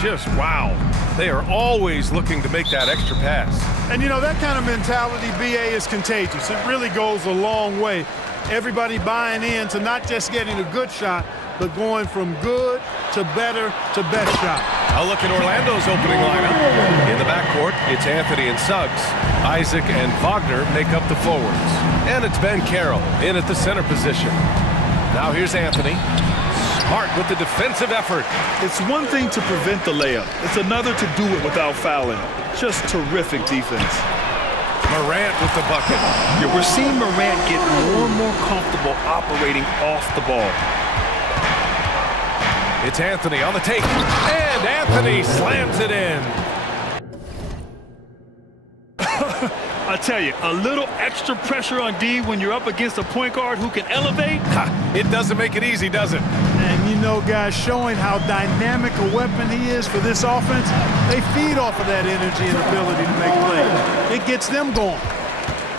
just wow. They are always looking to make that extra pass. And you know, that kind of mentality, BA, is contagious. It really goes a long way. Everybody buying in to not just getting a good shot, but going from good to better to best shot. A look at Orlando's opening lineup. In the backcourt, it's Anthony and Suggs. Isaac and Wagner make up the forwards. And it's Ben Carroll in at the center position. Now here's Anthony. Smart with the defensive effort. It's one thing to prevent the layup. It's another to do it without fouling. Just terrific defense. Morant with the bucket. Yeah, we're seeing Morant get more and more comfortable operating off the ball. It's Anthony on the take. And Anthony slams it in. I tell you, a little extra pressure on D when you're up against a point guard who can elevate. It doesn't make it easy, does it? And you know, guys, showing how dynamic a weapon he is for this offense, they feed off of that energy and ability to make plays. It gets them going.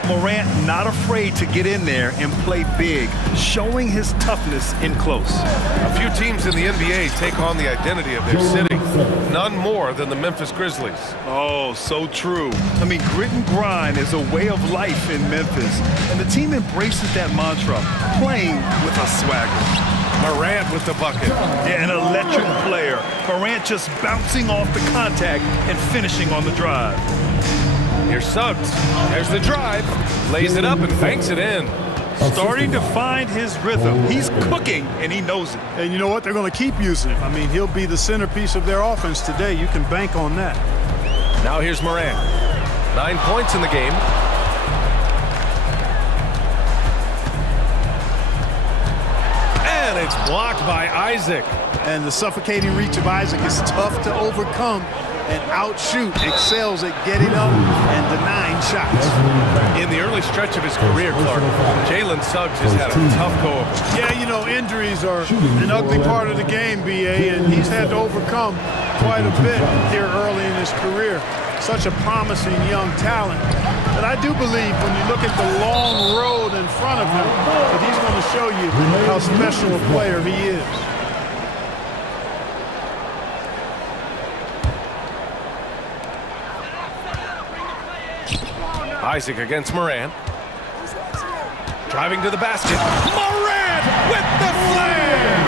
Morant not afraid to get in there and play big, showing his toughness in close. A few teams in the NBA take on the identity of their city. None more than the Memphis Grizzlies. Oh, so true. I mean, grit and grind is a way of life in Memphis, and the team embraces that mantra, playing with a swagger. Morant with the bucket. Yeah, an electric player. Morant just bouncing off the contact and finishing on the drive. Here's Suggs. There's the drive. Lays it up and banks it in. Starting to find his rhythm. He's cooking, and he knows it. And you know what? They're going to keep using him. I mean, he'll be the centerpiece of their offense today. You can bank on that. Now here's Morant. 9 points in the game. And it's blocked by Isaac. And the suffocating reach of Isaac is tough to overcome. And outshoot, excels at getting up and denying shots. In the early stretch of his career, Clark, Jalen Suggs has had a tough go of it. Yeah, you know, injuries are an ugly part of the game, BA, and he's had to overcome quite a bit here early in his career. Such a promising young talent. But I do believe when you look at the long road in front of him, that he's going to show you how special a player he is. Isaac against Morant. Driving to the basket. Morant with the slam!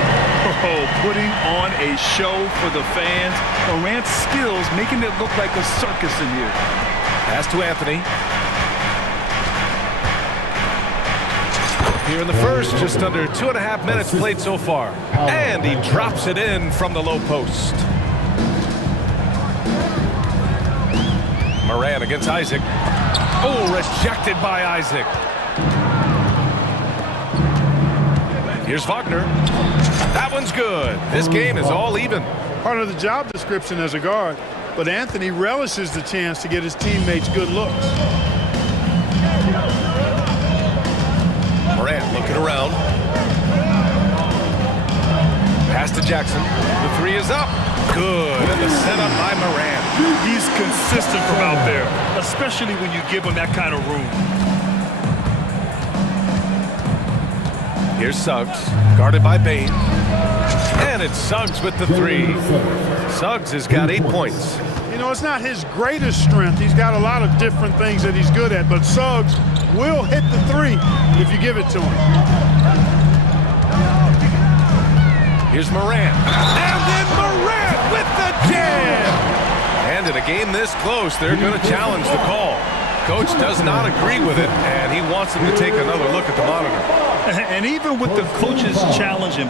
Oh, putting on a show for the fans. Morant's skills making it look like a circus in here. Pass to Anthony. Here in the first, just under 2.5 minutes played so far. And he drops it in from the low post. Morant against Isaac. Oh, rejected by Isaac. Here's Wagner. That one's good. This game is all even. Part of the job description as a guard, but Anthony relishes the chance to get his teammates good looks. Morant looking around. Pass to Jackson. The three is up. Good. And the setup by Morant. He's consistent from out there, especially when you give him that kind of room. Here's Suggs, guarded by Bain. And it's Suggs with the three. Suggs has got 8 points. You know, it's not his greatest strength. He's got a lot of different things that he's good at, but Suggs will hit the three if you give it to him. Here's Morant. And then Morant with the jam! And in a game this close, they're going to challenge the call. Coach does not agree with it, and he wants him to take another look at the monitor. And even with the coach's challenge in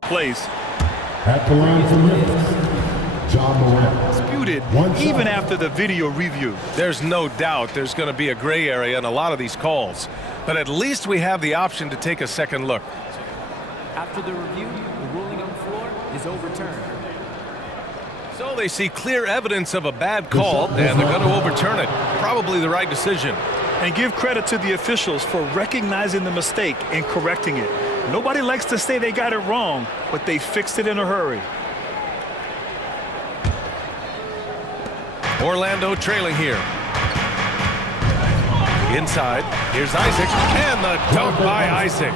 place, at the line for Memphis, John Morant. Disputed even after the video review. There's no doubt there's going to be a gray area in a lot of these calls, but at least we have the option to take a second look. After the review, the ruling on the floor is overturned. So they see clear evidence of a bad call, and they're going to overturn it. Probably the right decision. And give credit to the officials for recognizing the mistake and correcting it. Nobody likes to say they got it wrong, but they fixed it in a hurry. Orlando trailing here. Inside, here's Isaac, and the dunk by Isaac.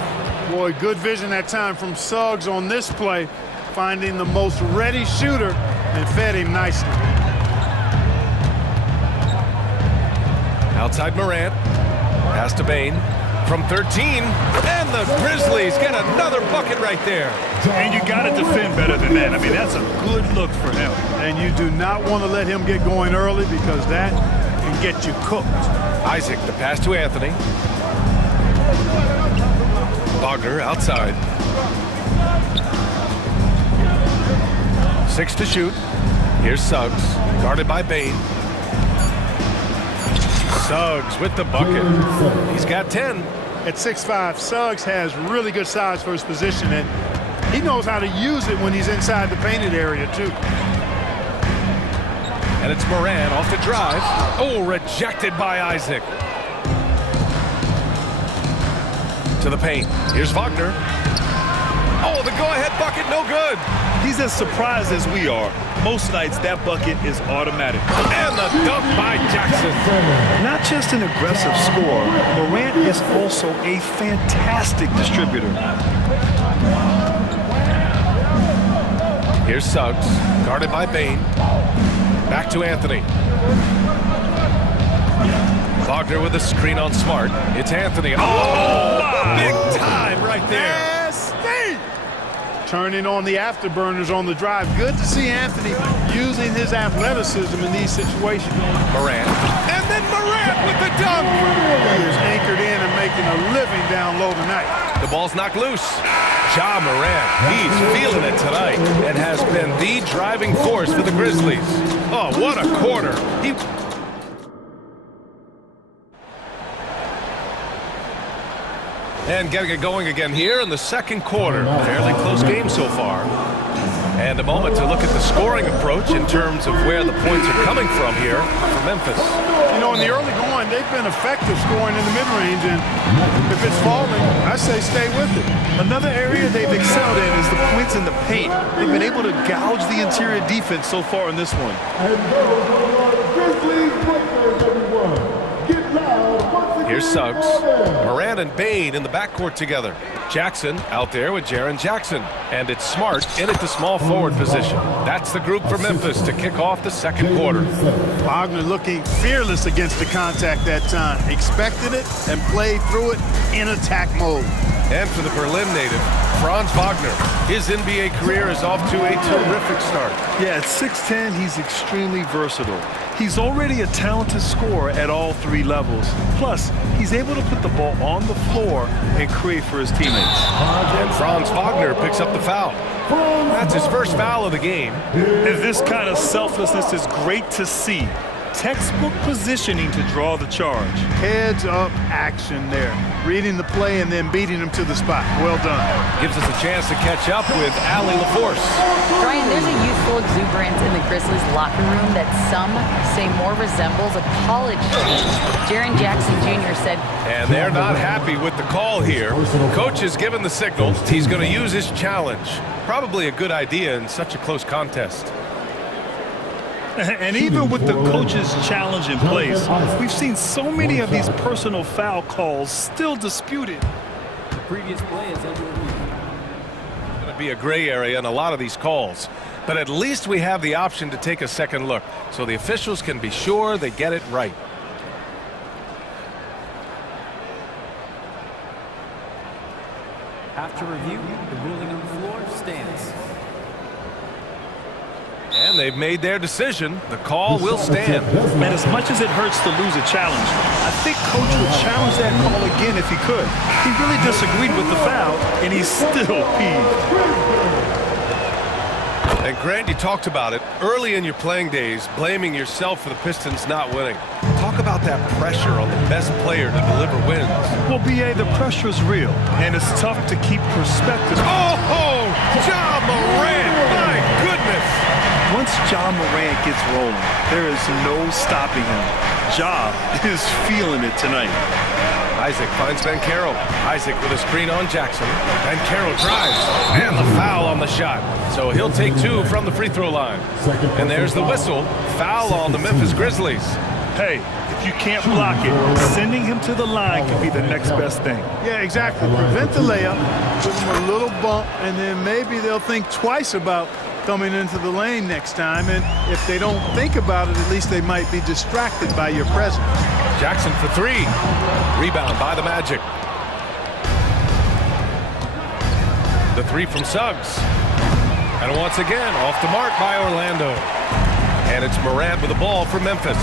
Boy, good vision that time from Suggs on this play. finding the most ready shooter and fed him nicely. Outside Morant. Pass to Bain. From 13. And the Grizzlies get another bucket right there. And you got to defend better than that. I mean, that's a good look for him. And you do not want to let him get going early because that can get you cooked. Isaac, the pass to Anthony. Wagner outside. 6 to shoot. Here's Suggs, guarded by Bain. Suggs with the bucket. He's got 10. At 6'5", Suggs has really good size for his position, and he knows how to use it when he's inside the painted area, too. And it's Moran off the drive. Oh, rejected by Isaac. To the paint. Here's Wagner. Oh, the go-ahead bucket, no good. He's as surprised as we are. Most nights, that bucket is automatic. And the dunk by Jackson. Not just an aggressive scorer, Morant is also a fantastic distributor. Here's Suggs, guarded by Bain. Back to Anthony. Wagner with a screen on Smart. It's Anthony. Oh, big time right there. Turning on the afterburners on the drive. Good to see Anthony using his athleticism in these situations. Morant. And then Morant with the dunk. He is anchored in and making a living down low tonight. The ball's knocked loose. Ja Morant, he's feeling it tonight and has been the driving force for the Grizzlies. Oh, what a quarter. And getting it going again here in the second quarter. Fairly close game so far. And a moment to look at the scoring approach in terms of where the points are coming from here for Memphis. You know, in the early going, they've been effective scoring in the mid-range, and if it's falling, I say stay with it. Another area they've excelled in is the points in the paint. They've been able to gouge the interior defense so far in this one. Here's Suggs. Moran and Bain in the backcourt together. Jackson out there with Jaren Jackson. And it's Smart in at the small forward position. That's the group for Memphis to kick off the second quarter. Wagner looking fearless against the contact that time. Expected it and played through it in attack mode. And for the Berlin native, Franz Wagner. His NBA career is off to a terrific start. Yeah, at 6'10", he's extremely versatile. He's already a talented scorer at all three levels. Plus, he's able to put the ball on the floor and create for his teammates. And Franz Wagner picks up the foul. That's his first foul of the game. And this kind of selflessness is great to see. Textbook positioning to draw the charge. Heads-up action there. Reading the play and then beating him to the spot. Well done. Gives us a chance to catch up with Allie LaForce. Brian, there's a youthful exuberance in the Grizzlies locker room that some say more resembles a college team. Jaren Jackson Jr. said... And they're not happy with the call here. Coach has given the signal. He's going to use his challenge. Probably a good idea in such a close contest. And even with the coach's challenge in place, we've seen so many of these personal foul calls still disputed. The previous play is under review. It's going to be a gray area in a lot of these calls. But at least we have the option to take a second look, so the officials can be sure they get it right. After review, the ruling on the floor stands. And they've made their decision. The call will stand. And as much as it hurts to lose a challenge, I think Coach would challenge that call again if he could. He really disagreed with the foul, and he's still peeved. And Grant, you talked about it early in your playing days, blaming yourself for the Pistons not winning. Talk about that pressure on the best player to deliver wins. Well, B.A., the pressure is real, and it's tough to keep perspective. Oh, Ja Morant, my goodness. Once Ja Morant gets rolling, there is no stopping him. Ja is feeling it tonight. Isaac finds Banchero. Isaac with a screen on Jackson. Banchero drives. And the foul on the shot. So he'll take two from the free throw line. And there's the whistle. Foul on the Memphis Grizzlies. Hey, if you can't block it, sending him to the line could be the next best thing. Yeah, exactly. Prevent the layup, give them a little bump, and then maybe they'll think twice about coming into the lane next time. And if they don't think about it, at least they might be distracted by your presence. Jackson for three. Rebound by the Magic. The three from Suggs. And once again, off the mark by Orlando. And it's Morant with the ball for Memphis.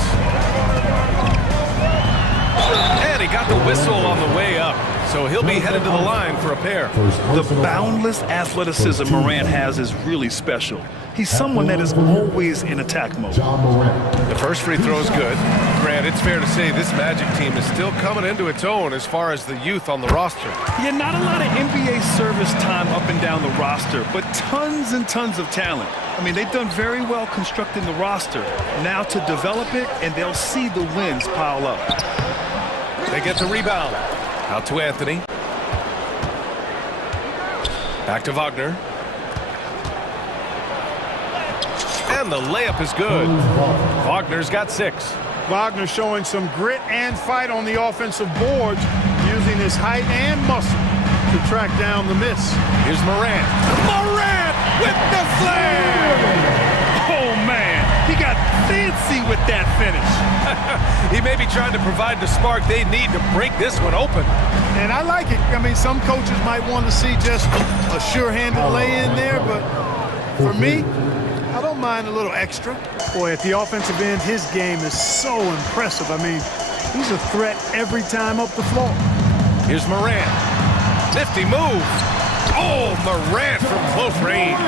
And he got the whistle on the way up. So he'll be headed to the line for a pair. The boundless athleticism Morant has is really special. He's someone that is always in attack mode. The first free throw is good. Grant, it's fair to say this Magic team is still coming into its own as far as the youth on the roster. Yeah, not a lot of NBA service time up and down the roster, but tons and tons of talent. I mean, they've done very well constructing the roster. Now to develop it, and they'll see the wins pile up. They get the rebound. Out to Anthony. Back to Wagner. And the layup is good. Wagner's got 6. Wagner showing some grit and fight on the offensive boards, using his height and muscle to track down the miss. Here's Morant. Morant with the slam! Oh, man, he got fancy with that finish. He may be trying to provide the spark they need to break this one open. And I like it. I mean, some coaches might want to see just a sure-handed lay-in there, but for me, I don't mind a little extra. Boy, at the offensive end, his game is so impressive. I mean, he's a threat every time up the floor. Here's Morant. Nifty move. Oh, Morant from close range.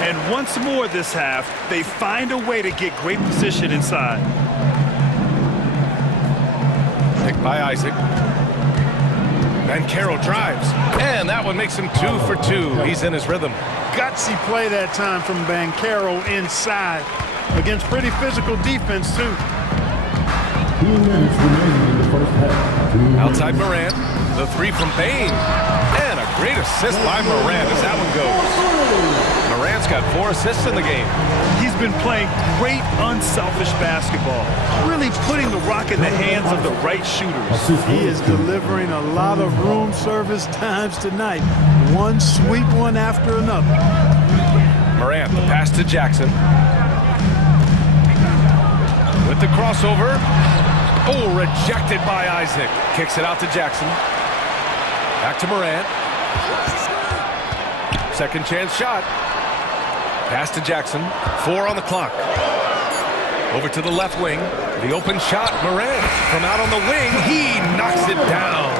And once more this half, they find a way to get great position inside. Picked by Isaac. Van Carroll drives. And that one makes him 2 for 2. He's in his rhythm. Gutsy play that time from Banchero inside against pretty physical defense, too. 2 minutes remaining in the first half. Outside Morant. The three from Bain. And a great assist by Morant as that one goes. Morant's got 4 assists in the game. He's been playing great unselfish basketball, really putting the rock in the hands of the right shooters. He is delivering a lot of room service times tonight. One sweet one after another. Morant, the pass to Jackson. With the crossover. Oh, rejected by Isaac. Kicks it out to Jackson. Back to Morant. Second chance shot. Pass to Jackson. 4 on the clock. Over to the left wing. The open shot. Morant from out on the wing. He knocks it down.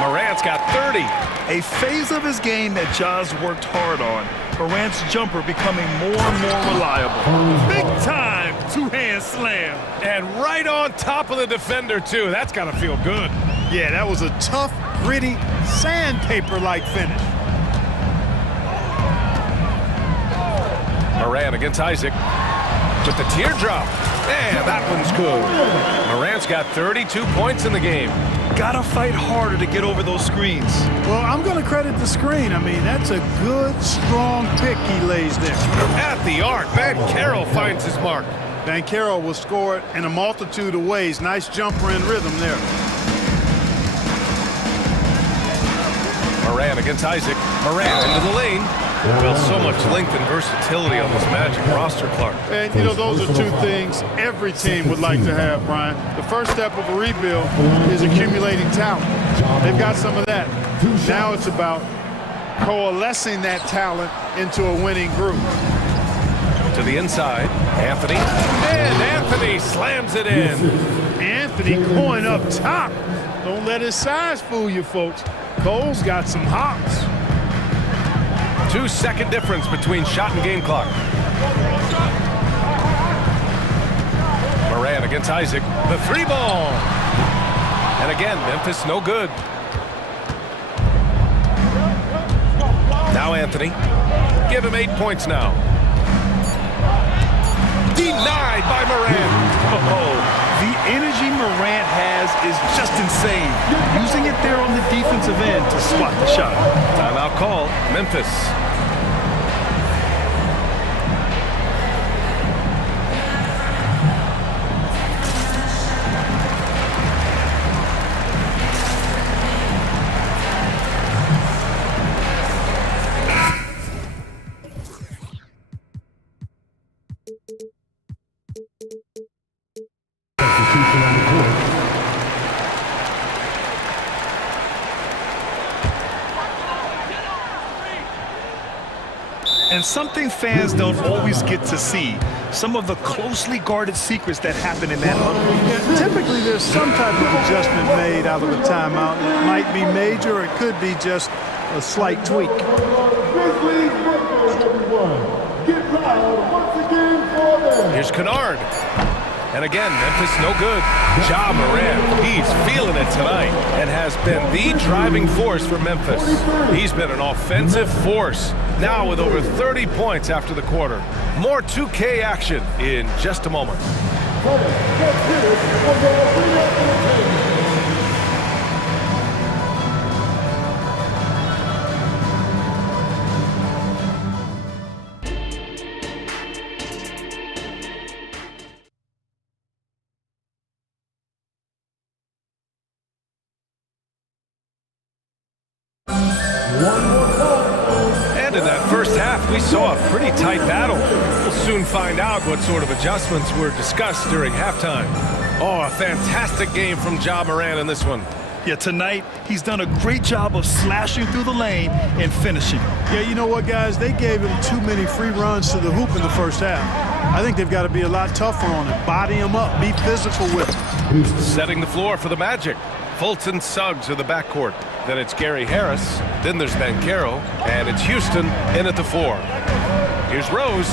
Morant's got 30. A phase of his game that Ja's worked hard on. Morant's jumper becoming more and more reliable. Big time two-hand slam. And right on top of the defender, too. That's got to feel good. Yeah, that was a tough, gritty, sandpaper-like finish. Morant against Isaac with the teardrop. And that one's good. Morant's got 32 points in the game. Gotta fight harder to get over those screens. Well, I'm going to credit the screen. I mean, that's a good, strong pick he lays there. At the arc, Van Carroll finds his mark. Van Carroll will score it in a multitude of ways. Nice jumper and rhythm there. Morant against Isaac. Morant into the lane. Well, so much length and versatility on this Magic roster, Clark. And, you know, those are two things every team would like to have, Brian. The first step of a rebuild is accumulating talent. They've got some of that. Now it's about coalescing that talent into a winning group. To the inside, Anthony. And Anthony slams it in. Anthony going up top. Don't let his size fool you, folks. Cole's got some hops. 2-second difference between shot and game clock. Morant against Isaac. The 3-ball. And again, Memphis no good. Now Anthony. Give him 8 points now. Denied by Morant. Oh, the energy Morant has is just insane. Using it there on the defensive end to swat the shot. Timeout call, Memphis. And something fans don't always get to see, some of the closely guarded secrets that happen in that huddle. Yeah, typically there's some type of adjustment made out of a timeout. It might be major, or it could be just a slight tweak. Here's Kennard. And again, Memphis no good. Ja Morant, he's feeling it tonight and has been the driving force for Memphis. He's been an offensive force, now with over 30 points after the quarter. More 2K action in just a moment. And in that first half, we saw a pretty tight battle. We'll soon find out what sort of adjustments were discussed during halftime. Oh, a fantastic game from Ja Morant in this one. Yeah, tonight, he's done a great job of slashing through the lane and finishing. Yeah, you know what, guys? They gave him too many free runs to the hoop in the first half. I think they've got to be a lot tougher on him. Body him up. Be physical with him. Setting the floor for the Magic. Fultz and Suggs are the backcourt. Then it's Gary Harris. Then there's Banchero. And it's Houston in at the 4. Here's Rose.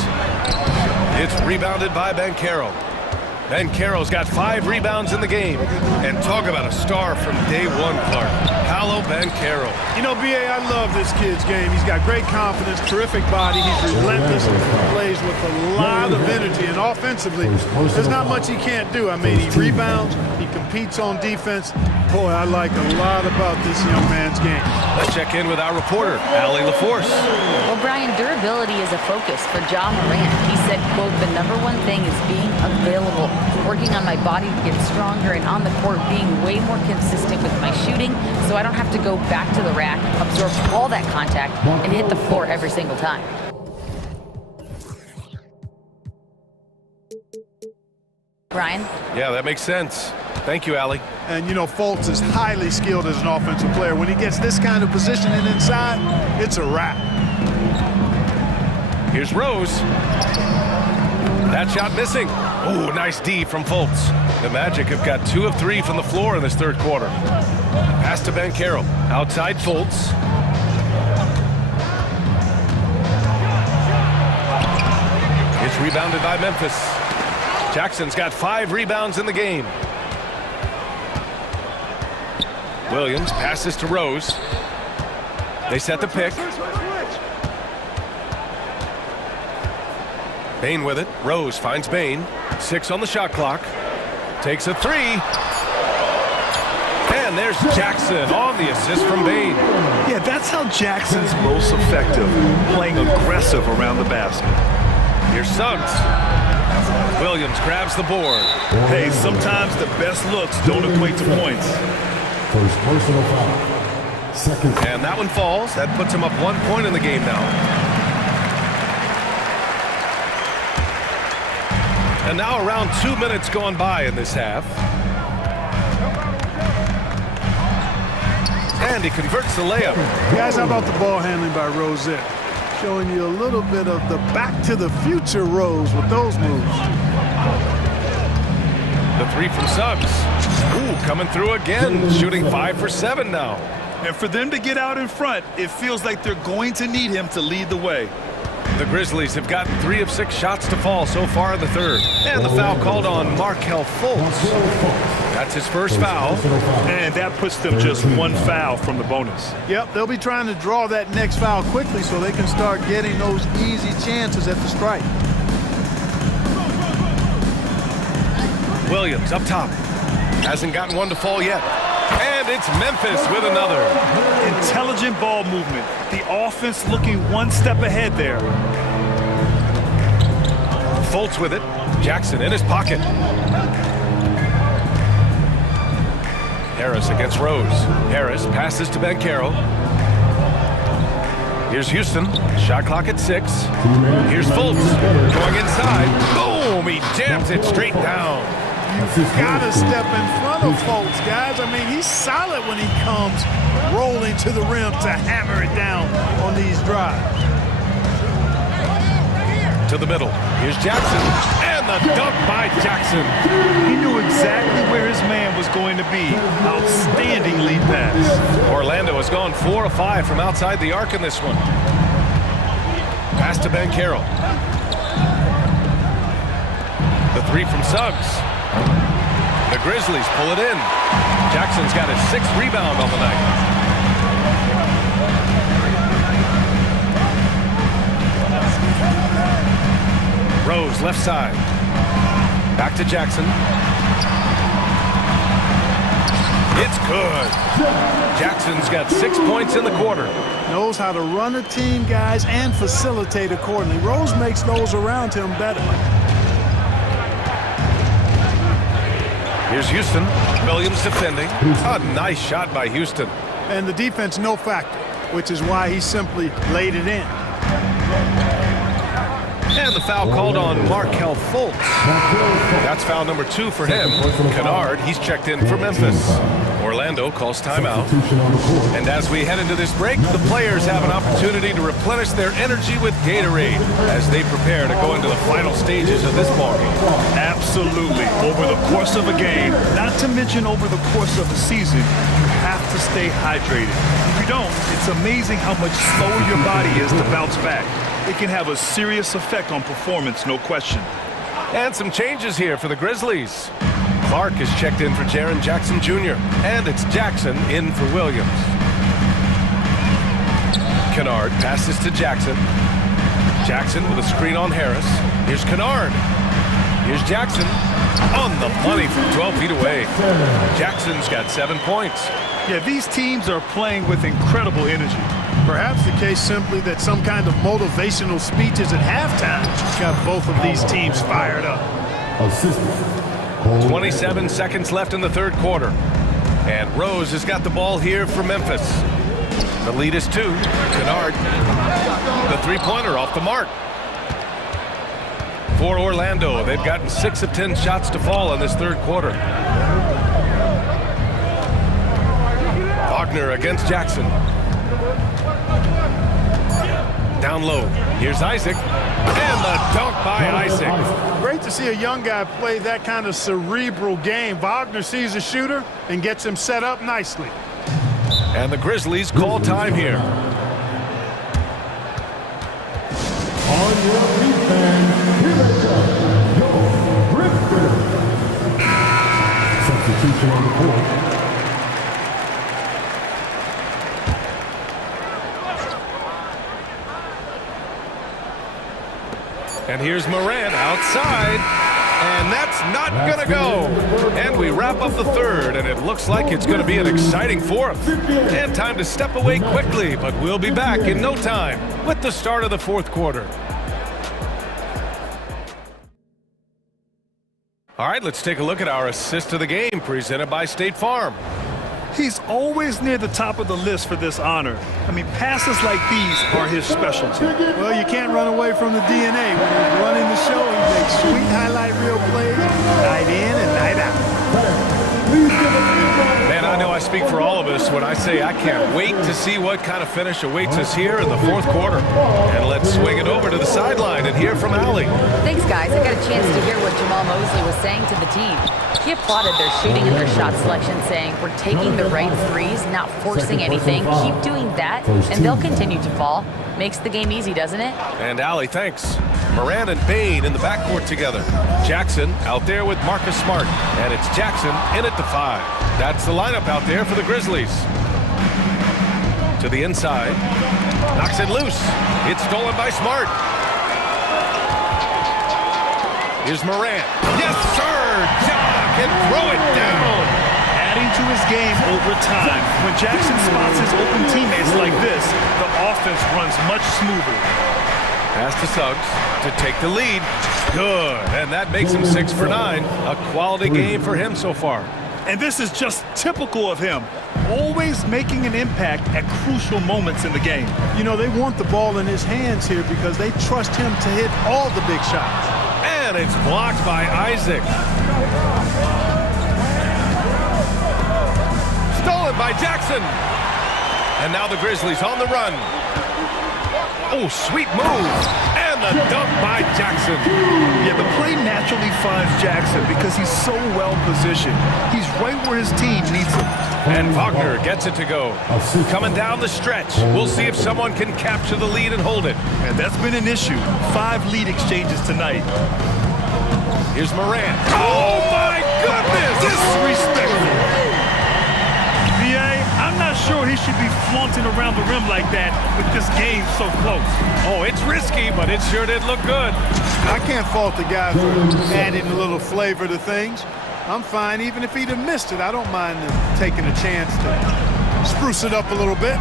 It's rebounded by Banchero. Banchero's got 5 rebounds in the game. And talk about a star from day one, Clark. Paolo Banchero. You know, B.A., I love this kid's game. He's got great confidence, terrific body. He's relentless. He plays with a lot of energy. And offensively, there's not much he can't do. I mean, he rebounds. He competes on defense. Boy, I like a lot about this young man's game. Let's check in with our reporter, Allie LaForce. Well, Brian, durability is a focus for Ja Morant. He said, quote, "The #1 thing is being available, working on my body to get stronger, and on the court being way more consistent with my shooting so I don't have to go back to the rack, absorb all that contact, and hit the floor every single time." Brian? Yeah, that makes sense. Thank you, Allie. And, you know, Fultz is highly skilled as an offensive player. When he gets this kind of positioning inside, it's a wrap. Here's Rose. That shot missing. Ooh, nice D from Fultz. The Magic have got 2 of 3 from the floor in this third quarter. Pass to Banchero. Outside Fultz. It's rebounded by Memphis. Jackson's got 5 rebounds in the game. Williams passes to Rose. They set the pick. Bane with it. Rose finds Bane. 6 on the shot clock. Takes a 3. And there's Jackson on the assist from Bane. Yeah, that's how Jackson's most effective, playing aggressive around the basket. Here's Suggs. Williams grabs the board. Hey, sometimes the best looks don't equate to points. First personal foul. Second. And that one falls. That puts him up 1 point in the game now. And now around 2 minutes gone by in this half. And he converts the layup. Guys, how about the ball handling by Rosette? Showing you a little bit of the back-to-the-future Rose with those moves. The 3 from Suggs. Ooh, coming through again, shooting 5 for 7 now. And for them to get out in front, it feels like they're going to need him to lead the way. The Grizzlies have gotten 3 of 6 shots to fall so far in the third. And the foul called on Markelle Fultz. That's his first foul. And that puts them just 1 foul from the bonus. Yep, they'll be trying to draw that next foul quickly so they can start getting those easy chances at the strike. Williams up top. Hasn't gotten one to fall yet. And it's Memphis with another. Intelligent ball movement. The offense looking 1 step ahead there. Fultz with it. Jackson in his pocket. Harris against Rose. Harris passes to Banchero. Here's Houston. Shot clock at 6. Here's Fultz going inside. Boom! He jams it straight down. You've got to step in front of Fultz, guys. I mean, he's solid when he comes rolling to the rim to hammer it down on these drives. to the middle. Here's Jackson, and the dunk by Jackson. He knew exactly where his man was going to be. Outstanding lead pass. Orlando has gone 4 of 5 from outside the arc in this one. Pass to Ben Carroll. The three from Suggs. The Grizzlies pull it in. Jackson's got his 6th rebound on the night. Rose, left side. Back to Jackson. It's good. Jackson's got 6 points in the quarter. Knows how to run a team, guys, and facilitate accordingly. Rose makes those around him better. Here's Houston. Williams defending. A nice shot by Houston. And the defense, no factor, which is why he simply laid it in. And the foul called on Markelle Fultz. That's foul number 2 for him. Kennard, he's checked in for Memphis. Orlando calls timeout. And as we head into this break, the players have an opportunity to replenish their energy with Gatorade as they prepare to go into the final stages of this ballgame. Absolutely. Over the course of a game, not to mention over the course of a season, you have to stay hydrated. If you don't, it's amazing how much slower your body is to bounce back. It can have a serious effect on performance, no question. And some changes here for the Grizzlies. Clark is checked in for Jaren Jackson Jr. And it's Jackson in for Williams. Kennard passes to Jackson. Jackson with a screen on Harris. Here's Kennard. Here's Jackson. On the money from 12 feet away. Jackson's got 7 points. Yeah, these teams are playing with incredible energy. Perhaps the case simply that some kind of motivational speeches at halftime got both of these teams fired up. 27 seconds left in the third quarter. And Rose has got the ball here for Memphis. The lead is 2. Kennard, the three-pointer off the mark. For Orlando, they've gotten 6 of 10 shots to fall in this third quarter. Wagner against Jackson. Down low. Here's Isaac. And the dunk by Isaac. Great to see a young guy play that kind of cerebral game. Wagner sees a shooter and gets him set up nicely. And the Grizzlies call time here. On your defense, here they come, your Grizzlies. Substitution on the court. And here's Morant outside, and that's not gonna go. And we wrap up the third, and it looks like it's gonna be an exciting fourth. And time to step away quickly, but we'll be back in no time with the start of the fourth quarter. All right, let's take a look at our assist of the game presented by State Farm. He's always near the top of the list for this honor. I mean, passes like these are his specialty. Well, you can't run away from the DNA. When he's running the show, he makes sweet highlight reel plays night in and night out. Man, I know I speak for all of us when I say I can't wait to see what kind of finish awaits us here in the fourth quarter. And let's swing it over to the sideline and hear from Allie. Thanks, guys. I got a chance to hear what Jamal Mosley was saying to the team. He applauded their shooting and their shot selection, saying, we're taking the right threes, not forcing anything. Keep doing that, and they'll continue to fall. Makes the game easy, doesn't it? And Allie, thanks. Moran and Bain in the backcourt together. Jackson out there with Marcus Smart. And it's Jackson in at the 5. That's the lineup out there for the Grizzlies. To the inside. Knocks it loose. It's stolen by Smart. Here's Moran. Yes, sir! John can throw it down. Adding to his game over time. When Jackson spots his open teammates like this, the offense runs much smoother. Pass to Suggs to take the lead. Good, and that makes him 6 for 9. A quality game for him so far. And this is just typical of him. Always making an impact at crucial moments in the game. You know, they want the ball in his hands here because they trust him to hit all the big shots. And it's blocked by Isaac. Stolen by Jackson. And now the Grizzlies on the run. Oh, sweet move. And And the dunk by Jackson. Yeah, the play naturally finds Jackson because he's so well positioned. He's right where his team needs him. And Wagner gets it to go. Coming down the stretch. We'll see if someone can capture the lead and hold it. And that's been an issue. 5 lead exchanges tonight. Here's Morant. Oh, my goodness! Disrespectful. I'm not sure he should be flaunting around the rim like that with this game so close. Oh, it's risky, but it sure did look good. I can't fault the guy for adding a little flavor to things. I'm fine even if he'd have missed it. I don't mind taking a chance to spruce it up a little bit.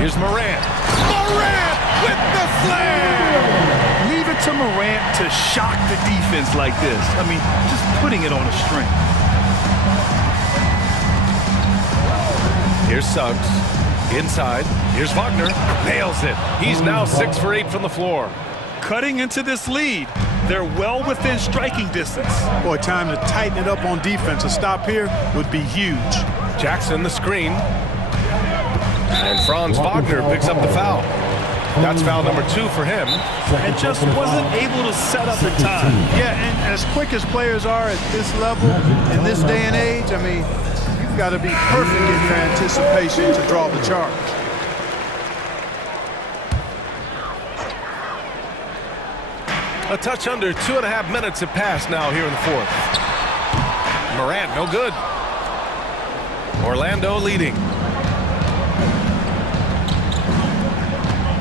Here's Morant. Morant with the slam! Leave it to Morant to shock the defense like this. I mean, just putting it on a string. Here's Suggs. Inside. Here's Wagner. Nails it. He's now 6 for 8 from the floor. Cutting into this lead. They're well within striking distance. Boy, time to tighten it up on defense. A stop here would be huge. Jackson the screen. And Franz Wagner picks up the foul. That's foul number 2 for him. And just wasn't able to set up in time. Yeah, and as quick as players are at this level, in this day and age, I mean, you've got to be perfect in your anticipation to draw the charge. A touch under 2.5 minutes have passed now here in the fourth. Morant, no good. Orlando leading.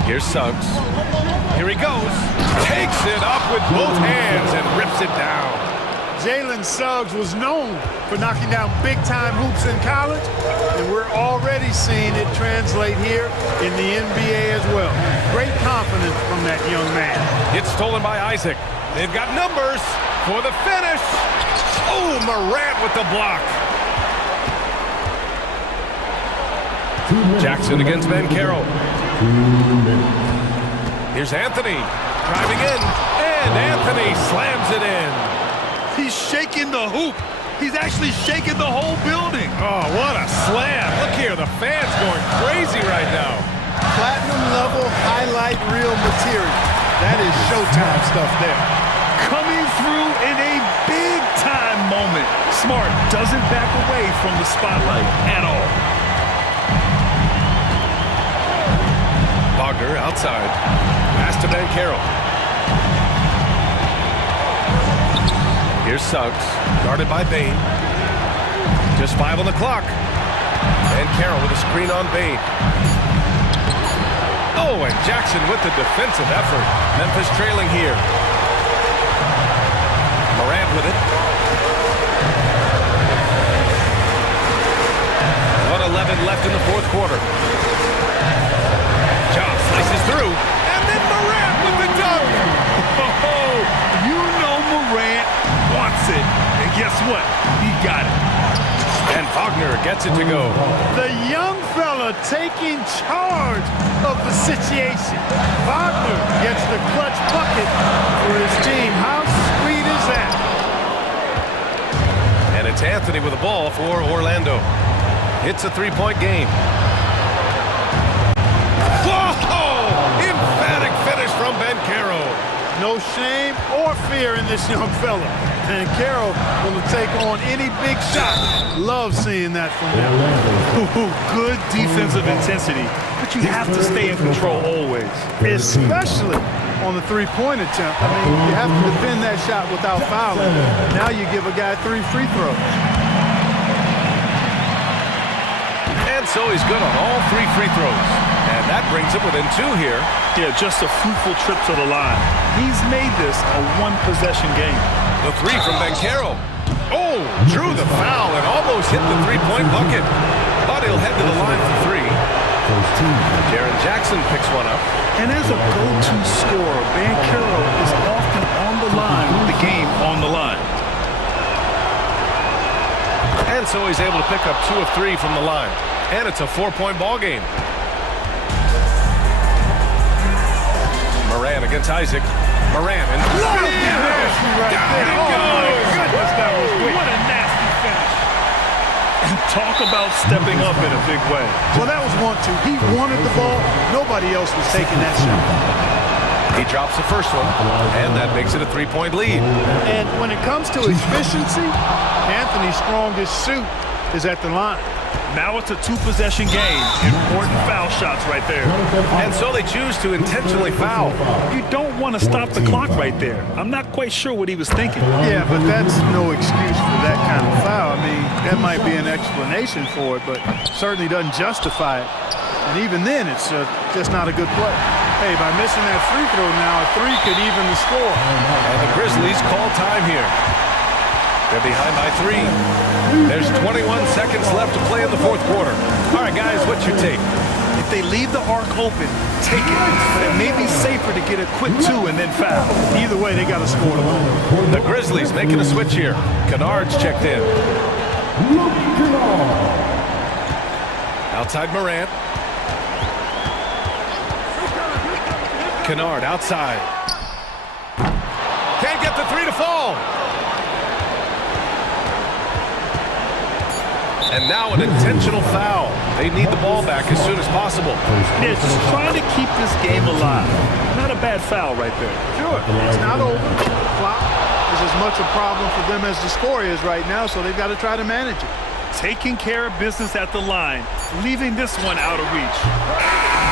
Here's Suggs. Here he goes. Takes it up with both hands and rips it down. Jalen Suggs was known for knocking down big-time hoops in college, and we're already seeing it translate here in the NBA as well. Great confidence from that young man. It's stolen by Isaac. They've got numbers for the finish. Oh, Morant with the block. Jackson against Banchero. Here's Anthony driving in, and Anthony slams it in. He's shaking the hoop. He's actually shaking the whole building. Oh, what a slam. Look here, the fans going crazy right now. Platinum level highlight reel material. That is Showtime stuff there. Coming through in a big-time moment. Smart doesn't back away from the spotlight at all. Wagner outside. Pass to Banchero. Here's Suggs, guarded by Bain. Just 5 on the clock. Banchero with a screen on Bain. Oh, and Jackson with the defensive effort. Memphis trailing here. Morant with it. 1:11 left in the fourth quarter. John slices through, and then Morant with the dunk. Oh, you know Morant wants it. And guess what? He got it. And Wagner gets it to go. The young fella taking charge of the situation. Wagner gets the clutch bucket for his team. How sweet is that? And it's Anthony with the ball for Orlando. It's a 3-point game. Whoa! Emphatic finish from Banchero. No shame or fear in this young fella. And Carroll will take on any big shot. Love seeing that from him. Good defensive intensity, but you have to stay in control always. Especially on the three-point attempt. I mean, you have to defend that shot without fouling. Now you give a guy 3 free throws. And so he's good on all 3 free throws. And that brings him within 2 here. Yeah, just a fruitful trip to the line. He's made this a one-possession game. The 3 from Banchero. Oh, drew the foul and almost hit the 3-point bucket. But he'll head to the line for 3. Jaren Jackson picks one up. And as a go-to scorer, Banchero is often on the line with the game on the line. And so he's able to pick up 2 of 3 from the line. And it's a 4-point ball game. Morant against Isaac. Morant and Down it goes. Goodness, that was quick. What a nasty finish. And talk about stepping up in a big way. Well, that was 1-2. He wanted the ball. Nobody else was taking that shot. He drops the first one, and that makes it a three-point lead. And when it comes to efficiency, Anthony's strongest suit is at the line. Now it's a two-possession game. Important foul shots right there. And so they choose to intentionally foul. You don't want to stop the clock right there. I'm not quite sure what he was thinking. Yeah, but that's no excuse for that kind of foul. I mean, that might be an explanation for it, but certainly doesn't justify it. And even then, it's just not a good play. Hey, by missing that free throw now, a three could even the score. And the Grizzlies call time here. They're behind by 3. There's 21 seconds left to play in the fourth quarter. All right, guys, what's your take? If they leave the arc open, take it. But it may be safer to get a quick 2 and then foul. Either way, they got to score the ball. The Grizzlies making a switch here. Kennard's checked in. Outside Morant. Kennard outside. Can't get the 3 to fall. And now an intentional foul. They need the ball back as soon as possible. They're just trying to keep this game alive. Not a bad foul right there. Sure, it's not over. The clock is as much a problem for them as the score is right now, so they've got to try to manage it. Taking care of business at the line, leaving this one out of reach.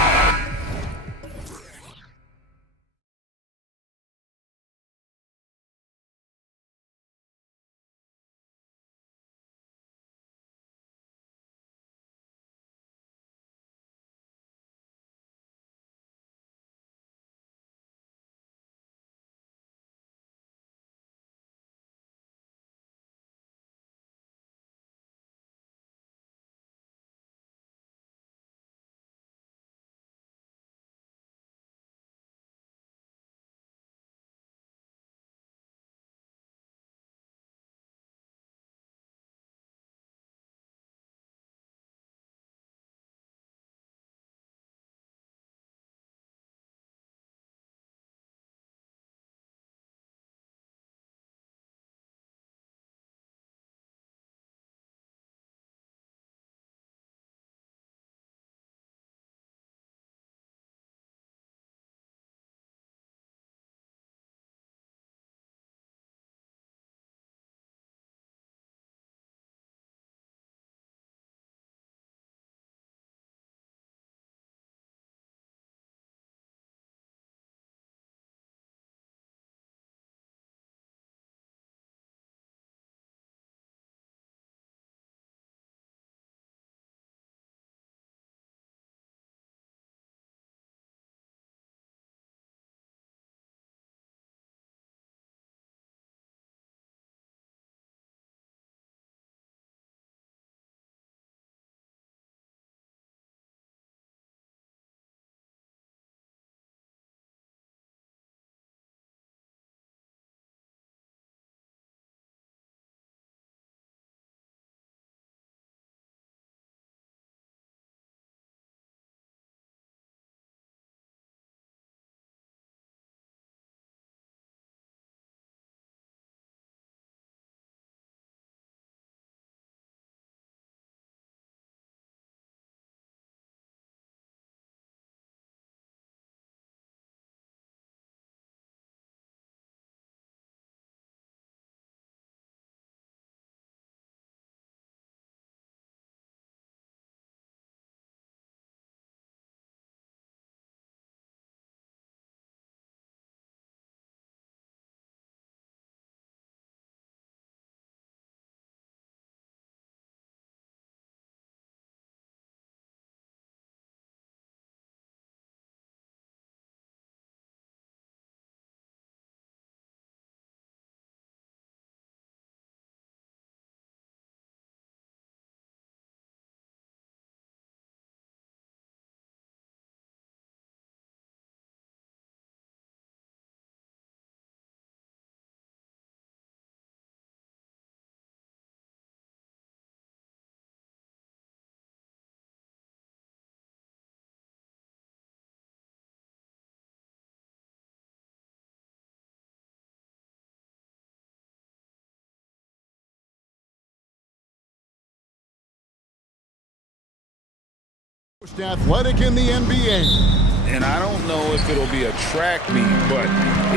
Most athletic in the NBA. And I don't know if it'll be a track meet, but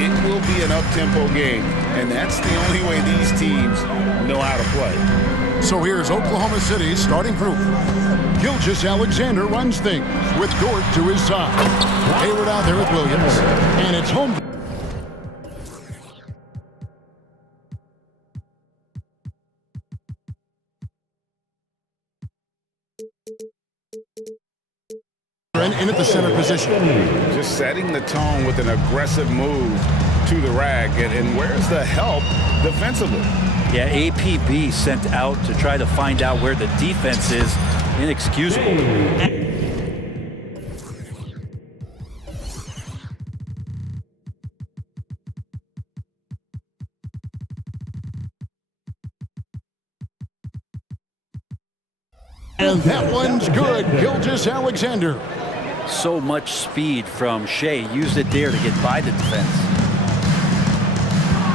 it will be an up-tempo game. And that's the only way these teams know how to play. So here's Oklahoma City's starting group. Gilgeous-Alexander runs things with Gort to his side. Hayward out there with Williams. And it's home. In at the center position. Just setting the tone with an aggressive move to the rack. And where's the help defensively? Yeah, APB sent out to try to find out where the defense is. Inexcusable. And that one's good. Gilgeous-Alexander. So much speed from Shea. Used it there to get by the defense.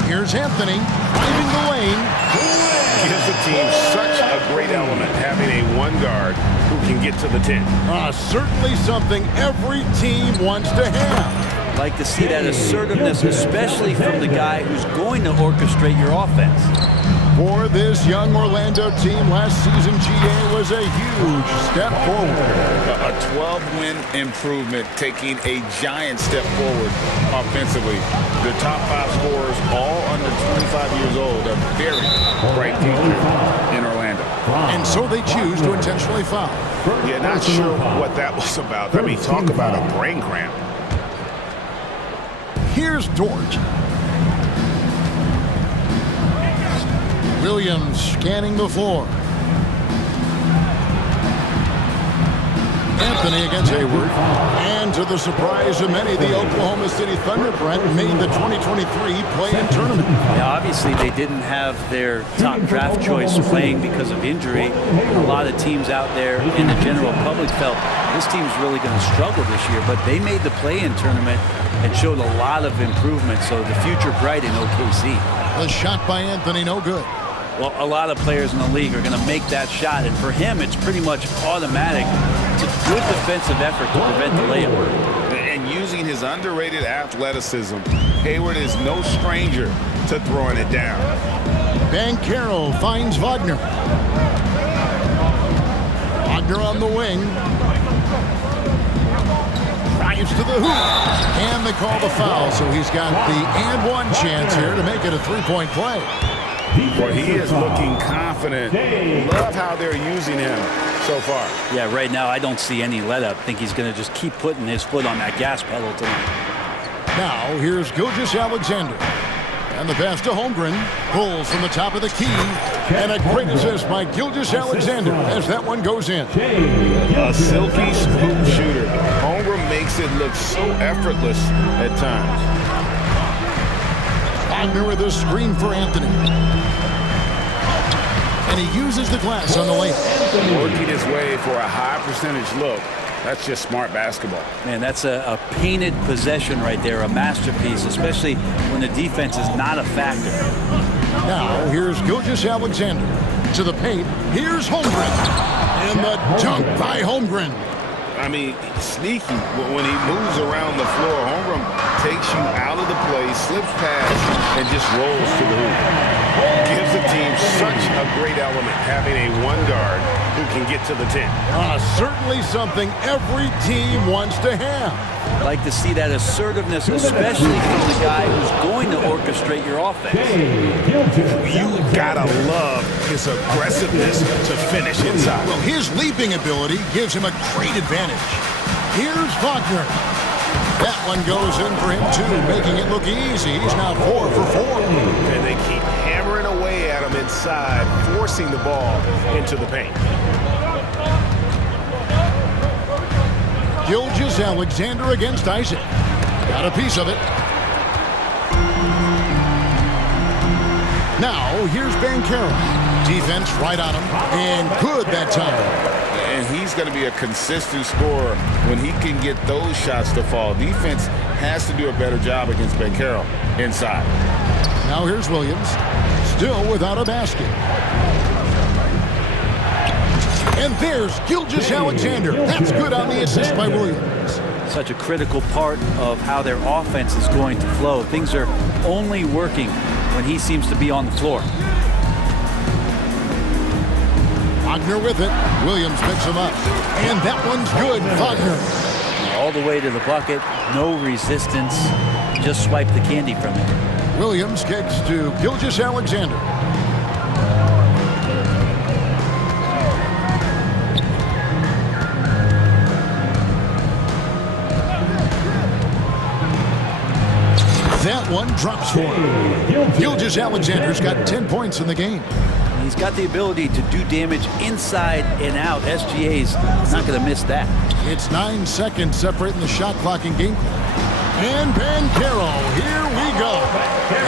Here's Anthony driving the lane. Gives the team such a great element, having a one guard who can get to the 10. Certainly something every team wants to have. Like to see that assertiveness, especially from the guy who's going to orchestrate your offense. For this young Orlando team, last season GA was a huge step forward. A 12-win improvement, taking a giant step forward offensively. The top 5 scorers, all under 25 years old, a very bright future in Orlando. And so they choose to intentionally foul. Yeah, not sure what that was about. I mean, talk about a brain cramp. Here's Dort. Williams scanning the floor. Anthony against Hayward. And to the surprise of many, the Oklahoma City Thunder, Brent, made the 2023 play-in tournament. Yeah, obviously they didn't have their top draft choice playing because of injury. A lot of teams out there in the general public felt this team's really going to struggle this year, but they made the play-in tournament and showed a lot of improvement, so the future bright in OKC. The shot by Anthony, no good. Well, a lot of players in the league are going to make that shot, and for him, it's pretty much automatic. It's a good defensive effort to prevent the layup. And using his underrated athleticism, Hayward is no stranger to throwing it down. Banchero finds Wagner. Wagner on the wing. Drives to the hoop. And they call the foul, so he's got the and one chance here to make it a three-point play. Well, he is looking confident. Love how they're using him so far. Yeah, right now I don't see any let-up. I think he's going to just keep putting his foot on that gas pedal tonight. Now, here's Gilgeous-Alexander. And the pass to Holmgren. Pulls from the top of the key. And a great assist by Gilgeous-Alexander as that one goes in. A silky smooth shooter. Holmgren makes it look so effortless at times. Wagner with a screen for Anthony. And he uses the glass on the lane. Working his way for a high percentage look. That's just smart basketball. Man, that's a painted possession right there, a masterpiece, especially when the defense is not a factor. Now, here's Gilgeous-Alexander to the paint. Here's Holmgren. And the dunk by Holmgren. I mean, sneaky. When he moves around the floor, Holmgren takes you out of the play, slips past, and just rolls to the hoop. Gives the team such a great element, having a one guard who can get to the 10. Certainly something every team wants to have. I'd like to see that assertiveness, especially from the guy who's going to orchestrate your offense. You gotta love his aggressiveness to finish inside. Well, his leaping ability gives him a great advantage. Here's Wagner. That one goes in for him too, making it look easy. He's now 4 for 4. And they keep hammering away at him inside, forcing the ball into the paint. Gilgeous-Alexander against Isaac. Got a piece of it. Now, here's Banchero. Defense right on him, and good that time. And he's going to be a consistent scorer when he can get those shots to fall. Defense has to do a better job against Banchero inside. Now here's Williams, still without a basket. And there's Gilgeous-Alexander. That's good on the assist by Williams. such a critical part of how their offense is going to flow. Things are only working when he seems to be on the floor. Wagner with it. Williams picks him up. And that one's good. Wagner. All the way to the bucket. No resistance. Just swipe the candy from it. Williams kicks to Gilgeous-Alexander. That one drops for him. Gilgeous-Alexander's got 10 points in the game. He's got the ability to do damage inside and out. SGA's not going to miss that. It's 9 seconds separating the shot clock and game clock. And Banchero, here we go.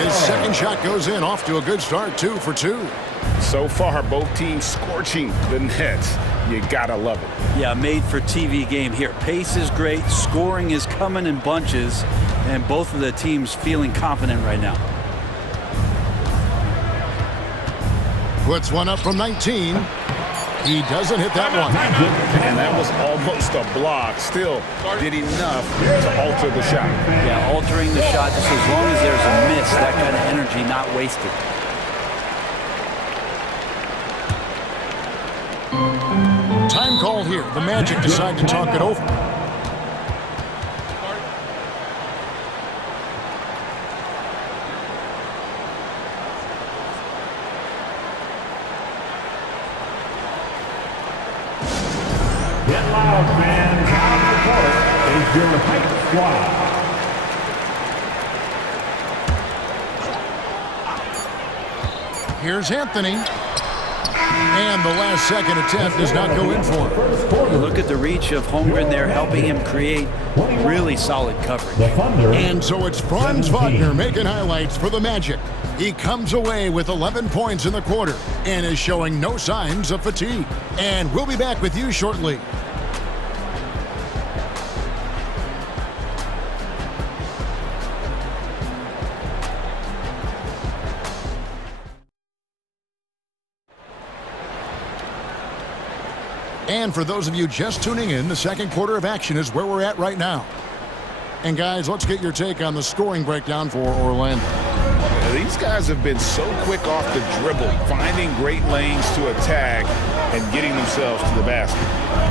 His second shot goes in, off to a good start, 2 for 2. So far, both teams scorching the nets. You gotta love it. Yeah, made for TV game here. Pace is great, scoring is coming in bunches, and both of the teams feeling confident right now. Puts one up from 19. He doesn't hit that one. And that was almost a block. Still did enough to alter the shot. Yeah, altering the shot just as long as there's a miss. That kind of energy not wasted. Time call here. The Magic decide to talk it over. Get loud, fans. On the court is your hype squad. Here's Anthony. And the last second attempt does not go in for him. Look at the reach of Holmgren there, helping him create really solid coverage. And so it's Franz Wagner making highlights for the Magic. He comes away with 11 points in the quarter and is showing no signs of fatigue. And we'll be back with you shortly. And for those of you just tuning in, the second quarter of action is where we're at right now. And guys, let's get your take on the scoring breakdown for Orlando. These guys have been so quick off the dribble, finding great lanes to attack and getting themselves to the basket.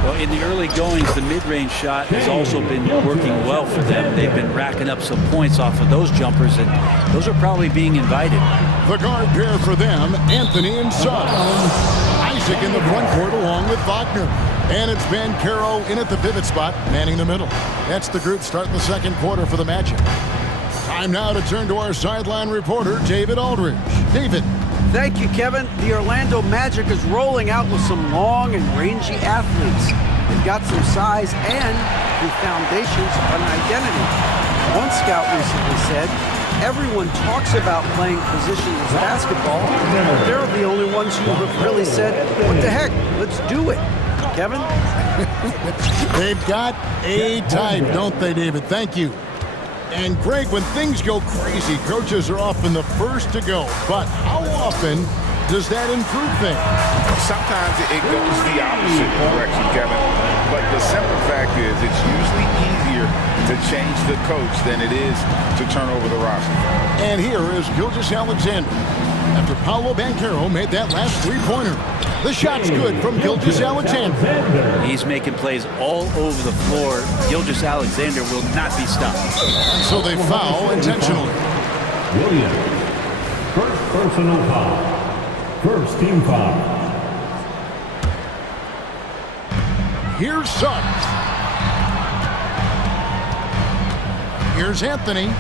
Well, in the early goings, the mid-range shot has also been working well for them. They've been racking up some points off of those jumpers, and those are probably being invited. The guard pair for them, Anthony and Suggs. Isaac in the front court along with Wagner. And it's Banchero in at the pivot spot, manning the middle. That's the group starting the second quarter for the Magic. Time now to turn to our sideline reporter, David Aldridge. David. Thank you, Kevin. The Orlando Magic is rolling out with some long and rangy athletes. They've got some size and the foundations of an identity. One scout recently said, everyone talks about playing positionless basketball, but they're the only ones who have really said, what the heck, let's do it. Kevin? They've got a type, don't they, David? Thank you. And Greg, when things go crazy, coaches are often the first to go. But how often does that improve things? Sometimes it goes the opposite direction, Kevin. But the simple fact is it's usually easier to change the coach than it is to turn over the roster. And here is Gilgeous-Alexander. After Paolo Banchero made that last three-pointer. The shot's good from Gilgeous-Alexander. He's making plays all over the floor. Gilgeous-Alexander will not be stopped. And so they foul intentionally. Williams. First personal foul. First team foul. Here's Suggs. Here's Anthony.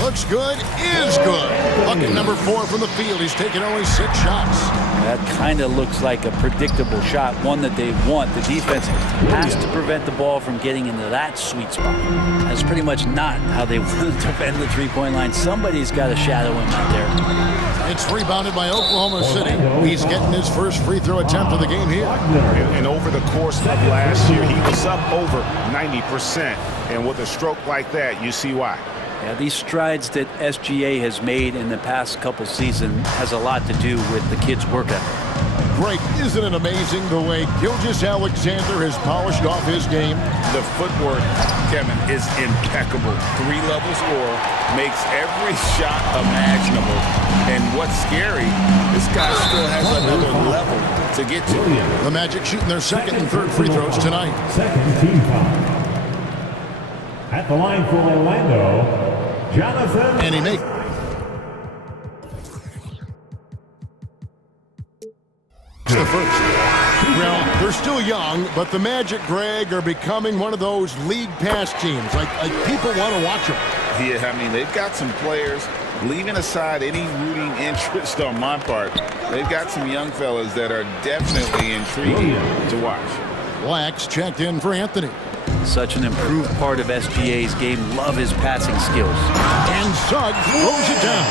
Looks good, is good. Bucket number 4 from the field. He's taken only 6 shots. That kind of looks like a predictable shot, one that they want. The defense has to prevent the ball from getting into that sweet spot. That's pretty much not how they want to defend the three-point line. Somebody's got to shadow him out there. It's rebounded by Oklahoma City. He's getting his first free throw attempt of the game here. And over the course of last year, he was up over 90%. And with a stroke like that, you see why. Yeah, these strides that SGA has made in the past couple seasons has a lot to do with the kid's work ethic. Greg, isn't it amazing the way Gilgeous-Alexander has polished off his game? The footwork, Kevin, is impeccable. 3-level score, makes every shot imaginable. And what's scary, this guy still has another level to get to. The Magic shooting their second and third free throws tonight. Second team foul. At the line for Orlando, Jonathan. And he makes the first. Well, they're still young, but the Magic, Greg, are becoming one of those league pass teams. Like people want to watch them. Yeah, I mean, they've got some players, leaving aside any rooting interest on my part, they've got some young fellas that are definitely intriguing to watch. Black's checked in for Anthony. Such an improved part of SGA's game. Love his passing skills. And Suggs throws it down.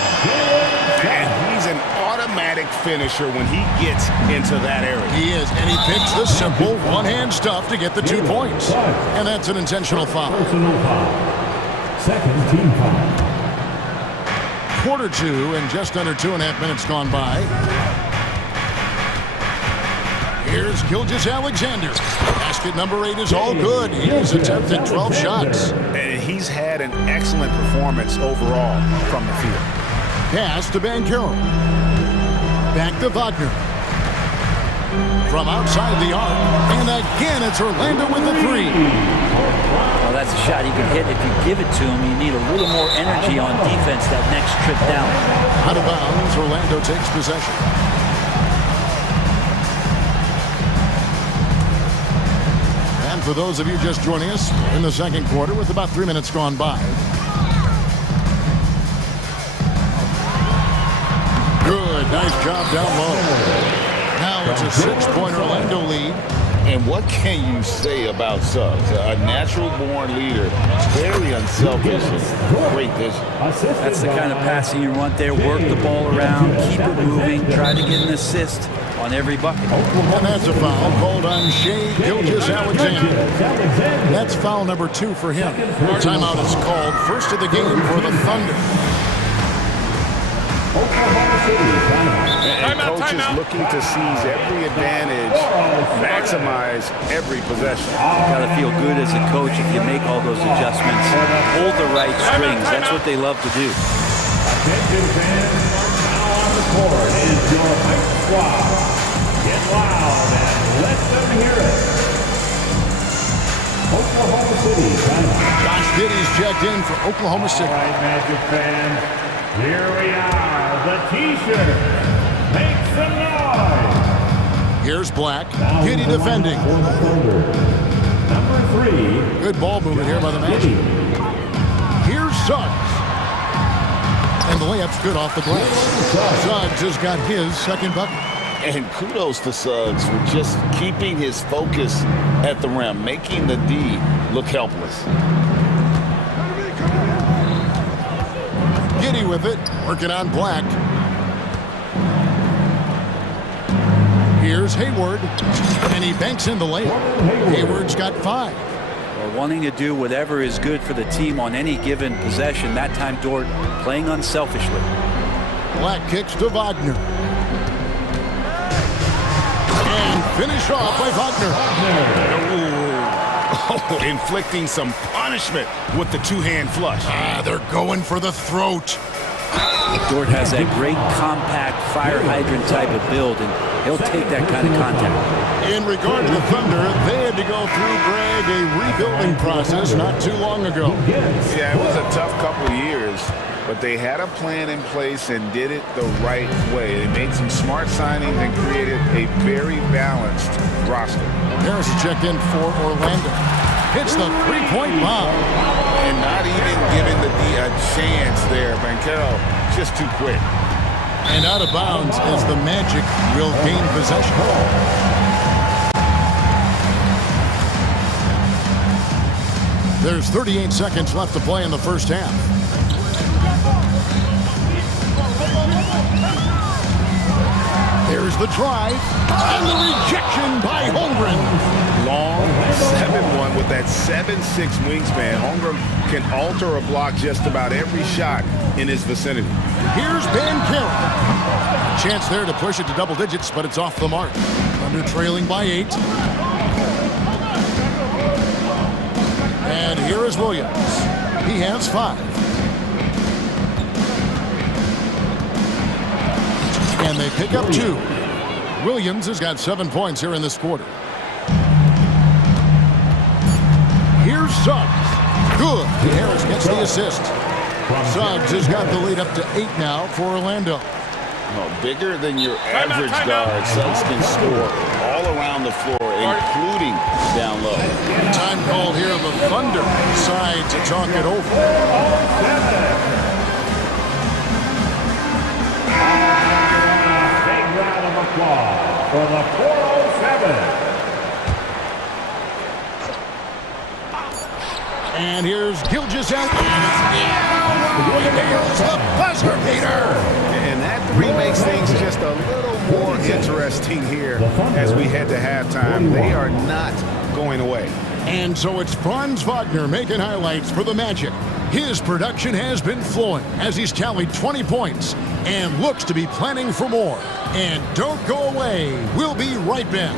And he's an automatic finisher when he gets into that area. He is, and he picks the simple one-hand stuff to get the 2 points. And that's an intentional foul. Personal foul. Second team foul. Quarter 2 and just under 2.5 minutes gone by. Here's Gilgeous-Alexander. Basket number 8 is all good. He's attempted 12 shots. And he's had an excellent performance overall from the field. Pass to Banchero. Back to Wagner. From outside the arc. And again, it's Orlando with the 3. Well, that's a shot he can hit. If you give it to him, you need a little more energy on defense that next trip down. Out of bounds, Orlando takes possession. And for those of you just joining us in the second quarter with about 3 minutes gone by. Good, nice job down low. Now it's a 6-point Orlando lead. And what can you say about Suggs? A natural-born leader, very unselfish, and great vision. That's the kind of passing you want there. Work the ball around, keep it moving, try to get an assist on every bucket. And that's a foul called on Shai Gilgeous-Alexander. That's foul number 2 for him. Timeout is called, first of the game for the Thunder. And coaches looking to seize every advantage, maximize every possession. Got to feel good as a coach if you make all those adjustments. Hold the right strings. That's what they love to do. Attention fans, now on the court is your hype squad. Get loud and let them hear it. Oklahoma City timeout. Josh Giddey's checked in for Oklahoma City. All right, Magic fans, here we are. The T-shirt. Make some noise. Here's Black. Giddey defending. Number 3. Good ball movement here by the Magic. Here's Suggs. And the layup's good off the glass. Suggs has got his second bucket. And kudos to Suggs for just keeping his focus at the rim, making the D look helpless. Giddey with it, working on Black. Here's Hayward, and he banks in the layup. Hayward's got 5. Well, wanting to do whatever is good for the team on any given possession. That time, Dort playing unselfishly. Black kicks to Wagner. And finish off by Wagner. Oh, inflicting some punishment with the two-hand flush. They're going for the throat. Dort has that great compact fire hydrant type of build, and he'll take that kind of contact. In regard to the Thunder, they had to go through, Greg, a rebuilding process not too long ago. Yeah, it was a tough couple years, but they had a plan in place and did it the right way. They made some smart signings and created a very balanced roster. Harris checked in for Orlando. Hits the three-point bomb. And not even giving the D a chance there. Banchero just too quick. And out of bounds as the Magic will gain possession. There's 38 seconds left to play in the first half. There's the drive, and the rejection by Holmgren. Long 7-1 with that 7'6" wingspan. Holmgren can alter a block just about every shot in his vicinity. Here's Ben Carroll. Chance there to push it to double digits, but it's off the mark. Thunder trailing by 8. And here is Williams. He has 5. And they pick up 2. Williams has got 7 points here in this quarter. Here's Suggs. Good. Harris gets the assist. Suggs has got the lead up to 8 now for Orlando. Oh, bigger than your average guard, Suggs can score all around the floor, including down low. Time called here. The Thunder decide to talk it over. Big round of applause for the 407. And here's Gilgeous out. He nails the buzzer beater. And that 3 makes things just a little more interesting here as we head to halftime. They are not going away. And so it's Franz Wagner making highlights for the Magic. His production has been flowing as he's tallied 20 points and looks to be planning for more. And don't go away. We'll be right back.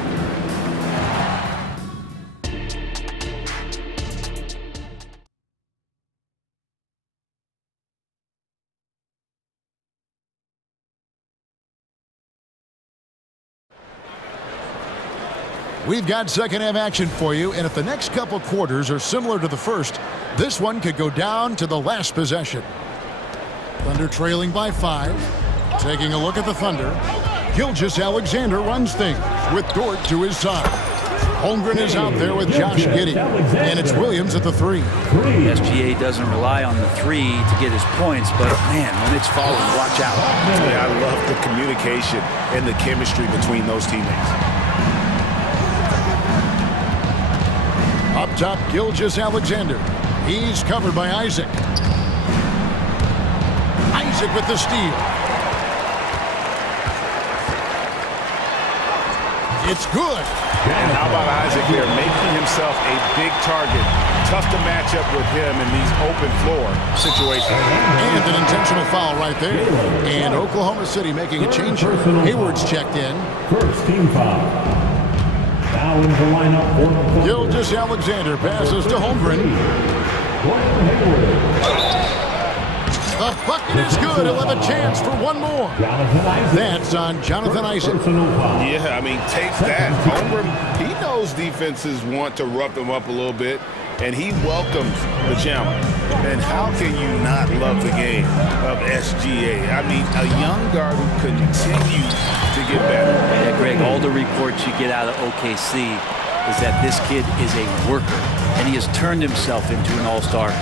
We've got second half action for you, and if the next couple quarters are similar to the first, this one could go down to the last possession. Thunder trailing by 5. Taking a look at the Thunder. Gilgeous-Alexander runs things with Dort to his side. Holmgren is out there with Josh Giddey, and it's Williams at the 3. SGA doesn't rely on the 3 to get his points, but man, when it's falling, watch out. Yeah, I love the communication and the chemistry between those teammates. Up top, Gilgeous-Alexander. He's covered by Isaac. Isaac with the steal. It's good. And how about Isaac here making himself a big target? Tough to match up with him in these open floor situations. And an intentional foul right there. And Oklahoma City making a change. Hayward's checked in. First team foul. Now in the lineup. Gilgeous-Alexander passes to Holmgren. The bucket is good. He'll have a chance for one more. That's on Jonathan Isaac. Yeah, I mean, take that. Holmgren, he knows defenses want to rough him up a little bit, and he welcomes the challenge. And how can you not love the game of SGA? I mean, a young guard who continues to get better. Yeah, Greg, all the reports you get out of OKC is that this kid is a worker, and he has turned himself into an all-star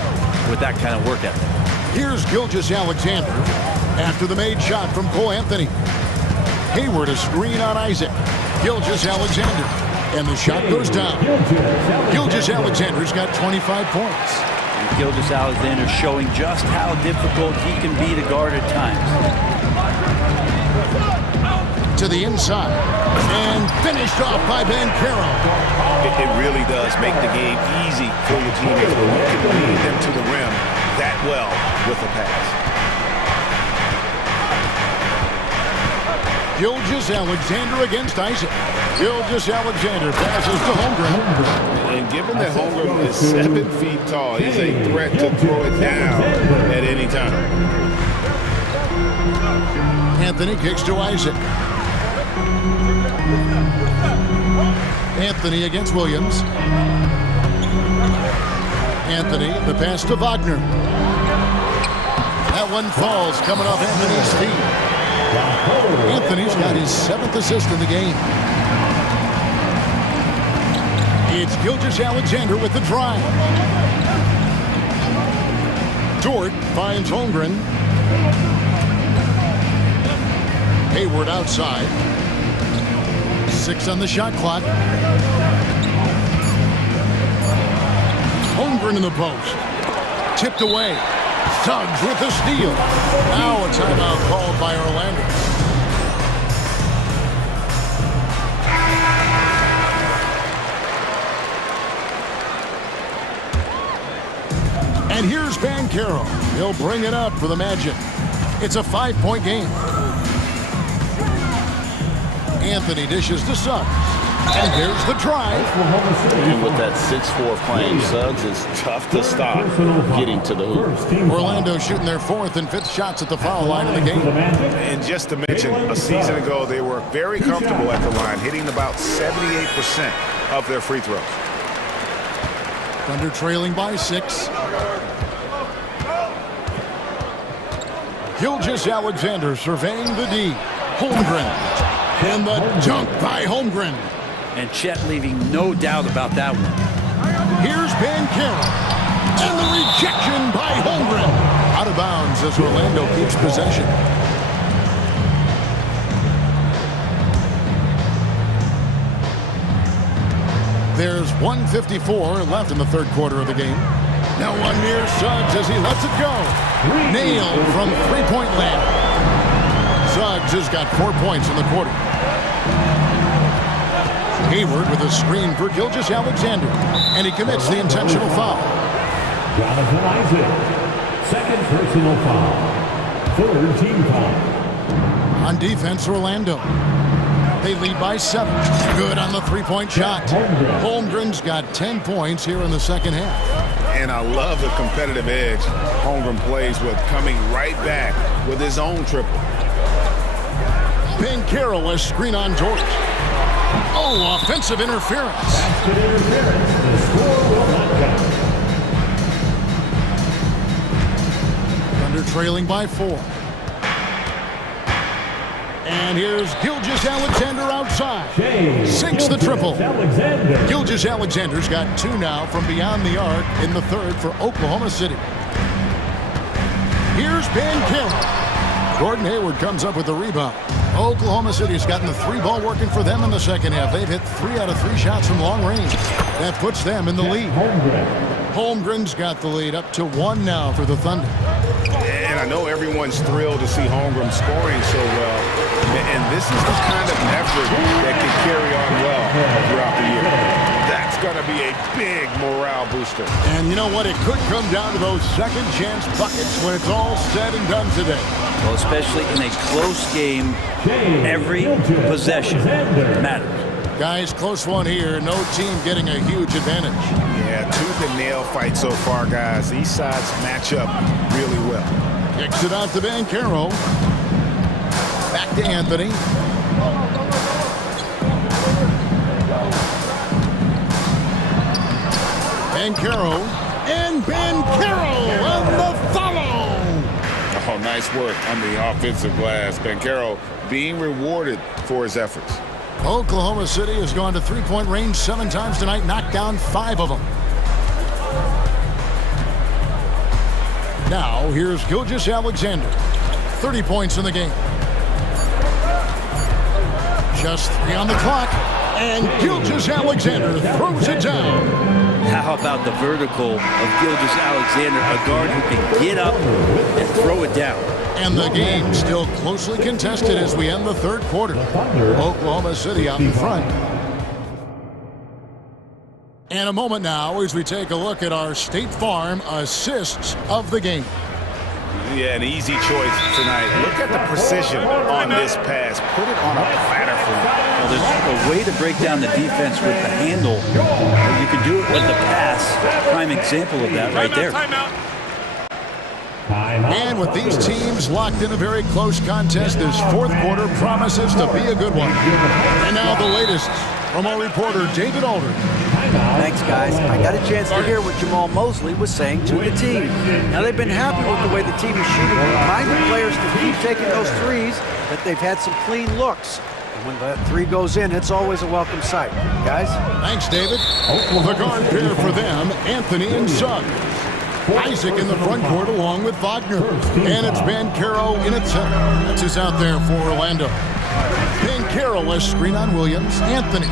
with that kind of work ethic. Here's Gilgeous-Alexander after the made shot from Cole Anthony. Hayward a screen on Isaac. Gilgeous-Alexander. And the shot goes down. Gilgeous-Alexander's got 25 points. And Gilgeous-Alexander showing just how difficult he can be to guard at times. To the inside. And finished off by Ben Carroll. It really does make the game easy for your teammates when you can lead them to the rim that well with a pass. Gilgeous-Alexander against Isaac. Gilgeous-Alexander passes to Holmgren. And given that Holmgren is 7 feet tall, he's a threat to throw it down at any time. Anthony kicks to Isaac. Anthony against Williams. Anthony, the pass to Wagner. That one falls coming off Anthony's feet. Anthony's got his 7th assist in the game. It's Gilgeous-Alexander with the drive. Dort finds Holmgren. Hayward outside. 6 on the shot clock. Holmgren in the post. Tipped away. Suggs with the steal. Now a timeout called by Orlando. And here's Bancaro. He'll bring it up for the Magic. It's a 5-point game. Anthony dishes to Suggs. And there's the drive. And with that 6'4" playing, Suggs is tough to stop getting to the hoop. Orlando shooting their 4th and 5th shots at the foul line of the game. And just to mention, a season ago, they were very comfortable at the line, hitting about 78% of their free throws. Thunder trailing by 6. Gilgeous-Alexander surveying the D. Holmgren. And the dunk by Holmgren. And Chet leaving no doubt about that one. Here's Bancaro. And the rejection by Holmgren. Out of bounds as Orlando keeps possession. There's 1:54 left in the third quarter of the game. Now one near Suggs as he lets it go. Nailed from three-point land. Suggs has got 4 points in the quarter. Hayward with a screen for Gilgeous-Alexander, and he commits the intentional foul. Jonathan Isaac, second personal foul, third team foul. On defense, Orlando. They lead by 7. Good on the three-point shot. Holmgren's got 10 points here in the second half. And I love the competitive edge Holmgren plays with, coming right back with his own triple. Bancaro a screen on George. Oh, offensive interference. Basket interference. The score will not count. Thunder trailing by 4. And here's Gilgeous-Alexander outside. Sinks the triple. Gilgeous-Alexander's got 2 now from beyond the arc in the third for Oklahoma City. Here's Bancaro. Gordon Hayward comes up with the rebound. Oklahoma City's gotten the 3-ball working for them in the second half. They've hit 3 out of 3 shots from long range. That puts them in the lead. Holmgren's got the lead up to 1 now for the Thunder. And I know everyone's thrilled to see Holmgren scoring so well. And this is the kind of effort that can carry on well throughout the year. That's going to be a big morale booster. And you know what? It could come down to those second chance buckets when it's all said and done today. Well, especially in a close game, every possession matters. Guys, close one here. No team getting a huge advantage. Yeah, tooth and nail fight so far, guys. These sides match up really well. Kicks it out to Bancaro. Back to Anthony. Bancaro. And Bancaro on the follow. Oh, nice work on the offensive glass. Bancaro being rewarded for his efforts. Oklahoma City has gone to three-point range 7 times tonight, knocked down 5 of them. Now, here's Gilgeous-Alexander. 30 points in the game. Just 3 on the clock, and Gilgeous-Alexander throws it down. How about the vertical of Gilgeous-Alexander, a guard who can get up and throw it down. And the game still closely contested as we end the third quarter. Oklahoma City out in front. And a moment now as we take a look at our State Farm assists of the game. Yeah, an easy choice tonight. Look at the precision on this pass. Put it on a platter for him. Well, there's a way to break down the defense with the handle. You can do it with the pass. Prime example of that right there. And with these teams locked in a very close contest, this fourth quarter promises to be a good one. And now the latest from our reporter, David Aldridge. Thanks, guys. I got a chance to hear what Jamal Mosley was saying to the team. Now, they've been happy with the way the team is shooting. Remind the players to keep taking those threes, that they've had some clean looks. And when that 3 goes in, it's always a welcome sight. Guys? Thanks, David. The guard pair for them, Anthony and Suggs. Isaac in the front court along with Wagner. And it's Bancaro in its center. That's who's out there for Orlando. Bancaro a screen on Williams. Anthony.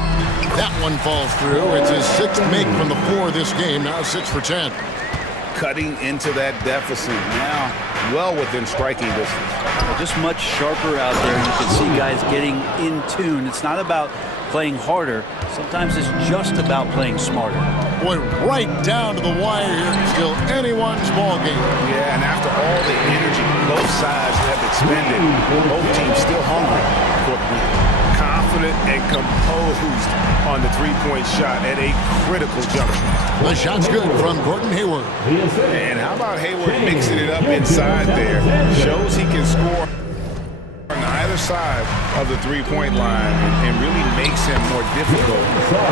That one falls through. It's his 6th make from the floor this game. Now 6 for 10. Cutting into that deficit now, well within striking distance. Just much sharper out there. You can see guys getting in tune. It's not about playing harder. Sometimes it's just about playing smarter. Boy, right down to the wire here. Still anyone's ball game. Yeah, and after all the energy both sides have expended, both teams still hungry for the win. Confident and composed on the three-point shot at a critical juncture. The shot's good from Gordon Hayward. And how about Hayward mixing it up inside there? Shows he can score on either side of the three-point line and really makes him more difficult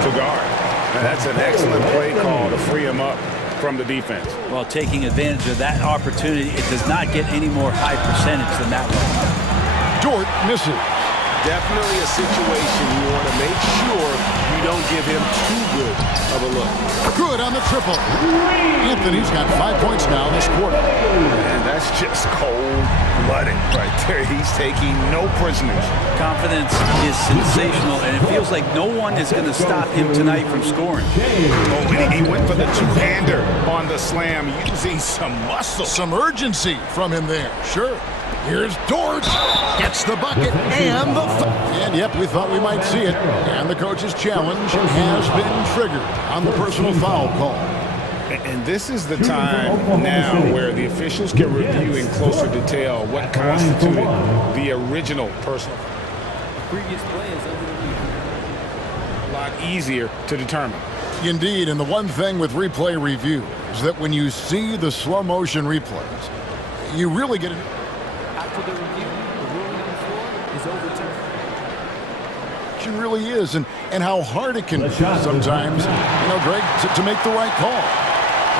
to guard. That's an excellent play call to free him up from the defense. Well, taking advantage of that opportunity, it does not get any more high percentage than that one. Dort misses. Definitely a situation you want to make sure you don't give him too good of a look. Good on the triple. Anthony's got 5 points now this quarter. And that's just cold-blooded right there. He's taking no prisoners. Confidence is sensational, and it feels like no one is going to stop him tonight from scoring. Oh, and he went for the two-hander on the slam, using some muscle. Some urgency from him there. Sure. Here's Dort. Gets the bucket and the... And yep, we thought we might see it. And the coach's challenge has been triggered on the personal foul call. And this is the time now where the officials can review in closer detail what constituted the original personal. Previous play is under review. A lot easier to determine. Indeed, and the one thing with replay review is that when you see the slow motion replays, you really get it. After the review, the ruling on the floor is overturned. It really is, and how hard it can be sometimes, Greg, to make the right call.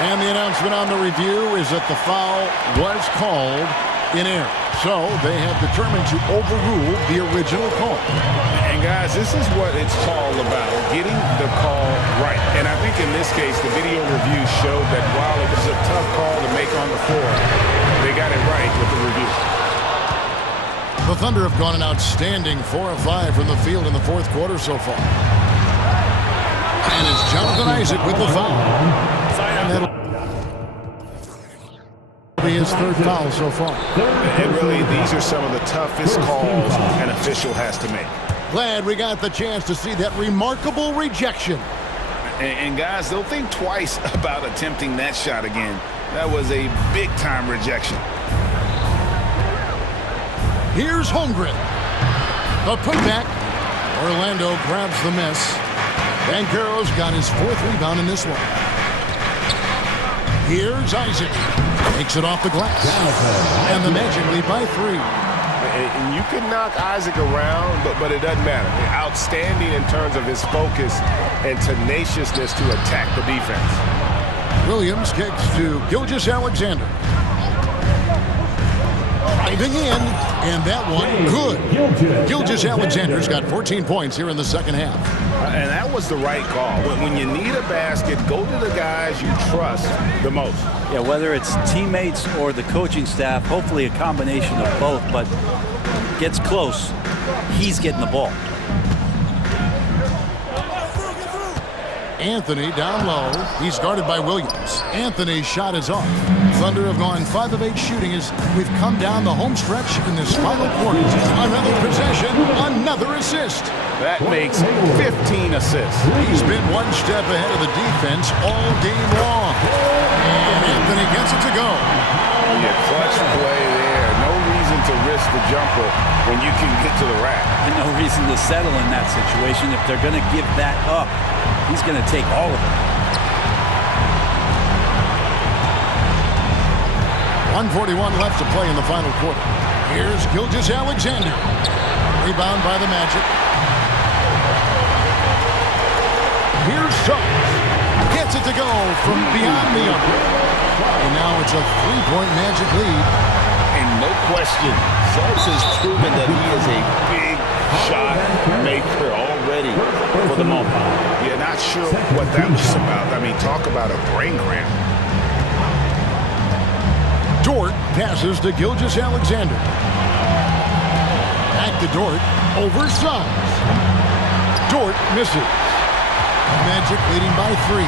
And the announcement on the review is that the foul was called in error. So they have determined to overrule the original call. And guys, this is what it's all about, getting the call right. And I think in this case, the video review showed that while it was a tough call to make on the floor, they got it right with the review. The Thunder have gone an outstanding 4 of 5 from the field in the fourth quarter so far. And it's Jonathan Isaac with the foul. And that'll be his third foul so far. And really, these are some of the toughest calls an official has to make. Glad we got the chance to see that remarkable rejection. And guys, they'll think twice about attempting that shot again. That was a big-time rejection. Here's Holmgren. The putback. Orlando grabs the miss. Banchero's got his fourth rebound in this one. Here's Isaac. Takes it off the glass. And the Magic lead by 3. And you can knock Isaac around, but it doesn't matter. Outstanding in terms of his focus and tenaciousness to attack the defense. Williams kicks to Gilgeous-Alexander. Driving in, and that one good. Gilgeous-Alexander's got 14 points here in the second half. And that was the right call. When you need a basket, go to the guys you trust the most. Yeah, whether it's teammates or the coaching staff, hopefully a combination of both, but gets close, he's getting the ball. Anthony down low. He's guarded by Williams. Anthony's shot is off. Thunder have gone 5 of 8 shooting as we've come down the home stretch in this final quarter. Another possession, another assist. That makes 15 assists. He's been one step ahead of the defense all game long. And Anthony gets it to go. Yeah, clutch play there. No reason to risk the jumper when you can get to the rack. And no reason to settle in that situation. If they're going to give that up, he's going to take all of it. 1:41 left to play in the final quarter. Here's Gilgeous-Alexander. Rebound by the Magic. Here's Suggs. Gets it to go from beyond the arc. And now it's a 3-point Magic lead. And no question, Suggs has proven that he is a big shot maker already for the moment. You're not sure what that was about. I mean, talk about a brain cramp. Dort passes to Gilgeous-Alexander. Back to Dort. Over Suggs. Dort misses. Magic leading by 3.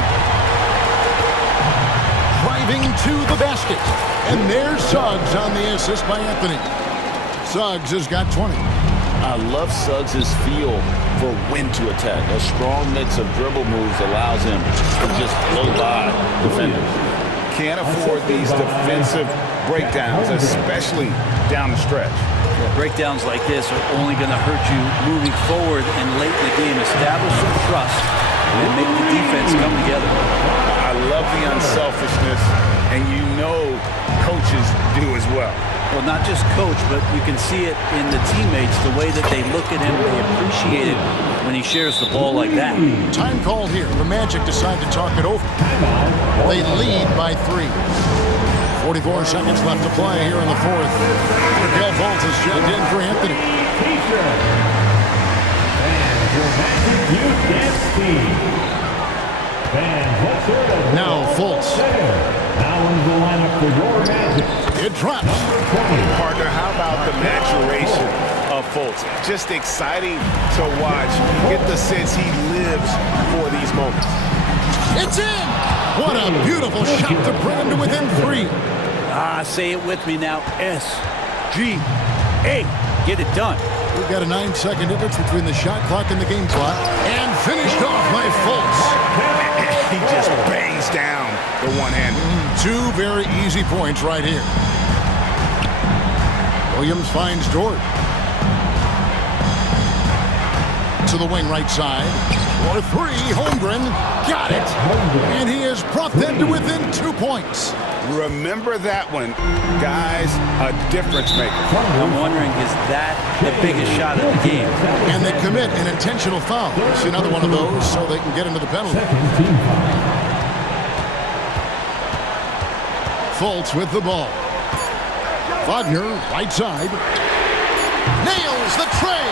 Driving to the basket. And there's Suggs on the assist by Anthony. Suggs has got 20. I love Suggs' feel for when to attack. A strong mix of dribble moves allows him to just blow by defenders. Can't afford these defensive breakdowns, especially down the stretch. Yeah, breakdowns like this are only going to hurt you moving forward and late in the game. Establish some trust and make the defense come together. I love the unselfishness, and you know coaches do as well. Well, not just coach, but you can see it in the teammates, the way that they look at him, they appreciate it when he shares the ball like that. Time called here. The Magic decide to talk it over. They lead by 3. 44 seconds left to play here in the fourth. Miguel Fultz is checked in for Anthony. Now Fultz. Now in the lineup for your Magic. It drops. Partner, how about the maturation of Fultz? Just exciting to watch. You get the sense he lives for these moments. It's in! What a beautiful shot to bring him to within 3. Say it with me now. S-G-A. Get it done. We've got a 9-second difference between the shot clock and the game clock. And finished off by Fultz. He just bangs down the one-hander. 2 very easy points right here. Williams finds Dort. To the wing right side. For 3, Holmgren got it. And he has brought them to within 2 points. Remember that one. Guys, a difference maker. I'm wondering, is that the biggest shot of the game? And they commit an intentional foul. See another one of those so they can get into the penalty. Fultz with the ball. Wagner, right side. Nails the tray.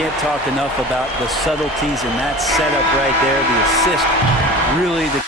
Can't talk enough about the subtleties in that setup right there. The assist, really the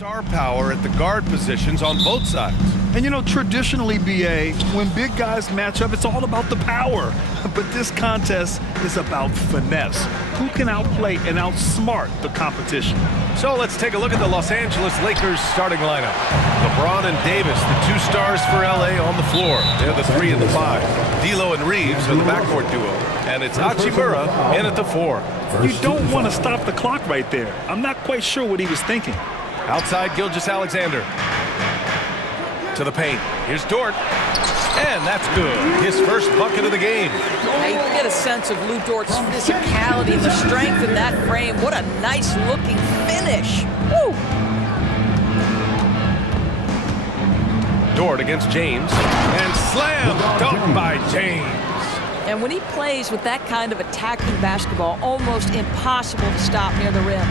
Star power at the guard positions on both sides. And you know, traditionally, BA, when big guys match up, it's all about the power. But this contest is about finesse. Who can outplay and outsmart the competition? So let's take a look at the Los Angeles Lakers starting lineup. LeBron and Davis, the 2 stars for LA on the floor. They're the 3 and the 5. D'Lo and Reeves are the backcourt duo. And it's Hachimura in at the 4. You don't want to stop the clock right there. I'm not quite sure what he was thinking. Outside Gilgeous-Alexander. To the paint. Here's Dort. And that's good. His first bucket of the game. Now you get a sense of Lou Dort's physicality and the strength in that frame. What a nice looking finish. Woo! Dort against James. And slam dunk by James. And when he plays with that kind of attacking basketball, almost impossible to stop near the rim.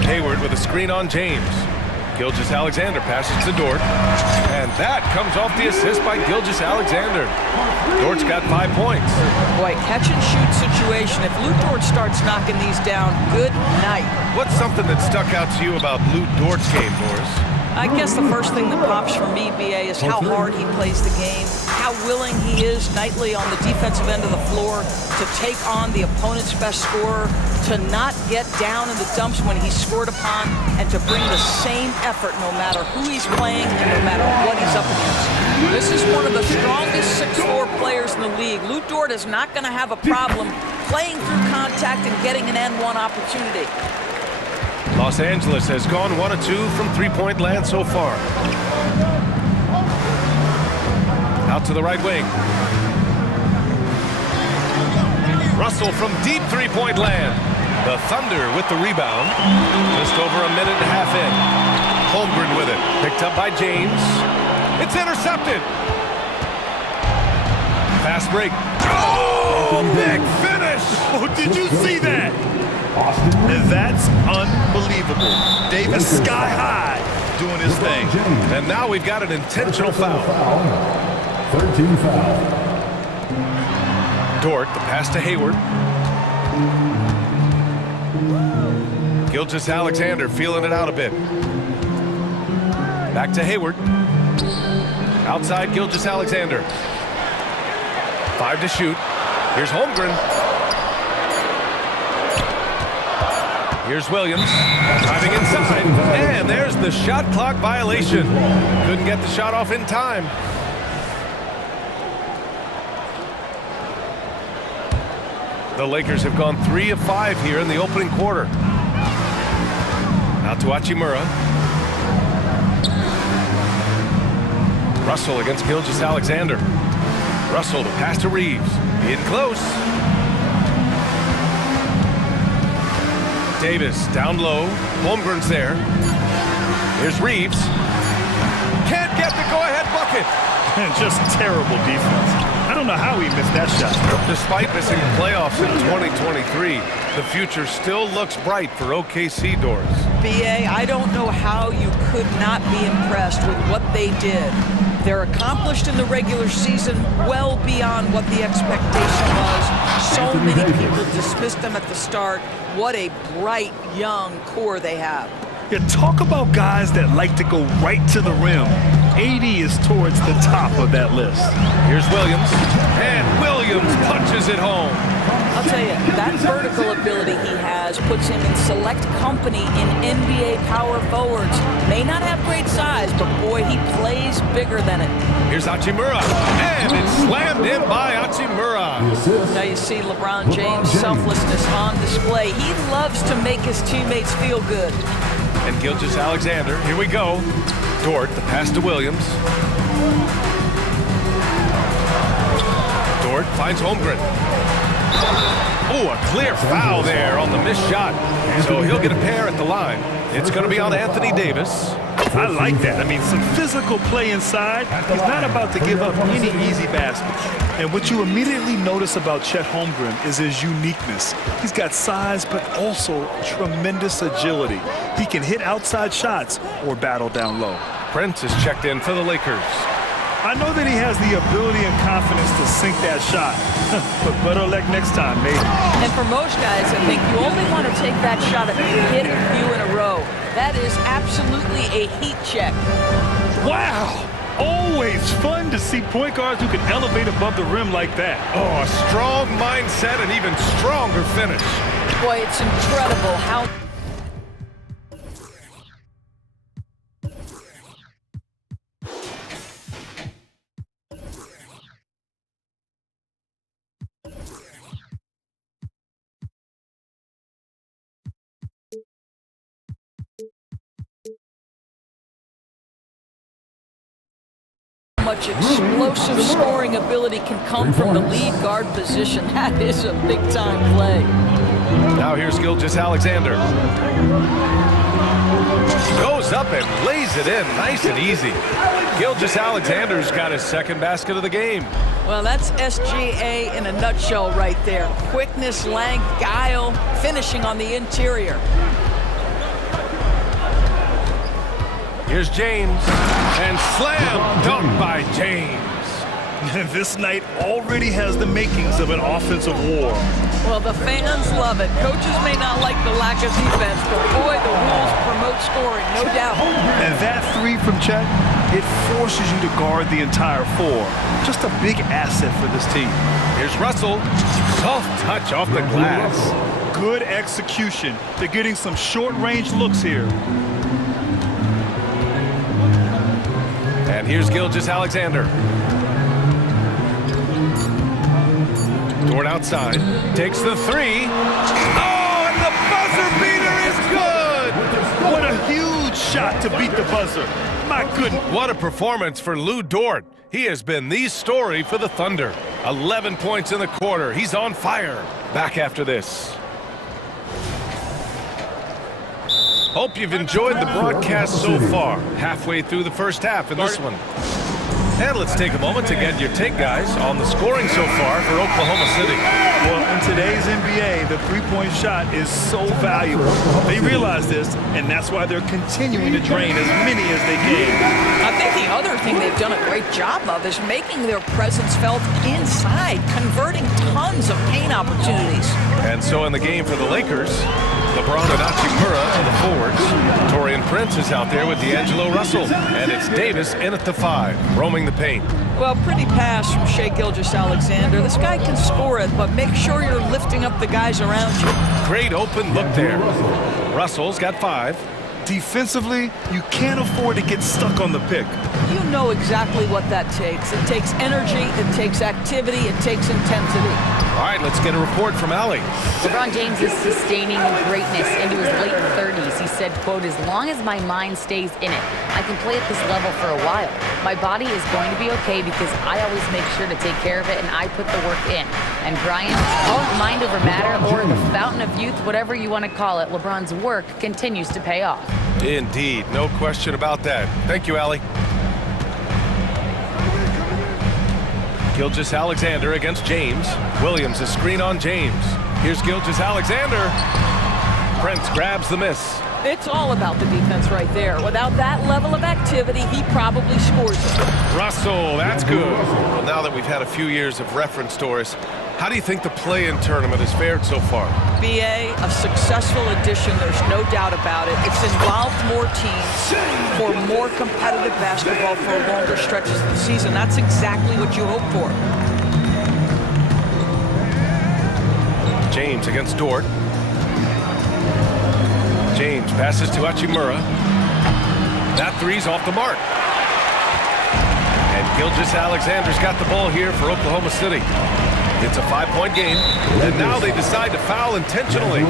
Hayward with a screen on James. Gilgeous-Alexander passes to Dort. And that comes off the assist by Gilgeous-Alexander. Dort's got 5 points. Boy, catch and shoot situation. If Lou Dort starts knocking these down, good night. What's something that stuck out to you about Lou Dort's game, Morris? I guess the first thing that pops for me, BA, is how hard he plays the game, how willing he is nightly on the defensive end of the floor to take on the opponent's best scorer, to not get down in the dumps when he's scored upon, and to bring the same effort no matter who he's playing and no matter what he's up against. This is one of the strongest 6'4" players in the league. Lou Dort is not going to have a problem playing through contact and getting an N1 opportunity. Los Angeles has gone 1 of 2 from 3-point land so far. Out to the right wing. Russell from deep 3-point land. The Thunder with the rebound. Just over a minute and a half in. Holmgren with it. Picked up by James. It's intercepted. Fast break. Oh, big finish! Oh, did you see that? That's unbelievable. Davis sky high doing his thing. And now we've got an intentional foul. 13 foul. Dort, the pass to Hayward. Gilgeous-Alexander feeling it out a bit. Back to Hayward. Outside Gilgeous-Alexander. 5 to shoot. Here's Holmgren. Here's Williams, driving inside, and there's the shot clock violation. Couldn't get the shot off in time. The Lakers have gone 3 of 5 here in the opening quarter. Out to Hachimura. Russell against Gilgeous-Alexander. Russell, the pass to Reeves. In close. Davis down low. Holmgren's there. Here's Reeves. Can't get the go-ahead bucket. Just terrible defense. I don't know how he missed that shot. Despite missing the playoffs in 2023, the future still looks bright for OKC doors. BA, I don't know how you could not be impressed with what they did. They're accomplished in the regular season well beyond what the expectation was. So many people dismissed them at the start. What a bright, young core they have. Yeah, talk about guys that like to go right to the rim. AD is towards the top of that list. Here's Williams, and Williams punches it home. I'll tell you, that vertical ability he has puts him in select company in NBA power forwards. May not have great size, but boy, he plays bigger than it. Here's Hachimura, and it's slammed in by Hachimura. Now you see LeBron James' selflessness on display. He loves to make his teammates feel good. And Gilgeous-Alexander, here we go. Dort, the pass to Williams. Dort finds Holmgren. Oh, a clear foul there on the missed shot. So he'll get a pair at the line. It's going to be on Anthony Davis. I like that. I mean, some physical play inside. He's not about to give up any easy baskets. And what you immediately notice about Chet Holmgren is his uniqueness. He's got size, but also tremendous agility. He can hit outside shots or battle down low. Prince is checked in for the Lakers. I know that he has the ability and confidence to sink that shot. But better luck next time, maybe. And for most guys, I think you only want to take that shot if you hit a few in a row. That is absolutely a heat check. Wow! Always fun to see point guards who can elevate above the rim like that. Oh, a strong mindset and even stronger finish. Boy, it's incredible how... much explosive scoring ability can come from the lead guard position. That is a big-time play. Now here's Gilgeous-Alexander. Goes up and lays it in nice and easy. Gilgeous-Alexander's got his second basket of the game. Well, that's SGA in a nutshell right there. Quickness, length, guile, finishing on the interior. Here's James, and slam dunk by James. This night already has the makings of an offensive war. Well, the fans love it. Coaches may not like the lack of defense, but boy, the rules promote scoring, no doubt. And that three from Chet, it forces you to guard the entire four. Just a big asset for this team. Here's Russell, soft touch off the glass. Good execution. They're getting some short-range looks here. And here's Gilgeous-Alexander. Dort outside, takes the three. Oh, and the buzzer beater is good! What a huge shot to beat the buzzer. My goodness. What a performance for Lou Dort. He has been the story for the Thunder. 11 points in the quarter. He's on fire. Back after this. Hope you've enjoyed the broadcast so far. Halfway through the first half in this one. And let's take a moment to get your take, guys, on the scoring so far for Oklahoma City. Well, in today's NBA, the three-point shot is so valuable. They realize this, and that's why they're continuing to drain as many as they can. I think the other thing they've done a great job of is making their presence felt inside, converting tons of paint opportunities. And so in the game for the Lakers, LeBron and Hachimura are the forwards. Taurean Prince is out there with D'Angelo Russell. And it's Davis in at the 5, roaming the paint. Well, pretty pass from Shai Gilgeous-Alexander. This guy can score it, but make sure you're lifting up the guys around you. Great open look there. Russell's got 5. Defensively, you can't afford to get stuck on the pick. You know exactly what that takes. It takes energy, it takes activity, it takes intensity. All right, let's get a report from Allie. LeBron James is sustaining greatness into his late 30s. He said, quote, "As long as my mind stays in it, I can play at this level for a while. My body is going to be okay because I always make sure to take care of it and I put the work in." And Brian, call it mind over matter or the fountain of youth, whatever you want to call it, LeBron's work continues to pay off. Indeed, no question about that. Thank you, Allie. Gilgeous-Alexander against James. Williams, a screen on James. Here's Gilgeous-Alexander. Prince grabs the miss. It's all about the defense right there. Without that level of activity, he probably scores it. Russell, that's good. Well, now that we've had a few years of reference, Doris, how do you think the play-in tournament has fared so far? BA, a successful addition, there's no doubt about it. It's involved more teams for more competitive basketball for longer stretches of the season. That's exactly what you hope for. James against Dort. James passes to Hachimura. That three's off the mark. And Gilgeous-Alexander's got the ball here for Oklahoma City. It's a 5-point game, and now they decide to foul intentionally.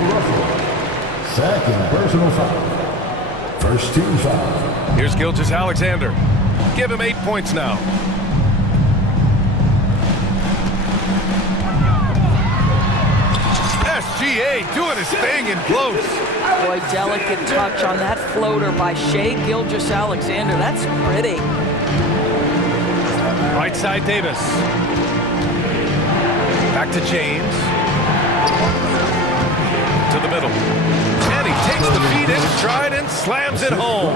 Second personal foul. First team foul. Here's Gilgeous-Alexander. Give him 8 points now. SGA doing his thing in close. Boy, delicate touch on that floater by Shai Gilgeous-Alexander. That's pretty. Right side, Davis. Back to James. To the middle. And he takes the feet in stride and slams it home.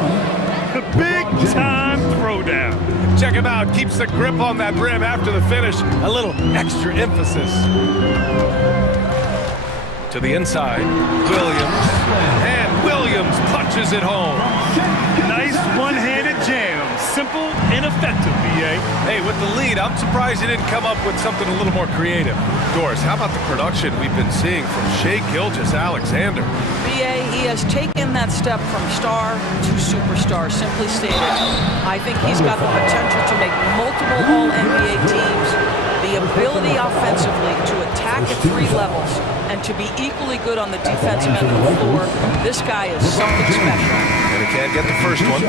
Big time throwdown. Check him out. Keeps the grip on that rim after the finish. A little extra emphasis. To the inside. Williams. And Williams punches it home. Nice one-handed jam. Simple and effective, B.A. Hey, with the lead, I'm surprised he didn't come up with something a little more creative. Doris, how about the production we've been seeing from Shai Gilgeous-Alexander? BA, he has taken that step from star to superstar, simply stated. I think he's got the potential to make multiple All-NBA teams, the ability offensively to attack at 3 levels, and to be equally good on the defensive end of the floor. This guy is something special. And he can't get the first one.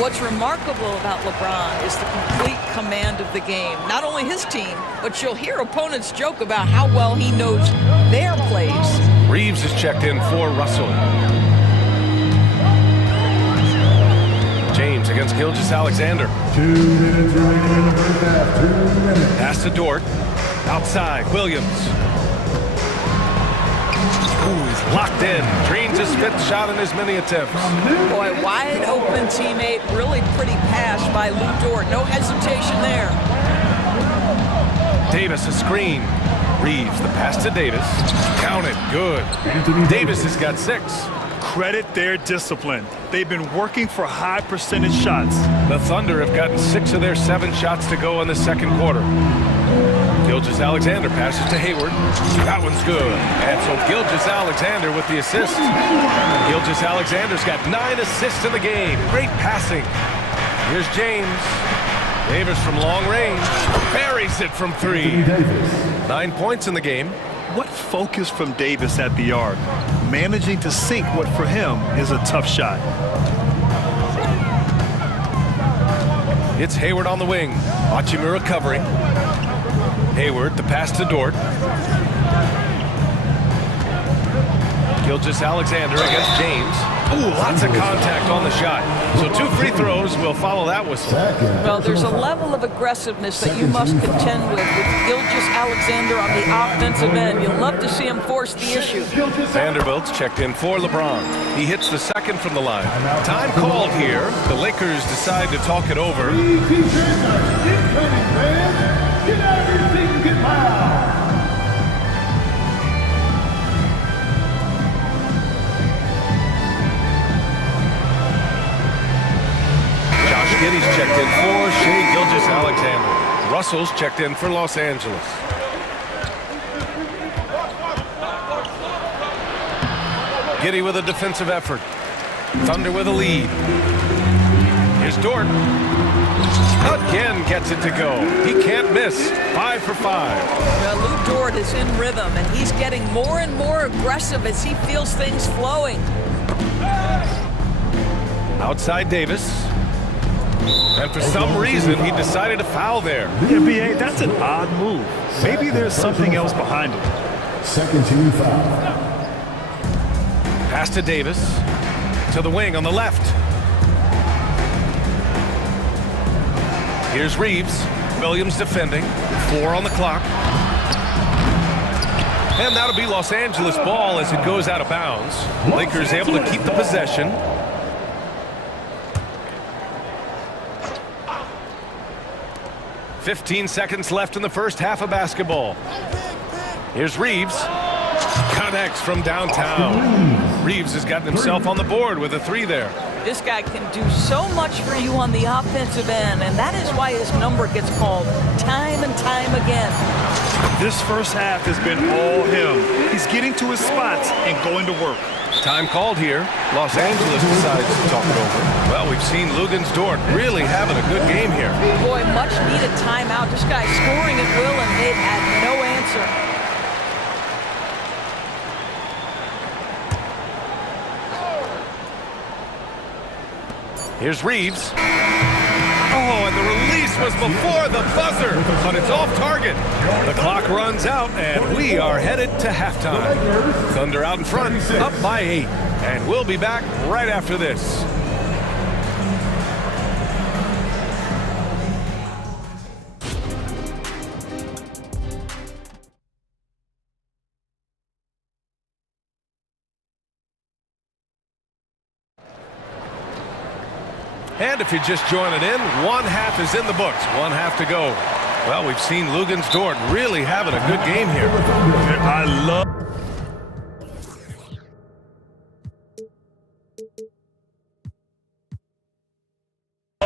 What's remarkable about LeBron is the complete command of the game. Not only his team, but you'll hear opponents joke about how well he knows their plays. Reeves is checked in for Russell. James against Gilgeous-Alexander. 2 minutes remaining in the first half. 2 minutes. Pass to Dort. Outside, Williams. Ooh, he's locked in. Drains his 5th shot in as many attempts. Boy, wide open teammate. Really pretty pass by Lou Dort. No hesitation there. Davis, a screen. Reeves, the pass to Davis. Counted, good. Davis has got 6. Credit their discipline. They've been working for high percentage shots. The Thunder have gotten 6 of their 7 shots to go in the second quarter. Gilgeous-Alexander passes to Hayward. That one's good. And so Gilgeous-Alexander with the assist. Gilgeous-Alexander's got 9 assists in the game. Great passing. Here's James. Davis from long range. Buries it from 3. 9 points in the game. What focus from Davis at the arc. Managing to sink what for him is a tough shot. It's Hayward on the wing. Hachimura covering. Hayward, the pass to Dort. Gilgeous-Alexander against James. Ooh, lots of contact on the shot. So 2 free throws will follow that whistle. Well, there's a level of aggressiveness that you must contend with Gilgeous-Alexander on the offensive end. You'll love to see him force the issue. Vanderbilt's checked in for LeBron. He hits the 2nd from the line. Time called here. The Lakers decide to talk it over. Get out of your seat and get loud. Josh Giddey's checked in for Shai Gilgeous-Alexander. Russell's checked in for Los Angeles. Giddey with a defensive effort. Thunder with a lead. Here's Dort. Again gets it to go. He can't miss. 5 for 5. Well, Lou Dort is in rhythm, and he's getting more and more aggressive as he feels things flowing. Outside Davis. And for some reason, he decided to foul there. Yeah, B.A., that's an odd move. Maybe there's something else behind it. Second team foul. Pass to Davis. To the wing on the left. Here's Reeves. Williams defending. 4 on the clock. And that'll be Los Angeles ball as it goes out of bounds. Lakers able to keep the possession. "15 seconds left in the first half of basketball. Here's Reeves. Connects from downtown. Reeves has gotten himself on the board with a 3 there. This guy can do so much for you on the offensive end, and that is why his number gets called time and time again. This first half has been all him. He's getting to his spots and going to work. Time called here. Los Angeles decides to talk it over. Well, we've seen Luguentz Dort really having a good game here. Boy, much needed timeout. This guy scoring at will, and they've had no answer. Here's Reeves. Oh, and the release was before the buzzer, but it's off target. The clock runs out, and we are headed to halftime. Thunder out in front, up by 8. And we'll be back right after this. And if you're just joining in, one half is in the books. One half to go. Well, we've seen Lugens Dort really having a good game here. I love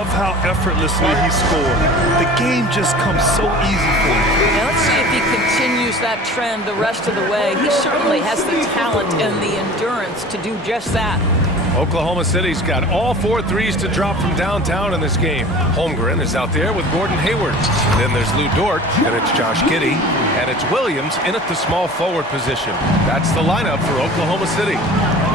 how effortlessly he scored. The game just comes so easy for him. Now let's see if he continues that trend the rest of the way. He certainly has the talent and the endurance to do just that. Oklahoma City's got all 4 threes to drop from downtown in this game. Holmgren is out there with Gordon Hayward. Then there's Lou Dort, and it's Josh Giddey, and it's Williams in at the small forward position. That's the lineup for Oklahoma City.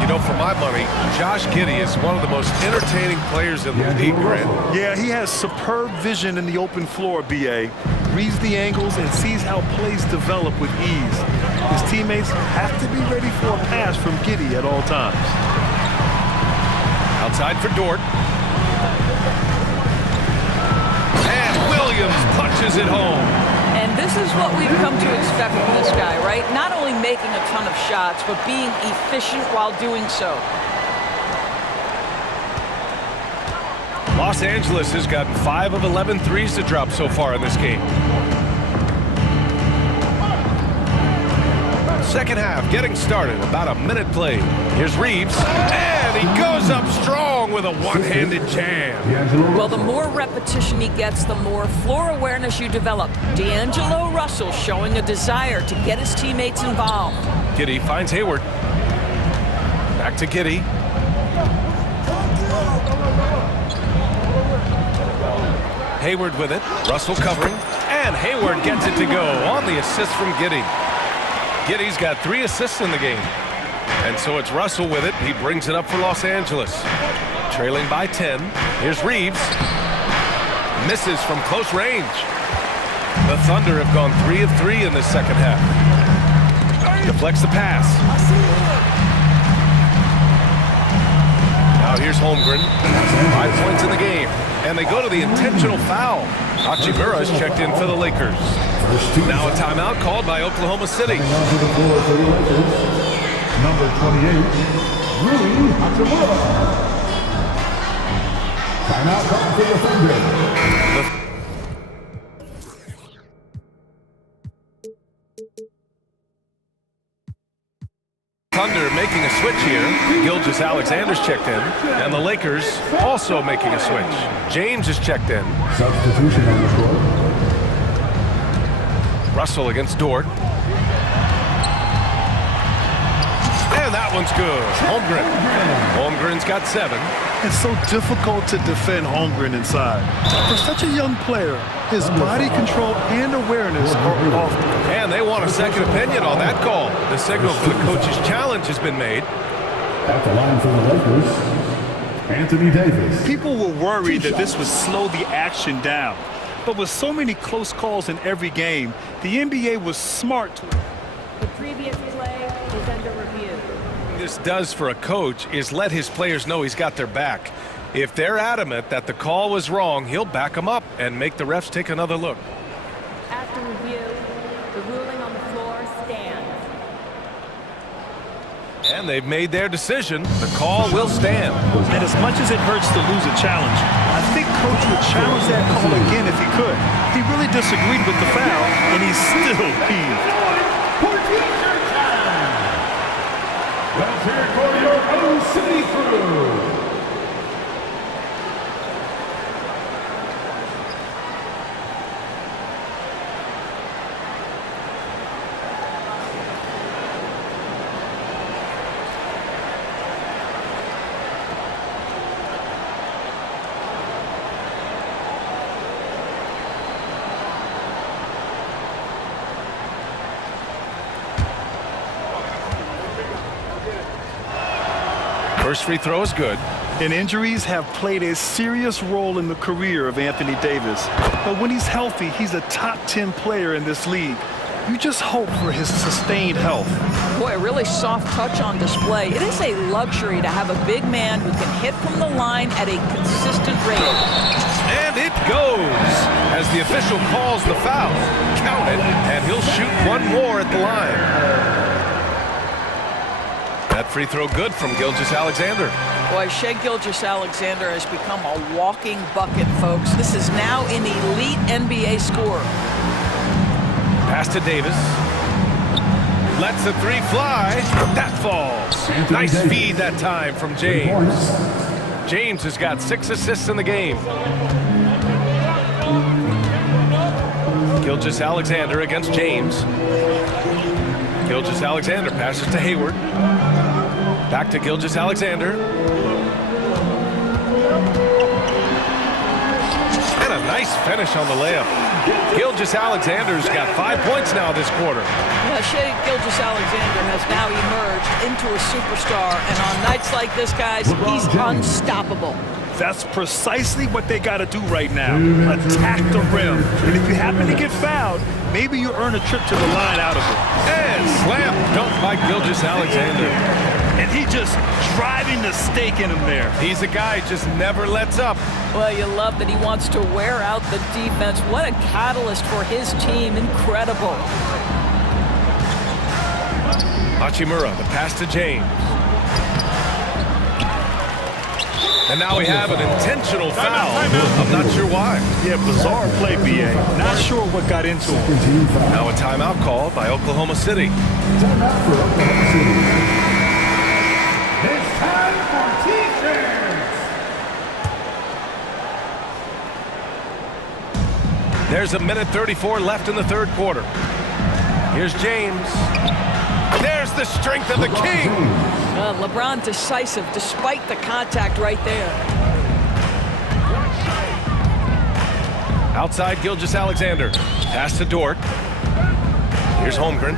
You know, for my money, Josh Giddey is one of the most entertaining players in the league, Grant. Yeah, he has superb vision in the open floor, B.A. Reads the angles and sees how plays develop with ease. His teammates have to be ready for a pass from Giddey at all times. Outside for Dort. And Williams punches it home. And this is what we've come to expect from this guy, right? Not only making a ton of shots, but being efficient while doing so. Los Angeles has gotten 5 of 11 threes to drop so far in this game. Second half getting started, about a minute played. Here's Reeves, and he goes up strong with a one-handed jam. Well, the more repetition he gets, the more floor awareness you develop. D'Angelo Russell showing a desire to get his teammates involved. Giddey finds Hayward. Back to Giddey. Hayward with it, Russell covering, and Hayward gets it to go on the assist from Giddey. Giddey's got 3 assists in the game. And so it's Russell with it. He brings it up for Los Angeles. Trailing by 10. Here's Reeves. Misses from close range. The Thunder have gone 3 of 3 in this second half. Deflects the pass. Now here's Holmgren. 5 points in the game. And they go to the intentional foul. Hachimura is checked in for the Lakers. Now a timeout called by Oklahoma City. Number 28, Rui Hachimura. Timeout called for the Thunder. Thunder making a switch here. Gilgeous Alexander's checked in. And the Lakers also making a switch. James is checked in. Substitution on the court. Russell against Dort. And that one's good. Holmgren. Holmgren's got 7. It's so difficult to defend Holmgren inside. For such a young player, his body control and awareness are off. And they want a second opinion on that call. The signal for the coach's challenge has been made. At the line for the Lakers, Anthony Davis. People were worried that this would slow the action down. But with so many close calls in every game, the NBA was smart. The previous play is under review. What this does for a coach is let his players know he's got their back. If they're adamant that the call was wrong, he'll back them up and make the refs take another look. After review, the ruling on the floor stands. And they've made their decision. The call will stand. And as much as it hurts to lose a challenge, I think Coach would challenge that call again if he could. He really disagreed with the foul, and he's still peeved. Let's hear it for your own city crew. First free throw is good. And injuries have played a serious role in the career of Anthony Davis. But when he's healthy, he's a top 10 player in this league. You just hope for his sustained health. Boy, a really soft touch on display. It is a luxury to have a big man who can hit from the line at a consistent rate. And it goes as the official calls the foul. Count it, and he'll shoot one more at the line. That free throw good from Gilgeous-Alexander. Boy, Shai Gilgeous-Alexander has become a walking bucket, folks. This is now an elite NBA scorer. Pass to Davis. Lets the three fly. That falls. Nice feed that time from James. James has got 6 assists in the game. Gilgeous-Alexander against James. Gilgeous-Alexander passes to Hayward. Back to Gilgeous-Alexander. And a nice finish on the layup. Gilgeous-Alexander's got 5 points now this quarter. Yeah, Shai Gilgeous-Alexander has now emerged into a superstar, and on nights like this, guys, he's unstoppable. That's precisely what they got to do right now. Attack the rim. And if you happen to get fouled, maybe you earn a trip to the line out of it. And slam dunk by Gilgeous-Alexander. And he just driving the stake in him there. He's a guy who just never lets up. Well, you love that he wants to wear out the defense. What a catalyst for his team. Incredible. Hachimura, the pass to James. And now we have an intentional foul. I'm not sure why. Yeah, bizarre play, BA. Not sure what got into him. Now a timeout called by Oklahoma City. Timeout for Oklahoma City. It's time for teachers. There's 1:34 left in the third quarter. Here's James. There's the strength of the king. LeBron decisive despite the contact right there. Outside Gilgeous-Alexander. Pass to Dort. Here's Holmgren.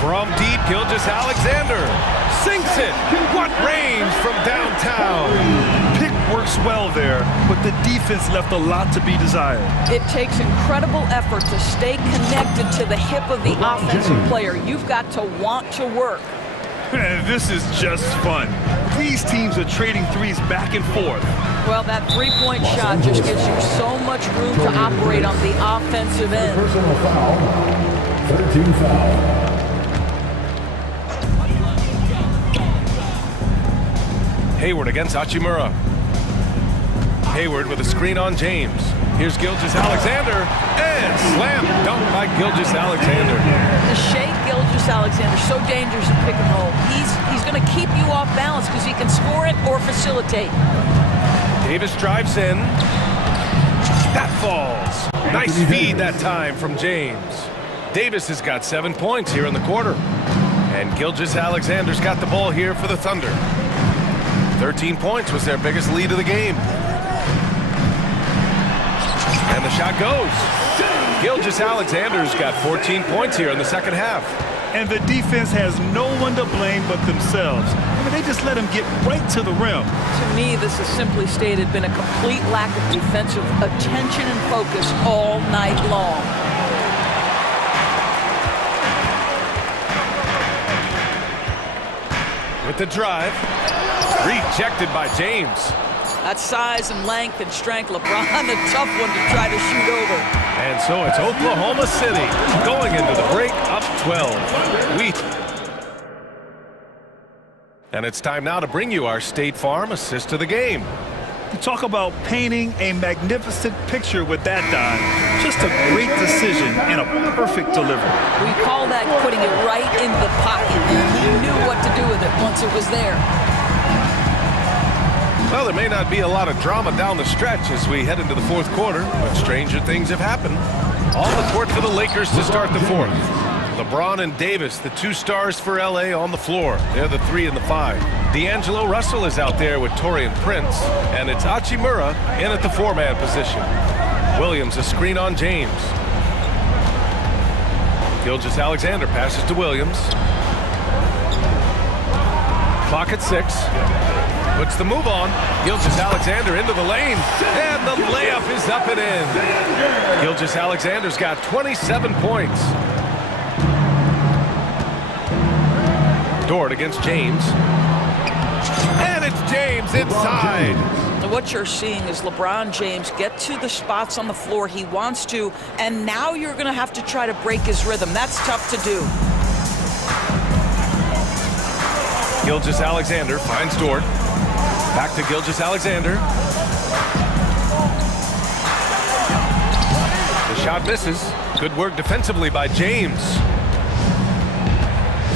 From deep, Gilgeous-Alexander sinks it. What range from downtown. Pick works well there, but the defense left a lot to be desired. It takes incredible effort to stay connected to the hip of the offensive player. You've got to want to work. This is just fun. These teams are trading threes back and forth. Well, that three-point shot just gives you so much room to operate on the offensive end. Personal foul. 13 foul. Hayward against Hachimura. Hayward with a screen on James. Here's Gilgeous-Alexander, and slam dunk by Gilgeous-Alexander. The Shai Gilgeous-Alexander, so dangerous in pick and roll. He's going to keep you off balance because he can score it or facilitate. Davis drives in. That falls. Nice feed that time from James. Davis has got 7 points here in the quarter. And Gilgeous-Alexander's got the ball here for the Thunder. 13 points was their biggest lead of the game. And the shot goes. Gilgeous-Alexander's got 14 points here in the second half. And the defense has no one to blame but themselves. I mean, they just let him get right to the rim. To me, this has simply stated been a complete lack of defensive attention and focus all night long. With the drive, rejected by James. That size and length and strength, LeBron, a tough one to try to shoot over. And so it's Oklahoma City going into the break up 12. And it's time now to bring you our State Farm assist of the game. You talk about painting a magnificent picture with that dime. Just a great decision and a perfect delivery. We call that putting it right in the pocket. He knew what to do with it once it was there. Well, there may not be a lot of drama down the stretch as we head into the fourth quarter, but stranger things have happened. On the court for the Lakers to start the fourth. LeBron and Davis, the two stars for LA, on the floor. They're the 3 and the 5. D'Angelo Russell is out there with Taurean Prince, and it's Hachimura in at the 4-man position. Williams a screen on James. Gilgeous-Alexander passes to Williams. Clock at 6. Puts the move on. Gilgeous-Alexander into the lane. And the layup is up and in. Gilgeous-Alexander's got 27 points. Dort against James. And it's James inside. What you're seeing is LeBron James get to the spots on the floor he wants to, and now you're going to have to try to break his rhythm. That's tough to do. Gilgeous-Alexander finds Dort. Back to Gilgeous-Alexander. The shot misses. Good work defensively by James.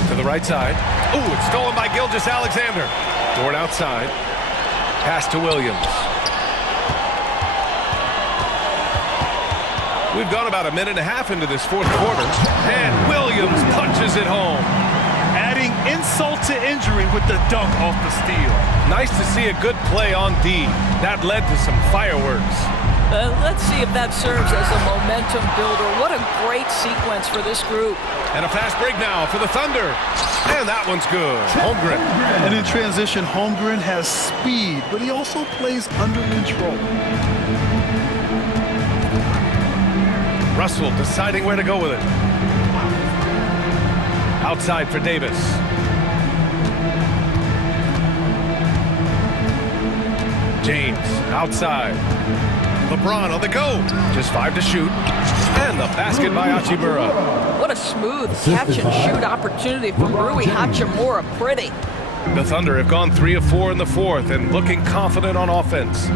To the right side. Ooh, it's stolen by Gilgeous-Alexander. Dort outside. Pass to Williams. We've gone about a minute and a half into this fourth quarter. And Williams punches it home. Adding insult to injury with the dunk off the steal. Nice to see a good play on D. That led to some fireworks. Let's see if that serves as a momentum builder. What a great sequence for this group. And a fast break now for the Thunder. And that one's good. Holmgren. And in transition, Holmgren has speed, but he also plays under control. Russell deciding where to go with it. Outside for Davis. James outside. LeBron on the go. Just 5 to shoot. And the basket by Hachimura. What a smooth catch and shoot opportunity from Rui Hachimura. Pretty. The Thunder have gone 3 of 4 in the fourth and looking confident on offense.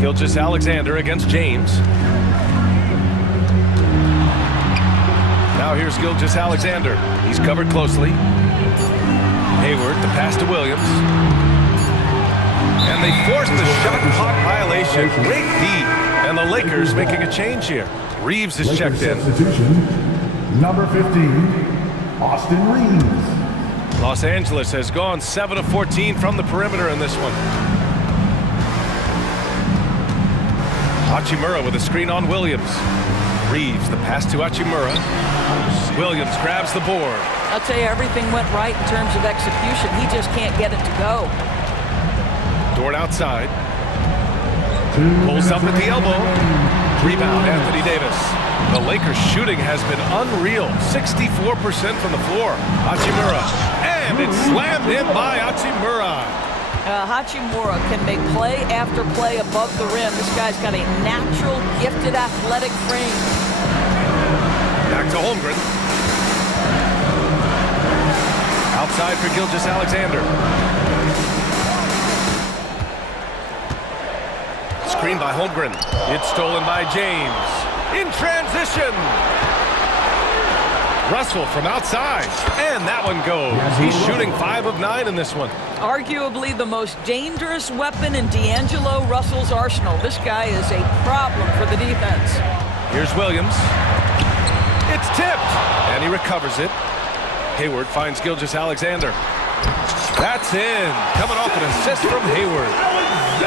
Gilgeous-Alexander against James. Now here's Gilgeous-Alexander. He's covered closely. Hayward, the pass to Williams. And they forced the shot clock violation. Great D. And the Lakers making a change here. Reeves is checked in. Number 15, Austin Reeves. Los Angeles has gone 7 of 14 from the perimeter in this one. Hachimura with a screen on Williams. Reeves, the pass to Hachimura. Williams grabs the board. I'll tell you, everything went right in terms of execution. He just can't get it to go. Dort outside. Pulls up at the elbow. Rebound, Anthony Davis. The Lakers' shooting has been unreal. 64% from the floor. Hachimura. And it's slammed in by Hachimura. Hachimura can make play after play above the rim. This guy's got a natural, gifted, athletic frame. Back to Holmgren. Outside for Gilgeous-Alexander. Screen by Holmgren. It's stolen by James. In transition. Russell from outside. And that one goes. He's shooting 5 of 9 in this one. Arguably the most dangerous weapon in D'Angelo Russell's arsenal. This guy is a problem for the defense. Here's Williams. It's tipped. And he recovers it. Hayward finds Gilgeous-Alexander. That's in. Coming off an assist from Hayward.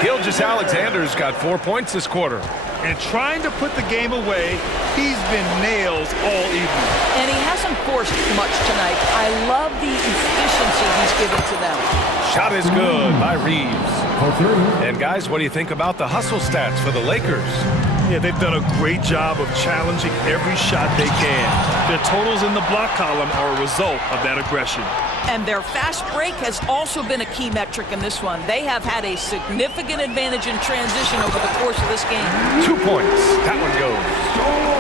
Gilgeous-Alexander's got 4 points this quarter. And trying to put the game away, he's been nails all evening. And he hasn't forced much tonight. I love the efficiency he's given to them. Shot is good by Reeves. And guys, what do you think about the hustle stats for the Lakers? Yeah, they've done a great job of challenging every shot they can. Their totals in the block column are a result of that aggression. And their fast break has also been a key metric in this one. They have had a significant advantage in transition over the course of this game. 2 points. That one goes.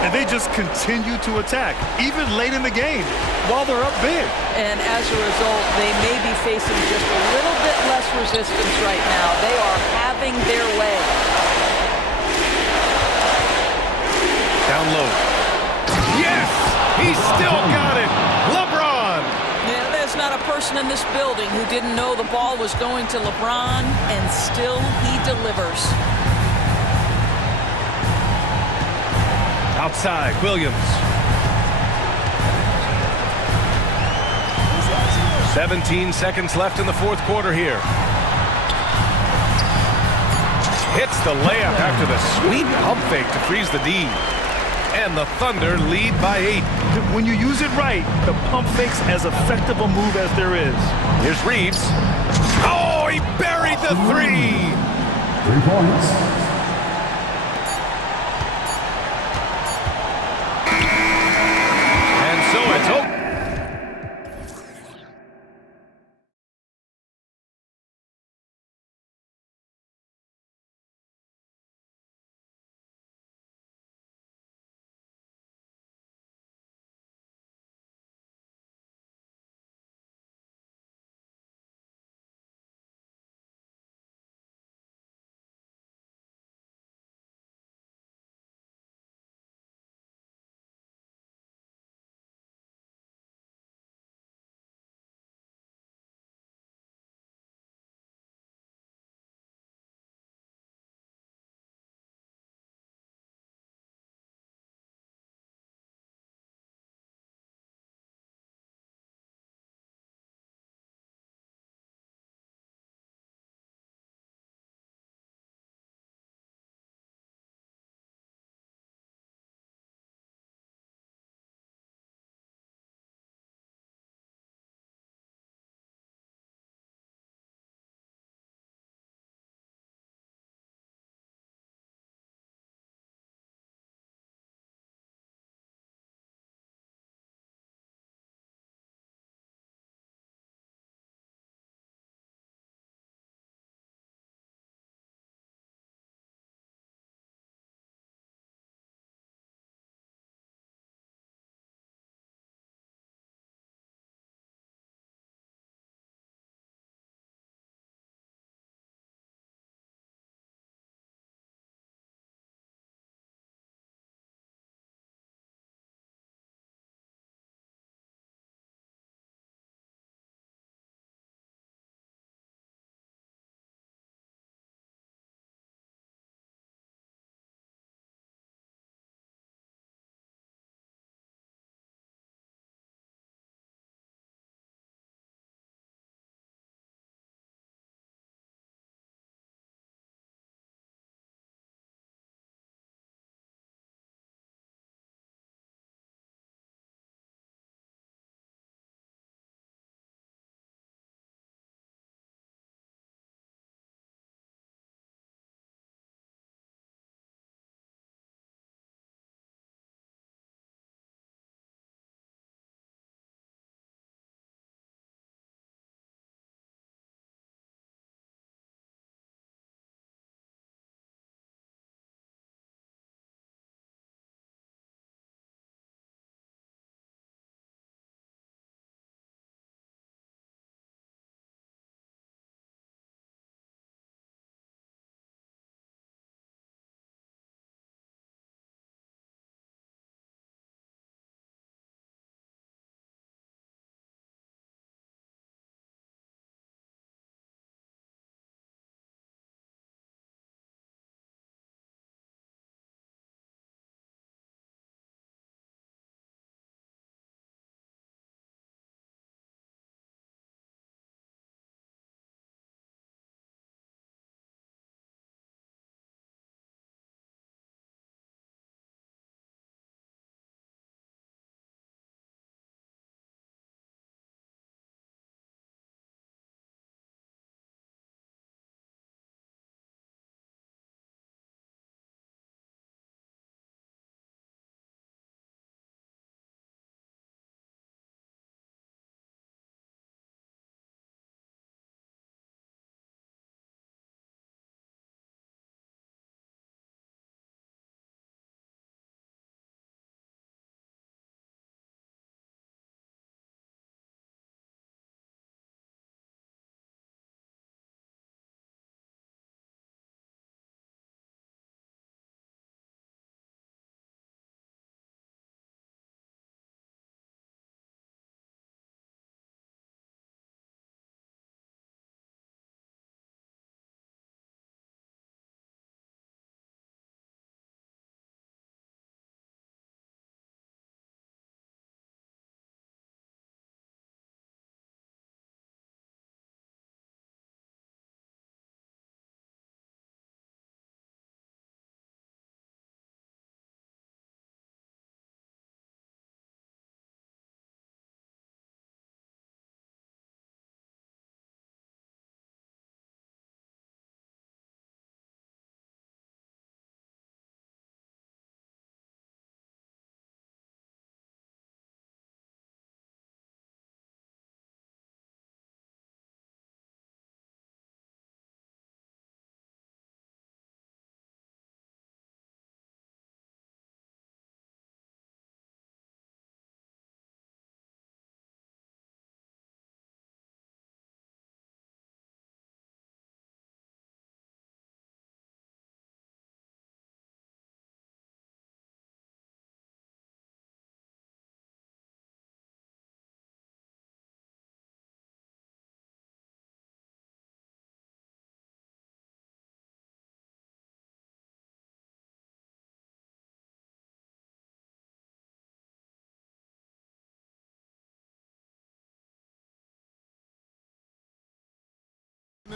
And they just continue to attack, even late in the game, while they're up big. And as a result, they may be facing just a little bit less resistance right now. They are having their way. Down low. Yes! He's still got it! LeBron! Yeah, there's not a person in this building who didn't know the ball was going to LeBron, and still he delivers. Outside, Williams. 17 seconds left in the fourth quarter here. Hits the layup after the sweet pump fake to freeze the D. And the Thunder lead by 8. When you use it right, the pump fake's as effective a move as there is. Here's Reeves. Oh, he buried the 3. 3 points. And so it's over.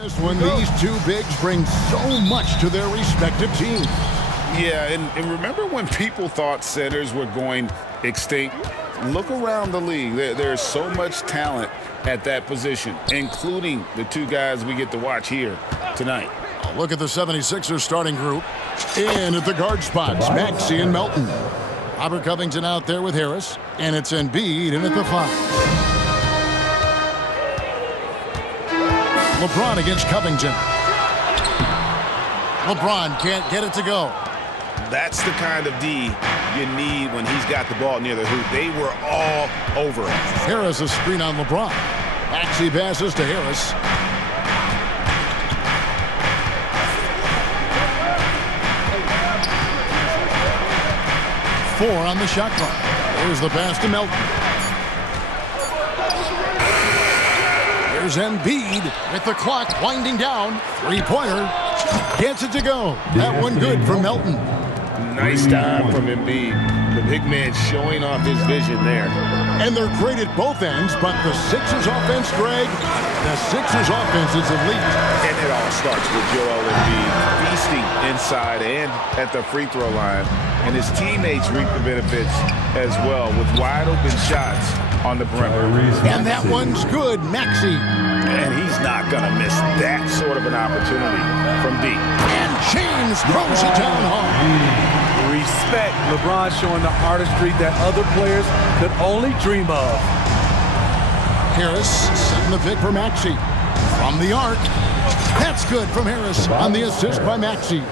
This one, these two bigs bring so much to their respective teams. Yeah, and remember when people thought centers were going extinct? Look around the league. There's so much talent at that position, including the two guys we get to watch here tonight. Look at the 76ers starting group. In at the guard spots, Maxey and Melton. Robert Covington out there with Harris, and it's Embiid in at the 5. LeBron against Covington. LeBron can't get it to go. That's the kind of D you need when he's got the ball near the hoop. They were all over it. Harris a screen on LeBron. Maxey passes to Harris. Four on the shot clock. Here's the pass to Melton. Here's Embiid with the clock winding down. Three-pointer. Gets it to go. That one good for Melton. Nice time from Embiid. The big man showing off his vision there. And they're great at both ends, but the Sixers offense, Greg, the Sixers offense is elite. And it all starts with Joel Embiid feasting inside and at the free throw line. And his teammates reap the benefits as well with wide open shots on the perimeter. And that one's good, Maxey. And he's not going to miss that sort of an opportunity from deep. And James throws it down hard. Respect. LeBron showing the artistry that other players could only dream of. Harris setting the pick for Maxey. From the arc. That's good from Harris on the assist by Maxey.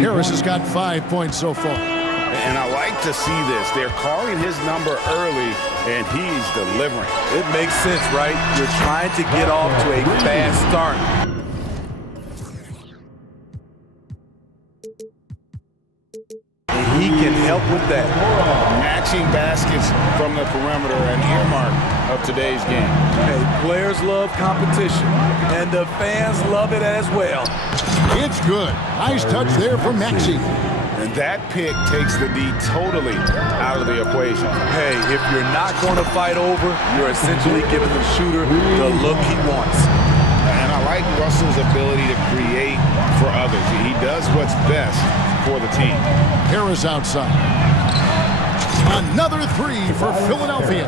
Harris has got 5 points so far. And I like to see this. They're calling his number early, and he's delivering. It makes sense, right? You're trying to get off to a fast start. And he can help with that. Matching baskets from the perimeter, an earmark of today's game. Hey, players love competition, and the fans love it as well. It's good. Nice touch there from Maxey. And that pick takes the D totally out of the equation. Hey, if you're not going to fight over, you're essentially giving the shooter the look he wants. And I like Russell's ability to create for others. He does what's best for the team. Harris outside. Another three for Philadelphia.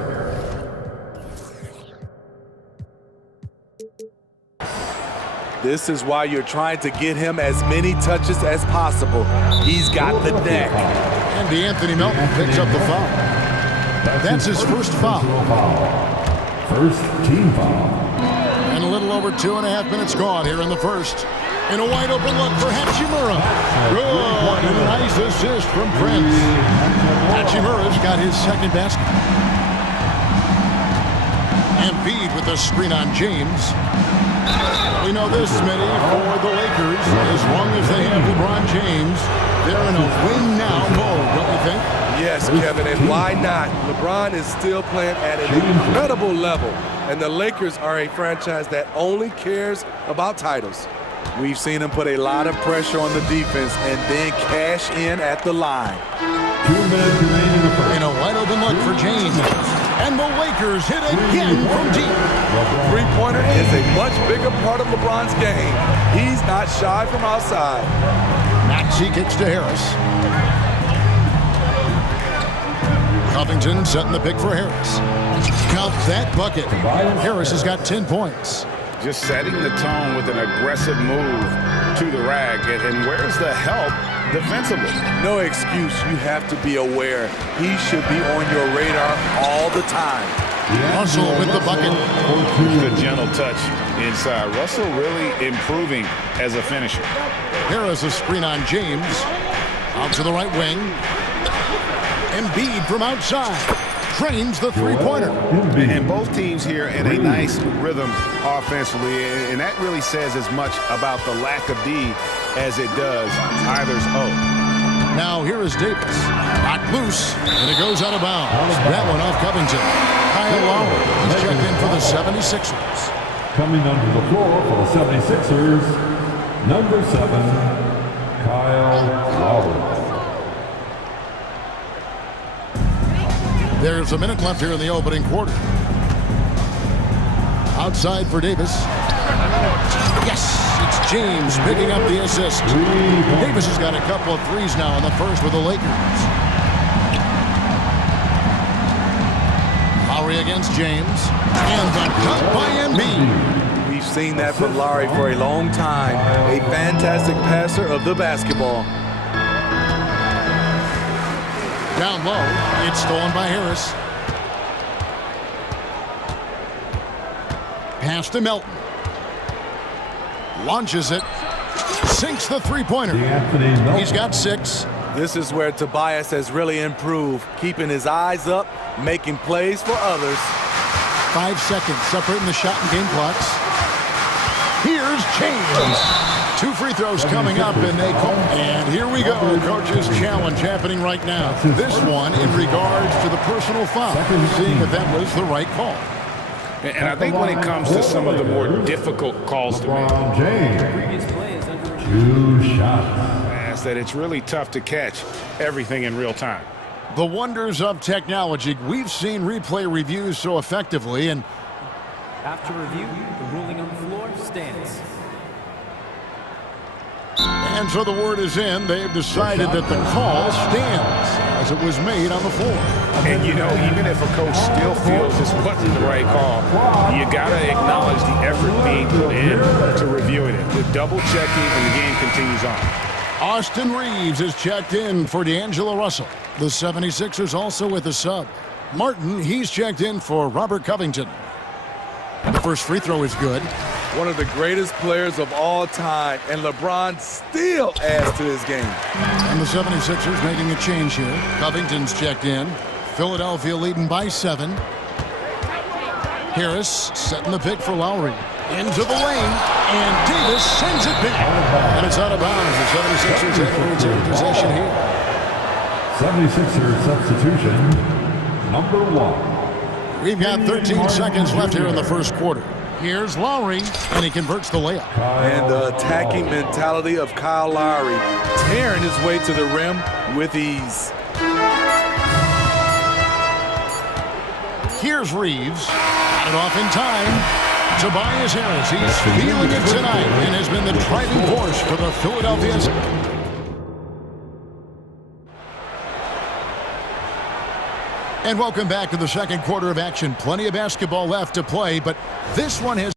This is why you're trying to get him as many touches as possible. He's got the neck. And DeAnthony Melton picks up the foul. That's his first foul. First team foul. And a little over 2.5 minutes gone here in the first. And a wide open look for Hachimura. Good, and a nice assist from Prince. Hachimura's got his second basket. Embiid with a screen on James. We know this, Smitty, for the Lakers, as long as they have LeBron James, they're in a win-now mode, don't you think? Yes, Kevin, and why not? LeBron is still playing at an incredible level, and the Lakers are a franchise that only cares about titles. We've seen him put a lot of pressure on the defense and then cash in at the line. 2 minutes remaining in the first. And a wide-open look for James. And the Lakers hit again from deep. Three-pointer is a much bigger part of LeBron's game. He's not shy from outside. Maxey kicks to Harris. Covington setting the pick for Harris. Count that bucket. Harris has got 10 points. Just setting the tone with an aggressive move to the rack. And where's the help defensively? No excuse. You have to be aware. He should be on your radar all the time. Russell with the bucket. The gentle touch inside. Russell really improving as a finisher. Harris a screen on James. Out to the right wing. Embiid from outside. Trains the three-pointer. And both teams here in a nice rhythm offensively, and that really says as much about the lack of D as it does either's O. Now here is Davis. Knocked loose, and it goes out of bounds. That one off Covington. Kyle Lowry is checked in for the 76ers. Coming onto the floor for the 76ers, number 7, Kyle Lowry. There's a minute left here in the opening quarter. Outside for Davis. Yes, it's James picking up the assist. Davis has got a couple of threes now in the first with the Lakers. Lowry against James. And the cut by Embiid. We've seen that from Lowry for a long time. A fantastic passer of the basketball. Down low, it's stolen by Harris. Pass to Melton. Launches it. Sinks the three-pointer. He's got 6. This is where Tobias has really improved, keeping his eyes up, making plays for others. 5 seconds separating the shot and game clocks. Here's James. 2 free throws coming up, and they call. And here we go. Coach's challenge happening right now. This one in regards to the personal foul. Seeing if that was the right call. And I think when it comes to some of the more difficult calls to make, James. 2 shots. that it's really tough to catch everything in real time. The wonders of technology. We've seen replay reviews so effectively, and After review, the ruling on the floor stands. And so the word is in. They've decided that the call stands as it was made on the floor. And, you know, even if a coach still feels this wasn't the right call, you got to acknowledge the effort being put in to reviewing it, the double-checking, and the game continues on. Austin Reeves is checked in for D'Angelo Russell. The 76ers also with a sub. Martin, he's checked in for Robert Covington. The first free throw is good. One of the greatest players of all time, and LeBron still adds to his game. And the 76ers making a change here. Covington's checked in. Philadelphia leading by 7. Harris setting the pick for Lowry. Into the lane, and Davis sends it back. And it's out of bounds. The 76ers have retained possession here. 76ers substitution, number 1. We've got 13 seconds left here in the first quarter. Here's Lowry, and he converts the layup. And the attacking mentality of Kyle Lowry, tearing his way to the rim with ease. Here's Reeves. Got it off in time. Tobias Harris, he's feeling it tonight and has been the driving force for the Philadelphia. And welcome back to the second quarter of action. Plenty of basketball left to play, but this one has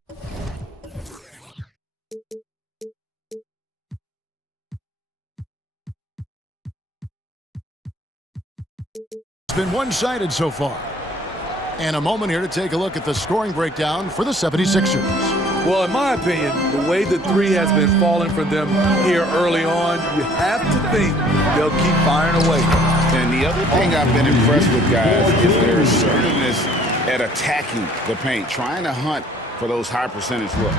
been one-sided so far. And a moment here to take a look at the scoring breakdown for the 76ers. Well, in my opinion, the way the three has been falling for them here early on, you have to think they'll keep firing away. And the other thing I've been impressed with, guys, is their assertiveness at attacking the paint, trying to hunt for those high percentage looks.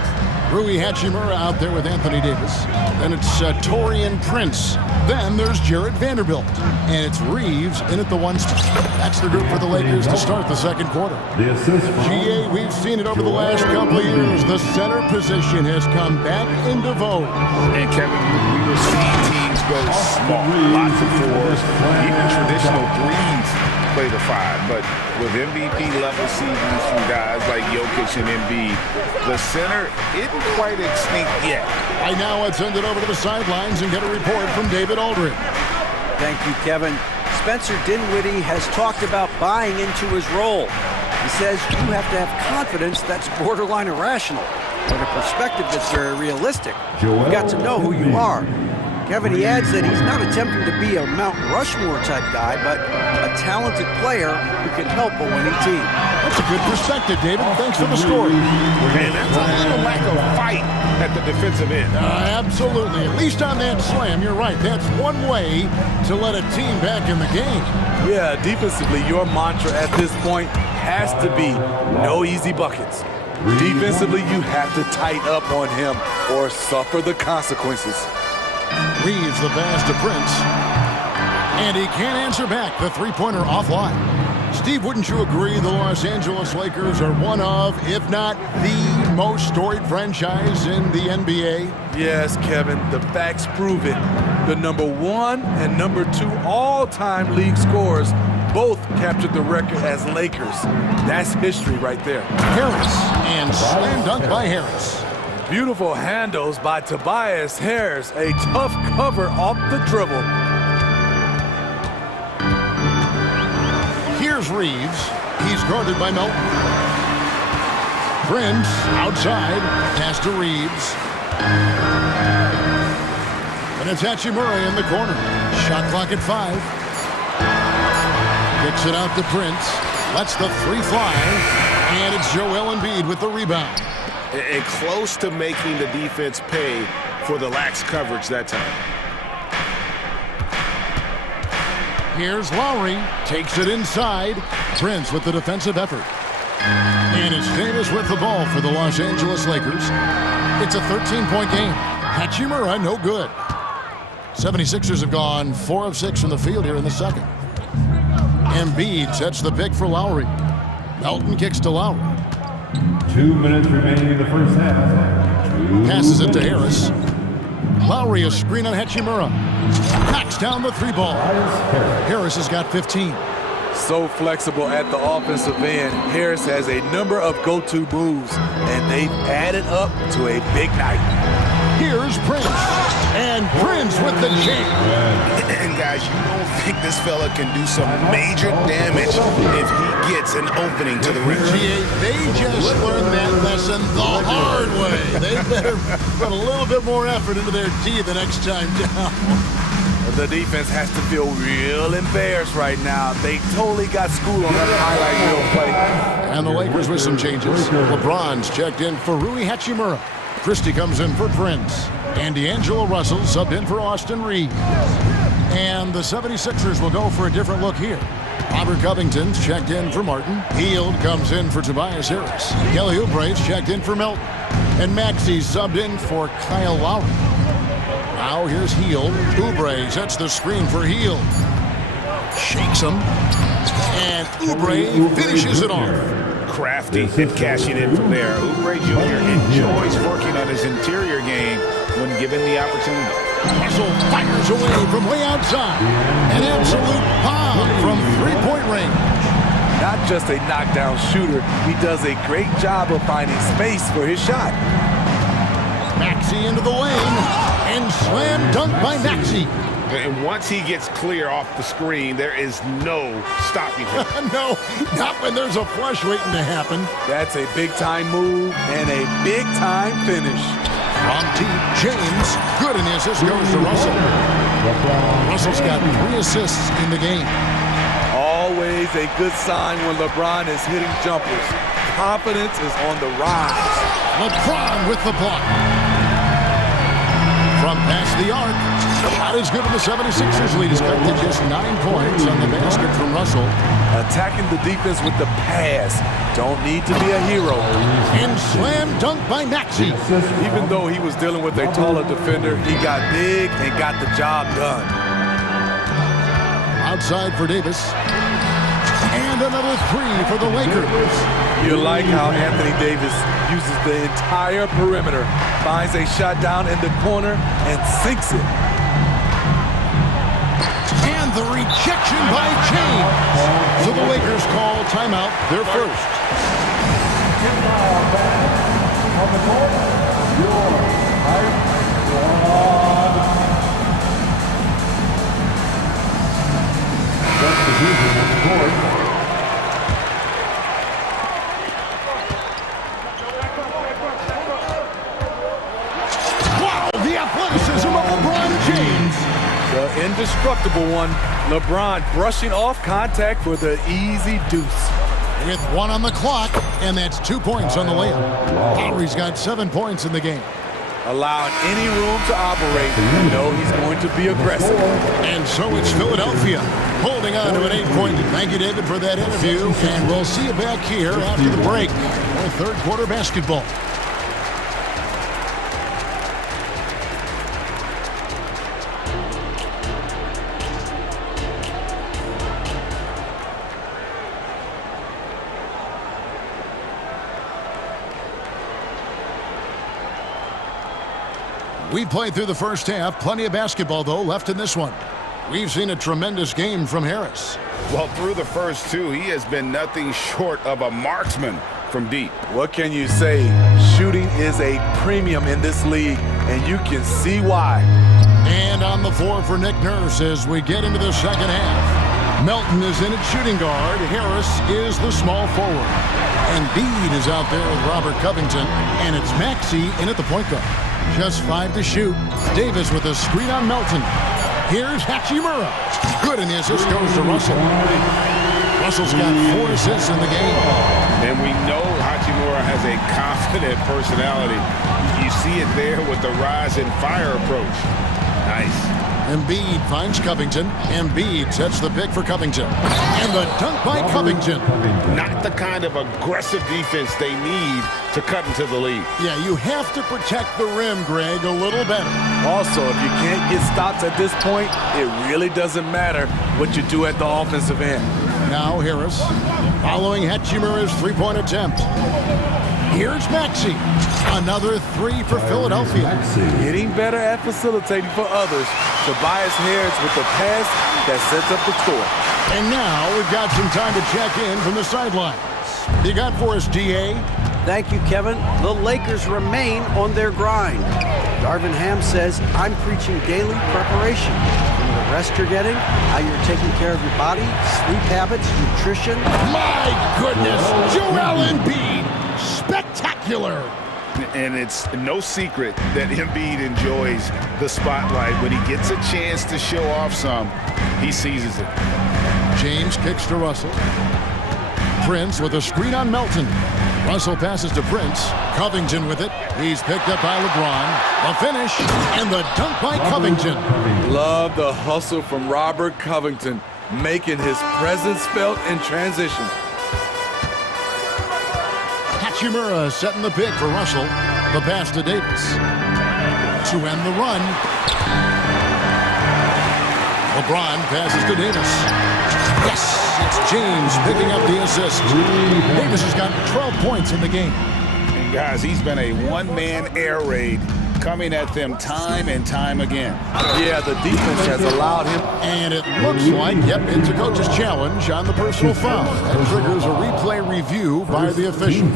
Rui Hachimura out there with Anthony Davis. Then it's Torian Prince. Then there's Jarrett Vanderbilt. And it's Reeves in at the 1 spot. That's the group for the Lakers to start the second quarter. The assist from GA, we've seen it over the last couple of years. The center position has come back into vogue. And Kevin, we were seeing teams go small, lots of fours, even traditional threes play the 5. But with MVP level seasons from guys like Jokic and Embiid, the center isn't quite extinct yet. Right now, let's send it over to the sidelines and get a report from David Aldridge. Thank you, Kevin. Spencer Dinwiddie has talked about buying into his role. He says you have to have confidence that's borderline irrational, but a perspective that's very realistic. You've got to know who you are. Kevin, he adds that he's not attempting to be a Mount Rushmore type guy, but a talented player who can help a winning team. That's a good perspective, David. Thanks for the story. And that's a little lack of fight at the defensive end. Absolutely. At least on that slam, you're right. That's one way to let a team back in the game. Yeah, defensively, your mantra at this point has to be no easy buckets. Defensively, you have to tighten up on him or suffer the consequences. Reeves the pass to Prince. And he can't answer back. The three-pointer offline. Steve, wouldn't you agree the Los Angeles Lakers are one of, if not the most storied franchise in the NBA? Yes, Kevin, the facts prove it. The number 1 and number 2 all-time league scorers both captured the record as Lakers. That's history right there. Harris, and slam dunk by Harris. Beautiful handles by Tobias Harris. A tough cover off the dribble. Here's Reeves. He's guarded by Melton. Prince outside. Pass to Reeves. And it's Hachimura in the corner. Shot clock at 5. Kicks it out to Prince. Lets the three fly. And it's Joel Embiid with the rebound. And close to making the defense pay for the lax coverage that time. Here's Lowry. Takes it inside. Prince with the defensive effort. And it's Davis with the ball for the Los Angeles Lakers. It's a 13-point game. Hachimura, no good. 76ers have gone 4 of 6 from the field here in the second. Embiid sets the pick for Lowry. Melton kicks to Lowry. 2 minutes remaining in the first half. Passes it to Harris. Lowry a screen on Hachimura. Knocks down the three ball. Harris has got 15. So flexible at the offensive end. Harris has a number of go-to moves, and they've added up to a big night. Here's Prince. And Prince with the jam. And guys, you don't think this fella can do some major damage if he gets an opening to the rim. They just learned that lesson the hard way. They better put a little bit more effort into their D the next time down. The defense has to feel real embarrassed right now. They totally got schooled on that highlight reel play. And the Lakers with some changes. LeBron's checked in for Rui Hachimura. Christie comes in for Prince. And D'Angelo Russell subbed in for Austin Reeves. And the 76ers will go for a different look here. Robert Covington's checked in for Martin. Hield comes in for Tobias Harris. Kelly Oubre's checked in for Melton. And Maxey's subbed in for Kyle Lowry. Now here's Hield. Oubre sets the screen for Hield. Shakes him. And Oubre finishes it off. Crafty and cashing in from there. Oubre Jr. enjoys working on his interior game when given the opportunity. Russell fires away from way outside. An absolute bomb from three-point range. Not just a knockdown shooter, he does a great job of finding space for his shot. Maxey into the lane. And slam dunk by Maxey. And once he gets clear off the screen, there is no stopping him. No, not when there's a flush waiting to happen. That's a big-time move and a big-time finish. From deep, James. Good, and the assist goes to Russell. Russell's got 3 assists in the game. Always a good sign when LeBron is hitting jumpers. Confidence is on the rise. LeBron with the block. From past the arc. Not as good of the 76ers lead. He's cut to just 9 points on the basket from Russell. Attacking the defense with the pass. Don't need to be a hero. And slam dunk by Maxey. Even though he was dealing with a taller defender, he got big and got the job done. Outside for Davis. And another 3 for the Lakers. You like how Anthony Davis uses the entire perimeter, finds a shot down in the corner, and sinks it. And the rejection by James. So the Lakers call timeout, their first. On the court, your hype squad. That's the season on the court. Wow, the athleticism of LeBron James. The indestructible one, LeBron brushing off contact for the easy deuce. With 1 on the clock, and that's 2 points on the layup. Lowry's got 7 points in the game. Allowing any room to operate. You know he's going to be aggressive. And so it's Philadelphia holding on to an 8-point lead. Thank you, David, for that interview. And we'll see you back here after the break for third quarter basketball. We played through the first half. Plenty of basketball, though, left in this one. We've seen a tremendous game from Harris. Well, through the first 2, he has been nothing short of a marksman. from deep. What can you say? Shooting is a premium in this league, and you can see why. And on the floor for Nick Nurse as we get into the second half. Melton is in at shooting guard. Harris is the small forward. And Bede is out there with Robert Covington. And it's Maxey in at the point guard. Just 5 to shoot. Davis with a screen on Melton. Here's Hachimura. Good, and the assist goes to Russell. Russell's got 4 assists in the game. And we know Hachimura has a confident personality. You see it there with the rise and fire approach. Nice. Embiid finds Covington. Embiid sets the pick for Covington. And the dunk by Covington. Not the kind of aggressive defense they need to cut into the lead. Yeah, you have to protect the rim, Greg, a little better. Also, if you can't get stops at this point, it really doesn't matter what you do at the offensive end. Now Harris, following Hachimura's three-point attempt. Here's Maxey. Another 3 for Philadelphia. Getting better at facilitating for others. Tobias Harris with the pass that sets up the score. And now we've got some time to check in from the sidelines. You got for us, DA? Thank you, Kevin. The Lakers remain on their grind. Darvin Ham says, I'm preaching daily preparation. From the rest you're getting, how you're taking care of your body, sleep habits, nutrition. My goodness, Joel Embiid, spectacular. And it's no secret that Embiid enjoys the spotlight. When he gets a chance to show off some, he seizes it. James kicks to Russell. Prince with a screen on Melton. Russell passes to Prince. Covington with it. He's picked up by LeBron. The finish and the dunk by Covington. Love the hustle from Robert Covington, making his presence felt in transition. Hachimura setting the pick for Russell. The pass to Davis. To end the run. LeBron passes to Davis. Yes, it's James picking up the assist. Davis has got 12 points in the game. And guys, he's been a one-man air raid coming at them time and time again. Yeah, the defense has allowed him. And it looks like, yep, it's a coach's challenge on the personal foul. That triggers a replay review by the officials.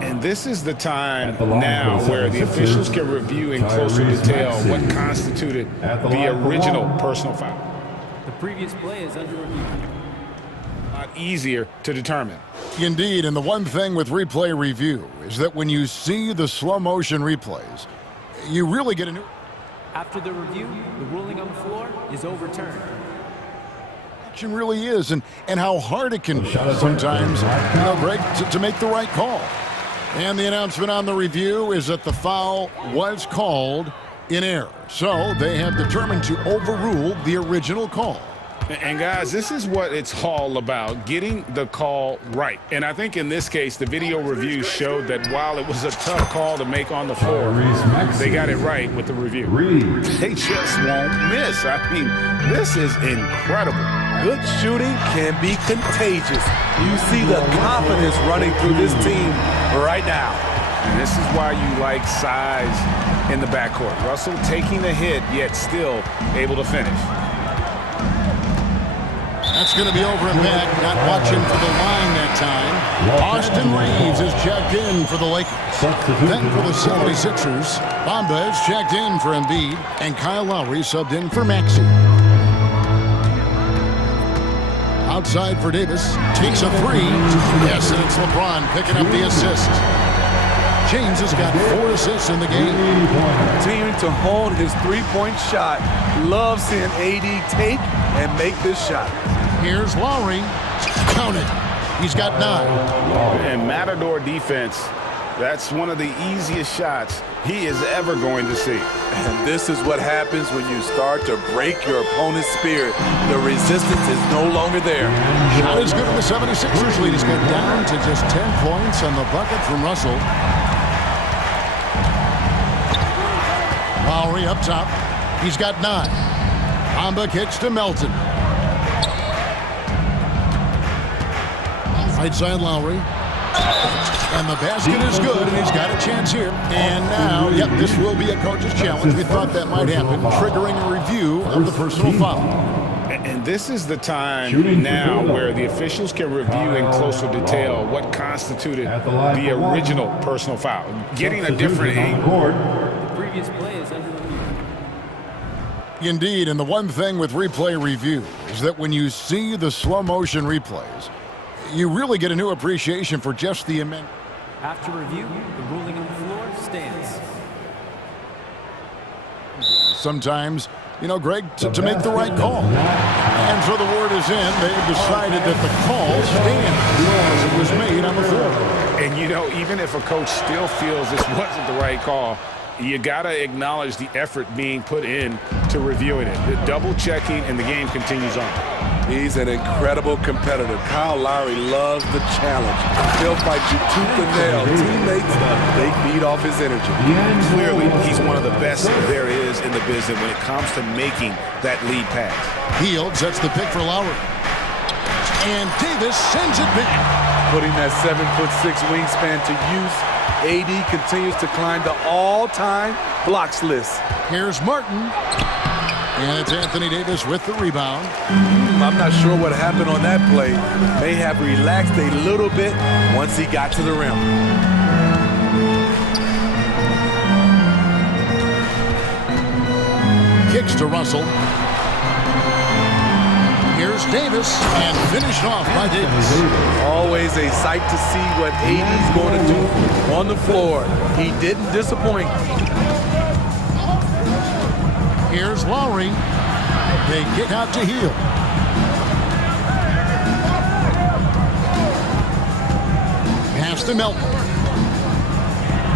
And this is the time now where the officials can review in closer detail what constituted the original personal foul. The previous play is under review. A lot easier to determine. Indeed, and the one thing with replay review is that when you see the slow motion replays, you really get a new... After the review, the ruling on the floor is overturned. Action really is, and how hard it can be sometimes, Greg, to make the right call. And the announcement on the review is that the foul was called in error. So they have determined to overrule the original call. And guys, this is what it's all about, getting the call right. And I think in this case, the video review showed that while it was a tough call to make on the floor, they got it right with the review. They just won't miss. I mean, this is incredible. Good shooting can be contagious. You see the confidence running through this team right now. And this is why you like size in the backcourt. Russell taking the hit, yet still able to finish. That's going to be over and back, not watching for the line that time. Austin Reeves is checked in for the Lakers. Then for the 76ers, Bamba is checked in for Embiid, and Kyle Lowry subbed in for Maxey. Outside for Davis, takes a 3. Yes, and it's LeBron picking up the assist. James has got 4 assists in the game. Continuing to hone his three-point shot. Love seeing AD take and make this shot. Here's Lowry. Count it. He's got 9. And Matador defense, that's one of the easiest shots he is ever going to see. And this is what happens when you start to break your opponent's spirit. The resistance is no longer there. Shot is good in the 76ers lead. He's got down to just 10 points on the bucket from Russell. Lowry up top. He's got 9. Bamba kicks to Melton. Right side Lowry. And the basket is good, and he's got a chance here. And now, yep, this will be a coach's challenge. We thought that might happen, triggering a review of the personal foul. And this is the time now where the officials can review in closer detail what constituted the original personal foul, getting a different angle. The previous play is under review. Indeed, and the one thing with replay review is that when you see the slow motion replays, you really get a new appreciation for just the immense. After review, the ruling on the floor stands. Sometimes, you know, Greg, to make the right call. And so the word is in. They have decided that the call stands as it was made on the floor. And, you know, even if a coach still feels this wasn't the right call, you got to acknowledge the effort being put in to reviewing it. The double-checking, and the game continues on. He's an incredible competitor. Kyle Lowry loves the challenge. He'll fight you tooth and nail. Teammates, they feed off his energy. Clearly, he's one of the best there is in the business when it comes to making that lead pass. Hield sets the pick for Lowry. And Davis sends it back. Putting that 7'6" wingspan to use, AD continues to climb the all-time blocks list. Here's Martin. And it's Anthony Davis with the rebound. I'm not sure what happened on that play. May have relaxed a little bit once he got to the rim. Kicks to Russell. Here's Davis, and finished off by Davis. Always a sight to see what AD's going to do on the floor. He didn't disappoint. Here's Lowry. They kick out to Hield. Pass to Melton.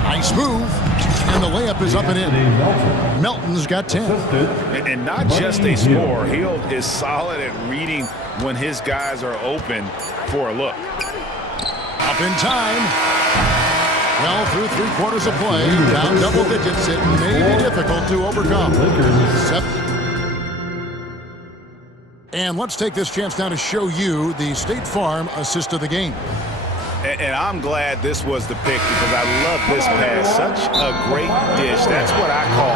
Nice move. And the layup is up and in. Melton's got 10. And not just a score. Hield is solid at reading when his guys are open for a look. Up in time. Well, through 3 quarters of play, down double digits, it may be difficult to overcome. And let's take this chance now to show you the State Farm assist of the game. And I'm glad this was the pick because I love this pass. Such a great dish. That's what I call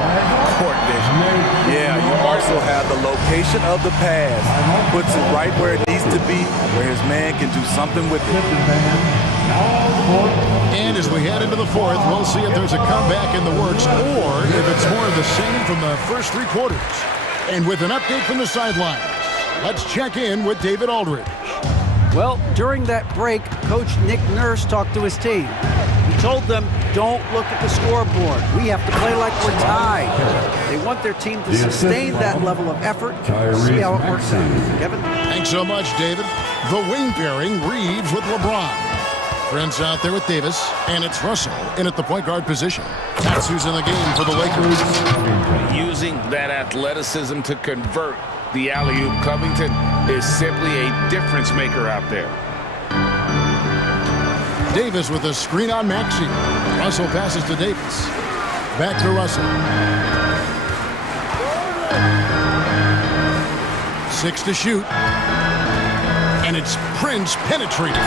court vision. Yeah, you also have the location of the pass. Puts it right where it needs to be, where his man can do something with it. And as we head into the fourth, we'll see if there's a comeback in the works or if it's more of the same from the first 3 quarters. And with an update from the sidelines, let's check in with David Aldridge. Well, during that break, Coach Nick Nurse talked to his team. He told them, don't look at the scoreboard. We have to play like we're tied. They want their team to sustain that level of effort. See how it works out. Kevin? Thanks so much, David. The wing pairing, Reeves with LeBron. Prince out there with Davis, and it's Russell in at the point guard position. That's who's in the game for the Lakers. Using that athleticism to convert the alley-oop. Covington is simply a difference maker out there. Davis with a screen on Maxey. Russell passes to Davis. Back to Russell. 6 to shoot. And it's Prince penetrating.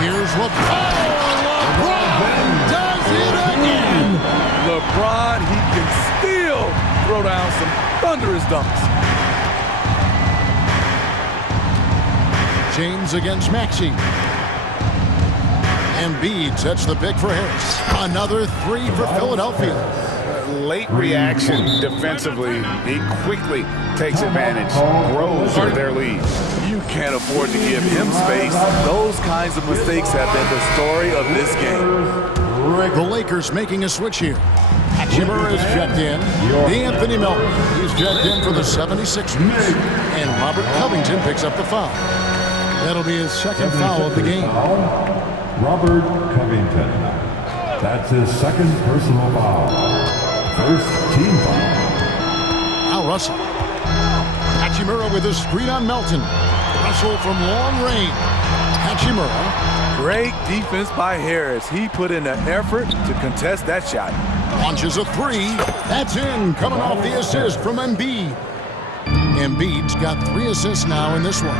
Here's LeBron. LeBron does it again. LeBron, he can still throw down some thunderous dunks. James against Maxey. Embiid sets the pick for Harris. Another 3 for Philadelphia. Late reaction defensively. He quickly takes advantage, grows their lead. You can't afford to give him space. Those kinds of mistakes have been the story of this game. The Lakers making a switch here. Hachimura is checked in. D'Anthony Melton, he's checked in for the 76ers. And Robert Covington picks up the foul. That'll be his second foul of the game. Robert Covington. That's his second personal foul. First team foul. Now Russell. Hachimura with a screen on Melton. Russell from long range. Hachimura. Great defense by Harris. He put in an effort to contest that shot. Launches a 3. That's in. Coming off the assist from Embiid. Embiid's got 3 assists now in this one.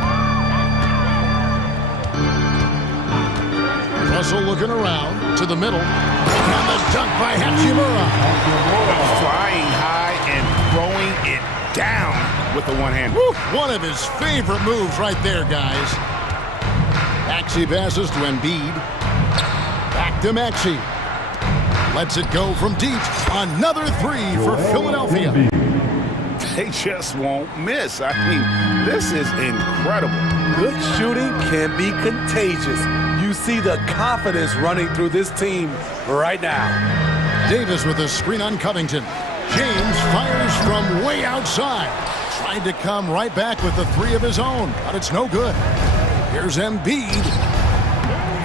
Russell looking around to the middle. And the dunk by Hachimura. Flying high and throwing it down. with the one-hand. One of his favorite moves right there, guys. Maxey passes to Embiid. Back to Maxey. Lets it go from deep. Another three for Philadelphia. They just won't miss. I mean, this is incredible. Good shooting can be contagious. You see the confidence running through this team right now. Davis with a screen on Covington. James fires from way outside. Tried to come right back with the three of his own, but it's no good. Here's Embiid.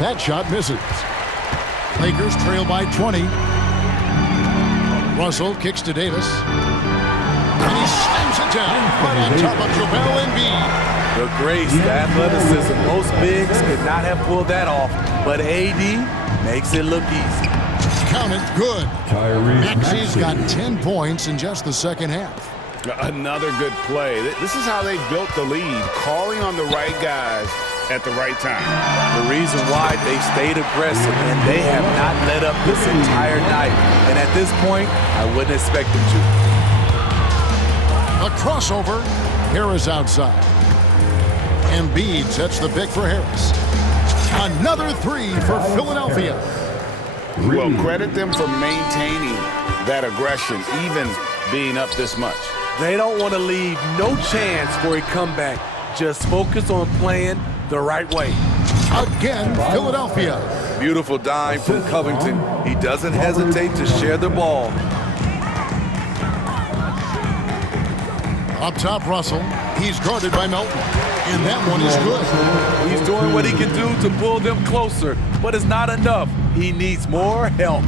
That shot misses. Lakers trail by 20. Russell kicks to Davis. And he slams it down right on top of Joel Embiid. The grace, the athleticism, most bigs could not have pulled that off, but AD makes it look easy. Count it, good. Maxey's got 10 points in just the second half. Another good play. This is how they built the lead, calling on the right guys at the right time. The reason why they stayed aggressive, and they have not let up this entire night. And at this point, I wouldn't expect them to. A crossover. Harris outside. Embiid sets the pick for Harris. Another three for Philadelphia. Well, credit them for maintaining that aggression, even being up this much. They don't want to leave no chance for a comeback. Just focus on playing the right way. Again, Philadelphia. Beautiful dime from Covington. He doesn't hesitate to share the ball. Up top, Russell. He's guarded by Melton. And that one is good. He's doing what he can do to pull them closer, but it's not enough. He needs more help.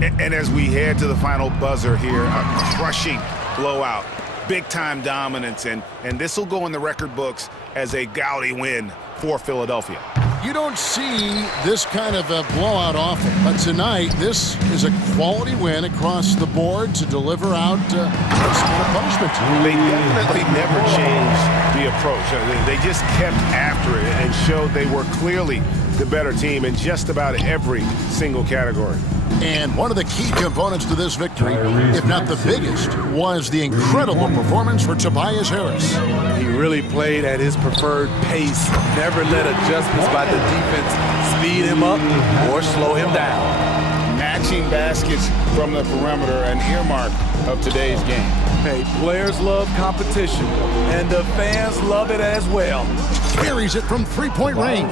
And as we head to the final buzzer here, a crushing blowout, big-time dominance, and this will go in the record books as a gaudy win for Philadelphia. You don't see this kind of a blowout often, but tonight this is a quality win across the board to deliver out this kind of punishment. They definitely never changed the approach. They just kept after it and showed they were clearly the better team in just about every single category. And one of the key components to this victory, if not the biggest, was the incredible performance for Tobias Harris. He really played at his preferred pace, never let adjustments by the defense speed him up or slow him down. Matching baskets from the perimeter, an earmark of today's game. Hey, players love competition, and the fans love it as well. Carries it from three-point range.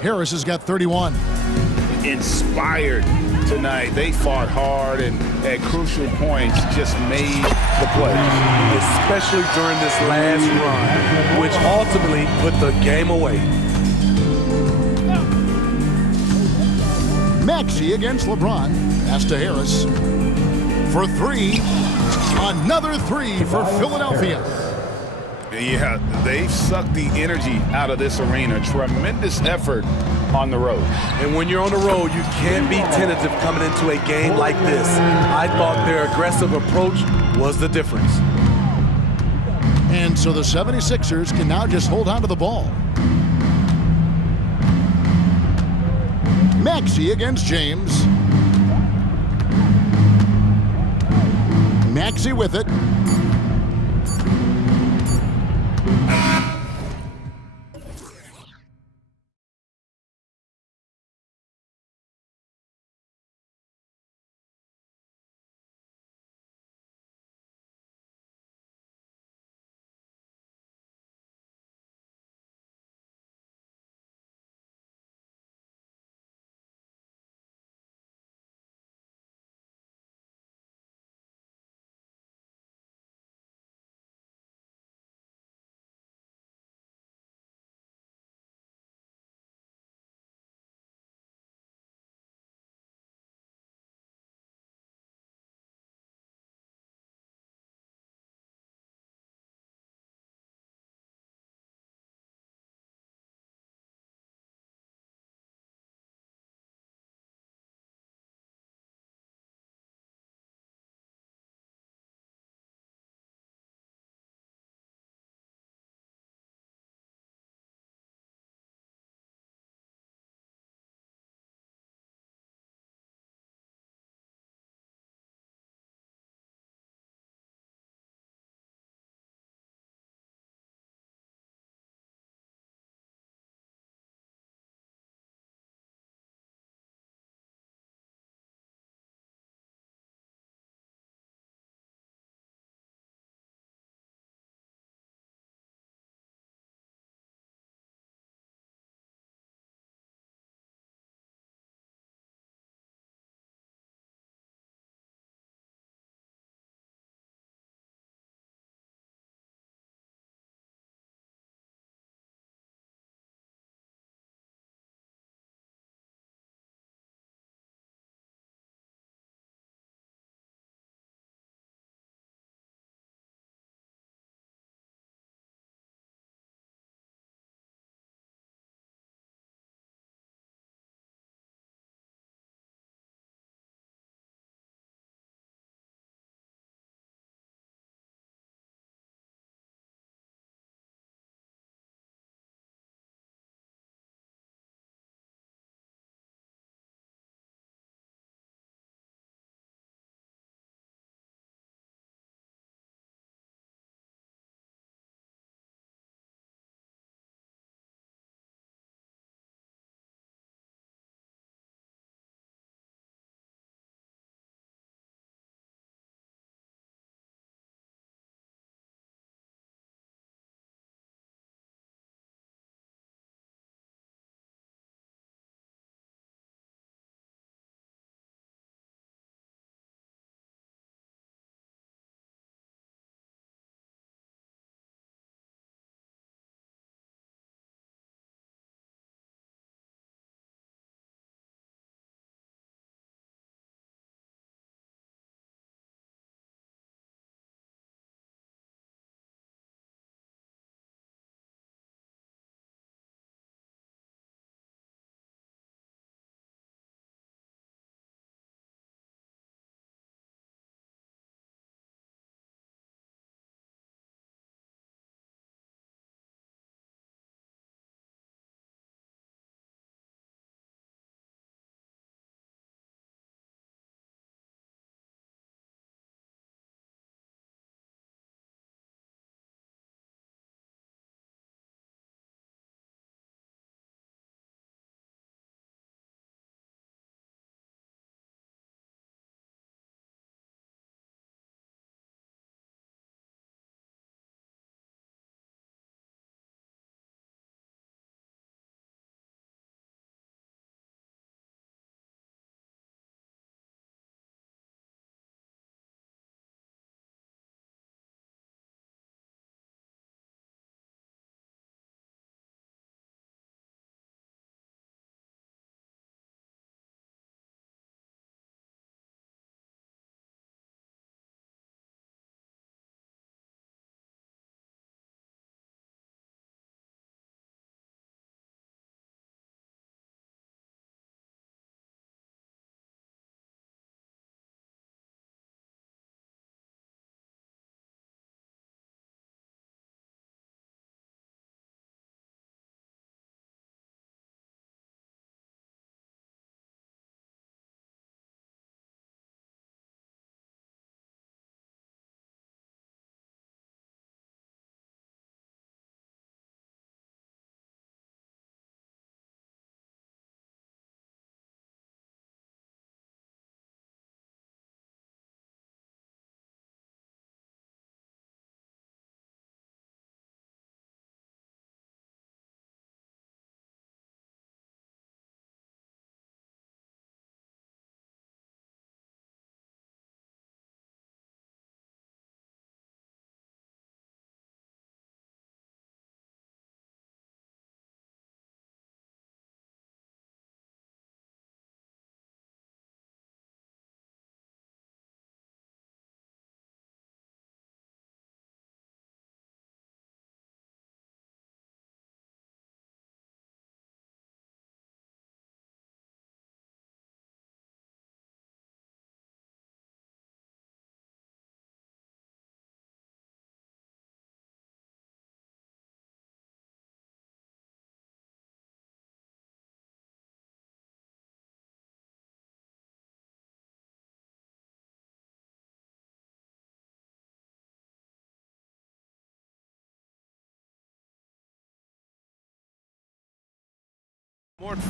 Harris has got 31. Inspired tonight. They fought hard and at crucial points just made the play. Especially during this last run, which ultimately put the game away. Maxey against LeBron. Pass to Harris. For three. Another three for Philadelphia. Yeah, they've sucked the energy out of this arena. Tremendous effort on the road. And when you're on the road, you can't be tentative coming into a game like this. I thought their aggressive approach was the difference. And so the 76ers can now just hold on to the ball. Maxey against James. Maxey with it.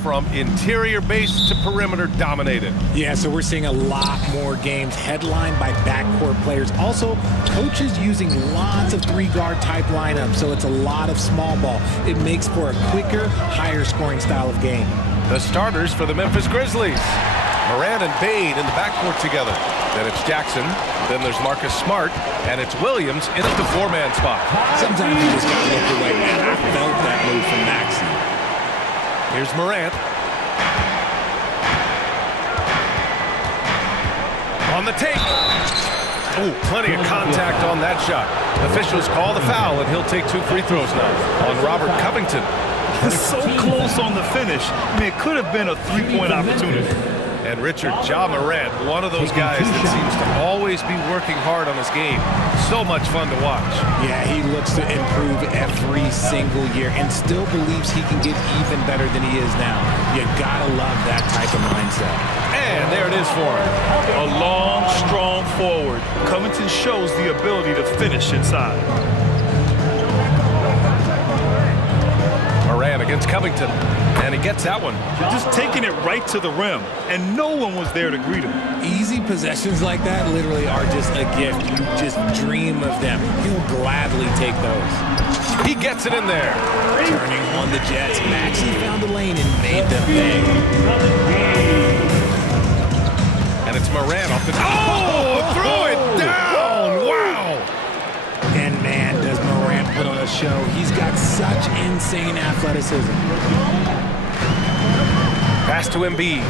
From interior base to perimeter dominated. Yeah, so we're seeing a lot more games headlined by backcourt players. Also, coaches using lots of three-guard type lineups, so it's a lot of small ball. It makes for a quicker, higher-scoring style of game. The starters for the Memphis Grizzlies. Morant and Bane in the backcourt together. Then it's Jackson. Then there's Marcus Smart. And it's Williams in at the four-man spot. Sometimes you just gotta look away, man. I felt that move from Maxey. Here's Morant. On the take. Oh, plenty of contact on that shot. Officials call the foul, and he'll take 2 free throws now on Robert Covington. So close on the finish. I mean, it could have been a three-point opportunity. And Richard, Ja Morant, one of those guys that seems to always be working hard on his game. So much fun to watch. Yeah, he looks to improve every single year and still believes he can get even better than he is now. You gotta love that type of mindset. And there it is for him. A long, strong forward. Covington shows the ability to finish inside. Morant against Covington. And he gets that one. Just taking it right to the rim, and no one was there to greet him. Easy possessions like that literally are just a gift. You just dream of them. He'll gladly take those. He gets it in there. Turning on the Jets, Maxey found the lane and made them pay. And it's Morant off the... Oh! Throw it down! Wow! And man, does Morant put on a show. He's got such insane athleticism. Pass to Embiid.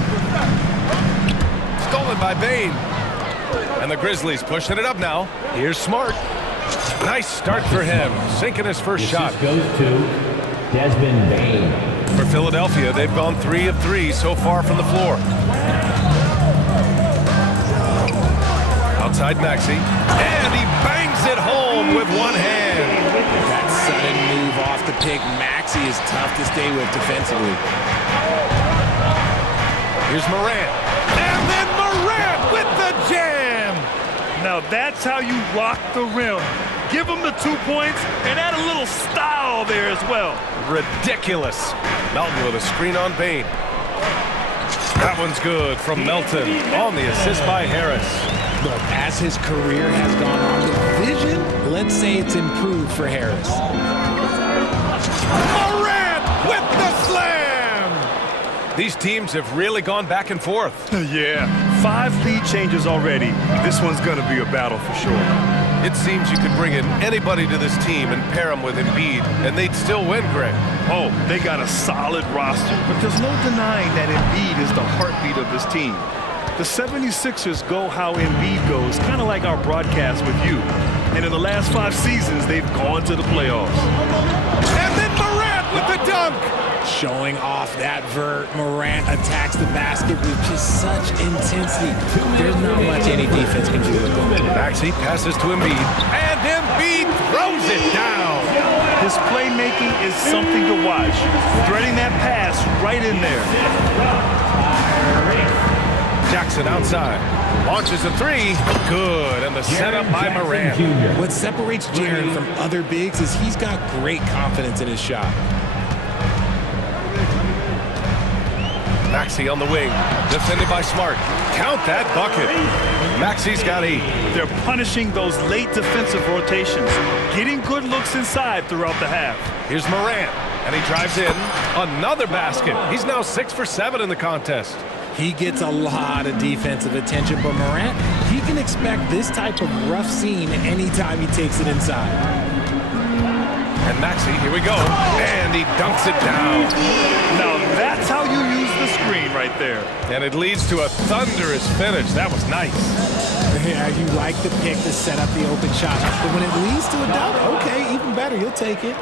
Stolen by Bane. And the Grizzlies pushing it up now. Here's Smart. Nice start for him. Sinking his first shot. Goes to Desmond Bane. For Philadelphia, they've gone 3 of 3 so far from the floor. Outside Maxey. And he bangs it home with one hand. That sudden move off the pick, Maxey is tough to stay with defensively. Here's Morant. And then Morant with the jam. Now that's how you rock the rim. Give him the 2 points and add a little style there as well. Ridiculous. Melton with a screen on Bane. That one's good from Melton on the assist by Harris. Look, as his career has gone on, the vision, let's say it's improved for Harris. Morant with the slam. These teams have really gone back and forth. Yeah, 5 lead changes already. This one's going to be a battle for sure. It seems you could bring in anybody to this team and pair them with Embiid, and they'd still win, Greg. Oh, they got a solid roster, but there's no denying that Embiid is the heartbeat of this team. The 76ers go how Embiid goes, kind of like our broadcast with you. And in the last 5 seasons, they've gone to the playoffs. And then Morant with the dunk. Showing off that vert, Morant attacks the basket with just such intensity. There's not much any defense can do with him. Maxey passes to Embiid, and Embiid throws it down. His playmaking is something to watch. Threading that pass right in there. Jackson outside. Launches a 3. Good. And the setup by Morant. What separates Jaren from other bigs is he's got great confidence in his shot. Maxey on the wing. Defended by Smart. Count that bucket. Maxey's got 8. They're punishing those late defensive rotations. Getting good looks inside throughout the half. Here's Morant. And he drives in. Another basket. He's now 6 for 7 in the contest. He gets a lot of defensive attention, but Morant, he can expect this type of rough scene anytime he takes it inside. And Maxey, here we go. And he dunks it down. Now that's how you use the screen right there. And it leads to a thunderous finish. That was nice. Yeah, you like the pick to set up the open shot. But when it leads to a dunk, okay, even better, you'll take it.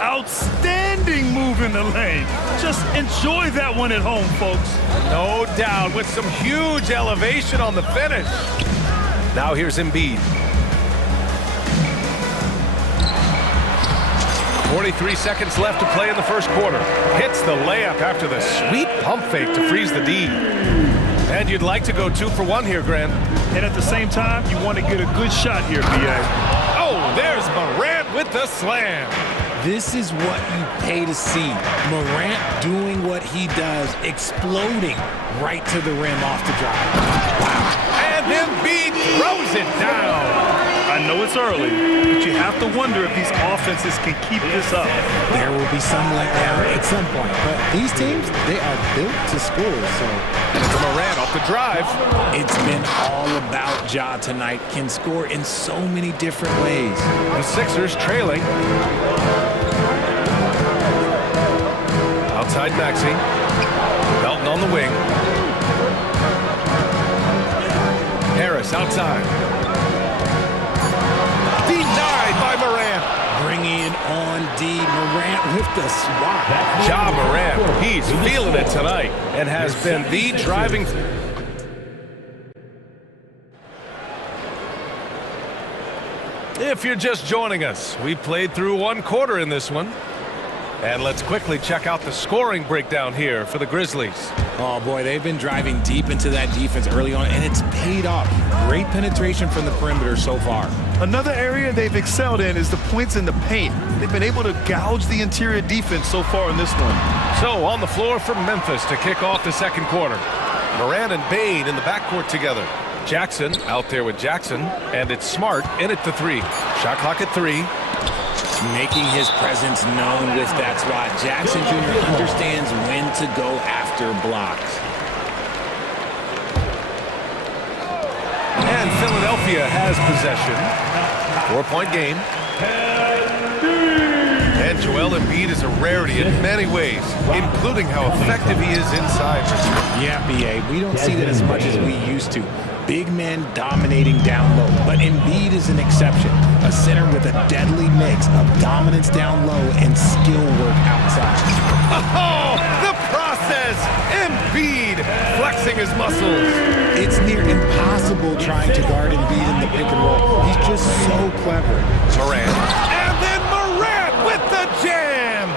Outstanding move in the lane. Just enjoy that one at home, folks. No doubt, with some huge elevation on the finish. Now here's Embiid. 43 seconds left to play in the first quarter. Hits the layup after the sweet pump fake to freeze the D. And you'd like to go 2 for 1 here, Grant. And at the same time, you want to get a good shot here, B.A. Oh, there's Morant with the slam. This is what you pay to see. Morant doing what he does, exploding right to the rim off the drive. Wow. And Embiid throws it down. I know it's early, but you have to wonder if these offenses can keep this up. There will be some letdown at some point, but these teams, they are built to score, so. And it's Morant off the drive. It's been all about Ja tonight. Can score in so many different ways. The Sixers trailing. Outside Maxey. Belton on the wing. Harris outside. Denied by Morant. Bringing it on D. Morant with the swat. Ja Morant, he's feeling it tonight and has been the driving. If you're just joining us, we played through one quarter in this one. And let's quickly check out the scoring breakdown here for the Grizzlies. Oh boy, they've been driving deep into that defense early on, and it's paid off. Great penetration from the perimeter so far. Another area they've excelled in is the points in the paint. They've been able to gouge the interior defense so far in this one. So on the floor for Memphis to kick off the second quarter. Morant and Bane in the backcourt together. Jackson out there with Jackson, and it's Smart in at the three. Shot clock at 3. Making his presence known with that swat. Jackson Jr. understands when to go after blocks. And Philadelphia has possession. 4-point game. And Joel Embiid is a rarity in many ways, including how effective he is inside. Yeah, BA, we don't see that as much as we used to. Big men dominating down low, but Embiid is an exception. A center with a deadly mix of dominance down low and skill work outside. Oh, the process! Embiid flexing his muscles. It's near impossible trying to guard Embiid in the pick and roll. He's just so clever. Morant. And then Morant with the jam!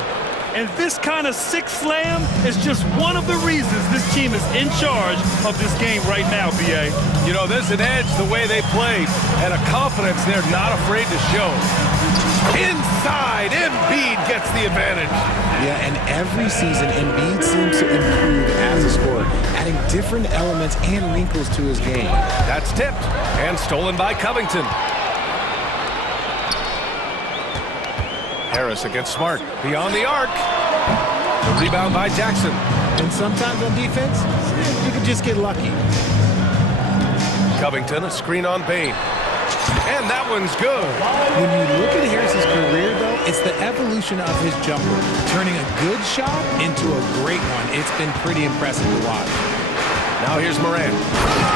And this kind of six slam is just one of the reasons this team is in charge of this game right now, BA. You know, there's an edge the way they play and a confidence they're not afraid to show. Inside, Embiid gets the advantage. Yeah, and every season, Embiid seems to improve as a scorer, adding different elements and wrinkles to his game. That's tipped and stolen by Covington. Harris against Smart, beyond the arc. The rebound by Jackson. And sometimes on defense, you can just get lucky. Covington, a screen on Bane. And that one's good. When you look at Harris's career, though, it's the evolution of his jumper, turning a good shot into a great one. It's been pretty impressive to watch. Now here's Morant.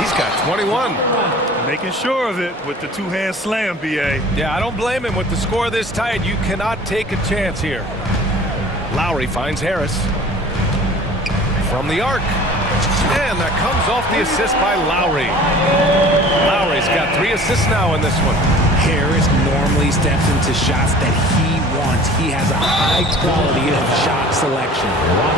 He's got 21. Making sure of it with the two-hand slam, BA. Yeah, I don't blame him with the score this tight. You cannot take a chance here. Lowry finds Harris. From the arc. And that comes off the assist by Lowry. Lowry's got 3 assists now in this one. Harris normally steps into shots that he wants. He has a high quality of shot selection.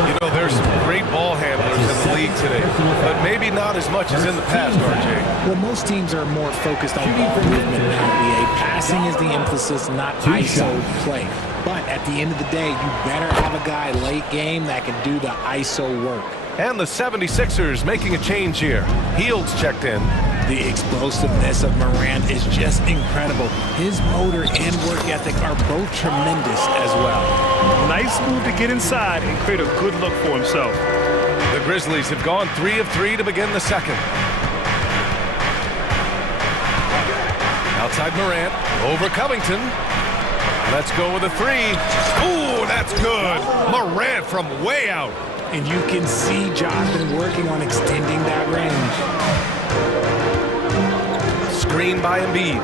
You know, there's some great ball handlers in the league today, but maybe not as much as in the past, RJ. Well, most teams are more focused on ball movement now, BA. Passing is the emphasis, not ISO play. But at the end of the day, you better have a guy late game that can do the ISO work. And the 76ers making a change here. Heald's checked in. The explosiveness of Morant is just incredible. His motor and work ethic are both tremendous as well. Nice move to get inside and create a good look for himself. The Grizzlies have gone 3 of 3 to begin the second. Outside Morant, over Covington. Let's go with a 3. Ooh, that's good. Morant from way out. And you can see John's been working on extending that range. Screen by Embiid.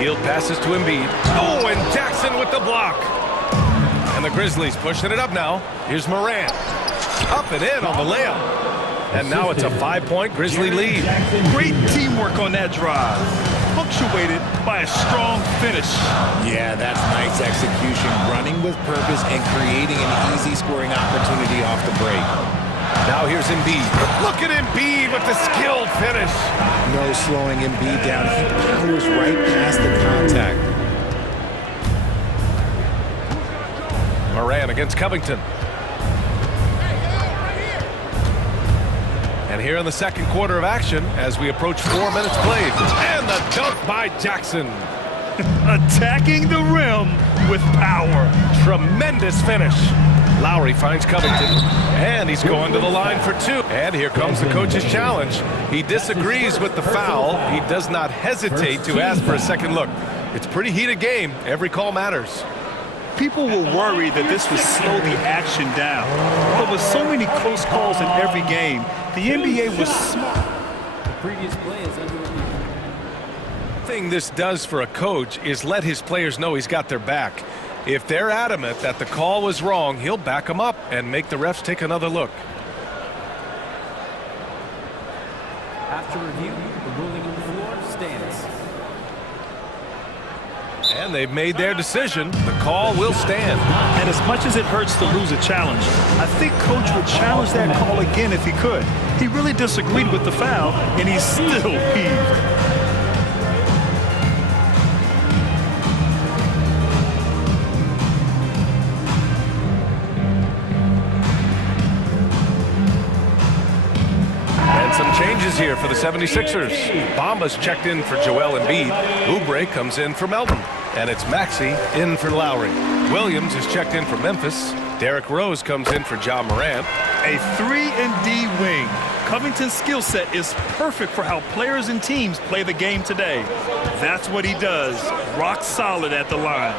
Hield passes to Embiid. Oh, and Jackson with the block. And the Grizzlies pushing it up now. Here's Morant. Up and in on the layup. And now it's a 5-point Grizzly lead. Great teamwork on that drive. Punctuated by a strong finish. Yeah, that's nice execution. Running with purpose and creating an easy scoring opportunity off the break. Now here's Embiid. Look at Embiid with the skilled finish. No slowing Embiid down. He powers right past the contact. against Covington. And here in the second quarter of action, as we approach 4 minutes played. And the dunk by Jackson. Attacking the rim with power. Tremendous finish. Lowry finds Covington, and he's going to the line for two. And here comes the coach's challenge. He disagrees with the foul. He does not hesitate to ask for a second look. It's a pretty heated game. Every call matters. People were worried that this would slow the action down. But with so many close calls in every game, the NBA was smart. The previous play is under review. The thing this does for a coach is let his players know he's got their back. If they're adamant that the call was wrong, he'll back them up and make the refs take another look. After review, the ruling on the floor stands. And they've made their decision. The call will stand. And as much as it hurts to lose a challenge, I think Coach would challenge that call again if he could. He really disagreed with the foul, and he's still peeved. Changes here for the 76ers. Bamba's checked in for Joel Embiid. Oubre comes in for Melton. And it's Maxey in for Lowry. Williams is checked in for Memphis. Derrick Rose comes in for Ja Morant. A 3-and-D wing. Covington's skill set is perfect for how players and teams play the game today. That's what he does. Rock solid at the line.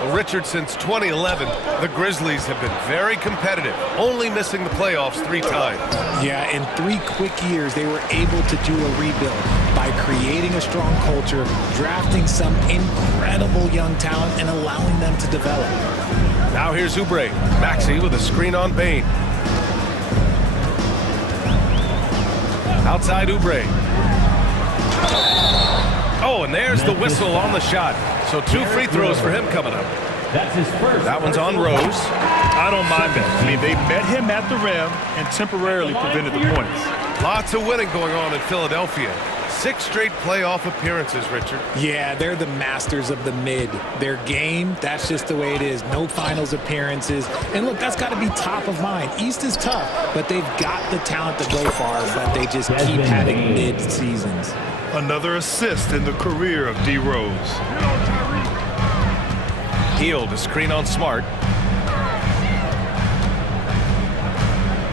Well, Richard, since 2011, the Grizzlies have been very competitive, only missing the playoffs 3 times. Yeah, in 3 quick years, they were able to do a rebuild by creating a strong culture, drafting some incredible young talent, and allowing them to develop. Now here's Oubre. Maxey with a screen on Bane. Outside Oubre. Oh, and there's the whistle on the shot. So 2 free throws for him coming up. That's his first. That one's on Rose. I don't mind that. I mean, they met him at the rim and temporarily prevented the points. Lots of winning going on in Philadelphia. 6 straight playoff appearances, Richard. Yeah, they're the masters of the mid. Their game, that's just the way it is. No finals appearances. And look, that's got to be top of mind. East is tough, but they've got the talent to go far, but they just keep having mid seasons. Another assist in the career of D. Rose. Healed, a screen on Smart.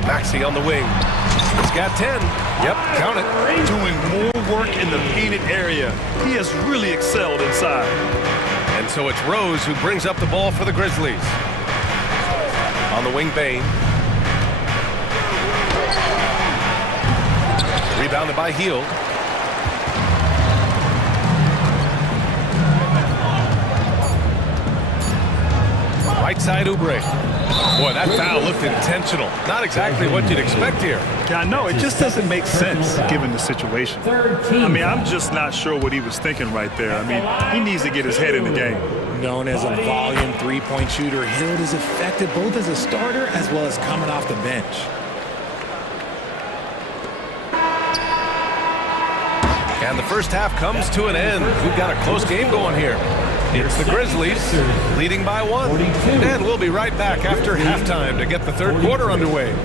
Maxey on the wing. He's got 10. Yep, count it. Doing more work in the painted area. He has really excelled inside. And so it's Rose who brings up the ball for the Grizzlies. On the wing, Bane. Rebounded by Healed. Right side, Oubre. Boy, that foul looked intentional. Not exactly what you'd expect here. Yeah, I know. It just doesn't make sense given the situation. I mean, I'm just not sure what he was thinking right there. I mean, he needs to get his head in the game. Known as a volume 3-point shooter, Hield is effective both as a starter as well as coming off the bench. And the first half comes to an end. We've got a close game going here. It's the Grizzlies leading by 1. And we'll be right back after halftime to get the third quarter underway.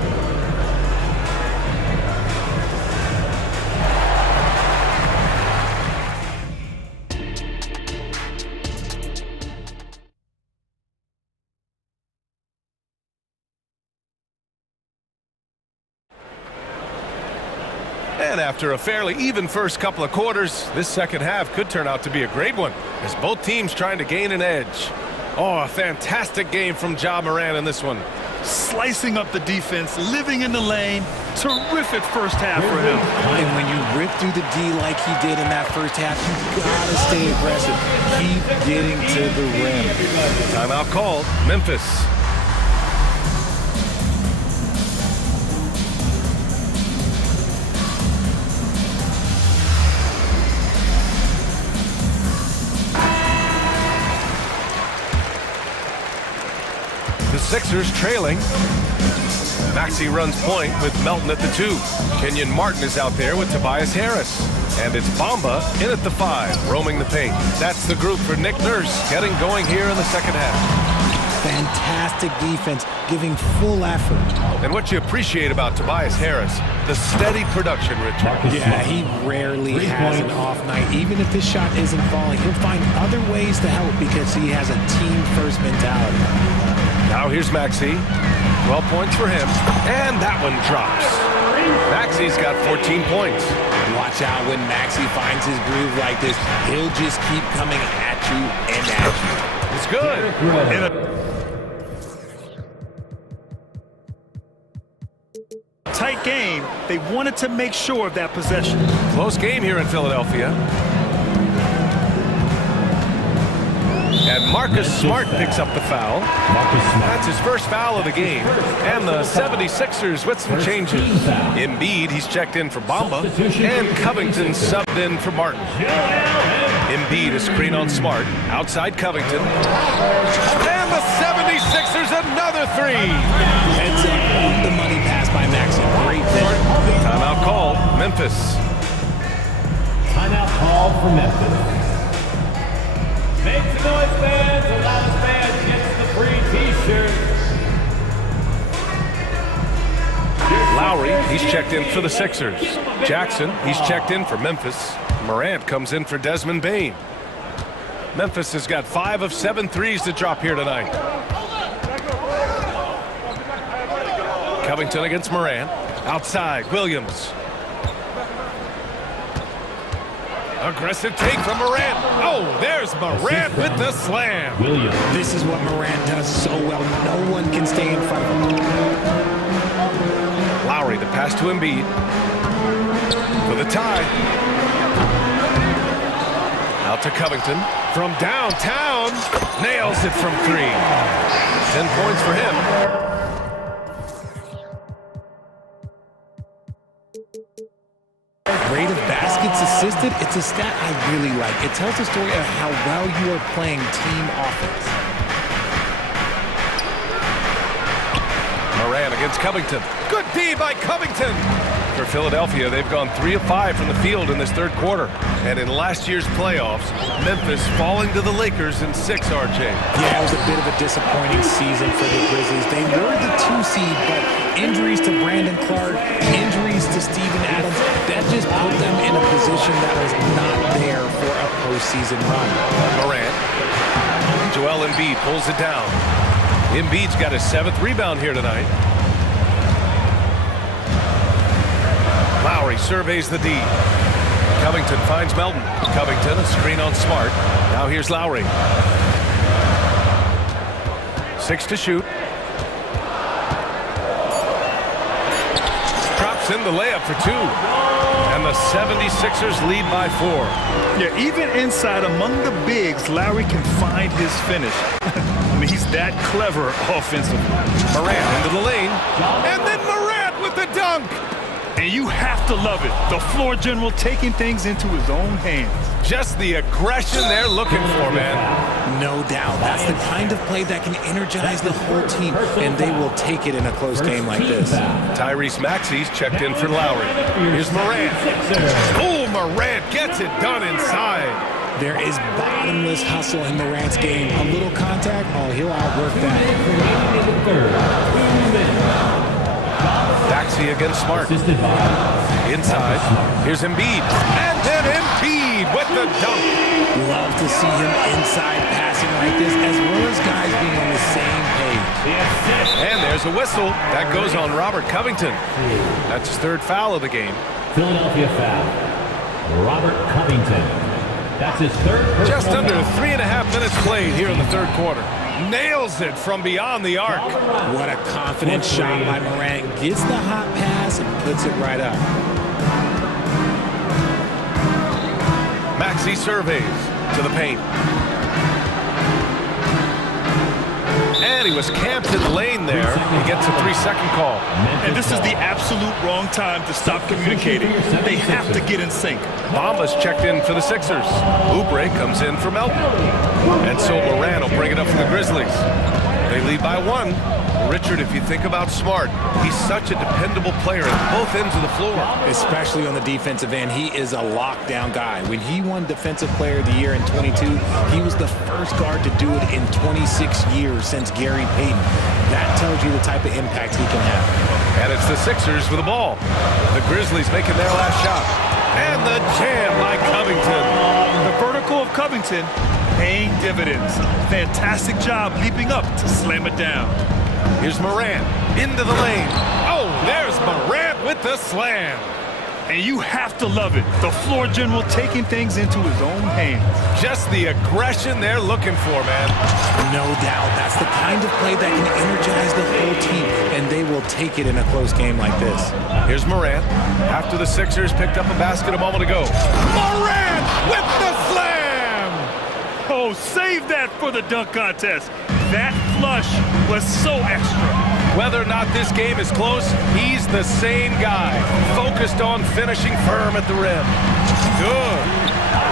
And after a fairly even first couple of quarters, this second half could turn out to be a great one as both teams trying to gain an edge. Oh, a fantastic game from Ja Morant in this one. Slicing up the defense, living in the lane. Terrific first half for him. And when you rip through the D like he did in that first half, you gotta stay aggressive. Keep getting to the rim. Timeout called. Memphis. Sixers trailing. Maxey runs point with Melton at the 2. Kenyon Martin is out there with Tobias Harris. And it's Bamba in at the 5, roaming the paint. That's the group for Nick Nurse getting going here in the second half. Fantastic defense, giving full effort. And what you appreciate about Tobias Harris, the steady production, Richard. Yeah, he rarely has an off night. Even if his shot isn't falling, he'll find other ways to help because he has a team-first mentality. Now here's Maxey. 12 points for him, and that one drops. Maxey's got 14 points. Watch out when Maxey finds his groove like this. He'll just keep coming at you and at you. It's good. Tight game. They wanted to make sure of that possession. Close game here in Philadelphia. And Marcus Smart picks up the foul. That's his first foul of the game. And the 76ers with some changes. Embiid, he's checked in for Bamba. And Covington subbed in for Martin. Embiid, a screen on Smart. Outside Covington. And the 76ers, another three. Heads up on the money pass by Maxey. Great vision. Timeout called. Memphis. Timeout called for Memphis. Make some noise, fans. The loudest fan gets the free T-shirt. Lowry, he's checked in for the Sixers. Jackson, he's checked in for Memphis. Morant comes in for Desmond Bane. Memphis has got 5 of 7 threes to drop here tonight. Covington against Morant. Outside, Williams. Aggressive take from Morant. Oh, there's Morant with the slam. This is what Morant does so well. No one can stay in front of him. Lowry, the pass to Embiid. For the tie. Out to Covington. From downtown. Nails it from 3. 10 points for him. Rate of baskets assisted, it's a stat I really like. It tells a story of how well you are playing team offense. Morant against Covington. Good D by Covington. For Philadelphia, they've gone 3 of 5 from the field in this third quarter. And in last year's playoffs, Memphis falling to the Lakers in 6, RJ. Yeah, it was a bit of a disappointing season for the Grizzlies. They were the 2 seed, but injuries to Brandon Clark, injuries to Steven Adams, that just put them in a position that was not there for a postseason run. Morant. Joel Embiid pulls it down. Embiid's got his 7th rebound here tonight. Lowry surveys the D. Covington finds Melton. Covington, a screen on Smart. Now here's Lowry. 6 to shoot. Drops in the layup for 2. And the 76ers lead by 4. Yeah, even inside among the bigs, Lowry can find his finish. I mean, he's that clever offensively. Morant into the lane. And then Morant with the dunk. And you have to love it. The floor general taking things into his own hands. Just the aggression they're looking for, man. No doubt. That's the kind of play that can energize the whole team, and they will take it in a close game like this. Tyrese Maxey's checked in for Lowry. Here's Morant. Oh, Morant gets it done inside. There is bottomless hustle in Morant's game. A little contact, oh, he'll outwork that. Maxey against Smart. Inside. Here's Embiid. And then Embiid with the dunk. Love to see him inside passing like this, as well as guys being on the same page. And there's a whistle. That goes on Robert Covington. That's his 3rd foul of the game. Philadelphia foul. Robert Covington. That's his 3rd. Just under 3.5 minutes played here in the 3rd quarter. Nails it from beyond the arc. What a confident shot by Morant. Gets the hot pass and puts it right up. Maxey surveys to the paint. And he was camped in the lane there. He gets a 3-second call. And this is the absolute wrong time to stop communicating. They have to get in sync. Bamba's checked in for the Sixers. Oubre comes in for Melton. And so Morant will bring it up for the Grizzlies. They lead by 1. Richard, if you think about Smart, he's such a dependable player at both ends of the floor. Especially on the defensive end, he is a lockdown guy. When he won Defensive Player of the Year in 22, he was the first guard to do it in 26 years since Gary Payton. That tells you the type of impact he can have. And it's the Sixers with the ball. The Grizzlies making their last shot. And the jam by Covington. The vertical of Covington paying dividends. Fantastic job leaping up to slam it down. Here's Morant into the lane. Oh, there's Morant with the slam. And you have to love it. The floor general taking things into his own hands. Just the aggression they're looking for, man. No doubt. That's the kind of play that can energize the whole team, and they will take it in a close game like this. Here's Morant. After the Sixers picked up a basket a moment ago. Morant with the slam! Oh, save that for the dunk contest. That flush was so extra. Whether or not this game is close, he's the same guy. Focused on finishing firm at the rim. Good.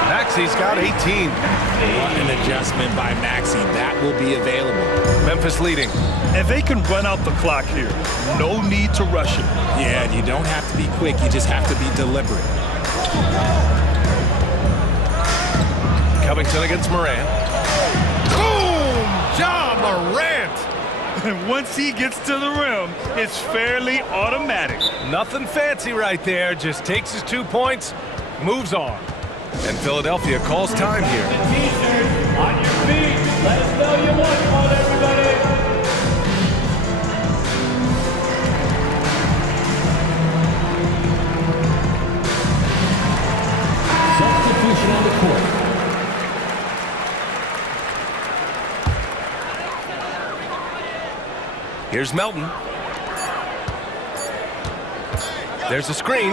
Maxi's got 18. What an adjustment by Maxi. That will be available. Memphis leading. And they can run out the clock here. No need to rush it. Yeah, and you don't have to be quick. You just have to be deliberate. Covington against Morant. Boom! Ja Morant! And once he gets to the rim, it's fairly automatic. Nothing fancy right there. Just takes his 2 points, moves on. And Philadelphia calls time here. On your feet. Let us know you want one, everybody. Substitution on the court. Here's Melton. There's a screen.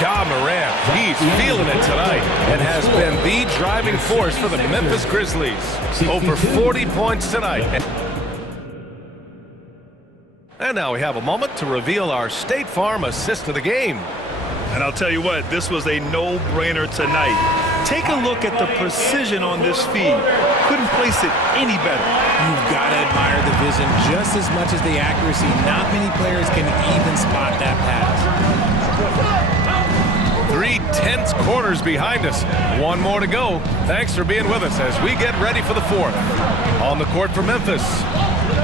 Ja Morant, he's feeling it tonight and has been the driving force for the Memphis Grizzlies. Over 40 points tonight. And now we have a moment to reveal our State Farm assist of the game. And I'll tell you what, this was a no-brainer tonight. Take a look at the precision on this feed. Couldn't place it any better. You've got to admire the vision just as much as the accuracy. Not many players can even spot that pass. 3 tense quarters behind us. One more to go. Thanks for being with us as we get ready for the 4th. On the court for Memphis,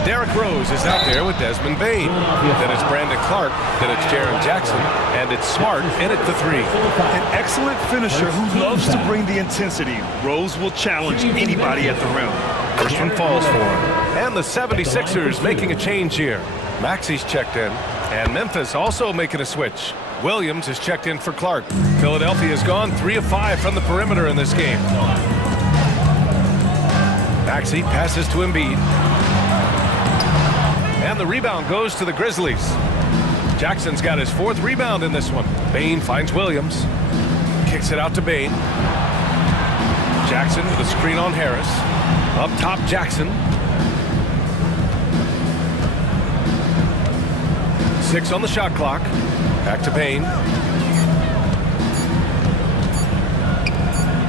Derrick Rose is out there with Desmond Bane. Then it's Brandon Clark. Then it's Jaren Jackson. And it's Smart in at the 3. An excellent finisher who loves to bring the intensity. Rose will challenge anybody at the rim. First one falls for him. And the 76ers making a change here. Maxi's checked in. And Memphis also making a switch. Williams is checked in for Clark. Philadelphia has gone 3 of 5 from the perimeter in this game. Maxi passes to Embiid. And the rebound goes to the Grizzlies. Jackson's got his 4th rebound in this one. Bane finds Williams. Kicks it out to Bane. Jackson with a screen on Harris. Up top, Jackson. 6 on the shot clock. Back to Bane.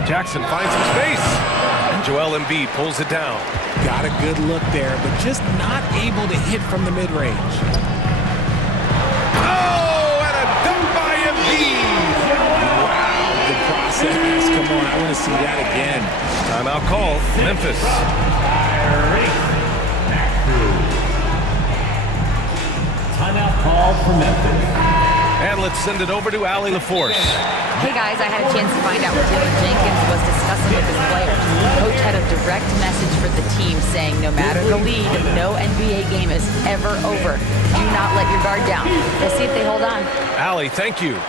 Jackson finds some space. And Joel Embiid pulls it down. Got a good look there, but just not able to hit from the mid-range. Oh, and a dunk by Embiid. Wow, the process. Come on, I want to see that again. Timeout call, Memphis. Timeout call for Memphis. And let's send it over to Allie LaForce. Hey guys, I had a chance to find out what Taylor Jenkins was discussing with his players. Coach had a direct message for the team saying no matter the lead, no NBA game is ever over. Do not let your guard down. We'll see if they hold on. Allie, thank you.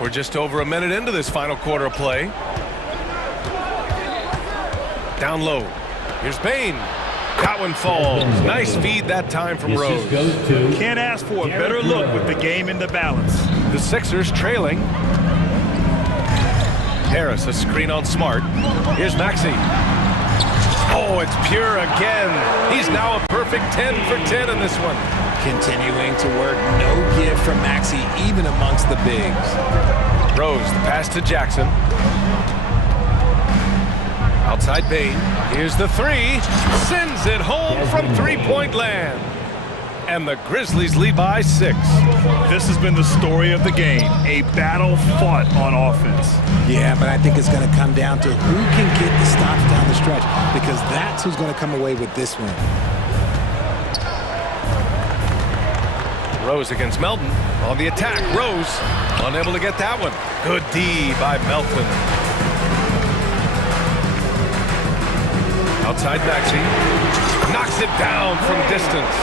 We're just over a minute into this final quarter of play. Down low. Here's Bane. That one falls. Nice feed that time from Rose. Can't ask for a better look with the game in the balance. The Sixers trailing. Harris, a screen on Smart. Here's Maxi. Oh, it's pure again. He's now a perfect 10 for 10 in this one. Continuing to work. No give from Maxi, even amongst the bigs. Rose, the pass to Jackson. Outside Bain. Here's the three. Sends it home from three-point land. And the Grizzlies lead by 6. This has been the story of the game, a battle fought on offense. Yeah, but I think it's going to come down to who can get the stops down the stretch, because that's who's going to come away with this win. Rose against Melton. On the attack, Rose unable to get that one. Good D by Melton. Outside Maxey. Knocks it down from distance.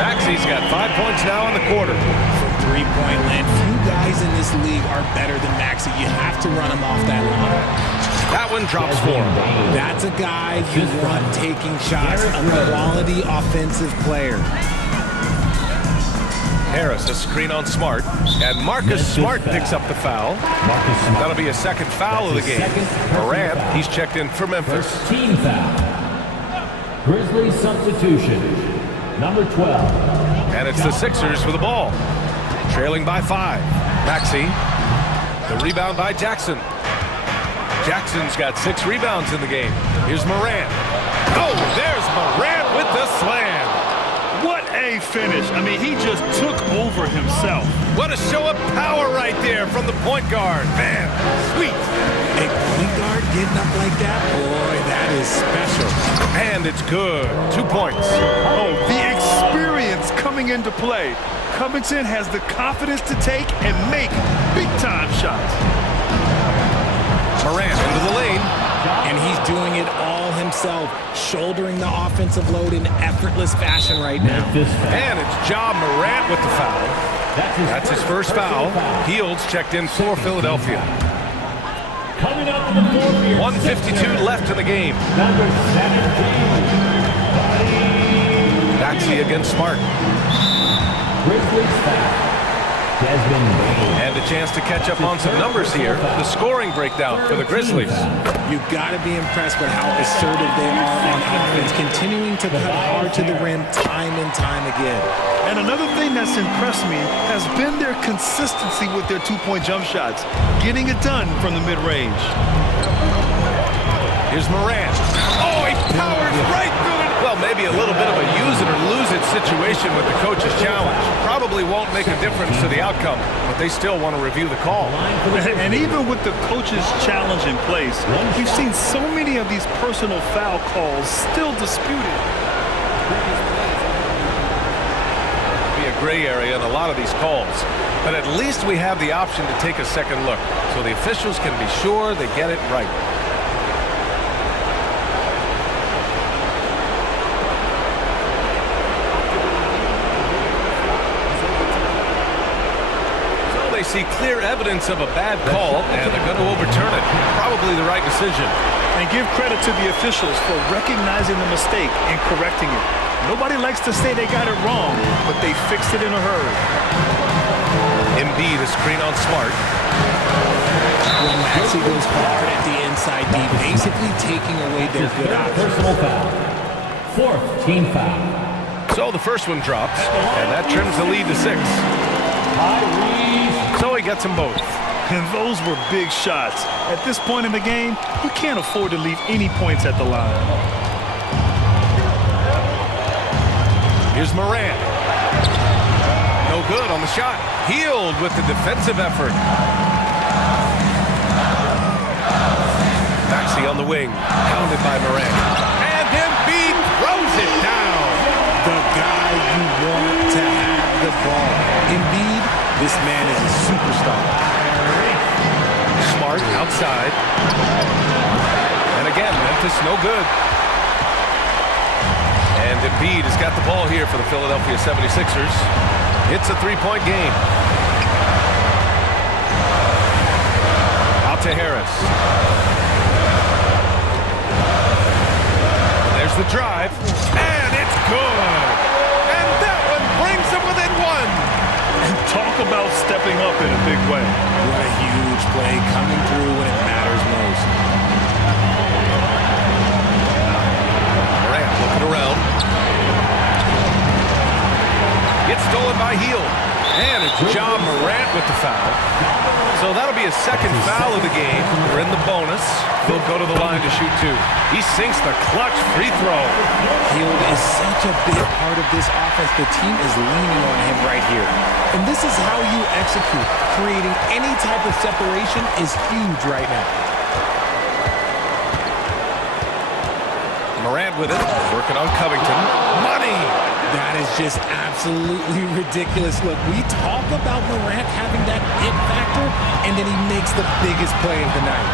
Maxey's got 5 points now in the quarter. From three-point land, few guys in this league are better than Maxey. You have to run him off that line. That one drops for him. That's a guy you want taking shots, a quality offensive player. Harris, a screen on Smart, and Marcus Smart picks up the foul. That'll be a second foul of the game. Morant, he's checked in for Memphis. Team foul. Grizzlies substitution, number 12. And it's the Sixers with the ball, trailing by 5. Maxey, the rebound by Jackson. Jackson's got 6 rebounds in the game. Here's Morant. Oh, there's Morant with the slam. What a finish. I mean, he just took over himself. What a show of power right there from the point guard. Man, sweet. A point guard getting up like that, boy, that is special. And it's good. 2 points. Oh, the experience coming into play. Covington has the confidence to take and make big-time shots. Morant into the lane. And he's doing it all himself, shouldering the offensive load in effortless fashion right now. And it's Ja Morant with the foul. That's his first foul. Fields checked in for Philadelphia. 1:52 left in the game. Maxey against Smart. And a chance to catch up on some numbers here. The scoring breakdown for the Grizzlies. You've got to be impressed with how assertive they are on offense, continuing to cut hard to the rim time and time again. And another thing that's impressed me has been their consistency with their two-point jump shots, getting it done from the mid-range. Here's Morant. Oh, he powers right through it. Well, maybe a little bit of a use it or lose it situation with the coach's challenge. Probably won't make a difference to the outcome, but they still want to review the call. And even with the coach's challenge in place, we've seen so many of these personal foul calls still disputed. Be a gray area in a lot of these calls, but at least we have the option to take a second look, so the officials can be sure they get it right. They see clear evidence of a bad call, and they're going to overturn it. Probably the right decision. And give credit to the officials for recognizing the mistake and correcting it. Nobody likes to say they got it wrong, but they fixed it in a hurry. Embiid, a screen on Smart. When Maxey goes hard at the inside deep, basically taking away their good option. Personal foul. 4th team foul. So the first one drops, and that trims the lead to 6. So he gets them both. And those were big shots. At this point in the game, you can't afford to leave any points at the line. Here's Morant. No good on the shot. Healed with the defensive effort. Maxey on the wing. Pounded by Morant. And Embiid throws it down. The guy you want to have the ball. Embiid, this man is a superstar. Smart outside. And again, Memphis no good. And Embiid has got the ball here for the Philadelphia 76ers. It's a 3-point game. Out to Harris. There's the drive. And it's good. And that one brings them within 1. Talk about stepping up in a big way. What a huge play coming through when it matters most. Morant looking around. Gets stolen by Hield. And it's Ja Morant with the foul. So that'll be his second foul of the game. We're in the bonus. He'll go to the line to shoot 2. He sinks the clutch free throw. Hield is such a big part of this offense. The team is leaning on him right here. And this is how you execute. Creating any type of separation is huge right now. Morant with it, working on Covington. Money! That is just absolutely ridiculous. Look, we talk about Morant having that it factor, and then he makes the biggest play of the night.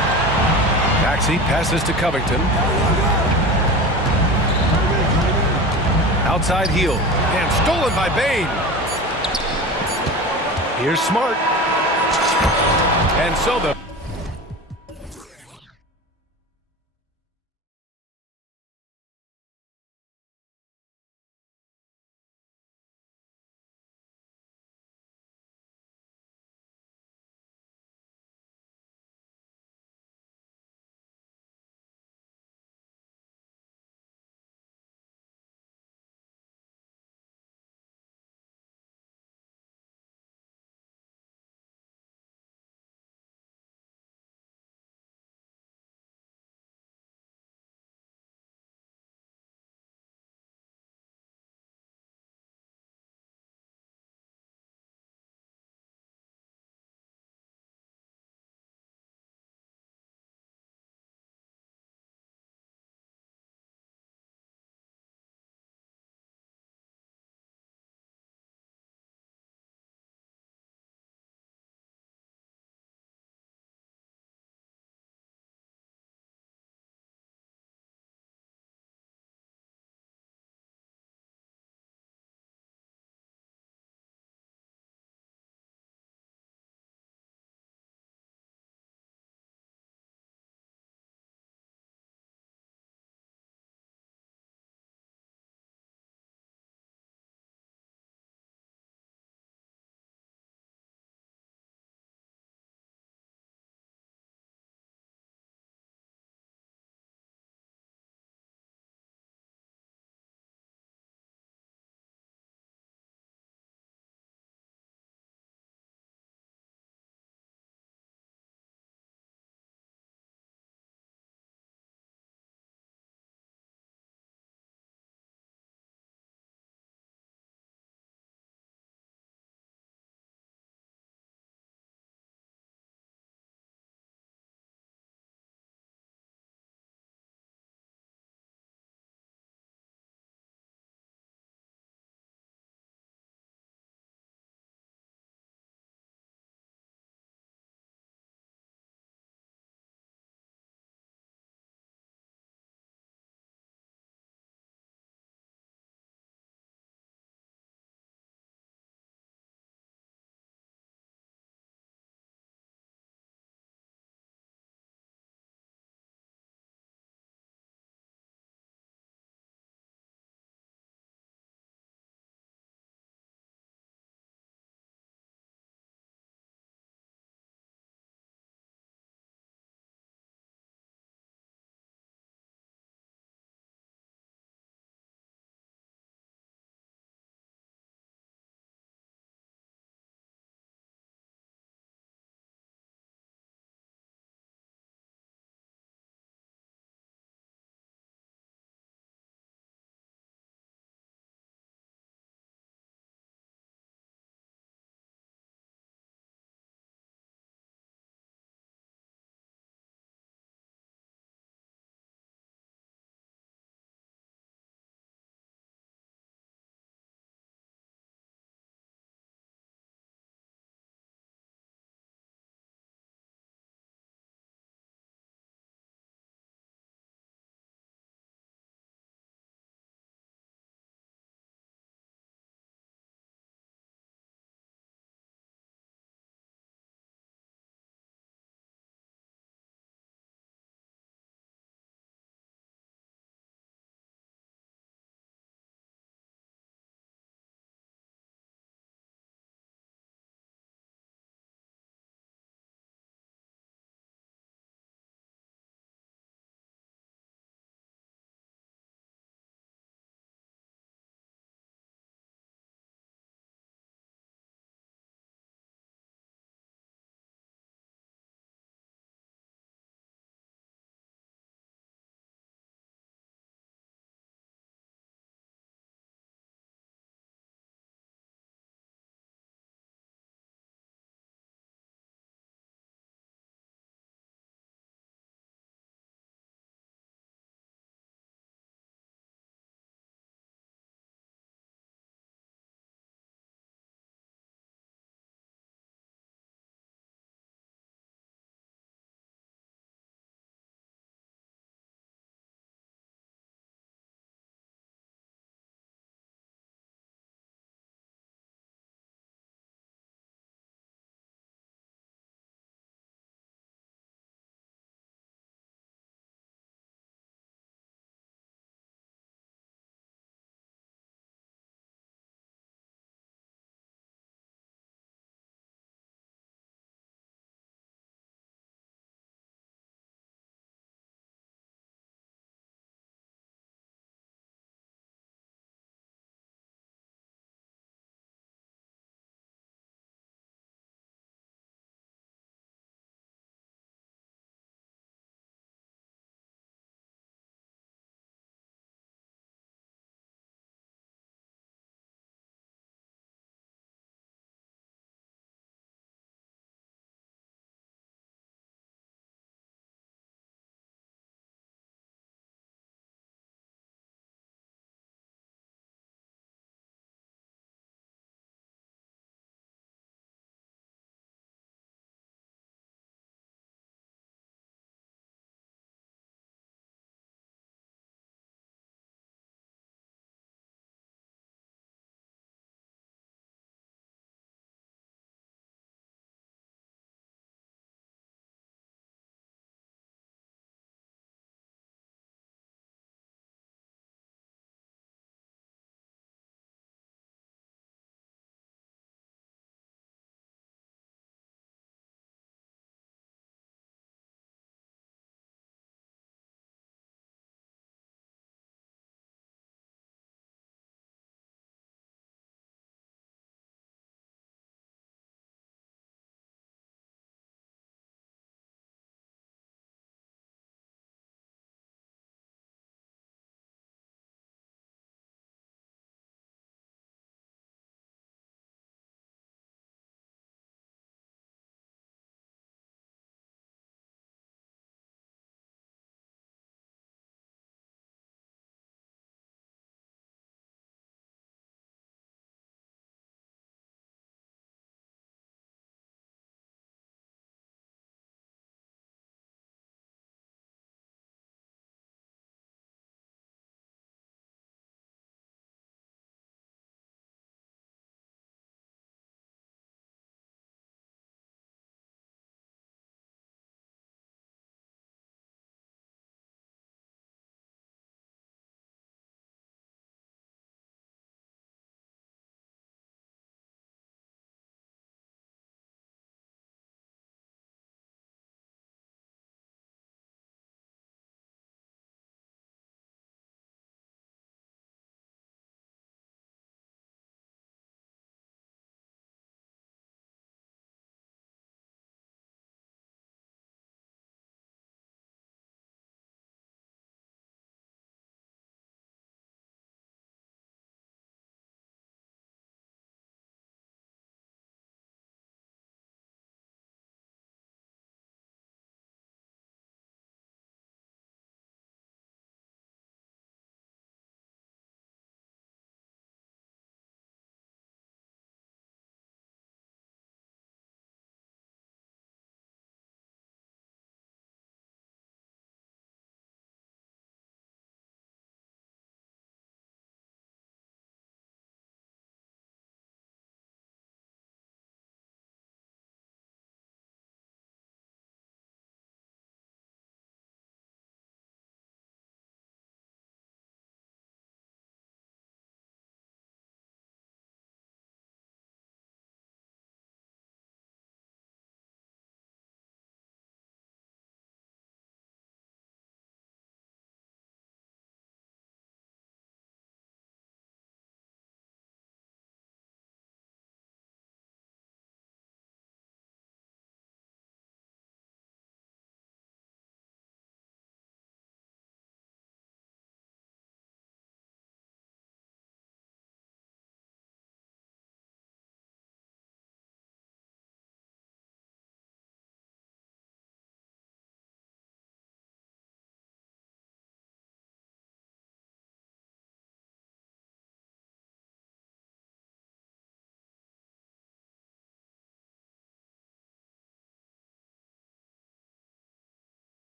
Maxey passes to Covington. Outside heel, and stolen by Bane. Here's Smart. And so the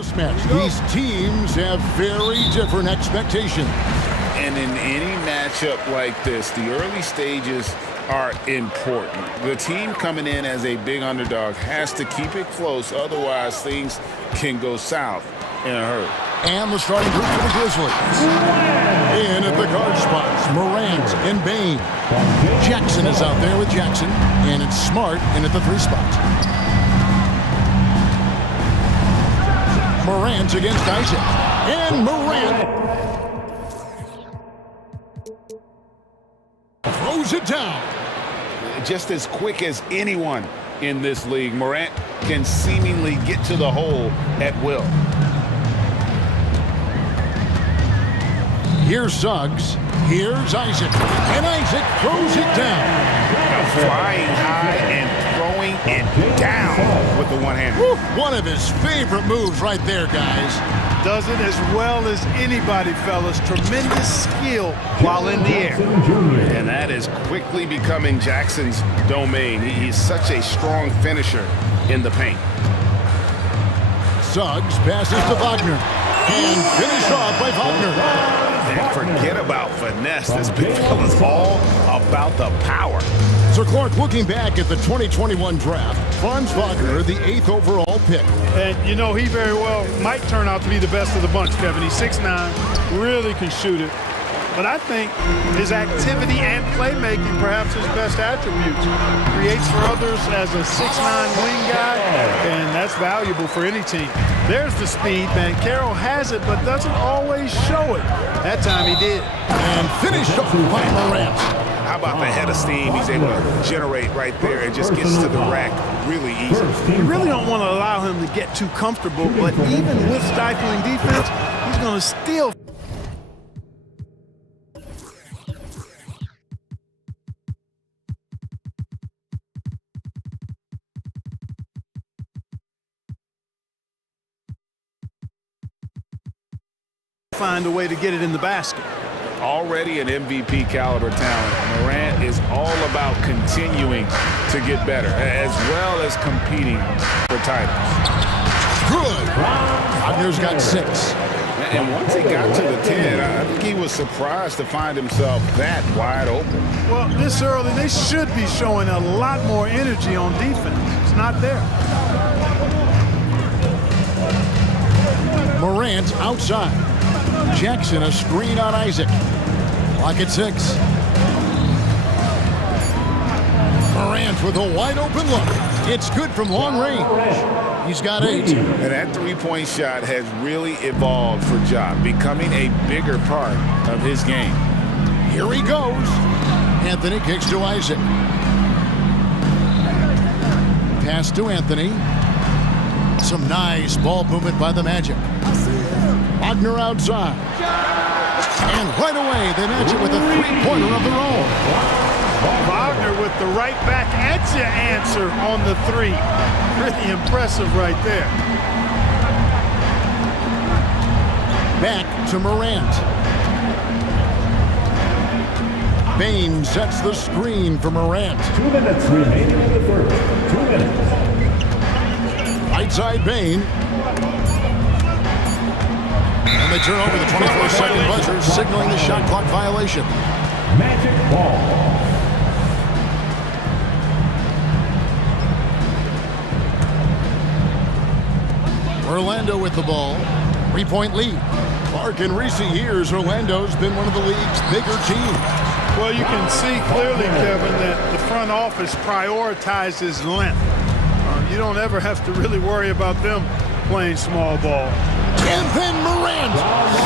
this match. These teams have very different expectations. And in any matchup like this, the early stages are important. The team coming in as a big underdog has to keep it close, otherwise things can go south in a hurry. And the starting group for the Grizzlies. In at the guard spots, Morant and Bain. Jackson is out there with Jackson, and it's Smart in at the 3 spots. Morant against Isaac. And Morant throws it down. Just as quick as anyone in this league, Morant can seemingly get to the hole at will. Here's Suggs. Here's Isaac. And Isaac throws it down. Flying high and throwing it down with the one-hander. One of his favorite moves right there, guys. Does it as well as anybody, fellas. Tremendous skill while in the air. And that is quickly becoming Jackson's domain. He's such a strong finisher in the paint. Suggs passes to Wagner. And finished off by Wagner. And forget about finesse. This big fella's all about the power. So Clark, looking back at the 2021 draft, Franz Wagner, the 8th overall pick. And, you know, he very well might turn out to be the best of the bunch, Kevin. He's 6'9", really can shoot it. But I think his activity and playmaking, perhaps his best attributes. Creates for others as a 6'9" wing guy, and that's valuable for any team. There's the speed. Banchero has it, but doesn't always show it. That time he did. And finished off by Morant. How about the head of steam he's able to generate right there and just gets to the rack really easy. You really don't want to allow him to get too comfortable, but even with stifling defense, he's going to still find a way to get it in the basket. Already an MVP caliber talent, Morant is all about continuing to get better, as well as competing for titles. Good. Wagner's got 6. And once he got to the 10, I think he was surprised to find himself that wide open. Well, this early, they should be showing a lot more energy on defense. It's not there. Morant outside. Jackson a screen on Isaac. Clock at 6. Morant with a wide open look. It's good from long range. He's got 8. And that three-point shot has really evolved for Ja, becoming a bigger part of his game. Here he goes. Anthony kicks to Isaac. Pass to Anthony. Some nice ball movement by the Magic. Wagner outside. And right away, they match it with a three-pointer of their own. Wagner with the right back at your answer on the 3. Pretty impressive right there. Back to Morant. Bain sets the screen for Morant. 2 minutes remaining in the first. 2 minutes. Right side Bain. And they turn over the 24-second buzzer, signaling the shot clock violation. Magic ball. Orlando with the ball. 3-point lead. Clark, in recent years, Orlando's been one of the league's bigger teams. Well, you can see clearly, Kevin, that the front office prioritizes length. You don't ever have to really worry about them playing small ball. And then Morant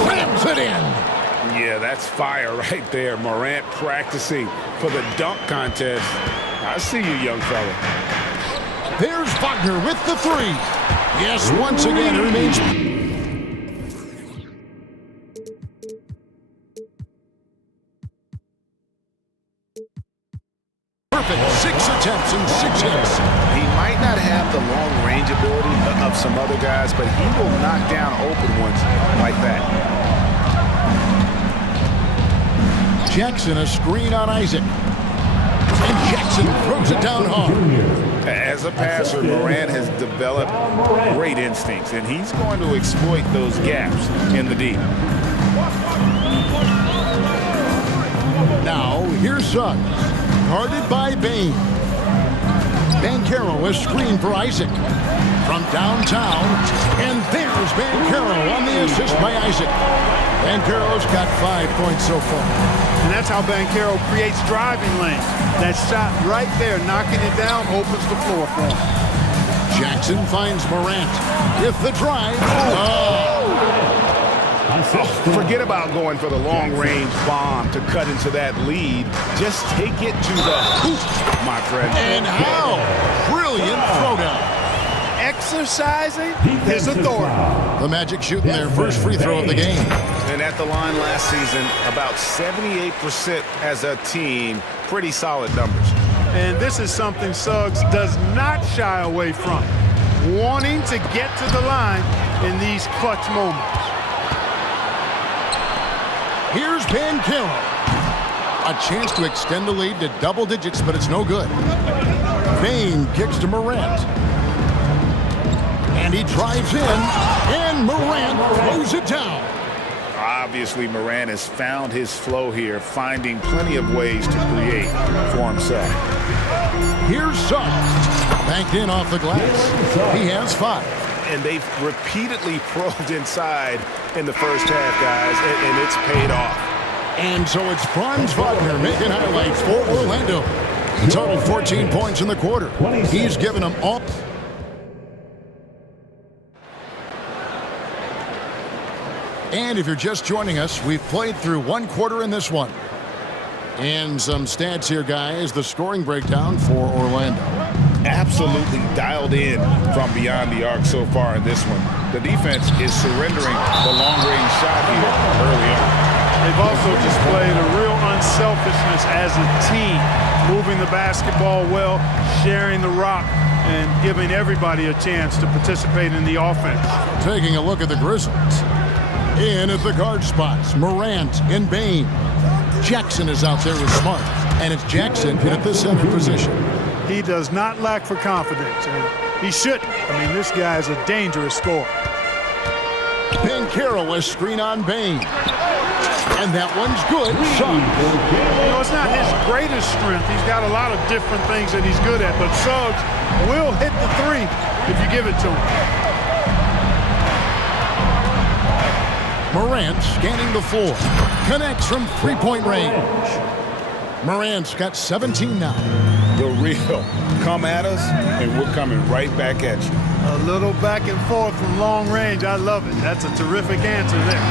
rams it in. Yeah, that's fire right there. Morant practicing for the dunk contest. I see you, young fella. There's Wagner with the 3. Yes, once again, it remains. Perfect. 6 attempts and 6 hits. He might not have the long range ability of some other guys, but he will knock down open ones like that. Jackson a screen on Isaac. And Jackson throws it down hard. As As a passer, Morant has developed great instincts, and he's going to exploit those gaps in the D. Now, here's Suggs, guarded by Bain. Banchero is screened for Isaac. From downtown, and there's Banchero on the assist by Isaac. Banchero's got 5 points so far. And that's how Banchero creates driving lanes. That shot right there, knocking it down, opens the floor for him. Jackson finds Morant with the drive. Forget about going for the long-range bomb to cut into that lead. Just take it to the hoop, my friend. And how? Brilliant throwdown. Exercising his authority. The Magic shooting their first free throw of the game. And at the line last season, about 78% as a team. Pretty solid numbers. And this is something Suggs does not shy away from. Wanting to get to the line in these clutch moments. Here's Banchero. A chance to extend the lead to double digits, but it's no good. Bain kicks to Morant. And he drives in, and Morant throws it down. Obviously, Morant has found his flow here, finding plenty of ways to create for himself. Here's Suggs. Banked in off the glass. He has 5. And they've repeatedly probed inside in the first half, guys, and it's paid off. And so it's Franz Wagner making highlights for Orlando. Total 14 points in the quarter. He's given them all. And if you're just joining us, we've played through one quarter in this one. And some stats here, guys. The scoring breakdown for Orlando. Absolutely dialed in from beyond the arc so far in this one. The defense is surrendering the long-range shot here early on. They've also displayed a real unselfishness as a team, moving the basketball well, sharing the rock, and giving everybody a chance to participate in the offense. Taking a look at the Grizzlies. In at the guard spots, Morant and Bain. Jackson is out there with Smart, and it's Jackson in at the center position. He does not lack for confidence, and he shouldn't. I mean, this guy is a dangerous scorer. Banchero is screen on Bain. And that one's good. You know, it's not his greatest strength. He's got a lot of different things that he's good at, but Suggs will hit the 3 if you give it to him. Morant scanning the floor. Connects from three-point range. Morant's got 17 now. The real. Come at us, and we're coming right back at you. A little back and forth from long range. I love it. That's a terrific answer there.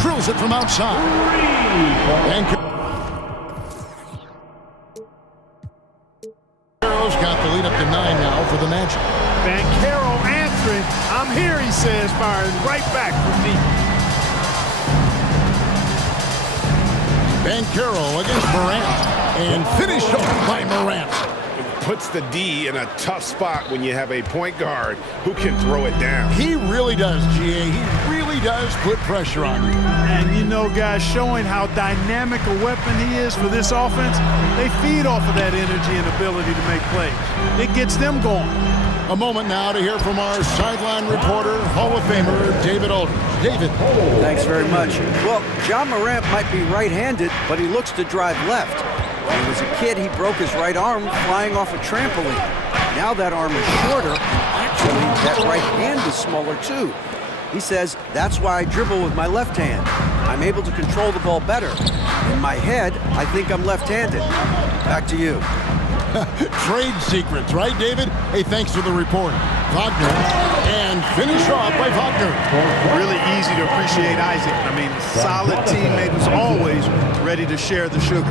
Drills it from outside. Banchero's got the lead up to 9 now for the Magic. Banchero answering. I'm here, he says, firing right back from deep. Banchero against Morant, and finished off by Morant. It puts the D in a tough spot when you have a point guard who can throw it down. He really does, GA. He really does put pressure on you. And you know, guys, showing how dynamic a weapon he is for this offense, they feed off of that energy and ability to make plays. It gets them going. A moment now to hear from our sideline reporter, Hall of Famer, David Aldridge. David. Thanks very much. Well, John Morant might be right-handed, but he looks to drive left. When he was a kid, he broke his right arm flying off a trampoline. Now that arm is shorter, and actually that right hand is smaller too. He says, that's why I dribble with my left hand. I'm able to control the ball better. In my head, I think I'm left-handed. Back to you. Trade secrets, right, David? Hey, thanks for the report. Wagner, and finish off by Wagner. Really easy to appreciate Isaac. I mean, solid teammate who's always ready to share the sugar.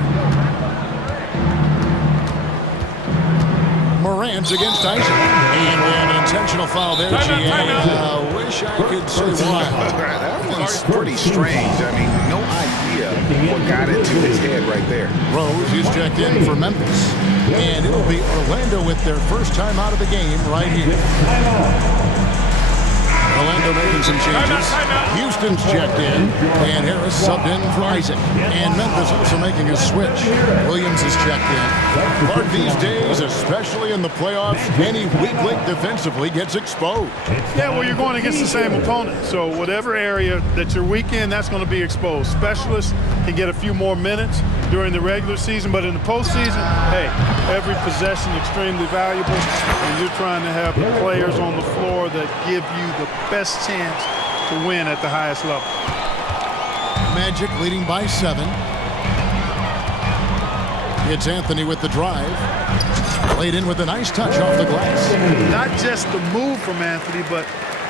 Morant against Isaac. And we have an intentional foul there, GA. Wish I could say why. That one's pretty strange. I mean, no idea what got into his head right there. Rose is checked in for Memphis. And it'll be Orlando with their first time out of the game right here. Orlando making some changes. Houston's checked in, and Harris subbed in for Isaac. And Memphis also making a switch. Williams is checked in. Clark, these days, especially in the playoffs, any weak link defensively gets exposed. Yeah, well, you're going against the same opponent. So whatever area that you're weak in, that's going to be exposed. Specialists can get a few more minutes during the regular season, but in the postseason, hey, every possession extremely valuable, and you're trying to have the players on the floor that give you the best chance to win at the highest level. Magic leading by 7. It's Anthony with the drive. Laid in with a nice touch off the glass. Not just the move from Anthony, but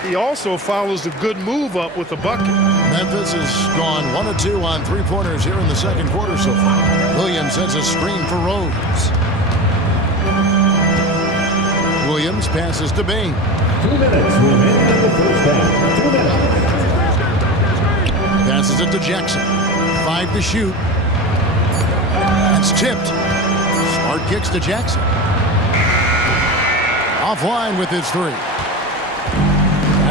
he also follows a good move up with a bucket. Memphis has gone 1 of 2 on three-pointers here in the second quarter so far. Williams sends a screen for Rose. Williams passes to Bain. 2 minutes remaining in the first half. 2 minutes. Passes it to Jackson. 5 to shoot. That's tipped. Smart kicks to Jackson. Offline with his 3.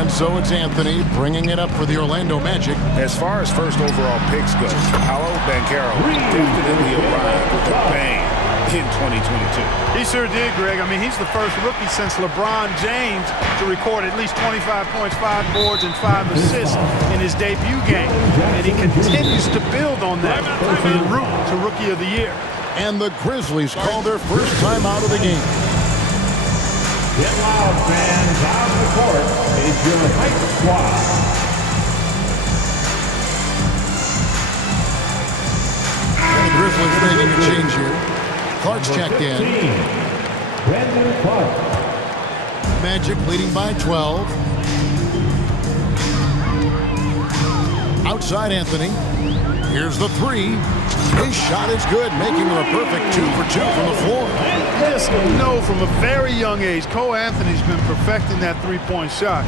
And so it's Anthony bringing it up for the Orlando Magic. As far as first overall picks go, Paolo Banchero definitely arrived with a bang in 2022. He sure did, Greg. I mean, he's the first rookie since LeBron James to record at least 25 points, 5 boards, and 5 assists in his debut game. And he continues to build on that en route to Rookie of the Year. And the Grizzlies call their first time out of the game. Get loud, fans. Out of the court is your hype squad. And the Grizzlies making a change here. Clark's checked in. Magic leading by 12. Outside Anthony. Here's the 3. His shot is good, making him a perfect 2 for 2 from the floor. You just know from a very young age, Cole Anthony's been perfecting that three-point shot.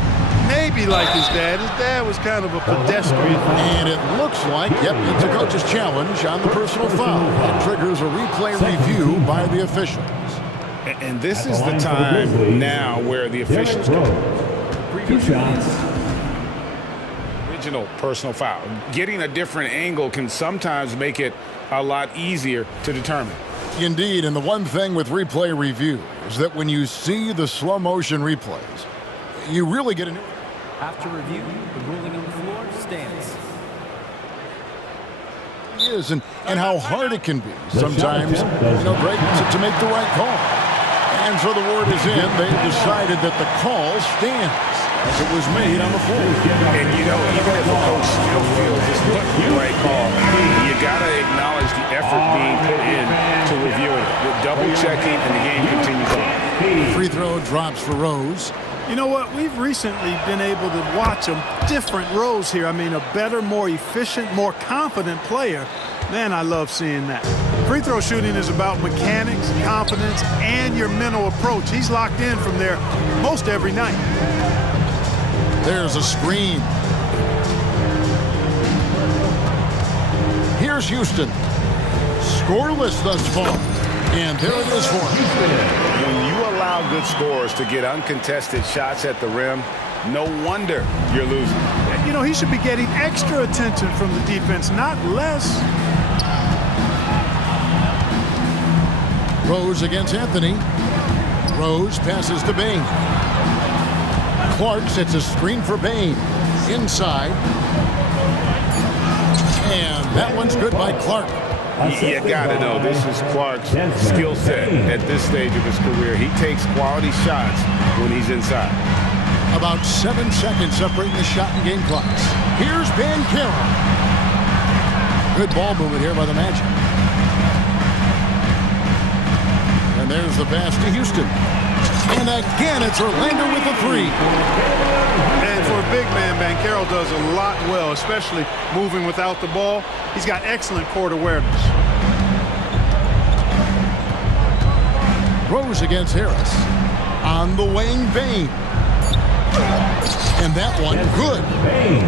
Maybe like his dad. His dad was kind of a pedestrian. And it looks like, yep, it's a coach's challenge on the personal foul. That triggers a replay review by the officials. And this is the time now where the officials go. 2 shots. Original personal foul. Getting a different angle can sometimes make it a lot easier to determine. Indeed, and the one thing with replay review is that when you see the slow motion replays, you really get a new... After review, the ruling on the floor stands. Is and how hard it can be sometimes, Greg, to make the right call. And so the word is in. They've decided that the call stands as it was made on the floor. And even if a coach still feels this wasn't the right call, you got to acknowledge the effort being put in to review it. With double checking, and the game continues on. Free throw drops for Rose. You know what? We've recently been able to watch a different Rose here. I mean, a better, more efficient, more confident player. Man, I love seeing that. Free throw shooting is about mechanics, confidence, and your mental approach. He's locked in from there most every night. There's a screen. Here's Houston. Scoreless thus far. And there it is for him. When you allow good scorers to get uncontested shots at the rim, no wonder you're losing. You know, he should be getting extra attention from the defense, not less. Rose against Anthony. Rose passes to Bain. Clark sets a screen for Bain. Inside. And that one's good by Clark. You gotta know, this is Clark's skill set at this stage of his career. He takes quality shots when he's inside. About 7 seconds separating the shot and game clocks. Here's Banchero. Good ball movement here by the Magic. And there's the pass to Houston. And again, it's Orlando with the 3. And for a big man, Banchero does a lot well, especially moving without the ball. He's got excellent court awareness. Rose against Harris. On the wing, Bain. And that one, good.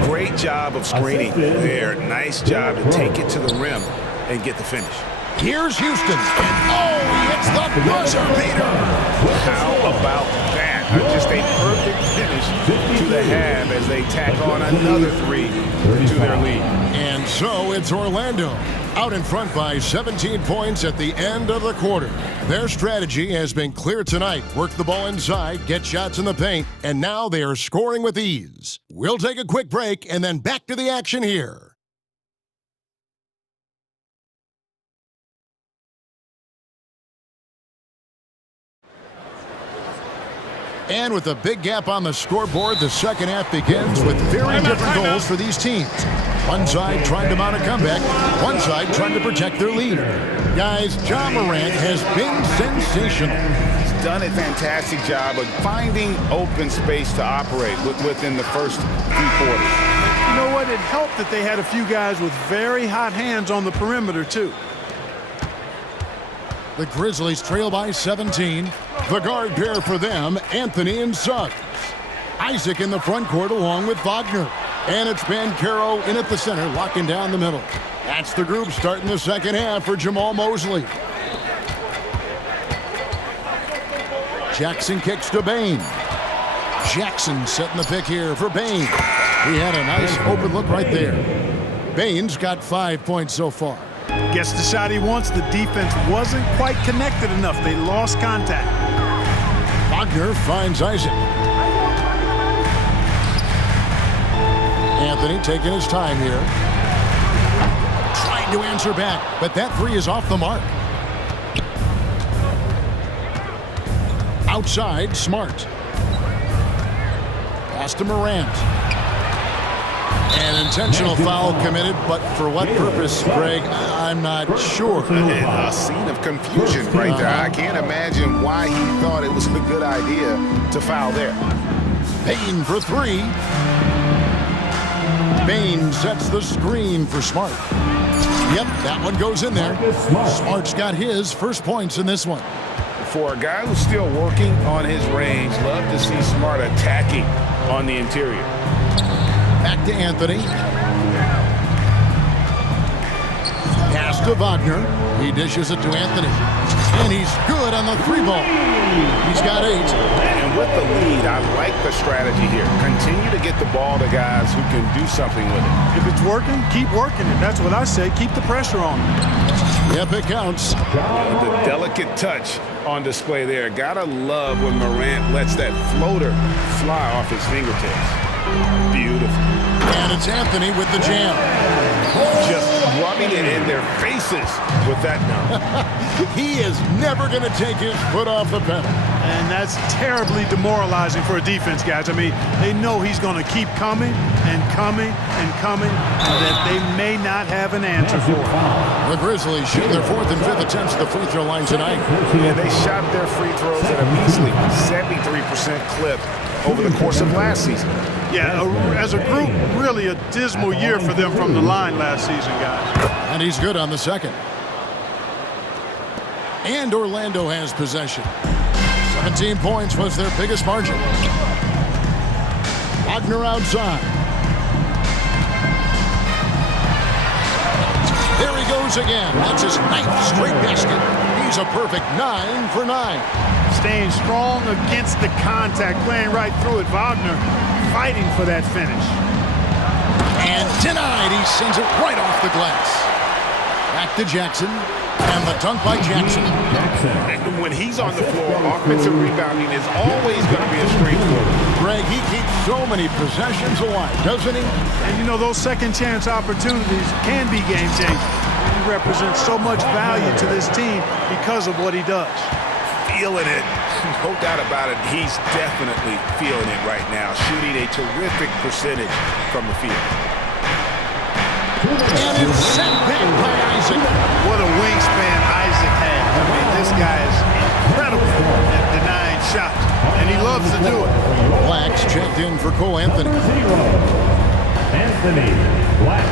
Great job of screening there. Nice job to take it to the rim and get the finish. Here's Houston. And oh, he hits the buzzer beater. How about that? Just a perfect finish to the half as they tack on another 3 to their lead. And so it's Orlando, out in front by 17 points at the end of the quarter. Their strategy has been clear tonight. Work the ball inside, get shots in the paint, and now they are scoring with ease. We'll take a quick break and then back to the action here. And with a big gap on the scoreboard, the second half begins with very different goals for these teams. One side trying to mount a comeback, one side trying to protect their lead. Guys, Ja Morant has been sensational. He's done a fantastic job of finding open space to operate within the first few quarters. You know what? It helped that they had a few guys with very hot hands on the perimeter, too. The Grizzlies trail by 17. The guard pair for them, Anthony and Suggs. Isaac in the front court along with Wagner. And it's Banchero in at the center, locking down the middle. That's the group starting the second half for Jamal Mosley. Jackson kicks to Bain. Jackson setting the pick here for Bain. He had a nice open look right there. Bain's got 5 points so far. Gets the shot he wants. The defense wasn't quite connected enough. They lost contact. Wagner finds Isaac. Anthony taking his time here. Trying to answer back, but that 3 is off the mark. Outside, Smart. Pass to Morant. An intentional foul committed, but for what purpose, Greg, I'm not sure. A scene of confusion right there. I can't imagine why he thought it was a good idea to foul there. Bain for 3. Bain sets the screen for Smart. Yep, that one goes in there. Smart's got his first points in this one. For a guy who's still working on his range, love to see Smart attacking on the interior. Back to Anthony. Pass to Wagner. He dishes it to Anthony. And he's good on the 3 ball. He's got 8. And with the lead, I like the strategy here. Continue to get the ball to guys who can do something with it. If it's working, keep working it. That's what I say. Keep the pressure on. Yep, it counts. The delicate touch on display there. Gotta love when Morant lets that floater fly off his fingertips. Beautiful. And it's Anthony with the jam. Just rubbing it in their faces with that now. He is never going to take his foot off the pedal. And that's terribly demoralizing for a defense, guys. I mean, they know he's going to keep coming and coming and coming, and that they may not have an answer for it. The Grizzlies shoot their 4th and 5th attempts at the free throw line tonight. Yeah, they shot their free throws at a measly 73% clip over the course of last season. Yeah, as a group, really a dismal year for them from the line last season, guys. And he's good on the second. And Orlando has possession. 17 points was their biggest margin. Wagner outside. There he goes again. That's his 9th straight basket. He's a perfect 9 for 9. Staying strong against the contact, playing right through it. Wagner fighting for that finish. And denied. He sends it right off the glass. Back to Jackson. And the dunk by Jackson. And when he's on the floor, offensive rebounding is always going to be a strength for him. Greg, he keeps so many possessions alive, doesn't he? And you know, those second chance opportunities can be game changing. He represents so much value to this team because of what he does. Feeling it. No doubt about it. He's definitely feeling it right now. Shooting a terrific percentage from the field. And it's sent back by Isaac. What a wingspan Isaac has. I mean, this guy is incredible at denying shots, and he loves to do it. Black's checked in for Cole Anthony. Anthony Black.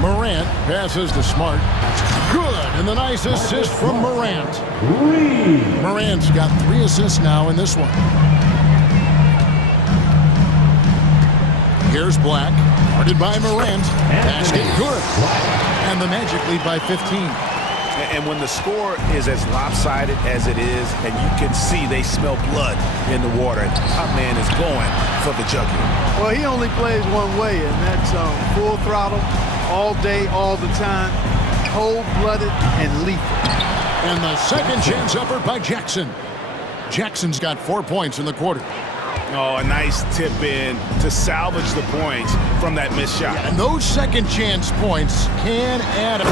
Morant passes to Smart. Good, and the nice assist from Morant. Morant's got 3 assists now in this one. Here's Black, guarded by Morant. Basket good. And the Magic lead by 15. And when the score is as lopsided as it is, and you can see they smell blood in the water, and top man is going for the jugular. Well, he only plays one way, and that's full throttle, all day, all the time, cold-blooded and lethal. And the second chance effort by Jackson. Jackson's got 4 points in the quarter. Oh, a nice tip in to salvage the points from that missed shot. And those second chance points can add up.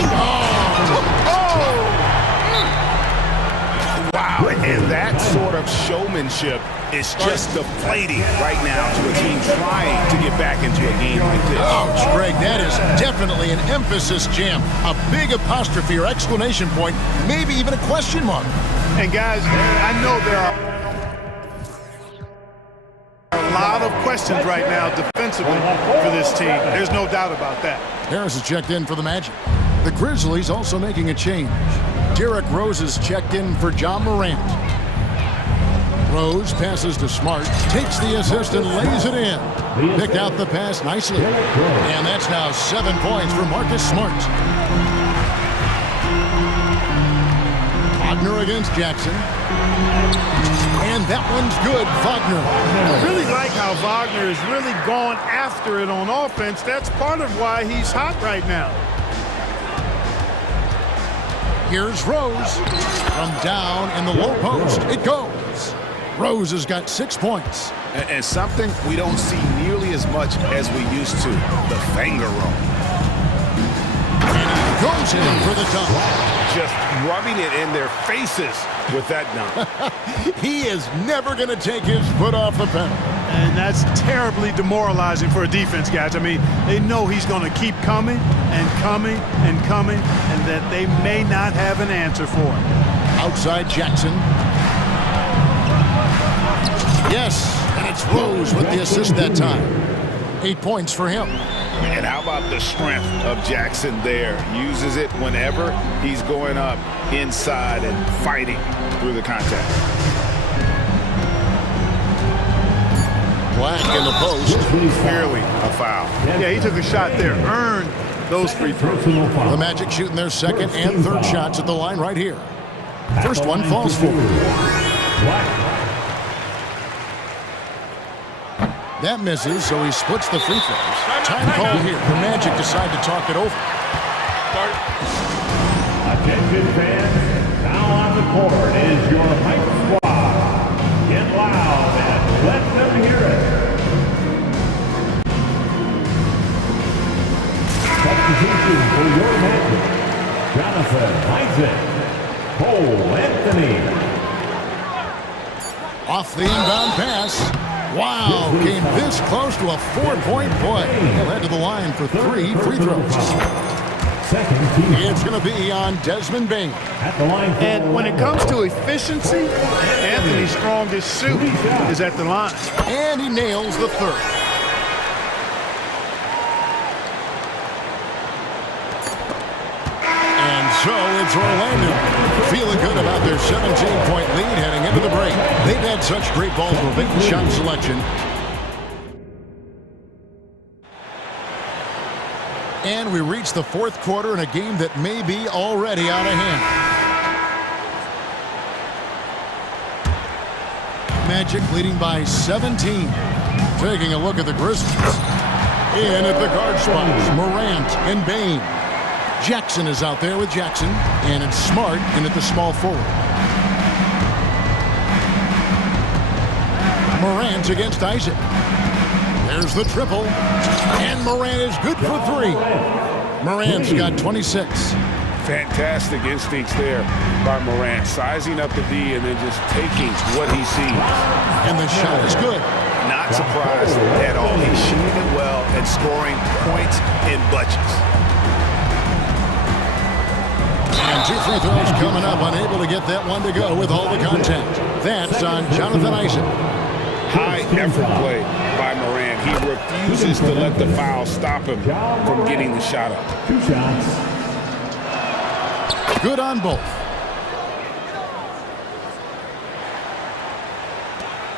Wow, and that sort of showmanship is just deflating right now to a team trying to get back into a game like this. Ouch, Greg, that is definitely an emphasis jam. A big apostrophe or exclamation point, maybe even a question mark. And guys, I know there are a lot of questions right now defensively for this team. There's no doubt about that. Harris is checked in for the Magic. The Grizzlies also making a change. Derrick Rose is checked in for John Morant. Rose passes to Smart, takes the assist and lays it in. Picked out the pass nicely. And that's now 7 points for Marcus Smart. Wagner against Jackson. And that one's good, Wagner. I really like how Wagner is really going after it on offense. That's part of why he's hot right now. Here's Rose. From down in the low post, it goes. Rose has got 6 points. And something we don't see nearly as much as we used to, the finger roll. And he goes in for the dunk. Just rubbing it in their faces with that dunk. He is never going to take his foot off the pedal. And that's terribly demoralizing for a defense, guys. I mean, they know he's going to keep coming and coming and coming, and that they may not have an answer for him. Outside Jackson. Yes, and it's Rose with the assist that time. 8 points for him. And how about the strength of Jackson there? Uses it whenever he's going up inside and fighting through the contact. Black in the post. Clearly a foul. Yeah, he took a shot there. Earned those free throws. The Magic shooting their second and third shots at the line right here. First one falls forward. That misses, so he splits the free throws. Time call here. The Magic decide to talk it over. Attention fans, now on the court is your hype squad. Get loud and let them hear it. Substitution for your Magic. Jonathan Isaac. Cole Anthony. Off the inbound pass. Wow, came this close to a 4-point play. He'll head to the line for 3 free throws. It's going to be on Desmond Bain. And when it comes to efficiency, Anthony's strongest suit is at the line. And he nails the third. And so it's Orlando. Feeling good about their 17-point lead heading into the break. They've had such great ball movement and shot selection. And we reach the fourth quarter in a game that may be already out of hand. Magic leading by 17. Taking a look at the Grizzlies. In at the guard spots, Morant and Bain. Jackson is out there with Jackson, and it's Smart in at the small forward. Morant against Isaac. There's the triple, and Morant is good for 3. Morant's got 26. Fantastic instincts there by Morant, sizing up the D and then just taking what he sees. And the shot is good. Not surprised at all. He's shooting it well and scoring points in bunches. And 2 free throws coming up, unable to get that one to go with all the contact. That's on Jonathan Isaac. High effort play by Morant. He refuses to let the foul stop him from getting the shot up. 2 shots. Good on both.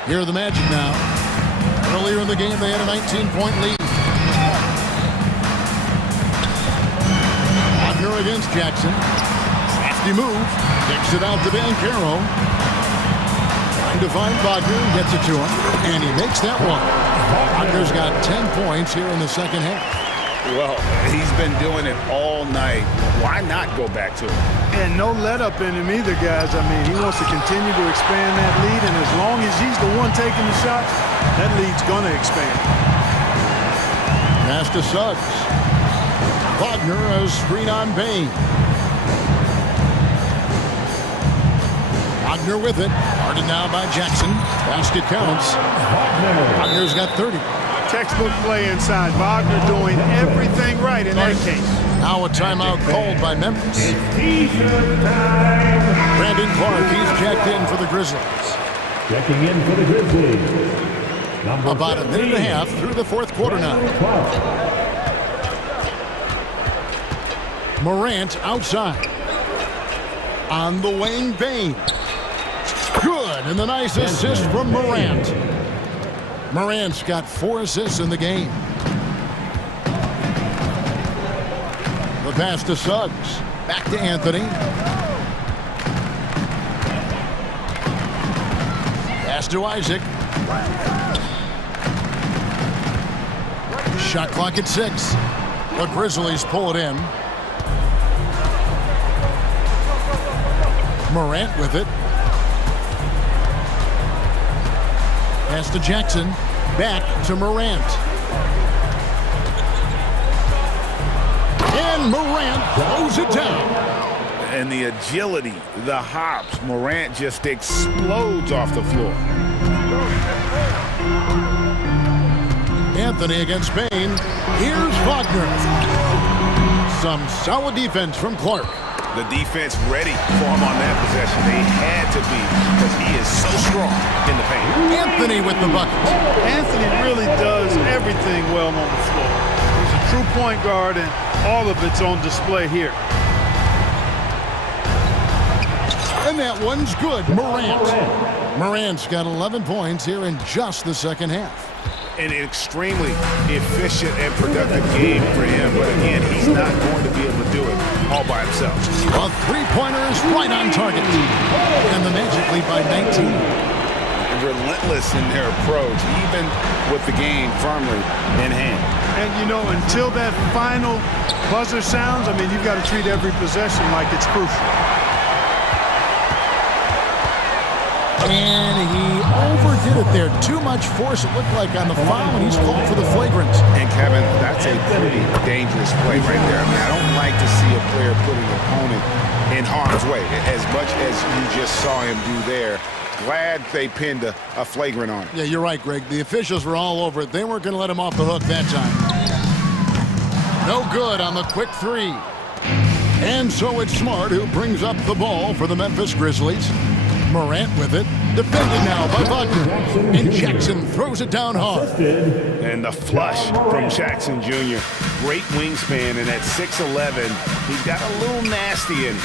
Here are the Magic now. Earlier in the game, they had a 19-point lead. Wagner against Jackson. Lefty move. Kicks it out to Bancaro. Trying to find Wagner. Gets it to him. And he makes that one. Wagner's got 10 points here in the second half. Well, he's been doing it all night. Why not go back to it? And no let up in him either, guys. I mean, he wants to continue to expand that lead, and as long as he's the one taking the shots, that lead's going to expand. Pass to Suggs. Wagner, a screen on Bain. Wagner with it. Guarded now by Jackson. Basket counts. Wagner's got 30. Textbook play inside. Wagner doing everything right in that case. Now a timeout called by Memphis. Brandon Clark, he's checked in for the Grizzlies. Checking in for the Grizzlies. About a minute and a half through the fourth quarter now. Morant outside. On the wing, Bain. Good, and the nice assist from Morant. Morant's got 4 assists in the game. The pass to Suggs. Back to Anthony. Pass to Isaac. Shot clock at 6. The Grizzlies pull it in. Morant with it. Pass to Jackson. Back to Morant. And Morant throws it down. And the agility, the hops, Morant just explodes off the floor. Anthony against Bain. Here's Wagner. Some solid defense from Clark. The defense ready for him on that possession. They had to be because he is so strong in the paint. Anthony with the bucket. Anthony really does everything well on the floor. He's a true point guard, and all of it's on display here. And that one's good. Morant. Morant's got 11 points here in just the second half. An extremely efficient and productive game for him, but again, he's not going to be able to do it all by himself. A three-pointer is right on target. And the Magic lead by 19. Relentless in their approach, even with the game firmly in hand. And, you know, until that final buzzer sounds, I mean, you've got to treat every possession like it's crucial. And he overdid it there. Too much force, it looked like, on the foul, and he's called for the flagrant. And, Kevin, that's a pretty dangerous play right there. I mean, I don't like to see a player put an opponent in harm's way, as much as you just saw him do there. Glad they pinned a flagrant on him. Yeah, you're right, Greg. The officials were all over it. They weren't going to let him off the hook that time. No good on the quick three. And so it's Smart who brings up the ball for the Memphis Grizzlies. Morant with it. Defended now by Wagner. And Jackson throws it down hard. And the flush from Jackson Jr. Great wingspan, and at 6'11", he's got a little nasty in him.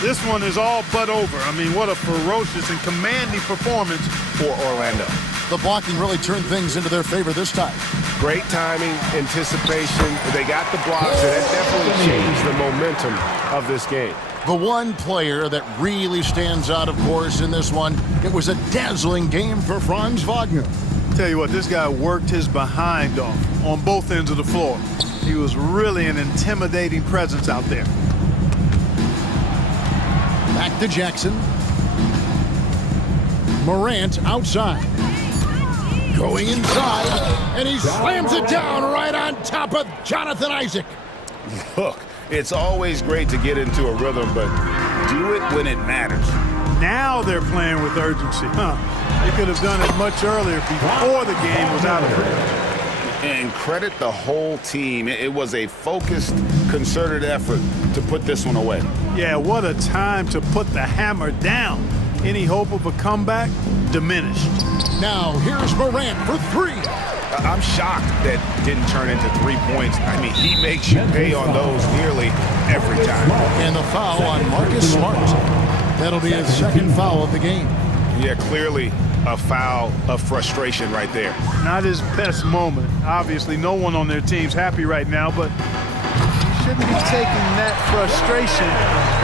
This one is all but over. I mean, what a ferocious and commanding performance for Orlando. The blocking really turned things into their favor this time. Great timing, anticipation. They got the blocks, and that definitely changed the momentum of this game. The one player that really stands out, of course, in this one, it was a dazzling game for Franz Wagner. Tell you what, this guy worked his behind off on both ends of the floor. He was really an intimidating presence out there. Back to Jackson. Morant outside. Going inside, and he slams it down right on top of Jonathan Isaac. Look, it's always great to get into a rhythm, but do it when it matters. Now they're playing with urgency, huh? They could have done it much earlier before the game was out of reach. And credit the whole team. It was a focused, concerted effort to put this one away. Yeah, what a time to put the hammer down. Any hope of a comeback diminished. Now here's Morant for three. I'm shocked that didn't turn into 3 points. I mean, he makes you pay on those nearly every time. And the foul on Marcus Smart. That'll be his second foul of the game. Yeah, clearly a foul of frustration right there. Not his best moment. Obviously, no one on their team's happy right now, but he shouldn't be taking that frustration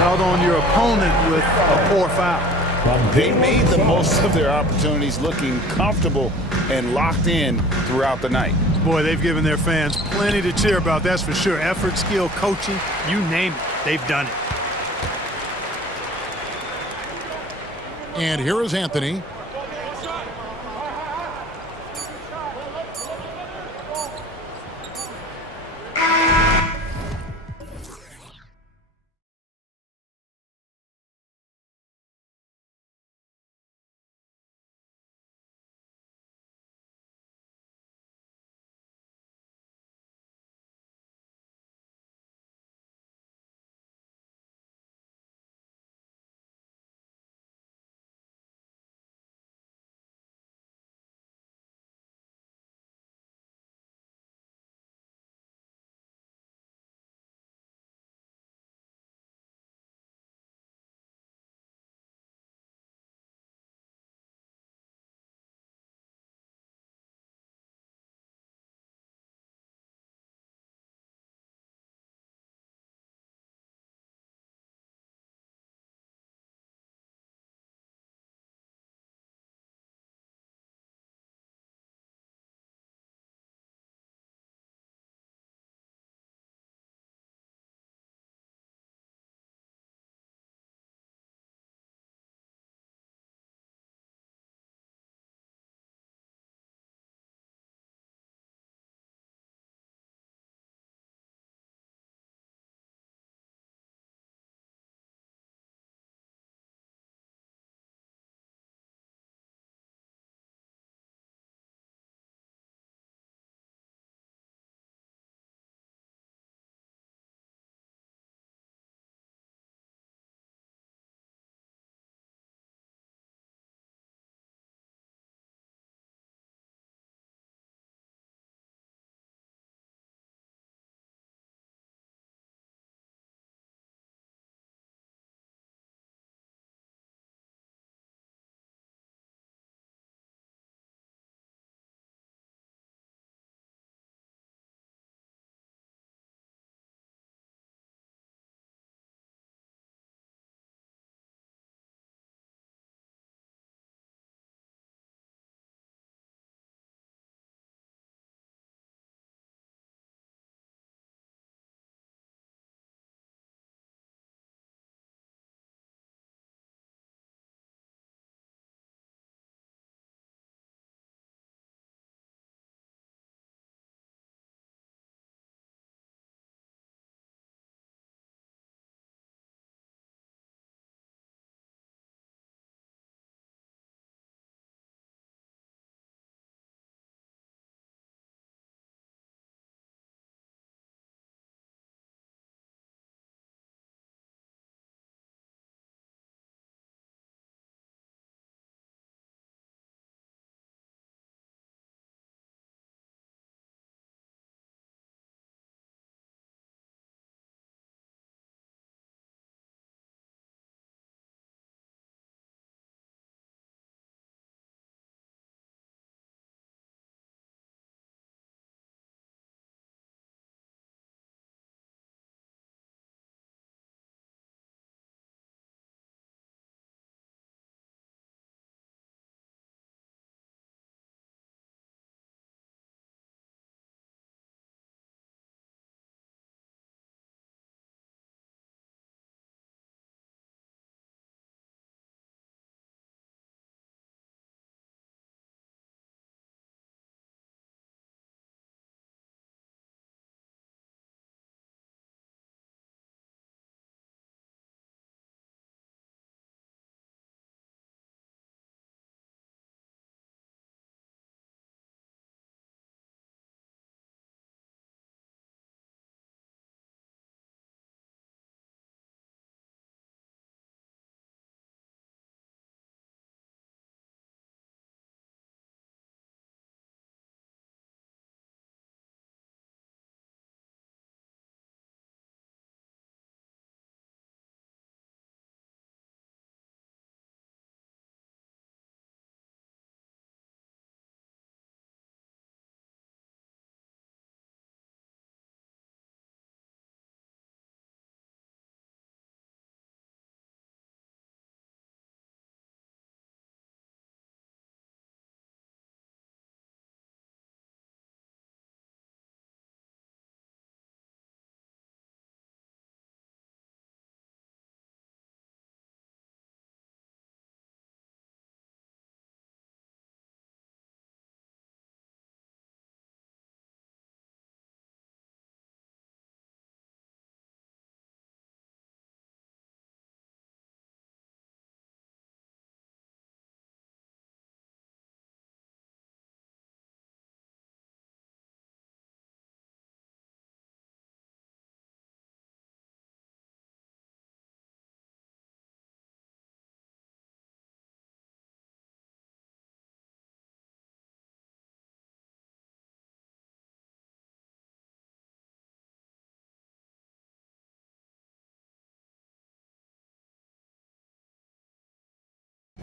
out on your opponent with a poor foul. They made the most of their opportunities, looking comfortable and locked in throughout the night. Boy, they've given their fans plenty to cheer about, that's for sure. Effort, skill, coaching, you name it, they've done it. And here is Anthony.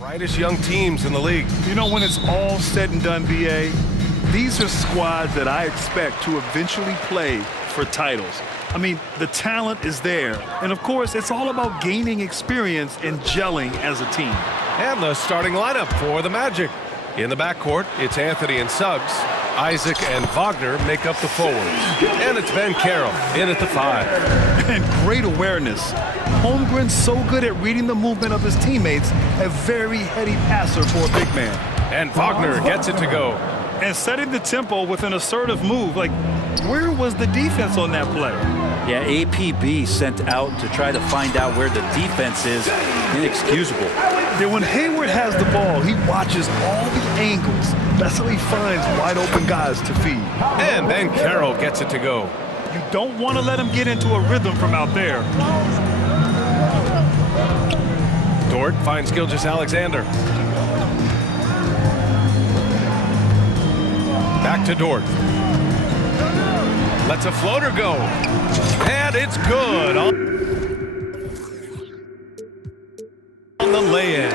Brightest young teams in the league. You know, when it's all said and done, BA, these are squads that I expect to eventually play for titles. I mean, the talent is there. And of course, it's all about gaining experience and gelling as a team. And the starting lineup for the Magic. In the backcourt, it's Anthony and Suggs. Isaac and Wagner make up the forwards. And it's Ben Carroll in at the 5. And great awareness. Holmgren's so good at reading the movement of his teammates, a very heady passer for a big man. And Wagner gets it to go. And setting the tempo with an assertive move. Like, where was the defense on that play? Yeah, APB sent out to try to find out where the defense is. Inexcusable. Yeah, when Hayward has the ball, he watches all the angles. That's how he finds wide open guys to feed. And Ben Carroll gets it to go. You don't want to let him get into a rhythm from out there. Dort finds Gilgeous-Alexander. Back to Dort. Lets a floater go. And it's good. On the lay-in.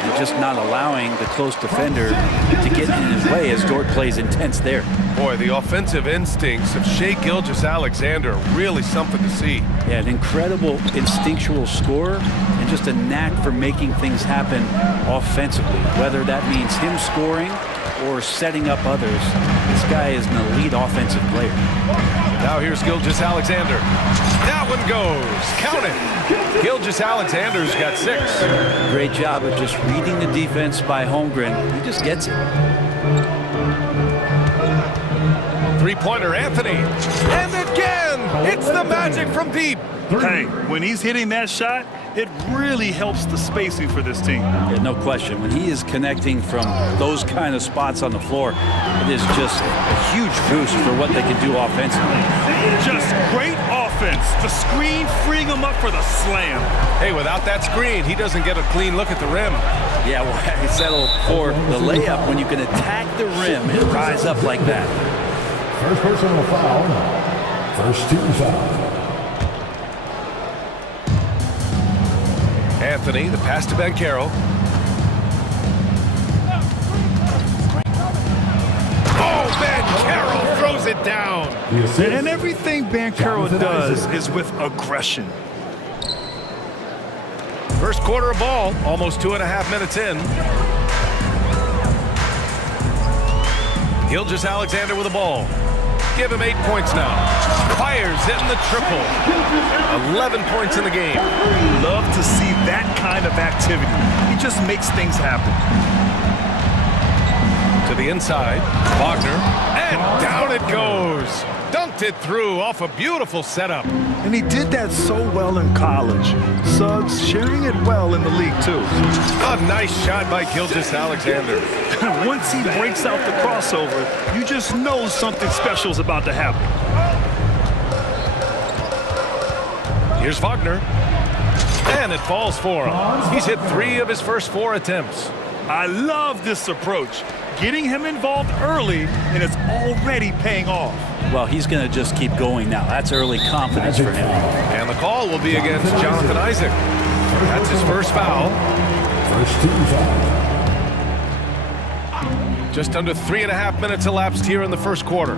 And just not allowing the close defender to get in his way as Dort plays intense there. Boy, the offensive instincts of Shai Gilgeous-Alexander are really something to see. Yeah, an incredible instinctual scorer and just a knack for making things happen offensively, whether that means him scoring or setting up others. This guy is an elite offensive player. Now here's Gilgeous-Alexander. That one goes. Count it. Gilgeous-Alexander's got 6. Great job of just reading the defense by Holmgren. He just gets it. Three-pointer, Anthony. And again, it's the Magic from deep. Hey, when he's hitting that shot, it really helps the spacing for this team. Yeah, no question. When he is connecting from those kind of spots on the floor, it is just a huge boost for what they can do offensively. Just great offense. The screen freeing him up for the slam. Hey, without that screen, he doesn't get a clean look at the rim. Yeah, well, I settle for the layup when you can attack the rim and rise up like that. First personal foul. First team foul. Anthony, the pass to Ben Carroll. Oh, Ben Carroll throws it down. And everything Ben Carroll does is with aggression. First quarter of ball, almost 2.5 minutes in. Gilgeous-Alexander with the ball. Give him 8 points now. Fires in the triple. 11 points in the game. Love to see that kind of activity. He just makes things happen. To the inside, Wagner, and down it goes. Dunked it through off a beautiful setup. And he did that so well in college. Suggs sharing it well in the league, too. A nice shot by Gilgeous-Alexander. Once he breaks out the crossover, you just know something special is about to happen. Here's Wagner. And it falls for him. He's hit 3 of his first 4 attempts. I love this approach. Getting him involved early, and it's already paying off. Well, he's going to just keep going now. That's early confidence for him. And the call will be against Jonathan Isaac. That's his first foul. First team foul. Just under 3.5 minutes elapsed here in the first quarter.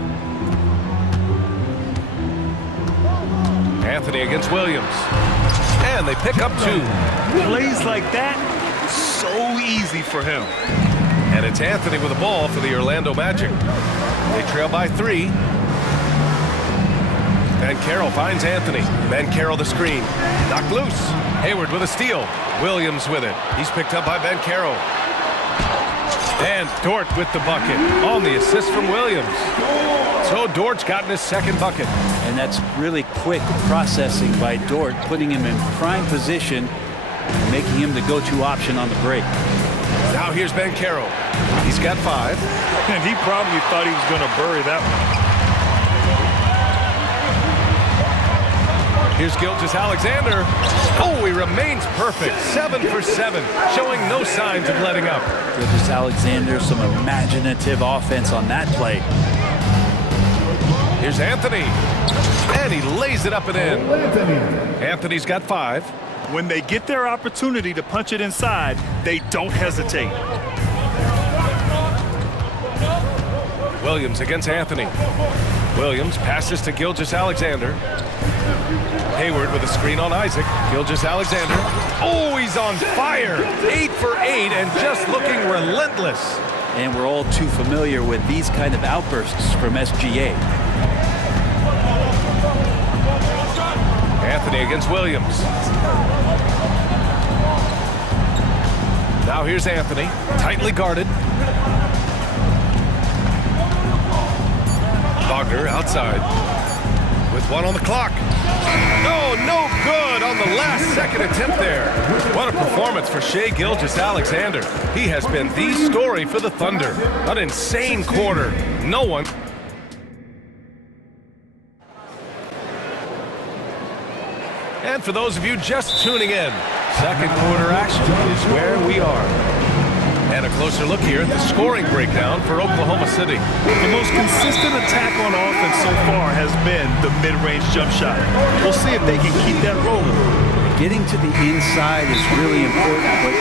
Anthony against Williams. And they pick up 2. Plays like that, so easy for him. And it's Anthony with the ball for the Orlando Magic. They trail by 3. Ben Carroll finds Anthony. Ben Carroll the screen. Knocked loose. Hayward with a steal. Williams with it. He's picked up by Ben Carroll. And Dort with the bucket on the assist from Williams. So Dort's gotten his second bucket. And that's really quick processing by Dort, putting him in prime position, making him the go-to option on the break. Now here's Ben Carroll. He's got 5. And he probably thought he was going to bury that one. Here's Gilgeous-Alexander. Oh, he remains perfect. 7 for 7, showing no signs of letting up. Gilgeous-Alexander, some imaginative offense on that play. Here's Anthony. And he lays it up and in. Anthony's got 5. When they get their opportunity to punch it inside, they don't hesitate. Williams against Anthony. Williams passes to Gilgeous-Alexander. Hayward with a screen on Isaac. Gilgeous-Alexander. Oh, he's on fire. 8 for 8 and just looking relentless. And we're all too familiar with these kind of outbursts from SGA. Anthony against Williams. Now here's Anthony, tightly guarded. Wagner outside with 1 on the clock. Oh, no good on the last second attempt there. What a performance for Shai Gilgeous-Alexander. He has been the story for the Thunder. An insane quarter. No one. And for those of you just tuning in, second quarter action is where we are. And a closer look here at the scoring breakdown for Oklahoma City. The most consistent attack on offense so far has been the mid-range jump shot. We'll see if they can keep that rolling. Getting to the inside is really important, but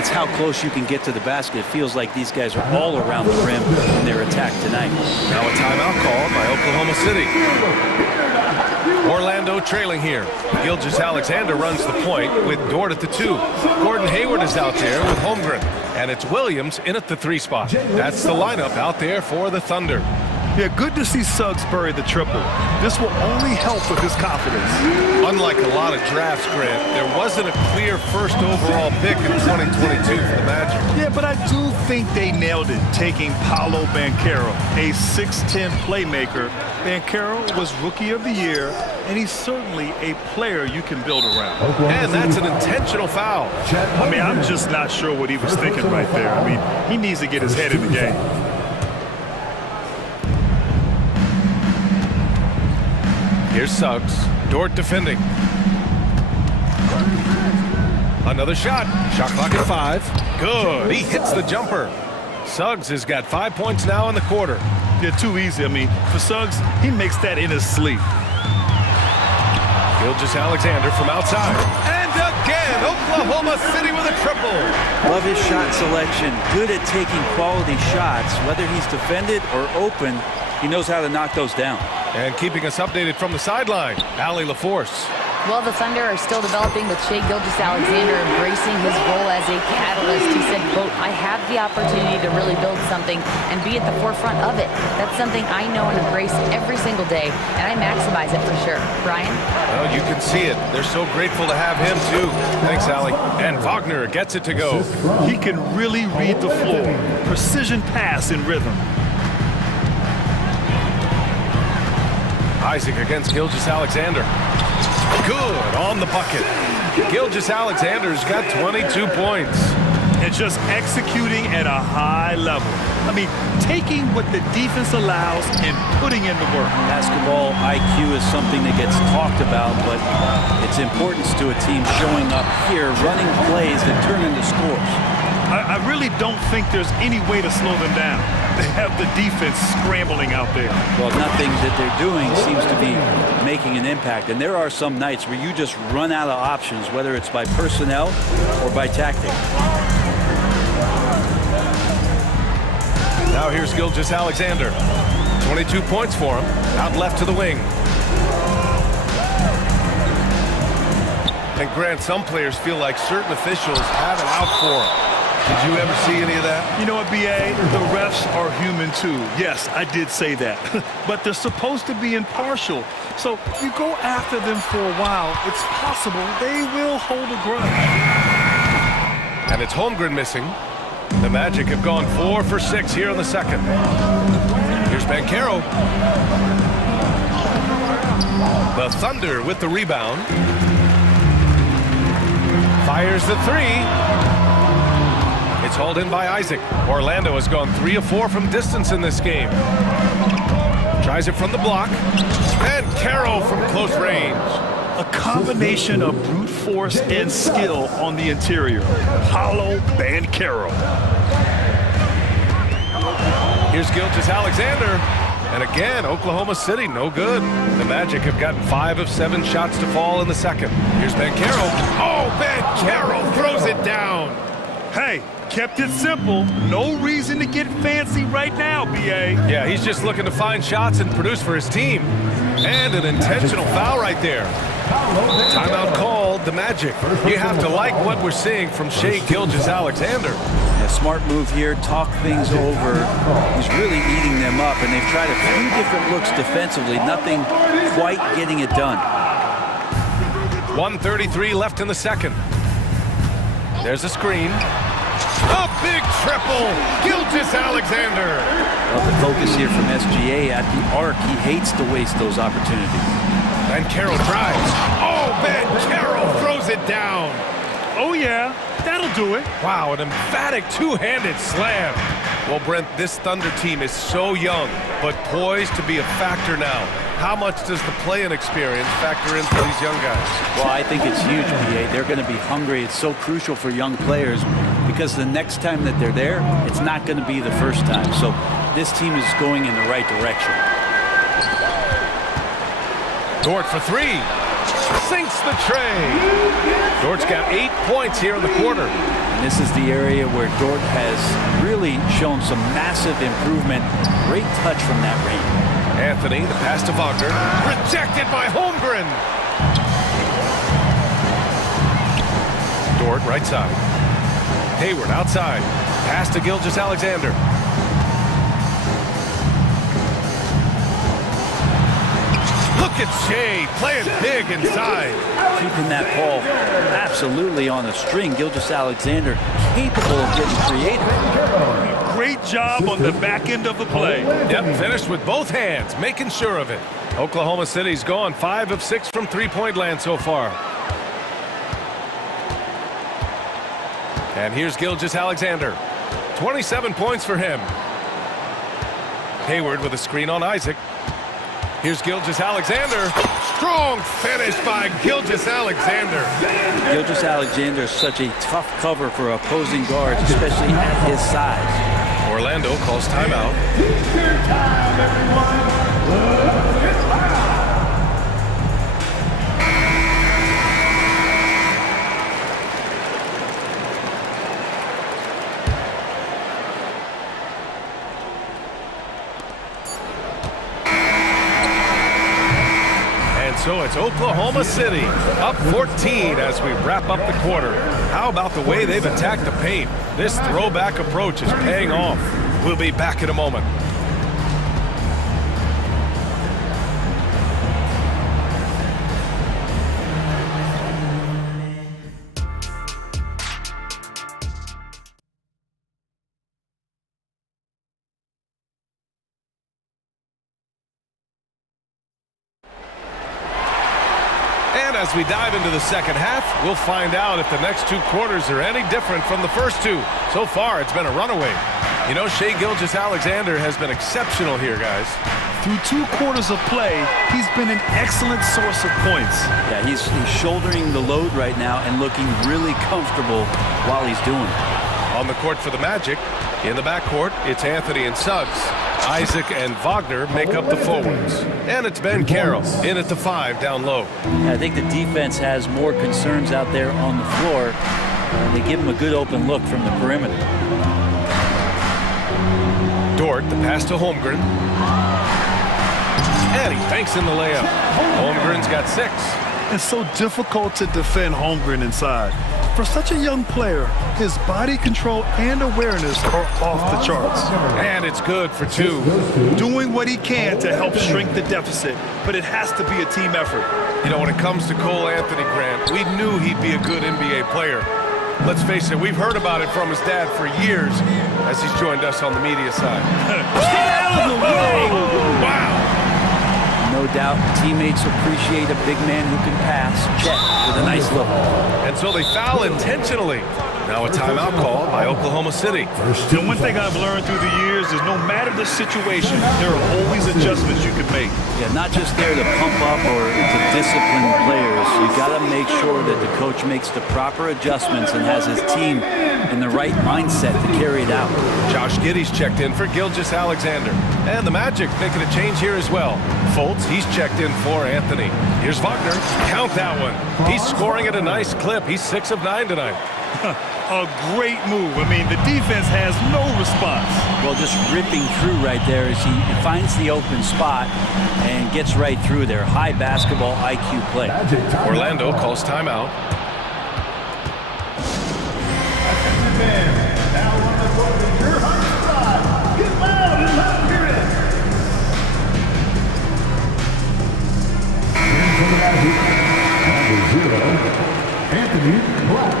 it's how close you can get to the basket. It feels like these guys are all around the rim in their attack tonight. Now a timeout called by Oklahoma City. Orlando trailing here. Gilgeous-Alexander runs the point with Dort at the 2. Gordon Hayward is out there with Holmgren. And it's Williams in at the 3 spot. That's the lineup out there for the Thunder. Yeah, good to see Suggs bury the triple. This will only help with his confidence. Unlike a lot of drafts, Grant, there wasn't a clear first overall pick in 2022 for the Magic. Yeah, but I do think they nailed it, taking Paolo Banchero, a 6'10 playmaker. Banchero was Rookie of the Year, and he's certainly a player you can build around. And that's an intentional foul. I mean, I'm just not sure what he was thinking right there. I mean, he needs to get his head in the game. Here's Suggs. Dort defending. Another shot. Shot clock at 5. Good. He hits the jumper. Suggs has got 5 points now in the quarter. They're too easy. I mean, for Suggs, he makes that in his sleep. Gilgeous-Alexander from outside. And again, Oklahoma City with a triple. Love his shot selection. Good at taking quality shots. Whether he's defended or open, he knows how to knock those down. And keeping us updated from the sideline, Allie LaForce. Well, the Thunder are still developing with Shai Gilgeous-Alexander embracing his role as a catalyst. He said, quote, I have the opportunity to really build something and be at the forefront of it. That's something I know and embrace every single day, and I maximize it for sure. Brian? Well, you can see it. They're so grateful to have him, too. Thanks, Allie. And Wagner gets it to go. He can really read the floor. Precision pass in rhythm. Isaac against Gilgeous-Alexander. Good on the bucket. Gilgeous-Alexander's got 22 points. And just executing at a high level. I mean, taking what the defense allows and putting in the work. Basketball IQ is something that gets talked about, but its importance to a team showing up here, running plays that turn into scores. I really don't think there's any way to slow them down. They have the defense scrambling out there. Well, nothing that they're doing seems to be making an impact. And there are some nights where you just run out of options, whether it's by personnel or by tactic. Now here's Gilgeous-Alexander. 22 points for him. Out left to the wing. And Grant, some players feel like certain officials have it out for them. Did you ever see any of that? You know what, B.A.? The refs are human, too. Yes, I did say that. But they're supposed to be impartial. So if you go after them for a while, it's possible they will hold a grudge. And it's Holmgren missing. The Magic have gone 4 for 6 here in the second. Here's Banchero. The Thunder with the rebound. Fires the 3. It's hauled in by Isaac. Orlando has gone 3 of 4 from distance in this game. Tries it from the block. And Caro from close range. A combination of brute force and skill on the interior. Paolo Banchero. Here's Gilgeous-Alexander. And again, Oklahoma City, no good. The Magic have gotten 5 of 7 shots to fall in the second. Here's Banchero. Oh, Banchero throws it down. Hey, kept it simple. No reason to get fancy right now, B.A. Yeah, he's just looking to find shots and produce for his team. And an intentional foul right there. Timeout called, the Magic. You have to like what we're seeing from Shai Gilgeous-Alexander. A smart move here, talk things over. He's really eating them up, and they've tried a few different looks defensively. Nothing quite getting it done. 1:33 left in the second. There's a screen. A big triple, Gilgeous-Alexander. Well, the focus here from SGA at the arc. He hates to waste those opportunities. Banchero drives. Oh, Banchero throws it down. Oh, yeah, that'll do it. Wow, an emphatic two-handed slam. Well, Brent, this Thunder team is so young, but poised to be a factor now. How much does the play-in experience factor in for these young guys? Well, I think it's huge, B.A. They're going to be hungry. It's so crucial for young players because the next time that they're there, it's not going to be the first time. So this team is going in the right direction. Dort for three. Sinks the tray. Dort's got 8 points here in the quarter. And this is the area where Dort has really shown some massive improvement. Great touch from that range. Anthony, the pass to Wagner. Rejected by Holmgren. Dort, right side. Hayward, outside. Pass to Gilgeous-Alexander. Look at Shai playing big inside. Keeping that ball absolutely on the string. Gilgeous-Alexander capable of getting creative. Great job on the back end of the play. Yep, finished with both hands, making sure of it. Oklahoma City's gone 5 of 6 from three-point land so far. And here's Gilgeous-Alexander. 27 points for him. Hayward with a screen on Isaac. Here's Gilgeous-Alexander. Strong finish by Gilgeous-Alexander. Gilgeous-Alexander is such a tough cover for opposing guards, especially at his size. Orlando calls timeout. Take your time, everyone. It's loud. So it's Oklahoma City up 14 as we wrap up the quarter. How about the way they've attacked the paint? This throwback approach is paying off. We'll be back in a moment. As we dive into the second half, we'll find out if the next 2 quarters are any different from the first 2. So far, it's been a runaway. You know, Shai Gilgeous-Alexander has been exceptional here, guys. Through 2 quarters of play, he's been an excellent source of points. Yeah, he's shouldering the load right now and looking really comfortable while he's doing it. On the court for the Magic, in the backcourt, it's Anthony and Suggs. Isaac and Wagner make up the forwards. And it's Banchero in at the 5 down low. I think the defense has more concerns out there on the floor. They give him a good open look from the perimeter. Dort, the pass to Holmgren. And he banks in the layup. Holmgren's got 6. It's so difficult to defend Holmgren inside. For such a young player, his body control and awareness are off the charts. And it's good for 2. Doing what he can to help shrink the deficit, but it has to be a team effort. You know, when it comes to Cole Anthony, Grant, we knew he'd be a good NBA player. Let's face it, we've heard about it from his dad for years as he's joined us on the media side. Get out of the way! Wow! No doubt teammates appreciate a big man who can pass. Chet with a nice look. And so they foul intentionally. Now a timeout called by Oklahoma City. And one thing I've learned through the years is no matter the situation, there are always adjustments you can make. Yeah, not just there to pump up or to discipline players. You got to make sure that the coach makes the proper adjustments and has his team in the right mindset to carry it out. Josh Giddey's checked in for Gilgeous Alexander. And the Magic making a change here as well. Fultz, he's checked in for Anthony. Here's Wagner. Count that one. He's scoring at a nice clip. He's 6 of 9 tonight. A great move. I mean, the defense has no response. Well, just ripping through right there as he finds the open spot and gets right through there. High basketball IQ play. Orlando calls timeout. Now on the court is your high squad. Get loud and loud, hear it. In for the Magic, number 0, Anthony Black.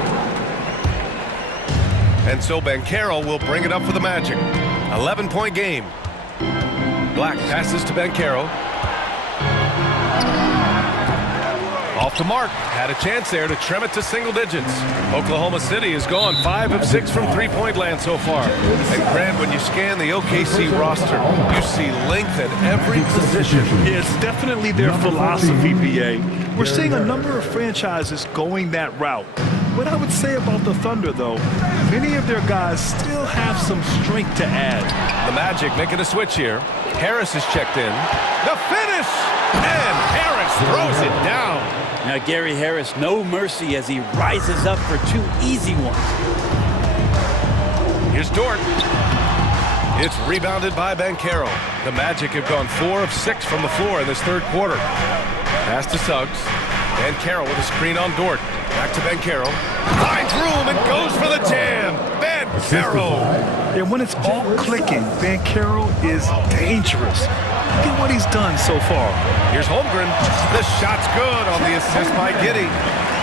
And so Banchero will bring it up for the Magic. 11-point game. Black passes to Banchero. Off to Mark. Had a chance there to trim it to single digits. Oklahoma City has gone 5 of 6 from three-point land so far. And Grant, when you scan the OKC roster, you see length at every position. Yeah, it's definitely their philosophy, BA. We're seeing a number of franchises going that route. What I would say about the Thunder, though, many of their guys still have some strength to add. The Magic making a switch here. Harris is checked in. The finish! And Harris throws it down. Now Gary Harris, no mercy as he rises up for 2 easy ones. Here's Dort. It's rebounded by Banchero. The Magic have gone 4 of 6 from the floor in this third quarter. Pass to Suggs. Banchero with a screen on Dort. Back to Banchero. Finds room and goes for the jam. Banchero. And when it's all clicking, Banchero is dangerous. Look at what he's done so far. Here's Holmgren. The shot's good on the assist by Giddey.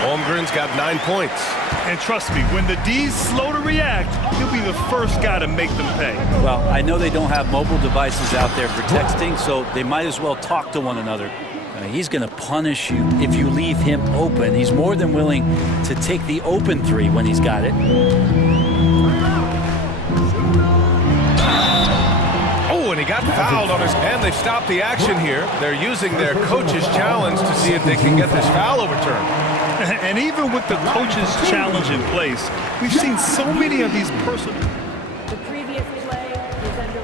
Holmgren's got 9 points. And trust me, when the D's slow to react, he'll be the first guy to make them pay. Well, I know they don't have mobile devices out there for texting, so they might as well talk to one another. I mean, he's going to punish you if you leave him open. He's more than willing to take the open 3 when he's got it. Oh, and he got fouled on his hand. They've stopped the action here. They're using their coach's challenge to see if they can get this foul overturned. And even with the coach's challenge in place, we've seen so many of these personal... The previous play is under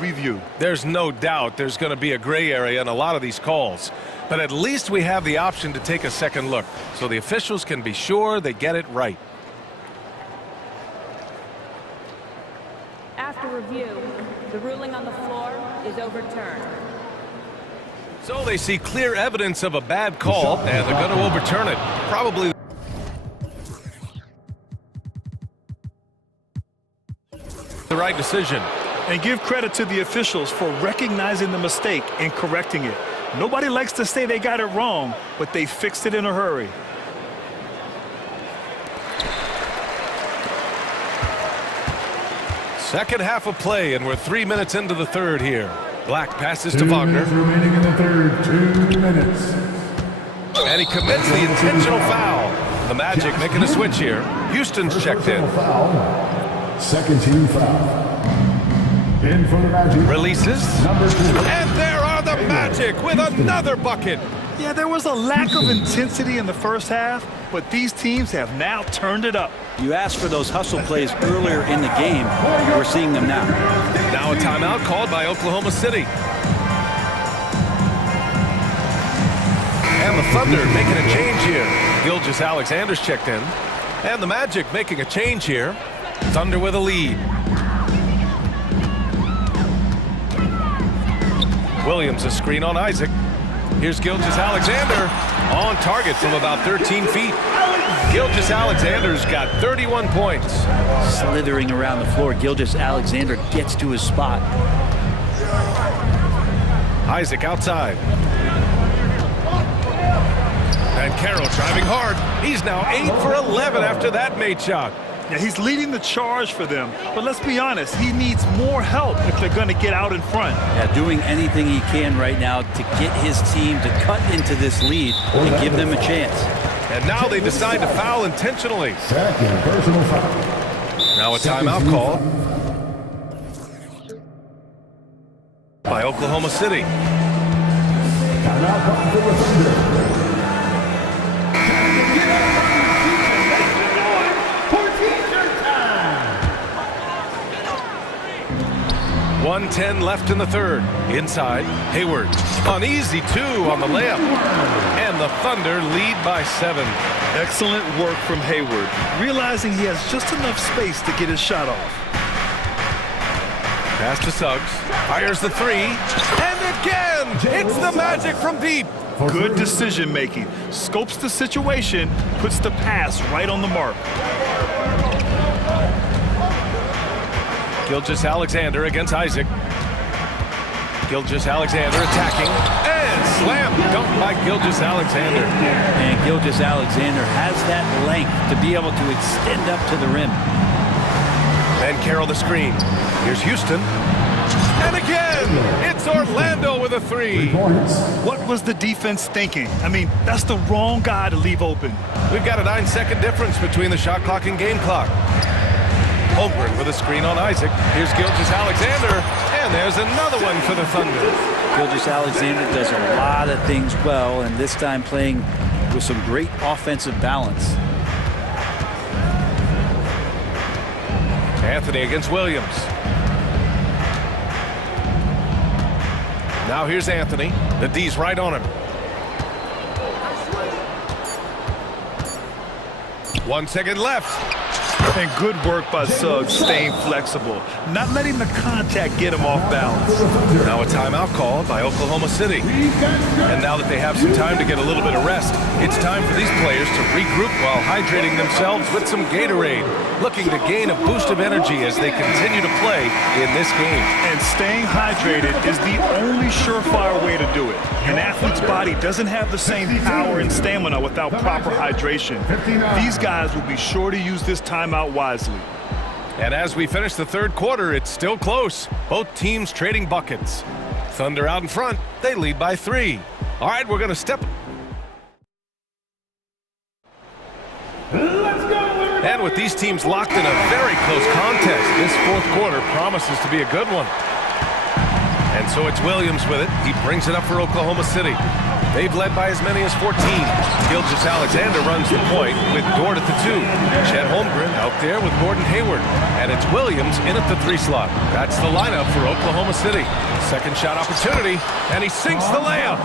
review. There's no doubt there's going to be a gray area in a lot of these calls. But at least we have the option to take a second look, so the officials can be sure they get it right. After review, the ruling on the floor is overturned. So they see clear evidence of a bad call, and they're going to overturn it. Probably the right decision. And give credit to the officials for recognizing the mistake and correcting it. Nobody likes to say they got it wrong, but they fixed it in a hurry. Second half of play, and we're 3 minutes into the third here. Black passes to Wagner. Remaining in the third, 2 minutes. And he commits the intentional foul. The Magic making a switch here. Houston's checked in. Second team foul. In for the Magic. Releases. Number 2. And there are the Magic with another bucket. Yeah, there was a lack of intensity in the first half, but these teams have now turned it up. You asked for those hustle plays earlier in the game. We're seeing them now. Now a timeout called by Oklahoma City. And the Thunder making a change here. Gilgeous Alexander's checked in. And the Magic making a change here. Thunder with a lead. Williams a screen on Isaac. Here's Gilgeous Alexander on target from about 13 feet. Gilgeous Alexander's got 31 points. Slithering around the floor, Gilgeous Alexander gets to his spot. Isaac outside. And Carroll driving hard. He's now 8 for 11 after that made shot. Yeah, he's leading the charge for them, but let's be honest, he needs more help if they're going to get out in front. Yeah, doing anything he can right now to get his team to cut into this lead and give them a chance. And now they decide to foul intentionally. Second personal foul. Now a timeout call by Oklahoma City. Timeout call for the Thunder. 1:10 left in the third. Inside, Hayward. An easy two on the layup. And the Thunder lead by 7. Excellent work from Hayward, realizing he has just enough space to get his shot off. Pass to Suggs. Fires the three. And again! It's the Magic from deep. Good decision making. Scopes the situation, puts the pass right on the mark. Gilgeous-Alexander against Isaac. Gilgeous-Alexander attacking. And slam dunk by Gilgeous-Alexander. And Gilgeous-Alexander has that length to be able to extend up to the rim. And Carroll the screen. Here's Houston. And again, it's Orlando with a three. What was the defense thinking? I mean, that's the wrong guy to leave open. We've got a 9-second difference between the shot clock and game clock. Holmgren with a screen on Isaac. Here's Gilgeous-Alexander, and there's another one for the Thunder. Gilgeous-Alexander does a lot of things well, and this time playing with some great offensive balance. Anthony against Williams. Now here's Anthony. The D's right on him. 1 second left. And good work by Suggs, staying flexible, not letting the contact get him off balance. Now a timeout called by Oklahoma City. And now that they have some time to get a little bit of rest, it's time for these players to regroup while hydrating themselves with some Gatorade, looking to gain a boost of energy as they continue to play in this game. And staying hydrated is the only surefire way to do it. An athlete's body doesn't have the same power and stamina without proper hydration. These guys will be sure to use this timeout wisely. And as we finish the third quarter, it's still close. Both teams trading buckets. Thunder out in front. They lead by 3. All right, we're going to step. And with these teams locked in a very close contest, this fourth quarter promises to be a good one. And so it's Williams with it. He brings it up for Oklahoma City. They've led by as many as 14. Gilgeous-Alexander runs the point with Dort at the 2. Chet Holmgren out there with Gordon Hayward. And it's Williams in at the 3 slot. That's the lineup for Oklahoma City. Second shot opportunity, and he sinks the layup.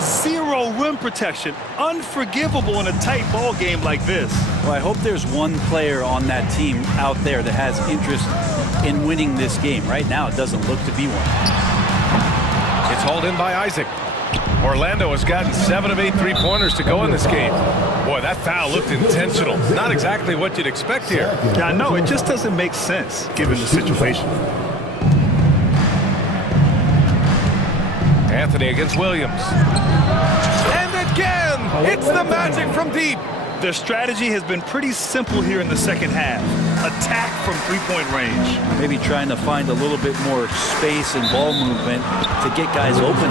Zero rim protection. Unforgivable in a tight ball game like this. Well, I hope there's one player on that team out there that has interest in winning this game. Right now, it doesn't look to be one. It's hauled in by Isaac. Orlando has gotten 7 of 8 3-pointers to go in this game. Boy, that foul looked intentional. Not exactly what you'd expect here. Yeah, I know. It just doesn't make sense given the situation. Anthony against Williams. And again, it's the Magic from deep. Their strategy has been pretty simple here in the second half. Attack from 3-point range. Maybe trying to find a little bit more space and ball movement to get guys open.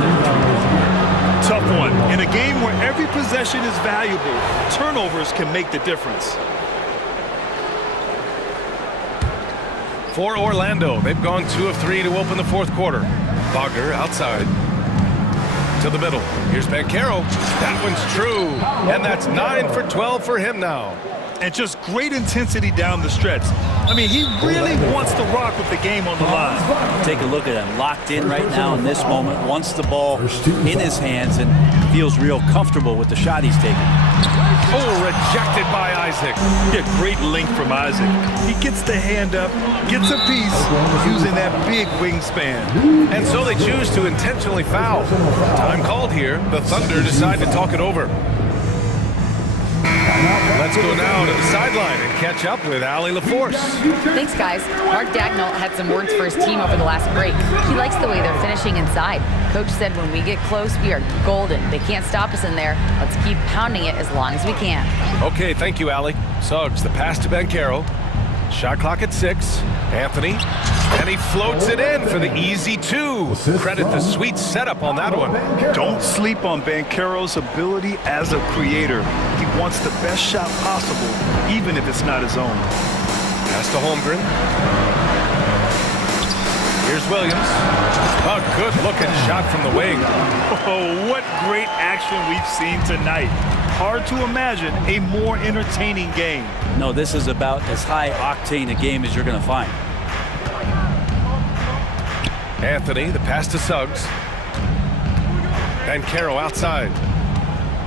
Tough one. In a game where every possession is valuable, turnovers can make the difference. For Orlando, they've gone 2 of 3 to open the fourth quarter. Wagner outside. To the middle. Here's Banchero. That one's true. And that's 9 for 12 for him now. And just great intensity down the stretch. I mean, he really wants to rock with the game on the line. Take a look at him. Locked in right now in this moment. Wants the ball in his hands and feels real comfortable with the shot he's taking. Oh, rejected by Isaac. Yeah, great length from Isaac. He gets the hand up, gets a piece, using that big wingspan. And so they choose to intentionally foul. Time called here. The Thunder decide to talk it over. Let's go now to the sideline and catch up with Allie LaForce. Thanks, guys. Mark Dagnall had some words for his team over the last break. He likes the way they're finishing inside. Coach said when we get close, we are golden. They can't stop us in there. Let's keep pounding it as long as we can. Okay, thank you, Allie. Suggs, the pass to Banchero. Shot clock at 6. Anthony. And he floats it in for the easy 2. Credit the sweet setup on that one. Don't sleep on Banchero's ability as a creator. He wants the best shot possible, even if it's not his own. Pass to Holmgren. Here's Williams. A good-looking shot from the wing. Oh, what great action we've seen tonight. Hard to imagine a more entertaining game. No, this is about as high-octane a game as you're going to find. Anthony, the pass to Suggs. Bancaro outside.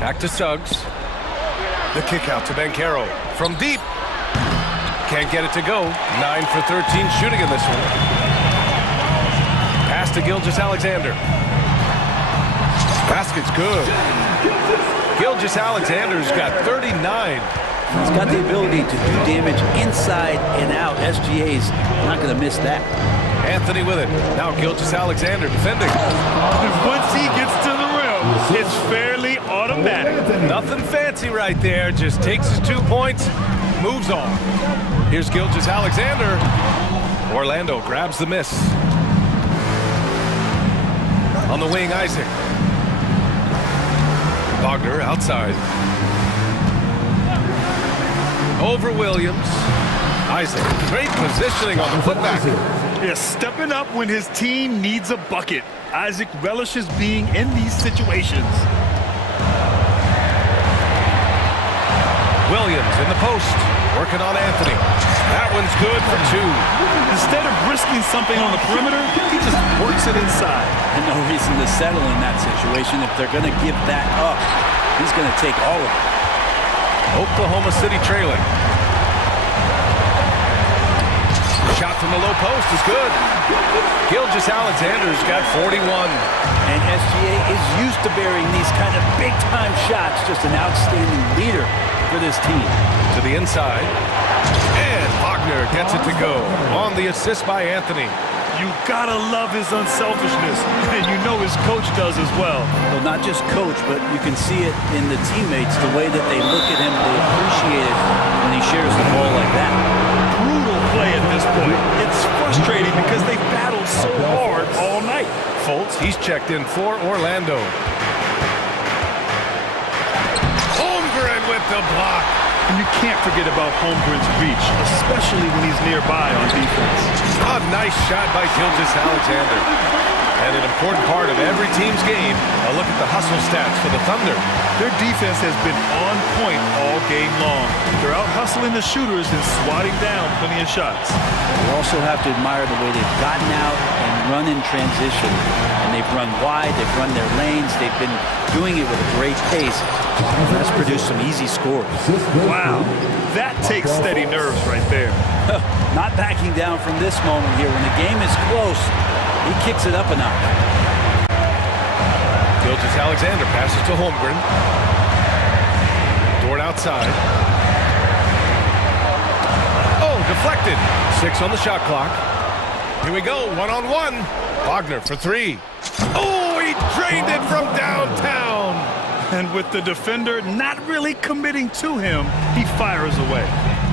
Back to Suggs. The kick out to Bancaro. From deep. Can't get it to go. 9 for 13 shooting in this one. Pass to Gilgeous-Alexander. Basket's good. Gilgeous-Alexander's got 39. He's got the ability to do damage inside and out. SGA's not going to miss that. Anthony with it. Now Gilgeous-Alexander defending. Once he gets to the rim, it's fairly automatic. Nothing fancy right there. Just takes his 2 points, moves on. Here's Gilgeous-Alexander. Orlando grabs the miss. On the wing, Isaac. Wagner outside. Over Williams. Isaac, great positioning on the putback. Yeah, stepping up when his team needs a bucket. Isaac relishes being in these situations. Williams in the post, working on Anthony. That one's good for 2. Instead of risking something on the perimeter, he just works it inside. And no reason to settle in that situation. If they're going to give that up, he's going to take all of it. Oklahoma City trailing. Shot from the low post is good. Gilgeous-Alexander's got 41. And SGA is used to burying these kind of big-time shots. Just an outstanding leader for this team. To the inside. And Wagner gets it to go on the assist by Anthony. You gotta love his unselfishness, and you know his coach does as well. Well, not just coach, but you can see it in the teammates, the way that they look at him, they appreciate it when he shares the ball like that. Brutal play at this point. It's frustrating because they battled so hard all night. Fultz, he's checked in for Orlando. Holmgren with the block. And you can't forget about Holmgren's reach, especially when he's nearby on defense. A nice shot by Gilgeous-Alexander. And an important part of every team's game, a look at the hustle stats for the Thunder. Their defense has been on point all game long. They're out hustling the shooters and swatting down plenty of shots. You also have to admire the way they've gotten out and run in transition. And they've run wide, they've run their lanes, they've been doing it with a great pace. And that's produced some easy scores. Wow, that takes steady nerves right there. Not backing down from this moment here. When the game is close, he kicks it up a notch. Gilgeous-Alexander passes to Holmgren. Dort outside. Oh, deflected. 6 on the shot clock. Here we go, one-on-one. Wagner for 3. Oh, he drained it from downtown. And with the defender not really committing to him, he fires away.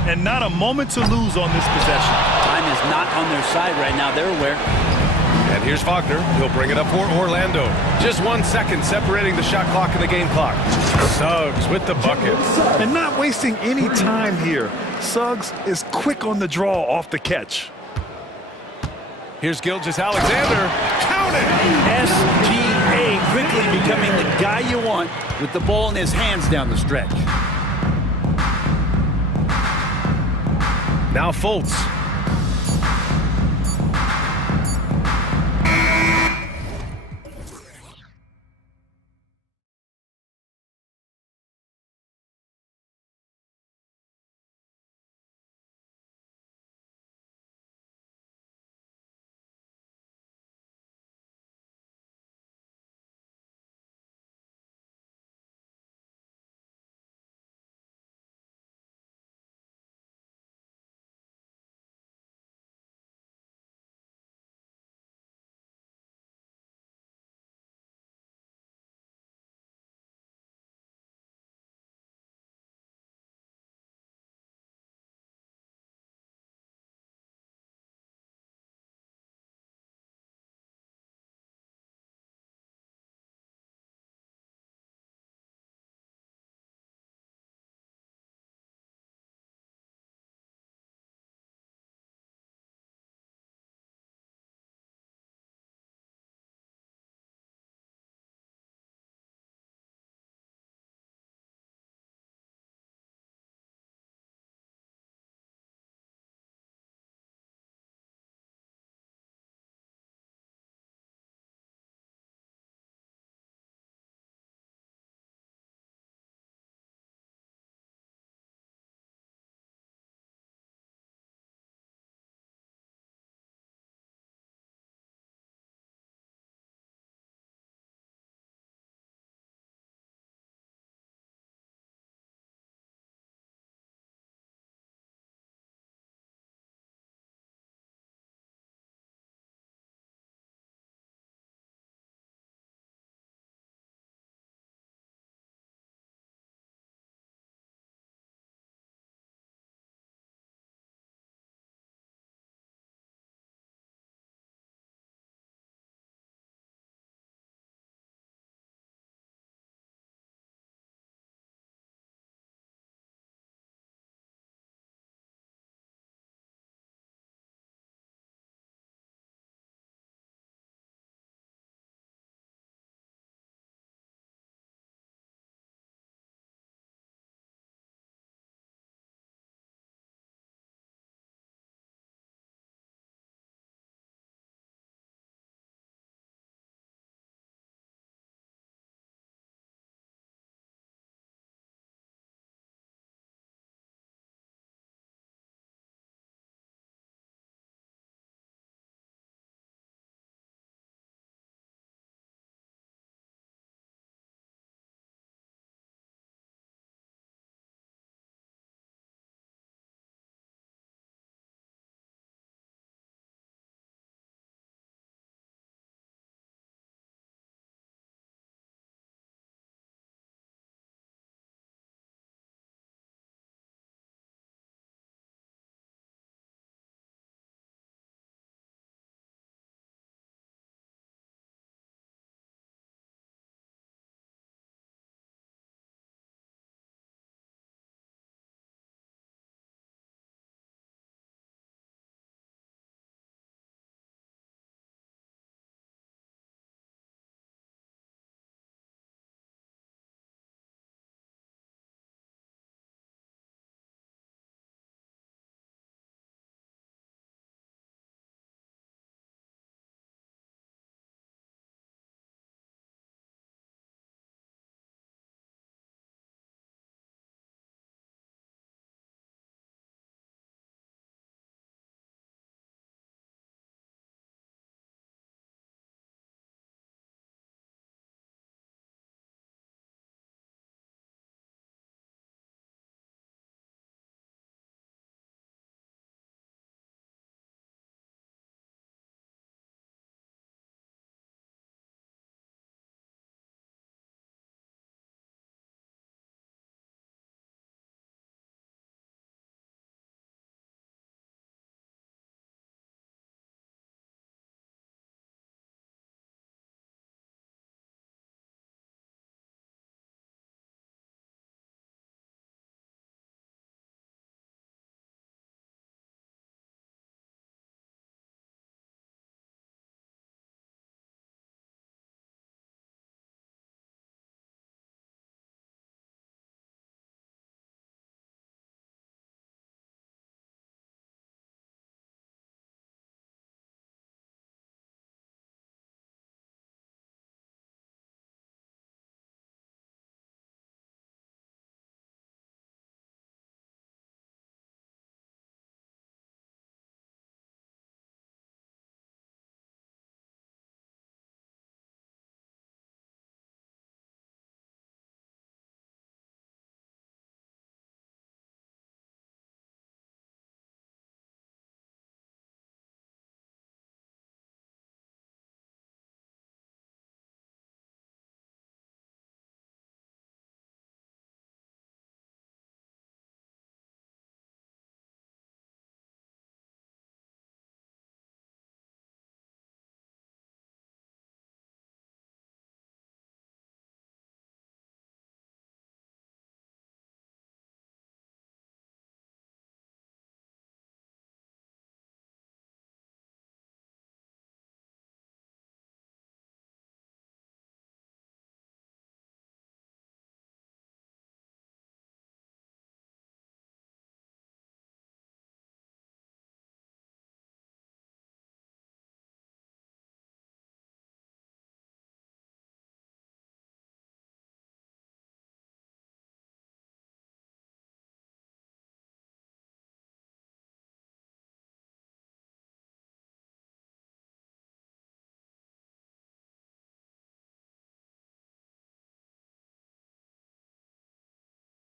And not a moment to lose on this possession. Time is not on their side right now. They're aware. And here's Wagner. He'll bring it up for Orlando. Just 1 second separating the shot clock and the game clock. Suggs with the bucket. And not wasting any time here. Suggs is quick on the draw off the catch. Here's Gilgeous-Alexander. Count it! SGA quickly becoming the guy you want with the ball in his hands down the stretch. Now Fultz.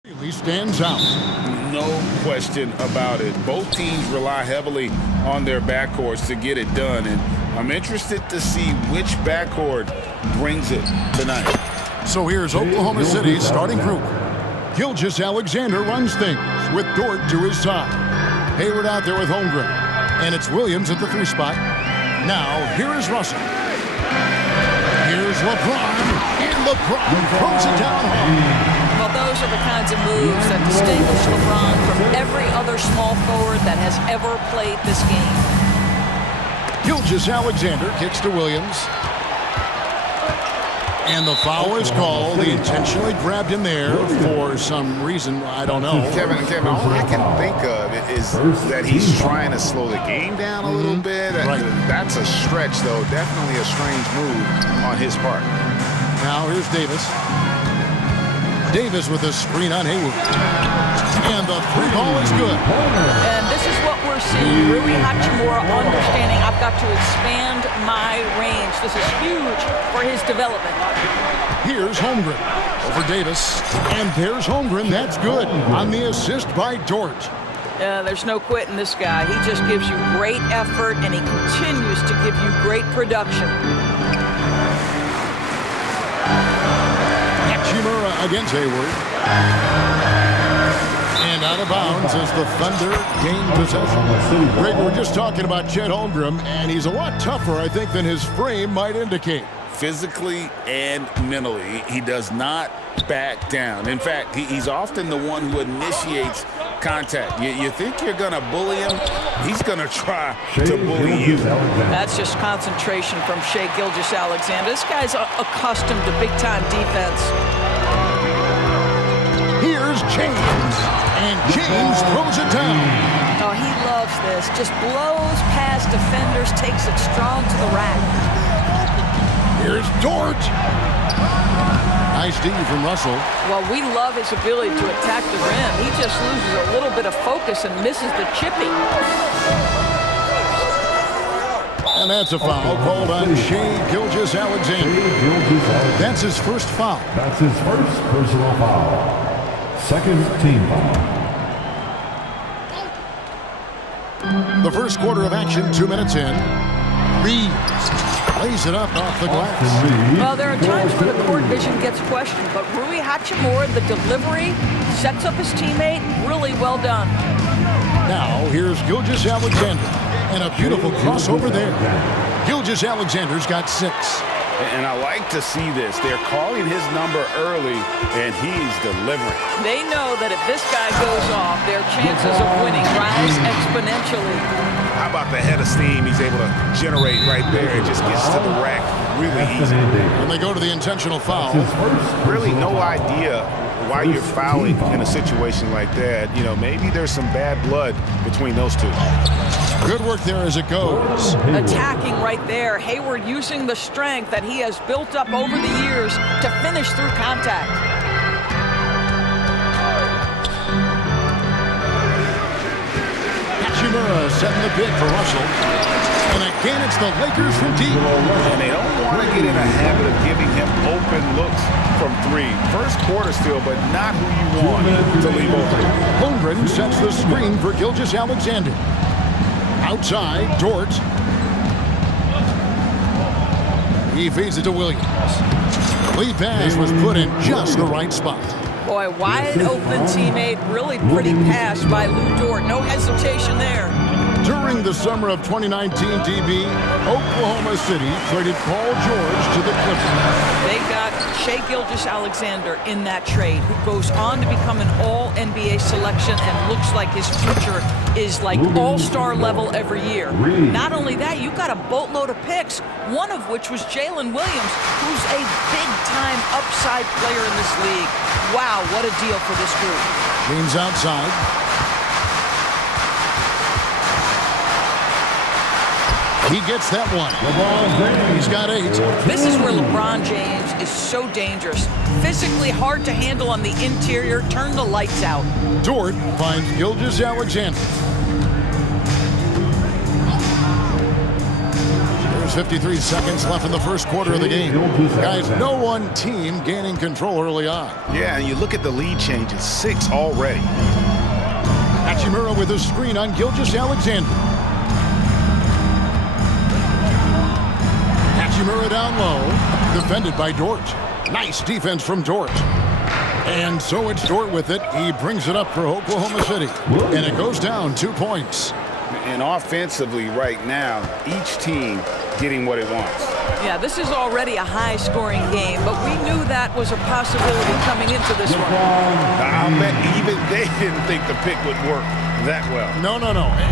He stands out. No question about it. Both teams rely heavily on their backcourts to get it done, and I'm interested to see which backcourt brings it tonight. So here's Oklahoma City's starting group. Gilgeous-Alexander runs things with Dort to his side. Hayward out there with Holmgren. And it's Williams at the 3 spot. Now, here is Russell. Here's LeBron. And LeBron throws it down hard. Well, those are the kinds of moves that distinguish LeBron from every other small forward that has ever played this game. Gilgeous-Alexander kicks to Williams. And the foul is called. He intentionally grabbed him there for some reason. I don't know. Kevin, all I can think of is that he's trying to slow the game down a little bit. Right. That's a stretch, though. Definitely a strange move on his part. Now here's Davis. Davis with a screen on Hayward. And the 3 ball is good. And this is what we're seeing. Rui Hachimura understanding I've got to expand my range. This is huge for his development. Here's Holmgren over Davis. And there's Holmgren. That's good on the assist by Dort. There's no quitting this guy. He just gives you great effort, and he continues to give you great production. Hachimura against Hayward. And out of bounds as the Thunder gain possession. Greg, we're just talking about Chet Holmgren, and he's a lot tougher, I think, than his frame might indicate. Physically and mentally, he does not back down. In fact, he's often the one who initiates contact. You think you're going to bully him, he's going to try to bully you. That's just concentration from Shai Gilgeous-Alexander. This guy's accustomed to big-time defense. Here's James, and James throws it down. Oh, he loves this. Just blows past defenders, takes it strong to the rack. Here's Dort. Nice D from Russell. Well, we love his ability to attack the rim. He just loses a little bit of focus and misses the chipping. And that's a foul called on Shai Gilgeous-Alexander. That's his first foul. That's his first personal foul. Second team foul. The first quarter of action, 2 minutes in. Reeves lays it up off the glass. Well, there are times when the court vision gets questioned, but Rui Hachimura, the delivery, sets up his teammate. Really well done. Now, here's Gilgeous-Alexander. And a beautiful crossover there. Gilgeous-Alexander's got 6. And I like to see this. They're calling his number early, and he's delivering. They know that if this guy goes off, their chances of winning rise exponentially. How about the head of steam he's able to generate right there? It just gets to the rack really easy. And they go to the intentional foul. Really no idea why you're fouling in a situation like that. You know, maybe there's some bad blood between those two. Good work there as it goes. Attacking right there. Hayward using the strength that he has built up over the years to finish through contact. Hachimura setting the pick for Russell. And again, it's the Lakers from deep. And they don't want to get in a habit of giving him open looks from 3. First quarter still, but not who you want to leave open. Holmgren sets the screen for Gilgeous-Alexander. Outside, Dort. He feeds it to Williams. Lead pass was put in just the right spot. Boy, wide open teammate, really pretty pass by Lou Dort. No hesitation there. During the summer of 2019, DB, Oklahoma City traded Paul George to the Clippers. They got Shai Gilgeous-Alexander in that trade, who goes on to become an all-NBA selection and looks like his future is like all-star level every year. Not only that, you got a boatload of picks, one of which was Jalen Williams, who's a big-time upside player in this league. Wow, what a deal for this group. James outside. He gets that one. He's got 8. This is where LeBron James is so dangerous. Physically hard to handle on the interior. Turn the lights out. Dort finds Gilgeous-Alexander. There's 53 seconds left in the first quarter of the game. Guys, no one team gaining control early on. Yeah, and you look at the lead changes, 6 already. Hachimura with a screen on Gilgeous-Alexander. Hachimura down low, defended by Dort. Nice defense from Dort. And so it's Dort with it. He brings it up for Oklahoma City. And it goes down 2 points. And offensively right now, each team getting what it wants. Yeah, this is already a high-scoring game, but we knew that was a possibility coming into this one. I'll bet even they didn't think the pick would work that well. No.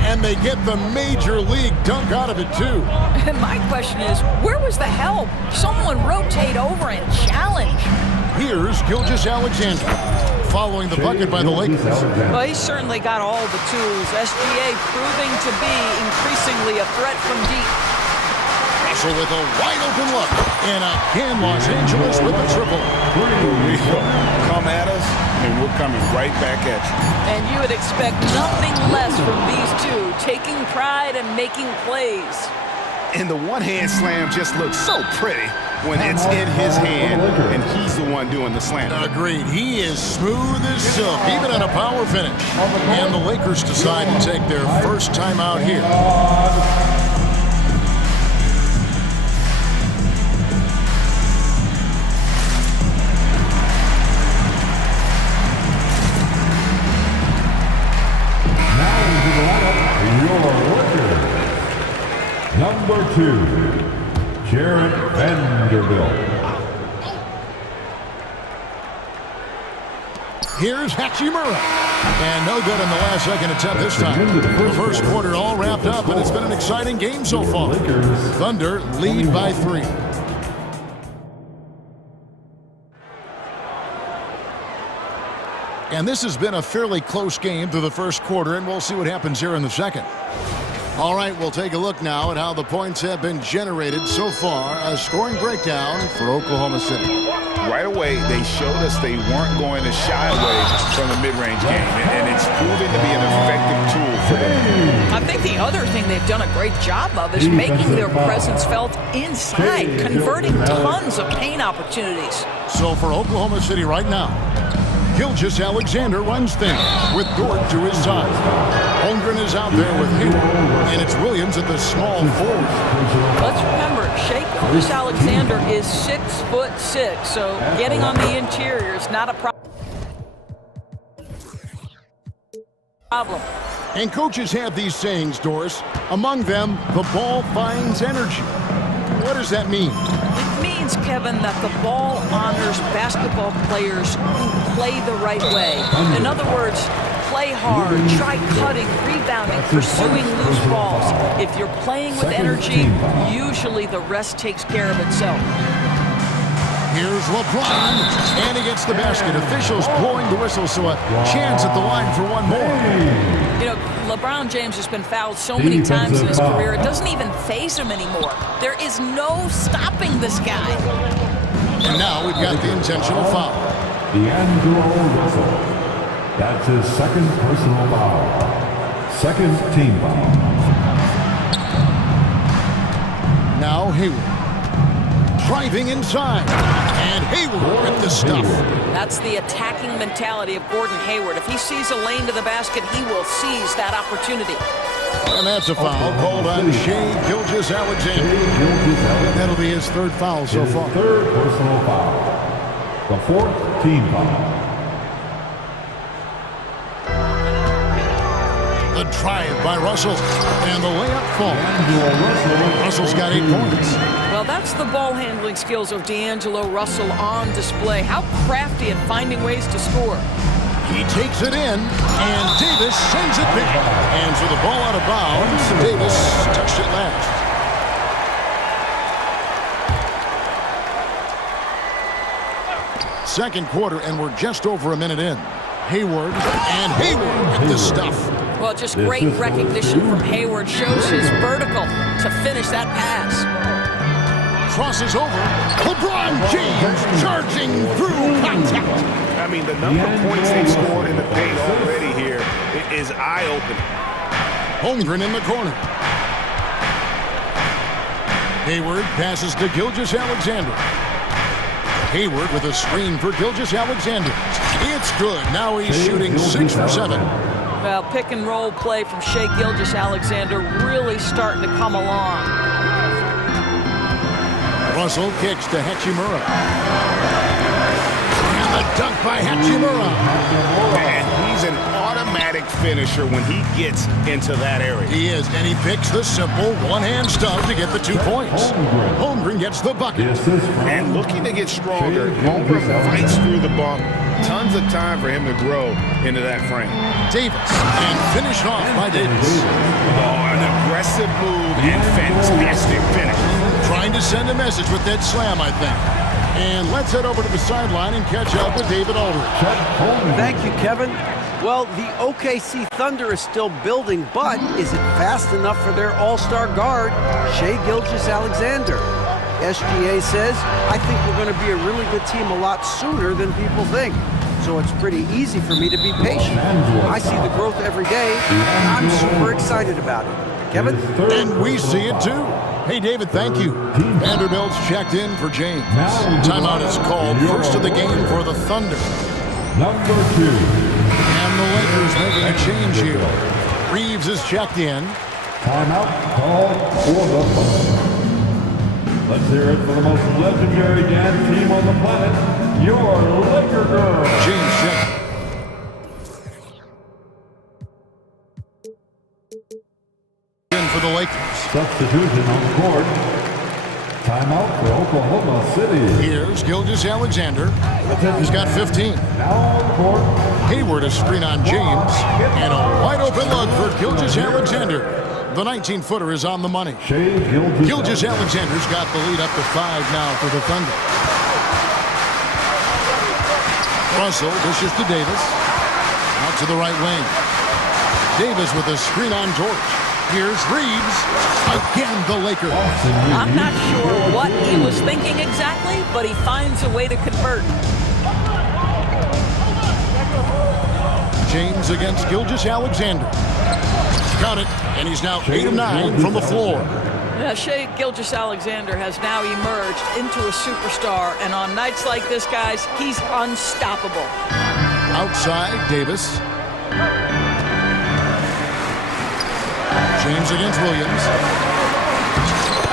And they get the major league dunk out of it, too. And my question is, where was the help? Someone rotate over and challenge. Here's Gilgeous-Alexander, following the bucket by the Lakers. Well, he's certainly got all the tools. SGA proving to be increasingly a threat from deep. Russell with a wide-open look. And again, Los Angeles with a triple. Come at us, and we're coming right back at you. And you would expect nothing less from these two, taking pride and making plays. And the one-hand slam just looks so pretty when it's in his hand and he's the one doing the slam. Agreed. He is smooth as silk, even at a power finish. And the Lakers decide to take their first time out here. Number 2, Jared Vanderbilt. Here's Hachimura. And no good in the last second attempt this time. The first quarter all wrapped up, and it's been an exciting game so far. Thunder lead by 3. And this has been a fairly close game through the first quarter, and we'll see what happens here in the second. All right, we'll take a look now at how the points have been generated so far. A scoring breakdown for Oklahoma City. Right away, they showed us they weren't going to shy away from the mid-range game, and it's proving to be an effective tool for them. I think the other thing they've done a great job of is making their presence felt inside, converting tons of paint opportunities. So for Oklahoma City right now, Gilgeous-Alexander runs things with Dort to his side. Holmgren is out there with Hayward, and it's Williams at the small forward. Let's remember, Shea Gilgeous-Alexander is 6'6", so getting on the interior is not a problem. And coaches have these sayings, Doris. Among them, the ball finds energy. What does that mean? It means, Kevin, that the ball honors basketball players who play the right way. In other words, play hard, try cutting, rebounding, pursuing loose balls. If you're playing with energy, usually the rest takes care of itself. Here's LeBron, and he gets the basket. Officials blowing the whistle, so a chance at the line for one more. You know, LeBron James has been fouled so many times in his career, it doesn't even faze him anymore. There is no stopping this guy. And now we've got the intentional foul. D'Angelo Russell. That's his second personal foul. Second team foul. Now Hayward. Driving inside. And Hayward with the stuff. That's the attacking mentality of Gordon Hayward. If he sees a lane to the basket, he will seize that opportunity. And that's a foul called on Shea Gilgeous-Alexander. That'll be his third foul so far. Third personal foul. The fourth team foul. The drive by Russell. And the layup falls. Russell's got 8 points. Well, that's the ball handling skills of D'Angelo Russell on display. How crafty at finding ways to score. He takes it in, and Davis sends it back. And for the ball out of bounds, Davis touched it last. Second quarter, and we're just over a minute in. Hayward with the stuff. Well, just great recognition from Hayward. Shows his vertical to finish that pass. Crosses over. LeBron James charging through contact. I mean, the number of points they've scored in the paint already here is eye-opening. Holmgren in the corner. Hayward passes to Gilgeous-Alexander. Hayward with a screen for Gilgeous-Alexander. It's good. Now he's shooting 6 for 7. Well, pick and roll play from Shai Gilgeous-Alexander really starting to come along. Russell kicks to Hachimura. And the dunk by Hachimura. And he's an automatic finisher when he gets into that area. He is, and he picks the simple one-hand stub to get the 2 points. Holmgren gets the bucket. And looking to get stronger, Holmgren fights through the bump. Tons of time for him to grow into that frame. Davis, and finished off by Davis. Oh, an aggressive move and fantastic finish. Trying to send a message with that slam, I think. And let's head over to the sideline and catch up with David Aldridge. Thank you, Kevin. Well, the OKC Thunder is still building, but is it fast enough for their all-star guard, Shai Gilgeous-Alexander? SGA says, I think we're going to be a really good team a lot sooner than people think. So it's pretty easy for me to be patient. I see the growth every day, and I'm super excited about it. Kevin? And we see it too. Hey, David, thank you. Vanderbilt's checked in for James. Timeout is called. First of the game for the Thunder. Number 2. And the Lakers making a change here. Reeves is checked in. Timeout called for the Thunder. Let's hear it for the most legendary dance team on the planet, your Laker girl. James checked. In for the Lakers. Substitution on the court. Timeout for Oklahoma City. Here's Gilgeous-Alexander. He's got 15. Now on the court. Hayward a screen on James. And a wide open look for Gilgeous-Alexander. The 19-footer is on the money. Gilgeous-Alexander's got the lead up to 5 now for the Thunder. Russell dishes to Davis. Out to the right wing. Davis with a screen on George. Here's Reeves. Again, the Lakers. I'm not sure what he was thinking exactly, but he finds a way to convert. James against Gilgeous-Alexander. Got it, and he's now 8 of 9 from the floor. Yeah, Shai Gilgeous-Alexander has now emerged into a superstar, and on nights like this, guys, he's unstoppable. Outside, Davis. James against Williams.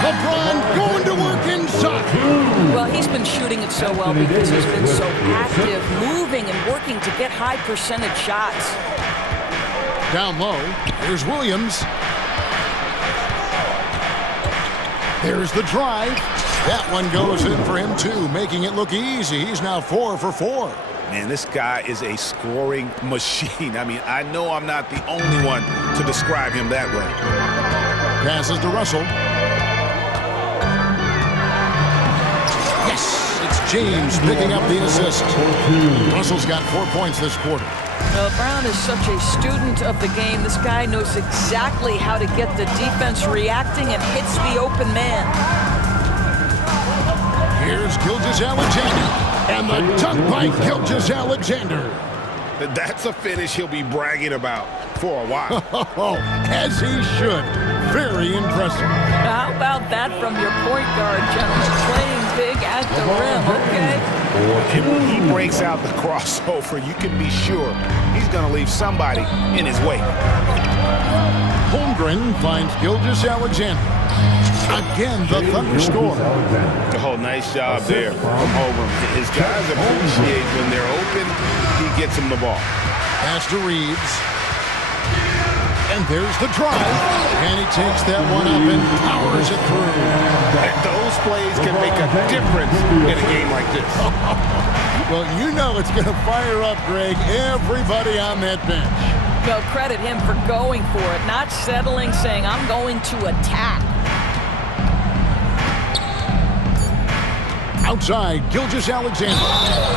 LeBron going to work inside. Well, he's been shooting it so well because he's been so active, moving and working to get high percentage shots. Down low, here's Williams. There's the drive. That one goes in for him too, making it look easy. He's now 4 for 4. Man, this guy is a scoring machine. I mean, I know I'm not the only one to describe him that way. Passes to Russell. Yes, it's James picking up the assist. Russell's got 4 points this quarter. Brown is such a student of the game. This guy knows exactly how to get the defense reacting and hits the open man. Here's Gilgeous-Alexander. And the dunk by Gilgeous-Alexander. That's a finish he'll be bragging about for a while. As he should. Very impressive. How about that from your point guard, gentlemen? Playing big at the rim, okay? And when he breaks out the crossover, you can be sure he's going to leave somebody in his way. Holmgren finds Gilgeous-Alexander. Again, the Thunder score. Oh, nice job there from Holmgren. His guys appreciate when they're open, he gets them the ball. Pass to Reeves. And there's the drive. And he takes that one up and powers it through. And those plays can make a difference in a game like this. Well, you know it's going to fire up, Greg, everybody on that bench. Well, credit him for going for it, not settling, saying, I'm going to attack. Outside, Gilgeous-Alexander.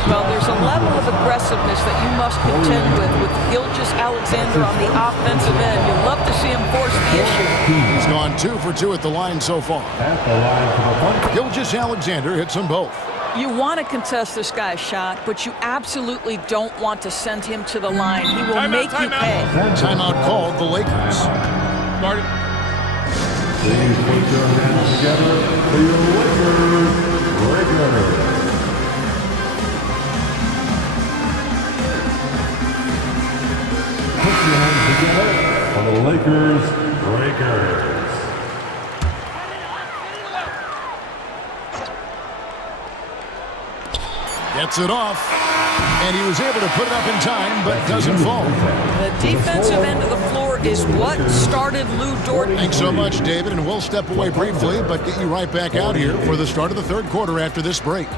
Well, there's a level of aggressiveness that you must contend with Gilgeous-Alexander on the offensive end. You'd love to see him force the issue. He's gone 2 for 2 at the line so far. Gilgeous-Alexander hits them both. You want to contest this guy's shot, but you absolutely don't want to send him to the line. He will make you pay. Timeout called the Lakers. Started. Put your hands together for your Lakers Breakers. Put your hands together for the Lakers Breakers. Gets it off, and he was able to put it up in time, but doesn't fall. The defensive end of the floor is what started Lou Dort. Thanks so much, David, and we'll step away briefly, but get you right back out here for the start of the third quarter after this break.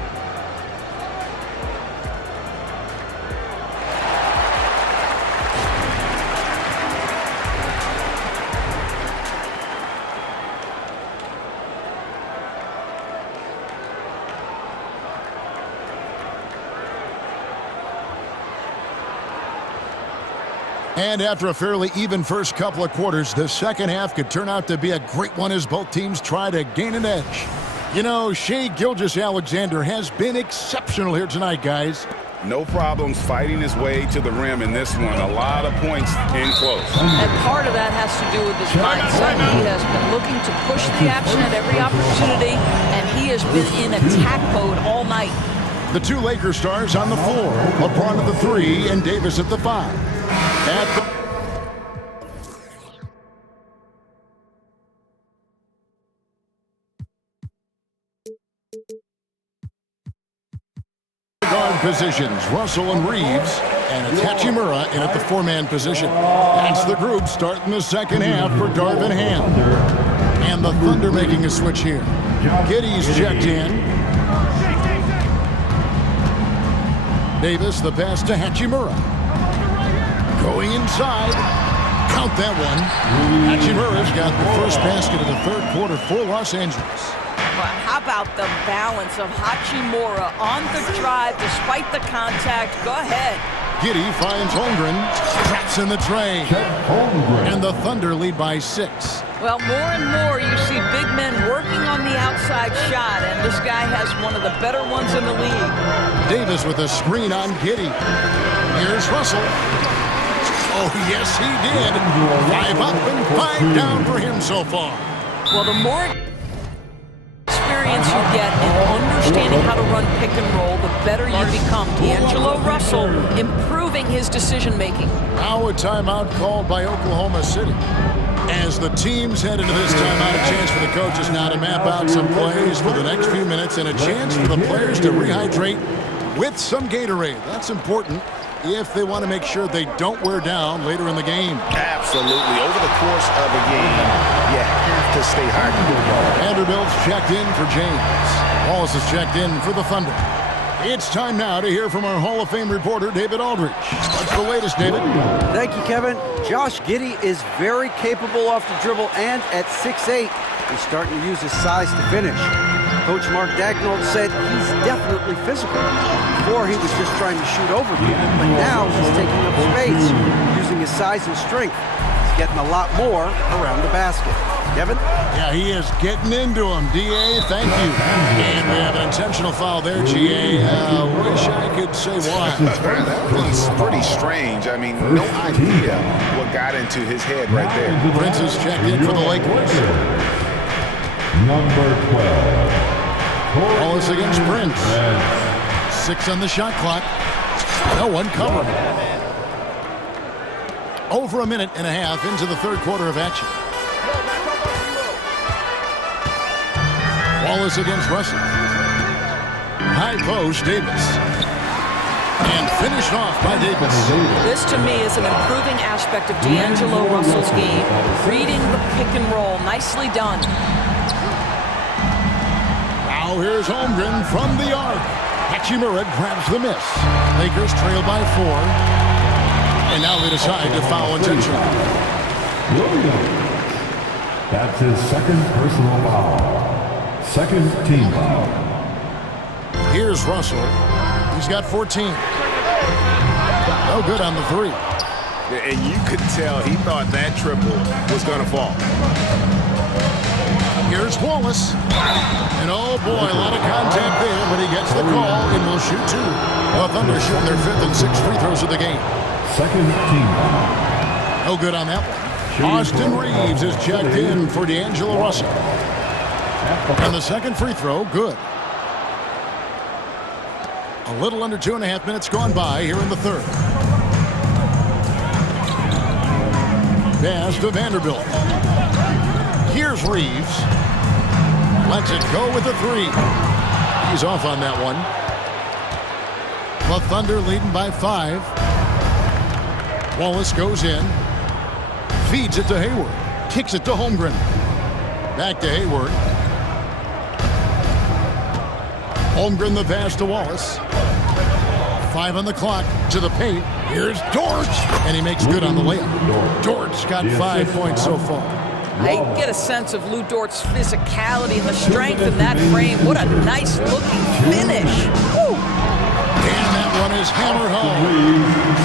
And after a fairly even first couple of quarters, the second half could turn out to be a great one as both teams try to gain an edge. You know, Shai Gilgeous-Alexander has been exceptional here tonight, guys. No problems fighting his way to the rim in this one. A lot of points in close. And part of that has to do with his mindset. He has been looking to push the action at every opportunity, and he has been in attack mode all night. The two Lakers stars on the floor. LeBron at the 3 and Davis at the 5. Guard positions, Russell and Reeves, and it's Hachimura in at the 4-man position. That's the group starting the second half for Darvin Ham. And the Thunder making a switch here. Giddey's checked in. Davis, the pass to Hachimura. Going inside. Count that one. Hachimura's got the first basket of the third quarter for Los Angeles. Well, how about the balance of Hachimura on the drive despite the contact? Go ahead. Giddey finds Holmgren. Traps in the tray. And the Thunder lead by 6. Well, more and more you see big men working on the outside shot, and this guy has one of the better ones in the league. Davis with a screen on Giddey. Here's Russell. Oh, yes, he did. 5 up and 5 down for him so far. Well, the more experience you get in understanding how to run pick and roll, the better you become. D'Angelo Russell improving his decision-making. Now a timeout called by Oklahoma City. As the teams head into this timeout, a chance for the coaches now to map out some plays for the next few minutes and a chance for the players to rehydrate with some Gatorade. That's important if they want to make sure they don't wear down later in the game. Absolutely. Over the course of a game, you have to stay hydrated. Vanderbilt's checked in for James. Wallace is checked in for the Thunder. It's time now to hear from our Hall of Fame reporter, David Aldridge. What's the latest, David? Thank you, Kevin. Josh Giddey is very capable off the dribble, and at 6'8", he's starting to use his size to finish. Coach Mark Daigneault said he's definitely physical. Before, he was just trying to shoot over people, but now he's taking up space, using his size and strength. He's getting a lot more around the basket. Kevin? Yeah, he is getting into him. D.A., thank you. And we have an intentional foul there, G.A. Wish I could say why. That was pretty strange. I mean, no idea what got into his head right there. Prince is checked in for the Lakers. Number 12. Wallace against Prince. 6 on the shot clock. No one covering. Over a minute and a half into the third quarter of action. Wallace against Russell. High post, Davis. And finished off by Davis. This, to me, is an improving aspect of D'Angelo Russell's game. Reading the pick and roll. Nicely done. Now here's Holmgren from the arc. Hachimura grabs the miss. Lakers trail by 4. And now they decide to foul intentionally. That's his second personal foul. Second team foul. Here's Russell. He's got 14. No good on the 3. And you could tell he thought that triple was going to fall. Here's Wallace. And oh boy, a lot of contact there, but he gets the call and will shoot 2. The Thunder shooting their 5th and 6th free throws of the game. Second team foul. No good on that one. Austin Reeves is checked in for D'Angelo Russell. And the second free throw, good. A little under 2.5 minutes gone by here in the third. Pass to Vanderbilt. Here's Reeves. Lets it go with the three. He's off on that one. The Thunder leading by 5. Wallace goes in. Feeds it to Hayward. Kicks it to Holmgren. Back to Hayward. Holmgren the pass to Wallace. 5 on the clock to the paint. Here's George. And he makes good on the layup. George got 5 points so far. I get a sense of Lou Dort's physicality and the strength in that frame. What a nice looking finish. Woo. And that one is hammered home.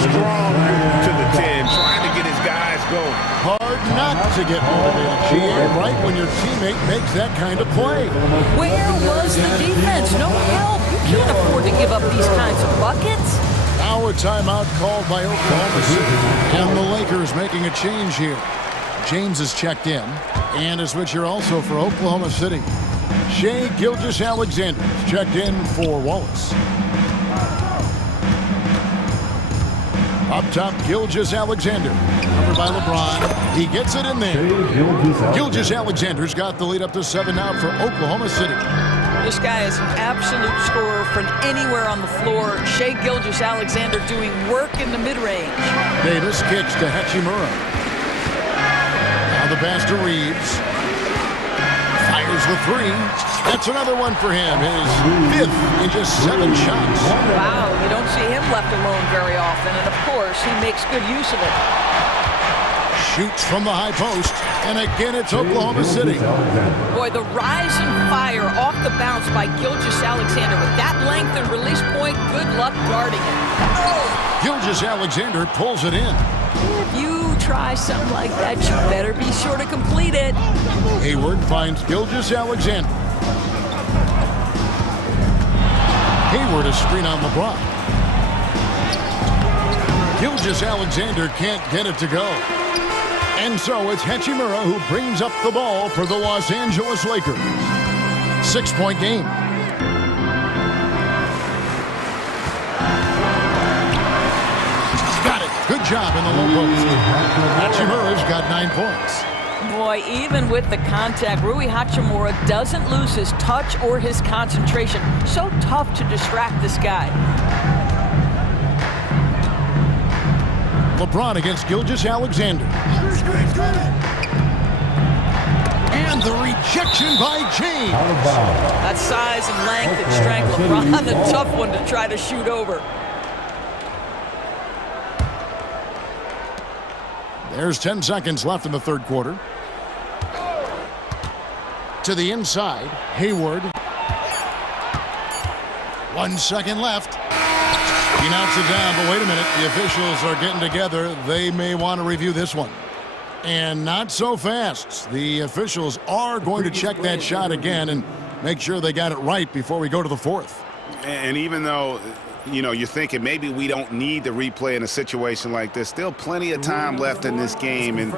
Strong to the 10, trying to get his guys going. Hard not to get motivated, GA, right when your teammate makes that kind of play. Where was the defense? No help. You can't afford to give up these kinds of buckets. Now a timeout called by Oklahoma City. And the Lakers making a change here. James is checked in. And a switch here also for Oklahoma City. Shai Gilgeous-Alexander checked in for Wallace. Up top, Gilgeous-Alexander. Covered by LeBron. He gets it in there. Gilgeous-Alexander's got the lead up to 7 now for Oklahoma City. This guy is an absolute scorer from anywhere on the floor. Shai Gilgeous-Alexander doing work in the mid-range. Davis kicks to Hachimura. Now the pass to Reeves. Fires the three. That's another one for him. His 5th in just 7 shots. Wow, you don't see him left alone very often. And of course, he makes good use of it. Shoots from the high post. And again, it's Oklahoma City. Boy, the rise and fire off the bounce by Gilgeous-Alexander. With that length and release point, good luck guarding it. Oh! Gilgeous-Alexander pulls it in. If you try something like that, you better be sure to complete it. Hayward finds Gilgeous-Alexander. Hayward a screen on LeBron. Gilgeous-Alexander can't get it to go. And so it's Hachimura who brings up the ball for the Los Angeles Lakers. 6-point game. Got it. Good job in the low post. Hachimura's got 9 points. Boy, even with the contact, Rui Hachimura doesn't lose his touch or his concentration. So tough to distract this guy. LeBron against Gilgeous-Alexander. And the rejection by James. That size and length and strength, LeBron, a tough one to try to shoot over. There's 10 seconds left in the third quarter. To the inside, Hayward. 1 second left. He knocks it down, but wait a minute. The officials are getting together. They may want to review this one. And not so fast. The officials are going to check that shot again and make sure they got it right before we go to the fourth. And even though, you know, you're thinking maybe we don't need the replay in a situation like this, still plenty of time left in this game, and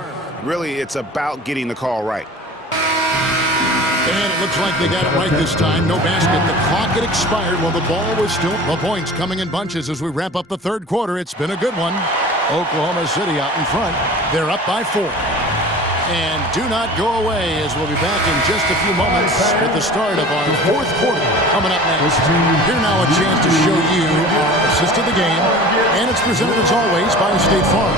really it's about getting the call right. And it looks like they got it right this time. No basket. The clock had expired while the ball was still. The points coming in bunches as we wrap up the third quarter. It's been a good one. Oklahoma City out in front. They're up by 4. And do not go away, as we'll be back in just a few moments with the start of our fourth quarter coming up next. Here now a chance to show you our assist of the game. And it's presented as always by State Farm.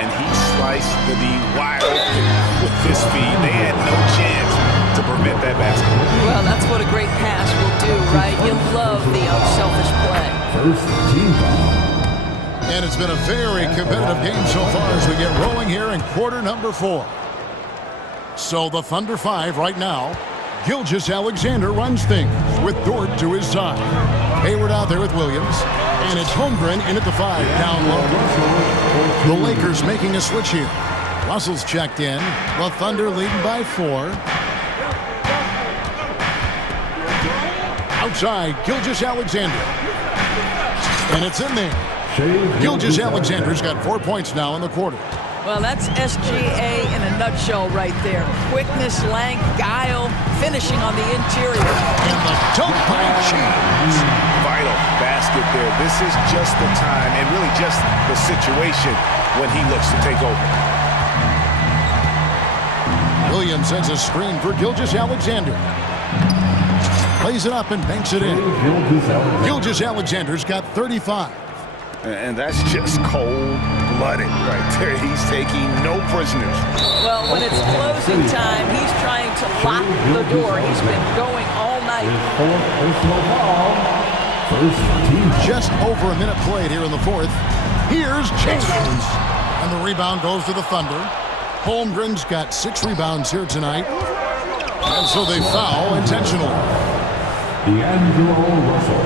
And he sliced the D wide open with his feet. They had no chance to prevent that basket. Well, that's what a great pass will do, right? You love the unselfish play. First team foul. And it's been a very competitive game so far as we get rolling here in quarter number 4. So the Thunder 5 right now. Gilgeous-Alexander runs things with Dort to his side. Hayward out there with Williams. And it's Holmgren in at the 5 down low. The Lakers making a switch here. Russell's checked in. The Thunder leading by 4. Outside, Gilgeous-Alexander. And it's in there. Gilgeous-Alexander's got 4 points now in the quarter. Well, that's SGA in a nutshell right there. Quickness, length, guile, finishing on the interior. And the dunk by James. Vital basket there. This is just the time and really just the situation when he looks to take over. Williams sends a screen for Gilgeous-Alexander. Plays it up and banks it in. Gilgeous-Alexander's got 35. And that's just cold-blooded right there. He's taking no prisoners. Well, when it's closing time, he's trying to lock the door. He's been going all night. Just over a minute played here in the fourth. Here's James. And the rebound goes to the Thunder. Holmgren's got 6 rebounds here tonight. And so they foul intentionally. D'Angelo Russell.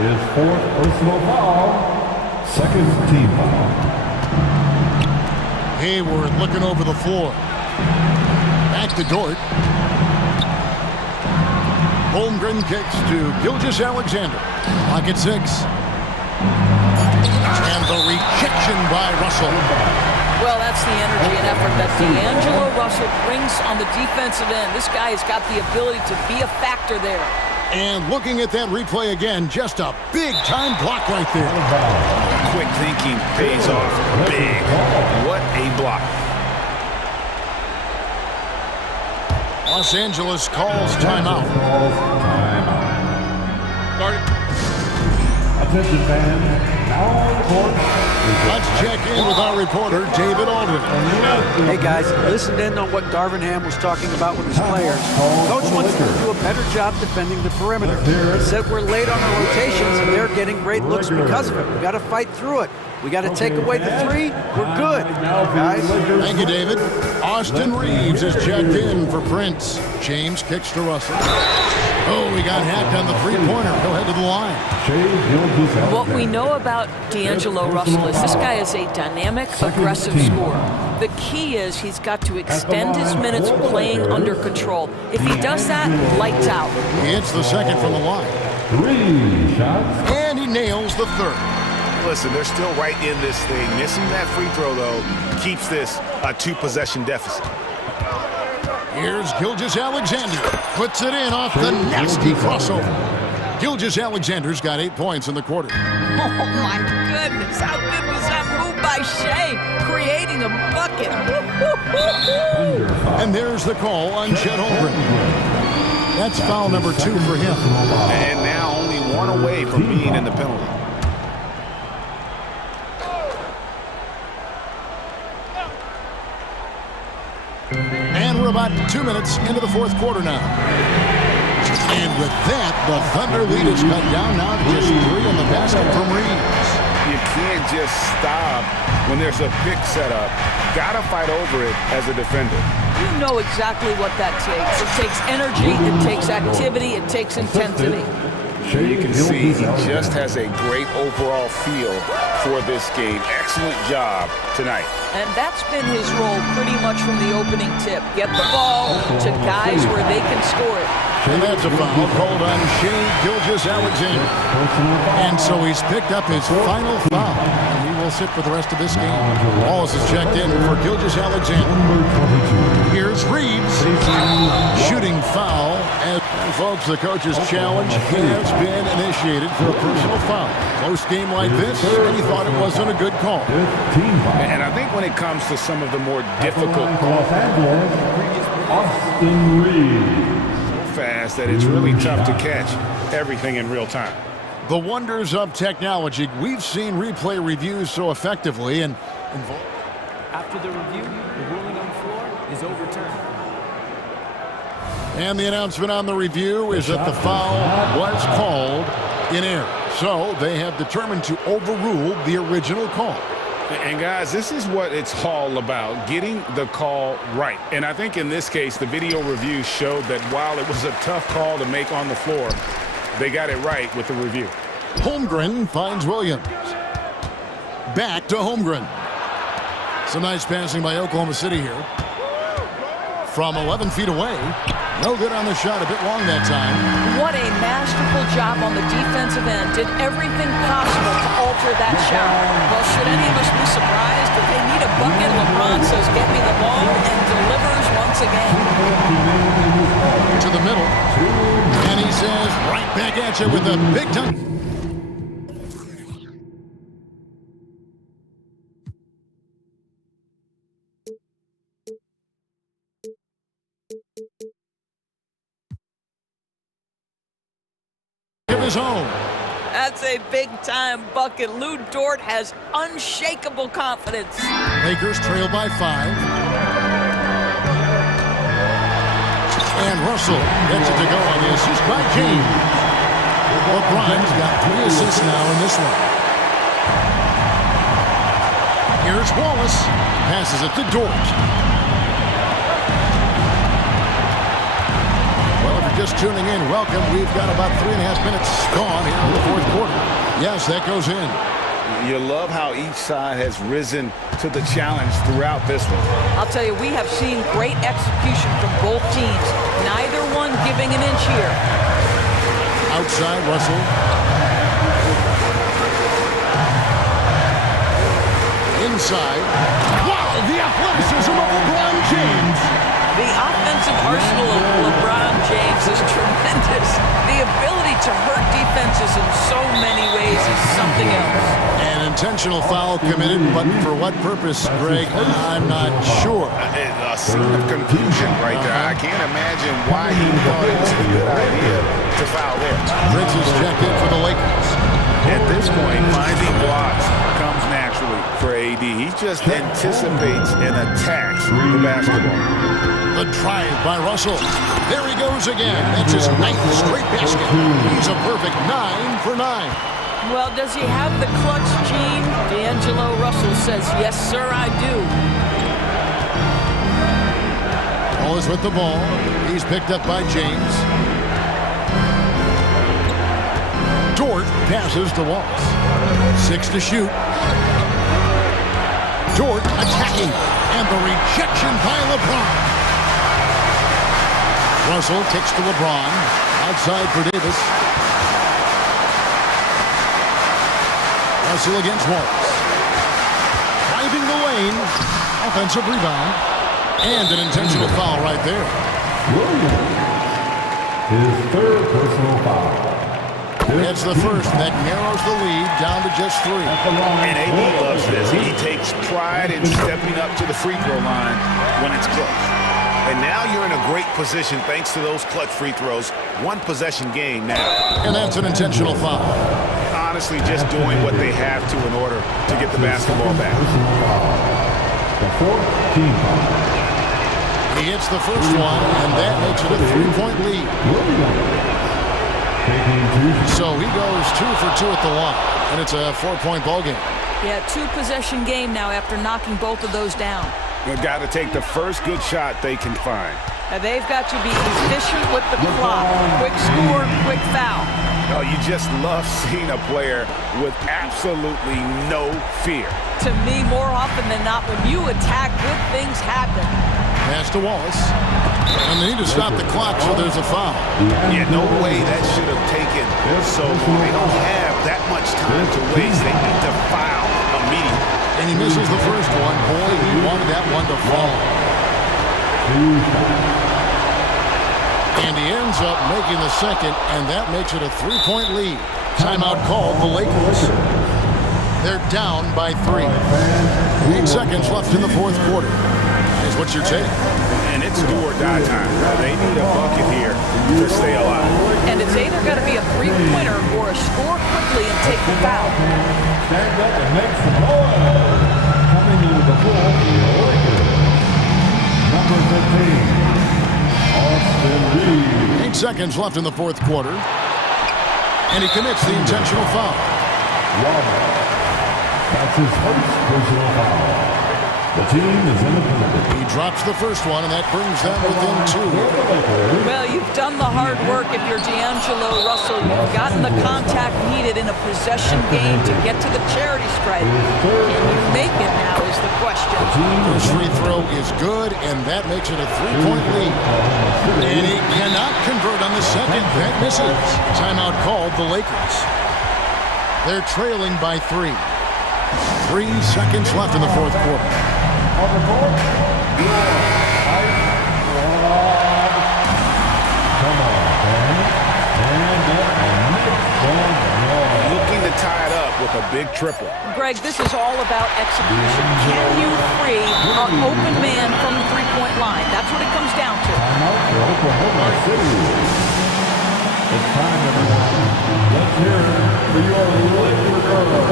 His 4th personal foul. 2nd team foul. Hayward looking over the floor. Back to Dort. Holmgren kicks to Gilgeous-Alexander. Pocket 6. And the rejection by Russell. Well, that's the energy and effort that D'Angelo Russell brings on the defensive end. This guy has got the ability to be a factor there. And looking at that replay again, just a big-time block right there. Quick thinking pays off big. What a block. Los Angeles calls timeout. Attention fans, now on the court. Let's check in with our reporter, David Aldridge. Hey guys, listened in on what Darvingham was talking about with his players. Coach wants them to do a better job defending the perimeter. He said we're late on our rotations and they're getting great looks because of it. We got to fight through it. We got to take away the 3. We're good, guys. Thank you, David. Austin Reeves is checked in for Prince. James kicks to Russell. Oh, he got hacked on the 3-pointer. He'll head to the line. What we know about D'Angelo Russell is this guy is a dynamic, aggressive scorer. The key is he's got to extend his minutes playing under control. If he does that, lights out. He hits the second from the line. 3 shots. And he nails the third. Listen, they're still right in this thing. Missing that free throw, though, keeps this a 2-possession deficit. Here's Gilgeous-Alexander. Puts it in off the nasty crossover. Gilgeous-Alexander's got 8 points in the quarter. Oh, my goodness. How good was that move by Shea, creating a bucket? And there's the call on Chet Holmgren. That's foul number 2 for him. And now only 1 away from being in the penalty. And we're about 2 minutes into the fourth quarter now. And with that, the Thunder lead is cut down now to just 3 in the basket from Reeves. You can't just stop when there's a pick set up. Gotta fight over it as a defender. You know exactly what that takes. It takes energy, it takes activity, it takes intensity. You can see he just has a great overall feel for this game. Excellent job tonight. And that's been his role pretty much from the opening tip. Get the ball to guys where they can score it. And that's a foul called on Shea Gilgeous-Alexander. And so he's picked up his final foul. And he will sit for the rest of this game. Wallace is checked in for Gilgeous-Alexander. Here's Reeves. Shooting foul. And folks, the coach's challenge has been initiated for a personal foul. Close game like this, and he thought it wasn't a good call. And I think when it comes to some of the more difficult Los Angeles, Austin Reeves. fast that it's really tough to catch everything in real time. The wonders of technology. We've seen replay reviews so effectively and After the review, the ruling on the floor is overturned. And the announcement on the review is that the foul was called in error. So they have determined to overrule the original call. And guys, this is what it's all about, getting the call right. And I think in this case, the video review showed that while it was a tough call to make on the floor, they got it right with the review. Holmgren finds Williams. Back to Holmgren. Some nice passing by Oklahoma City here. From 11 feet away. No good on the shot, a bit long that time. What a masterful job on the defensive end. Did everything possible to after that shot. Well, should any of us be surprised? If they need a bucket, LeBron says, get me the ball, and delivers once again. To the middle. And he says, right back at you with a big dunk. Of his own. That's a big-time bucket. Lou Dort has unshakable confidence. Lakers trail by 5. And Russell gets it to go on the assist by James. LeBron's got 3 assists now in this one. Here's Wallace. Passes it to Dort. Well, if you're just tuning in, welcome. We've got about 3.5 minutes gone here in the fourth quarter. Yes, that goes in. You love how each side has risen to the challenge throughout this one. I'll tell you, we have seen great execution from both teams. Neither one giving an inch here. Outside, Russell. Inside. Wow, the athleticism of LeBron James. The offensive arsenal of LeBron James is tremendous. The ability to hurt defenses in so many ways is something else. An intentional foul committed, but for what purpose, Greg? I'm not sure. A scene of confusion right there. I can't imagine why he thought it was a good idea to foul there. Prince is checked in for the Lakers. At this point, finding blocks comes naturally for AD. He just anticipates and attacks the basketball. The drive by Russell. There he goes again. That's his 9th straight basket. He's a perfect 9 for 9. Well, does he have the clutch gene? D'Angelo Russell says, yes, sir, I do. Ball is with the ball. He's picked up by James. Dort passes to Wallace. 6 to shoot. Dort attacking. And the rejection by LeBron. Russell kicks to LeBron. Outside for Davis. Russell against Wallace. Driving the lane. Offensive rebound. And an intentional foul right there. His 3rd personal foul. It's the first, and that narrows the lead down to just 3. And AD loves this. He takes pride in stepping up to the free throw line when it's close. And now you're in a great position thanks to those clutch free throws. 1 possession game now. And that's an intentional foul. Honestly, just doing what they have to in order to get the basketball back. The 4th team foul. He hits the first one, and that makes it a 3-point lead. So he goes 2 for 2 at the line, and it's a 4-point ball game. Yeah, 2-possession game now after knocking both of those down. They've got to take the first good shot they can find. Now they've got to be efficient with the clock. Quick score, quick foul. Oh, you just love seeing a player with absolutely no fear. To me, more often than not, when you attack, good things happen. Pass to Wallace. And they need to stop the clock, so there's a foul. Yeah, no way that should have taken so long. They don't have that much time to waste. They need to foul immediately. And he misses the first one. Boy, he wanted that one to fall. And he ends up making the second, and that makes it a 3-point lead. Timeout called the Lakers. They're down by 3. 8 seconds left in the fourth quarter. Is what's your take? And it's do or die time. They need a bucket here to stay alive. And it's either going to be a 3-pointer or a score quickly and take the foul. Stand up and make some noise. Coming into the floor for the Lakers. Number 15. 8 seconds left in the fourth quarter. And he commits the intentional foul. That's his first personal foul. The team is in the penalty. He drops the first one, and that brings them within 2. Well, you've done the hard work if you're D'Angelo Russell. You've gotten the contact needed in a possession game to get to the charity stripe. Can you make it now is the question. First free throw is good, and that makes it a 3-point lead. And he cannot convert on the second. That misses. Timeout called the Lakers. They're trailing by 3. 3 seconds left in the fourth quarter. On the court, come on, looking to tie it up with a big triple. Greg, this is all about execution. Can you free an open man from the three-point line? That's what it comes down to. timeout for Oklahoma City. It's time, everyone. Let's hear it for your Laker girls.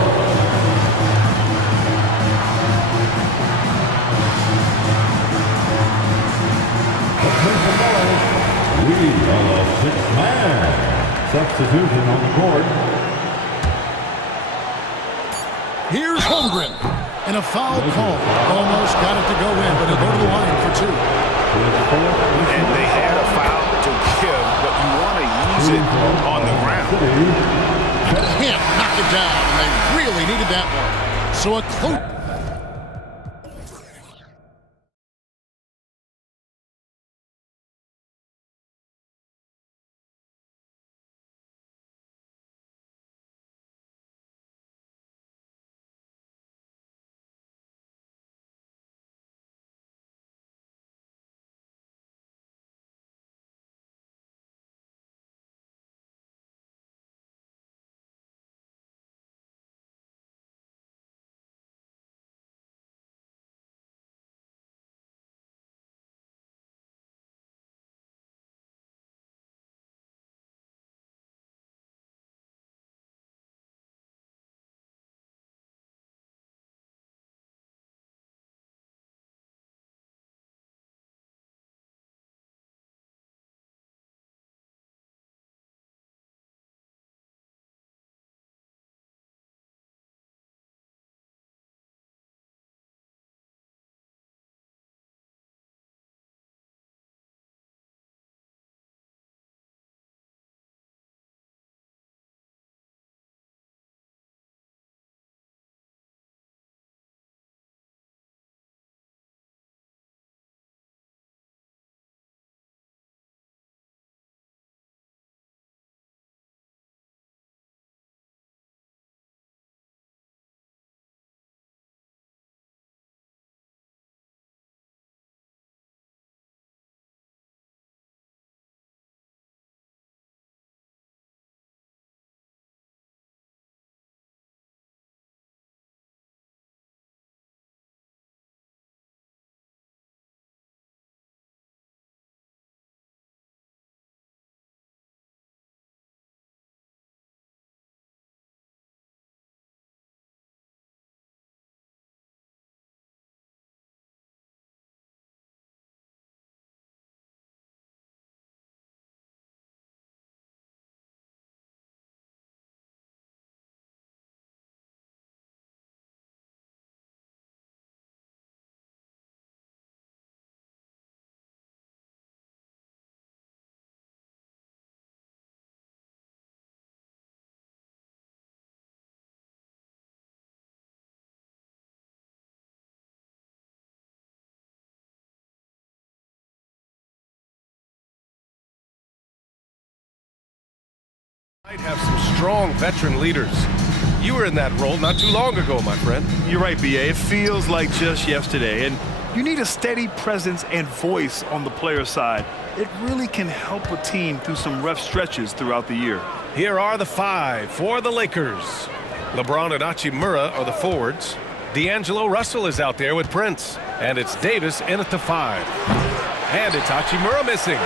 We have a six-man substitution on the court. Here's Holmgren. And a foul call. Almost got it to go in, but he'll go to the line for 2. And they had a foul to give, but you want to use it on the ground. Can't knock it down, and they really needed that one. So a close... Might have some strong veteran leaders. You were in that role not too long ago, my friend. You're right, BA. It feels like just yesterday. And you need a steady presence and voice on the player side. It really can help a team through some rough stretches throughout the year. Here are the 5 for the Lakers. LeBron and Hachimura are the forwards. D'Angelo Russell is out there with Prince. And it's Davis in at the 5. And it's Hachimura missing.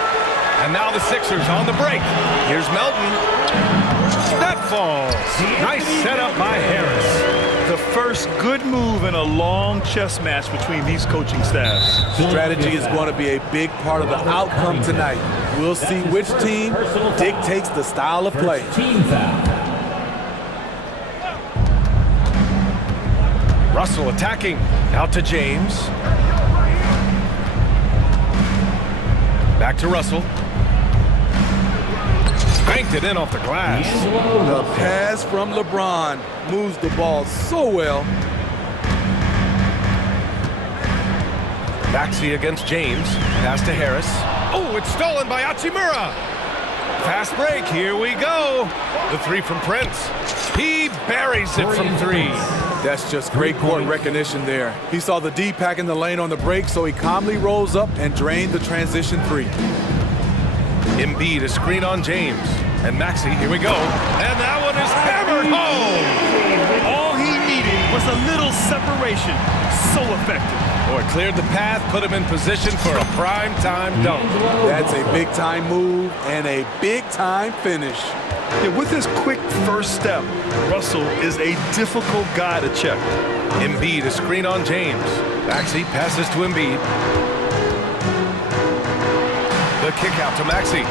And now the Sixers on the break. Here's Melton. That falls. Nice setup by Harris. The first good move in a long chess match between these coaching staffs. Strategy is going to be a big part of the outcome tonight. We'll see which team dictates the style of play. Russell attacking. Out to James. Back to Russell. Banked it in off the glass. The pass from LeBron moves the ball so well. Maxey against James. Pass to Harris. Oh, it's stolen by Hachimura. Fast break. Here we go. The three from Prince. He buries it from three. That's just great court recognition there. He saw the D pack in the lane on the break, so he calmly rolls up and drained the transition three. Embiid, a screen on James. And Maxey, here we go. And that one is hammered home. All he needed was a little separation. So effective. Boy, cleared the path, put him in position for a prime-time dunk. That's a big-time move and a big-time finish. Yeah, with his quick first step, Russell is a difficult guy to check. Embiid, a screen on James. Maxey passes to Embiid. The kick out to Maxey.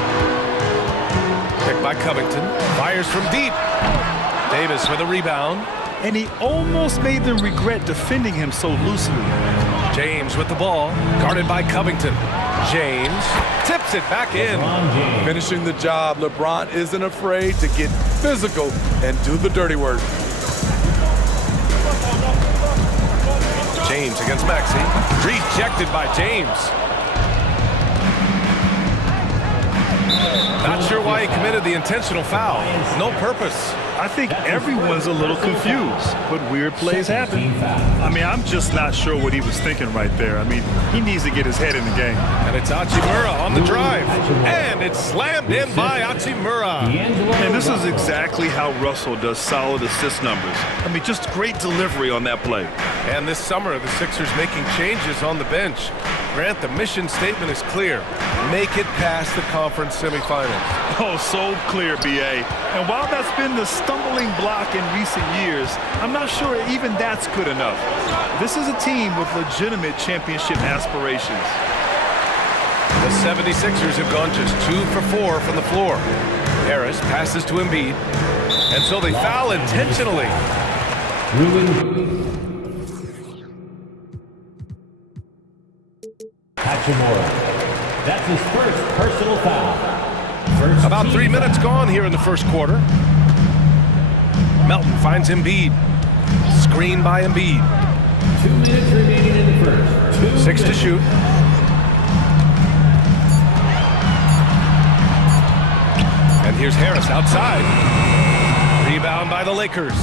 Picked by Covington. Fires from deep. Davis with a rebound. And he almost made them regret defending him so loosely. James with the ball. Guarded by Covington. James tips it back in. Finishing the job, LeBron isn't afraid to get physical and do the dirty work. James against Maxey. Rejected by James. Not sure why he committed the intentional foul. No purpose. I think everyone's a little confused, but weird plays happen. I mean, I'm just not sure what he was thinking right there. I mean, he needs to get his head in the game. And it's Hachimura on the drive. And it's slammed in by Hachimura. And this is exactly how Russell does solid assist numbers. I mean, just great delivery on that play. And this summer, the Sixers making changes on the bench. Grant, the mission statement is clear. Make it past the conference semifinals. Oh, so clear, B.A. And while that's been the stumbling block in recent years, I'm not sure even that's good enough. This is a team with legitimate championship aspirations. The 76ers have gone just 2 for 4 from the floor. Harris passes to Embiid. And so they foul intentionally. That's his first personal foul. About 3 minutes gone here in the first quarter. Melton finds Embiid. Screen by Embiid. 2 minutes remaining in the first. 6 to shoot. And here's Harris outside. Rebound by the Lakers.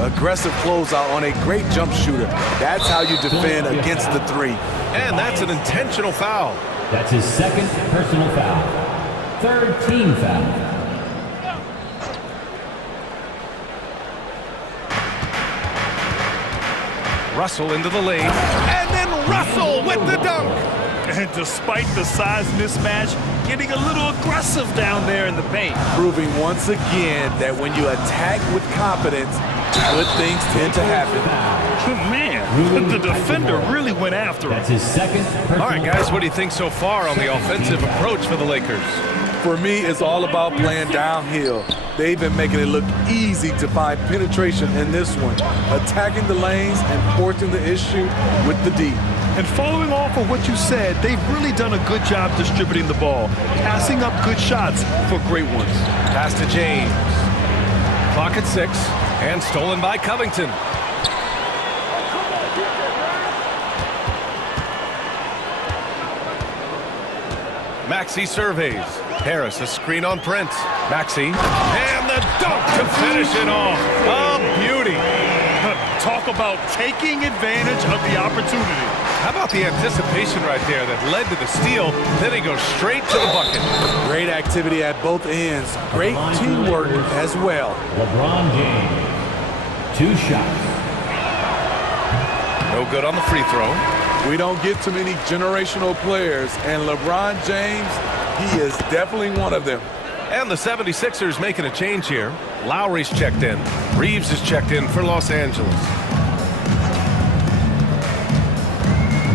Aggressive closeout on a great jump shooter. That's how you defend against the three. And that's an intentional foul. That's his second personal foul. Third team foul. Russell into the lane. And then Russell with the dunk. And despite the size mismatch, getting a little aggressive down there in the paint. Proving once again that when you attack with confidence, good things tend to happen. Man, the defender really went after him. That's his second personal. All right, guys, what do you think so far on the offensive approach for the Lakers? For me, it's all about playing downhill. They've been making it look easy to find penetration in this one, attacking the lanes and forcing the issue with the D. And following off of what you said, they've really done a good job distributing the ball, passing up good shots for great ones. Pass to James. Clock at 6, and stolen by Covington. Maxey surveys. Harris, a screen on Prince. Maxey, and the dunk to finish it off. A beauty. Talk about taking advantage of the opportunity. How about the anticipation right there that led to the steal, then he goes straight to the bucket. Great activity at both ends. Great teamwork as well. LeBron James, 2 shots. No good on the free throw. We don't get too many generational players, and LeBron James, he is definitely one of them. And the 76ers making a change here. Lowry's checked in. Reeves is checked in for Los Angeles.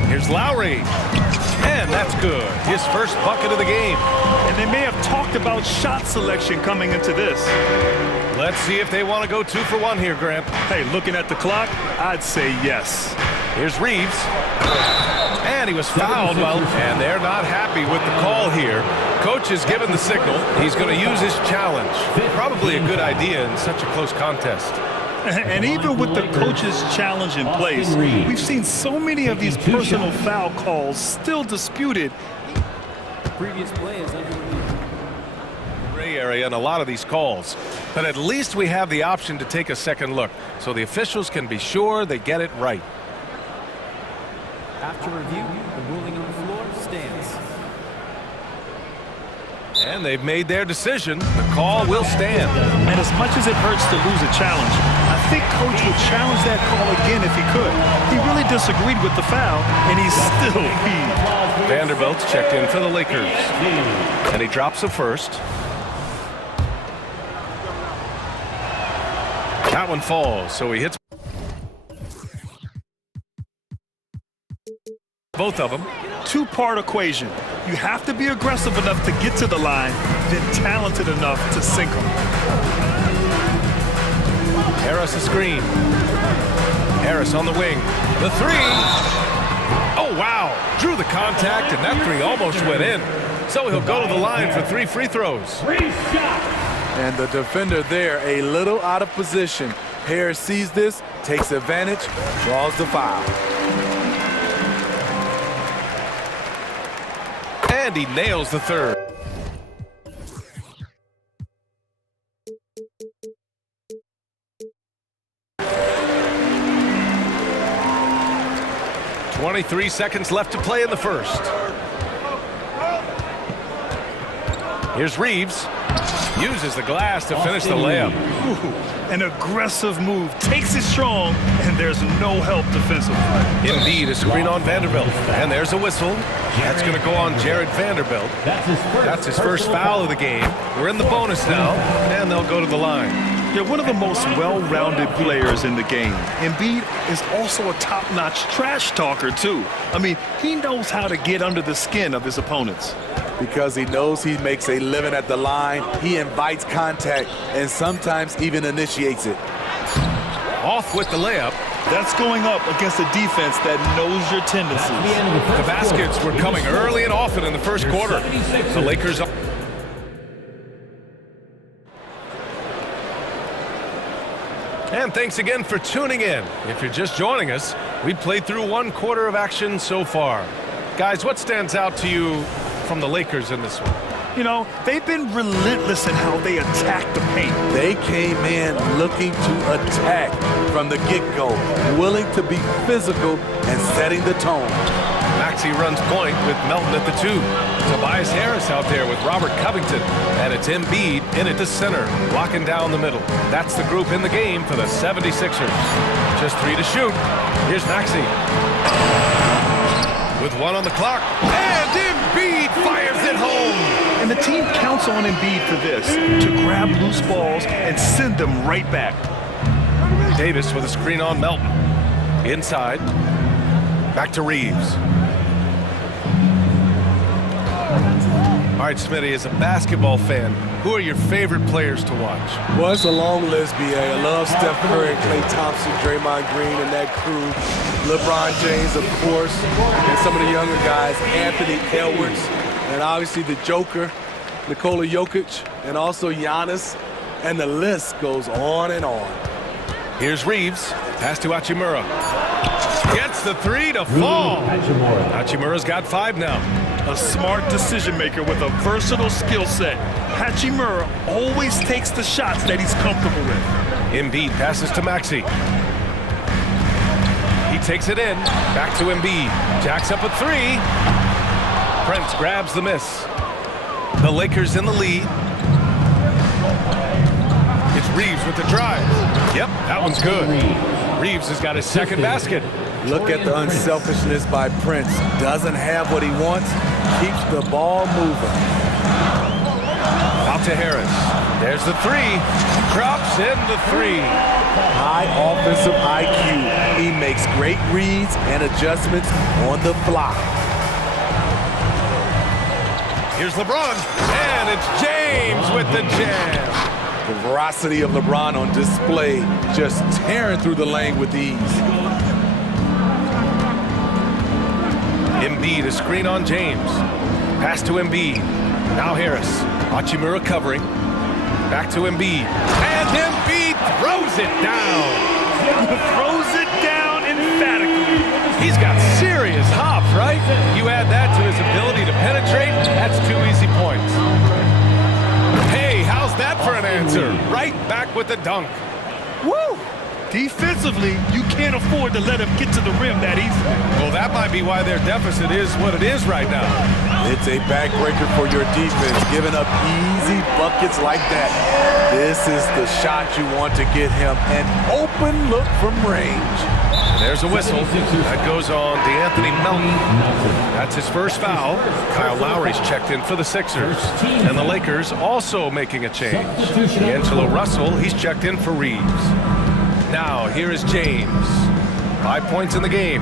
Here's Lowry. And that's good. His first bucket of the game. And they may have talked about shot selection coming into this. Let's see if they want to go 2 for 1 here, Grant. Hey, looking at the clock, I'd say yes. Here's Reeves. And he was fouled. And they're not happy with the call here. Coach has given the signal. He's going to use his challenge. Probably a good idea in such a close contest. And even with the coach's challenge in place, we've seen so many of these personal foul calls still disputed. Previous play is under review. Gray area in a lot of these calls, but at least we have the option to take a second look, so the officials can be sure they get it right. After review, the ruling on the floor stands. And they've made their decision. The call will stand. And as much as it hurts to lose a challenge, I think Coach would challenge that call again if he could. He really disagreed with the foul, and he's still heaved. Vanderbilt's checked in for the Lakers. And he drops the first. That one falls, so he hits both of them. Two-part equation. You have to be aggressive enough to get to the line, then talented enough to sink them. Harris a screen. Harris on the wing. The three. Oh, wow. Drew the contact, and that three almost went in. So he'll go to the line for 3 free throws. And the defender there a little out of position. Harris sees this, takes advantage, draws the foul. And he nails the third. "23 seconds left to play in the first." Here's Reeves. Uses the glass to finish the layup. Ooh, an aggressive move. Takes it strong, and there's no help defensively. Indeed, a screen on Vanderbilt. And there's a whistle. That's going to go on Jared Vanderbilt. That's his first foul of the game. We're in the bonus now, and they'll go to the line. They're one of the most well-rounded players in the game. Embiid is also a top-notch trash talker, too. I mean, he knows how to get under the skin of his opponents. Because he knows he makes a living at the line, he invites contact and sometimes even initiates it. Off with the layup. That's going up against a defense that knows your tendencies. The baskets were coming early and often in the first quarter. The Lakers... And thanks again for tuning in. If you're just joining us, we played through 1 quarter of action so far. Guys, what stands out to you from the Lakers in this one? You know, they've been relentless in how they attack the paint. They came in looking to attack from the get-go, willing to be physical and setting the tone. Maxey runs point with Melton at the 2. Tobias Harris out there with Robert Covington. And it's Embiid in at the center, locking down the middle. That's the group in the game for the 76ers. Just 3 to shoot. Here's Maxey. With 1 on the clock. And Embiid fires it home. And the team counts on Embiid for this, to grab loose balls and send them right back. Davis with a screen on Melton. Inside. Back to Reeves. All right, Smitty, as a basketball fan, who are your favorite players to watch? Well, it's a long list, B.A. I love Steph Curry, Klay Thompson, Draymond Green, and that crew. LeBron James, of course, and some of the younger guys, Anthony Edwards, and obviously the Joker, Nikola Jokic, and also Giannis, and the list goes on and on. Here's Reeves. Pass to Hachimura. Gets the 3 to fall. Hachimura's got 5 now. A smart decision maker with a versatile skill set. Hachimura always takes the shots that he's comfortable with. Embiid passes to Maxey. He takes it in. Back to Embiid. Jacks up a 3. Prince grabs the miss. The Lakers in the lead. It's Reeves with the drive. Yep, that one's good. Reeves has got his second basket. Look at the unselfishness by Prince. Doesn't have what he wants, keeps the ball moving. Out to Harris. There's the 3. Drops in the 3. High offensive IQ. He makes great reads and adjustments on the fly. Here's LeBron, and it's James with the jam. The veracity of LeBron on display, just tearing through the lane with ease. Embiid, a screen on James. Pass to Embiid. Now Harris. Hachimura covering. Back to Embiid. And Embiid throws it down. Throws it down emphatically. He's got serious hop, right? You add that to his ability to penetrate, that's 2 easy points. Hey, Sixer right back with the dunk. Woo! Defensively, you can't afford to let him get to the rim that easily. Well, that might be why their deficit is what it is right now. It's a backbreaker for your defense, giving up easy buckets like that. This is the shot you want to get him, an open look from range. There's a whistle. That goes on DeAnthony Melton. That's his first foul. Kyle Lowry's checked in for the Sixers. And the Lakers also making a change. D'Angelo Russell, he's checked in for Reeves. Now, here is James. 5 points in the game.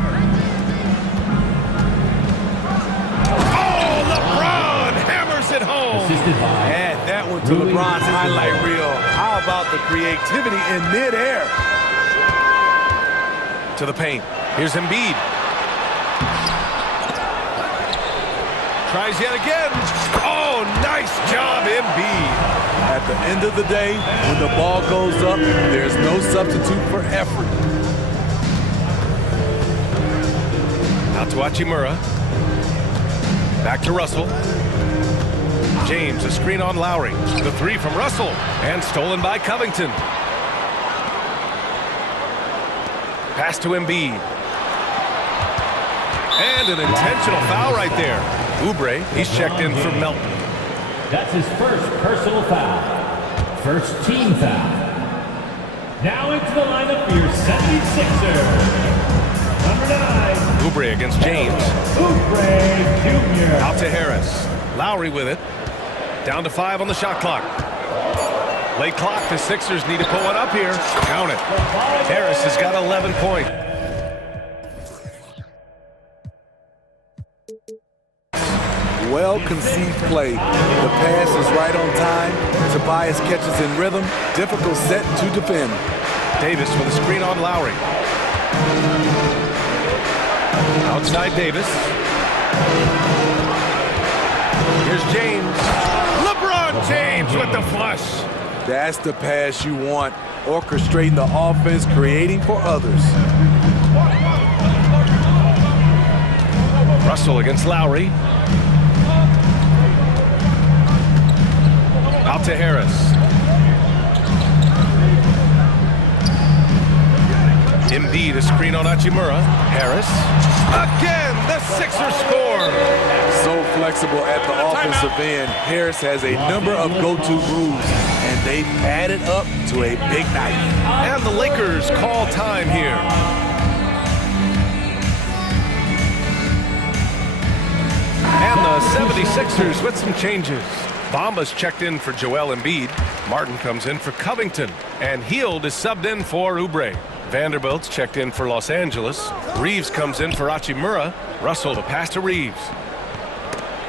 Oh, LeBron hammers it home. Add that one to LeBron's highlight reel. How about the creativity in midair? To the paint. Here's Embiid. Tries yet again. Oh, nice job, Embiid. At the end of the day, when the ball goes up, there's no substitute for effort. Out to Hachimura. Back to Russell. James, a screen on Lowry. The three from Russell. And stolen by Covington. Pass to Embiid. And an intentional foul right there. Oubre, he's checked in for Melton. That's his first personal foul. First team foul. Now into the lineup for your 76er. Number 9. Oubre against James. Oubre Jr. Out to Harris. Lowry with it. Down to 5 on the shot clock. Late clock, the Sixers need to put one up here. Count it. Harris has got 11 points. Well-conceived play. The pass is right on time. Tobias catches in rhythm. Difficult set to defend. Davis with a screen on Lowry. Outside Davis. Here's James. LeBron James with the flush. That's the pass you want. Orchestrating the offense, creating for others. Russell against Lowry. Out to Harris. Embiid, a screen on Hachimura. Harris. Again, the Sixers score. So flexible at the offensive end. Harris has a number of go-to moves, and they've added up to a big night. And the Lakers call time here. And the 76ers with some changes. Bamba's checked in for Joel Embiid. Martin comes in for Covington. And Hield is subbed in for Oubre. Vanderbilt's checked in for Los Angeles. Reeves comes in for Hachimura. Russell the pass to Reeves.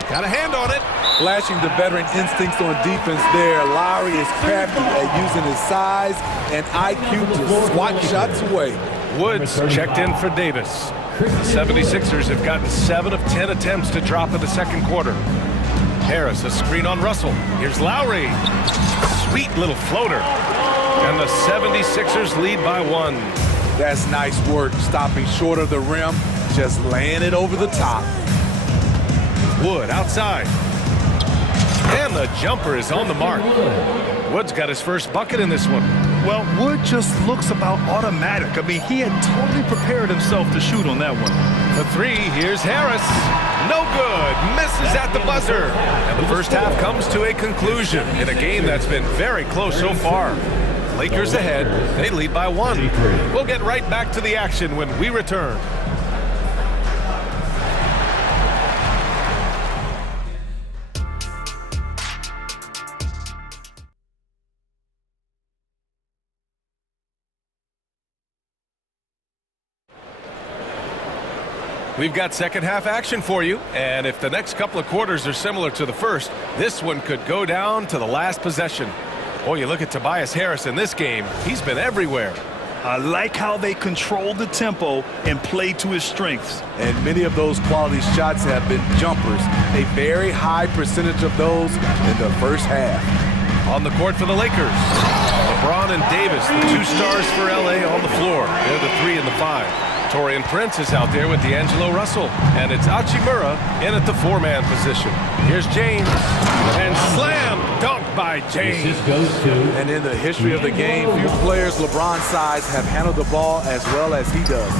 Got a hand on it. Flashing the veteran instincts on defense there. Lowry is crafty at using his size and IQ to swat shots away. Woods checked in for Davis. The 76ers have gotten 7 of 10 attempts to drop in the second quarter. Harris, a screen on Russell. Here's Lowry. Sweet little floater. And the 76ers lead by 1. That's nice work, stopping short of the rim, just laying it over the top. Wood outside. And the jumper is on the mark. Wood's got his first bucket in this one. Well, Wood just looks about automatic. I mean, he had totally prepared himself to shoot on that one. The three, here's Harris. No good, misses at the buzzer. And the first half comes to a conclusion in a game that's been very close so far. Lakers ahead, they lead by 1. We'll get right back to the action when we return. We've got second half action for you, and if the next couple of quarters are similar to the first, this one could go down to the last possession. Boy, you look at Tobias Harris in this game, he's been everywhere. I like how they controlled the tempo and played to his strengths. And many of those quality shots have been jumpers, a very high percentage of those in the first half. On the court for the Lakers, LeBron and Davis, the 2 stars for LA on the floor. They're the 3 and the 5. Torian Prince is out there with D'Angelo Russell. And it's Hachimura in at the four-man position. Here's James. And slam dunk by James. And in the history of the game, few players LeBron's size have handled the ball as well as he does.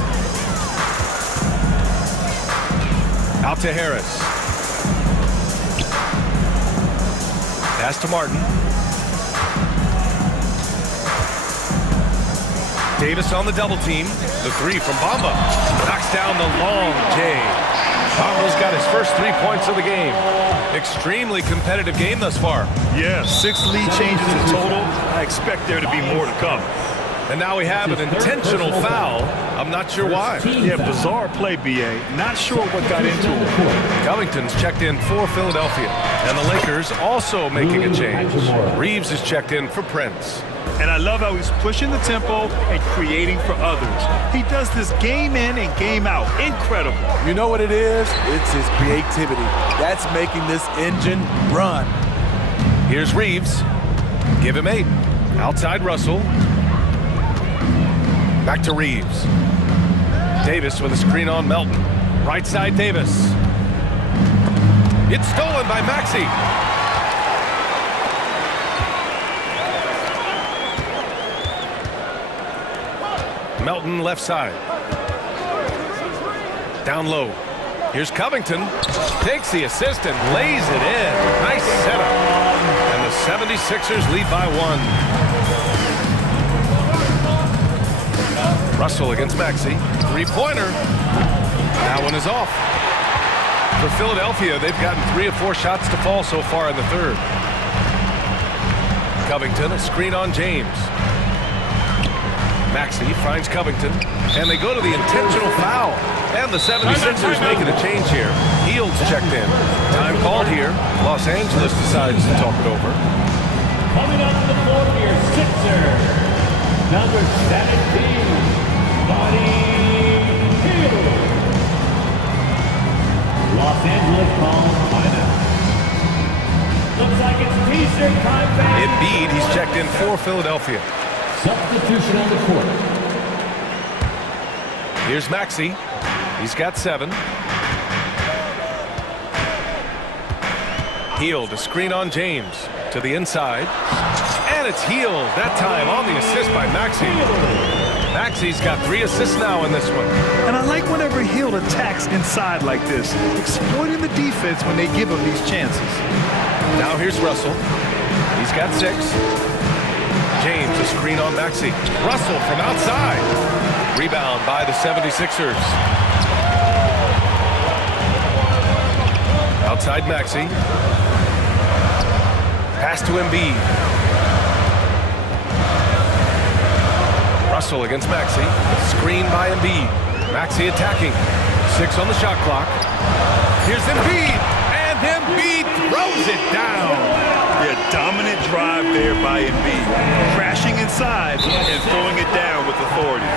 Out to Harris. Pass to Martin. Davis on the double team. The three from Bamba. Knocks down the long J. Bamba's got his first 3 points of the game. Extremely competitive game thus far. Yeah, 6 lead changes in total. I expect there to be more to come. And now we have an intentional foul. I'm not sure why. Yeah, bizarre play, BA. Not sure what got into him. Covington's checked in for Philadelphia. And the Lakers also making a change. Reeves is checked in for Prince. And I love how he's pushing the tempo and creating for others. He does this game in and game out. Incredible. You know what it is? It's his creativity. That's making this engine run. Here's Reeves. Give him 8. Outside Russell. Back to Reeves. Davis with a screen on Melton. Right side Davis. It's stolen by Maxey. Melton left side. Down low. Here's Covington. Takes the assist and lays it in. Nice setup. And the 76ers lead by 1. Russell against Maxey. Three-pointer. That one is off. For Philadelphia, they've gotten 3 of 4 shots to fall so far in the third. Covington, a screen on James. Maxey finds Covington, and they go to the intentional foul. And the 76ers making a change here. Hield's checked in. Time called here. Los Angeles decides to talk it over. Coming up to the floor here, Sixers. Number 17, Buddy Hield. Los Angeles calls timeout. Looks like it's T-shirt time back. Embiid, he's checked in for Philadelphia. Substitution on the court. Here's Maxey. He's got 7. Hield, a screen on James. To the inside. And it's Hield, that time on the assist by Maxey. Maxey's got 3 assists now in this one. And I like whenever Hield attacks inside like this, exploiting the defense when they give him these chances. Now here's Russell. He's got 6. James, a screen on Maxey. Russell from outside. Rebound by the 76ers. Outside Maxey. Pass to Embiid. Russell against Maxey. Screen by Embiid. Maxey attacking. 6 on the shot clock. Here's Embiid. And Embiid throws it down. Yeah, dominant drive there by Embiid. Crashing inside and throwing it down with authority.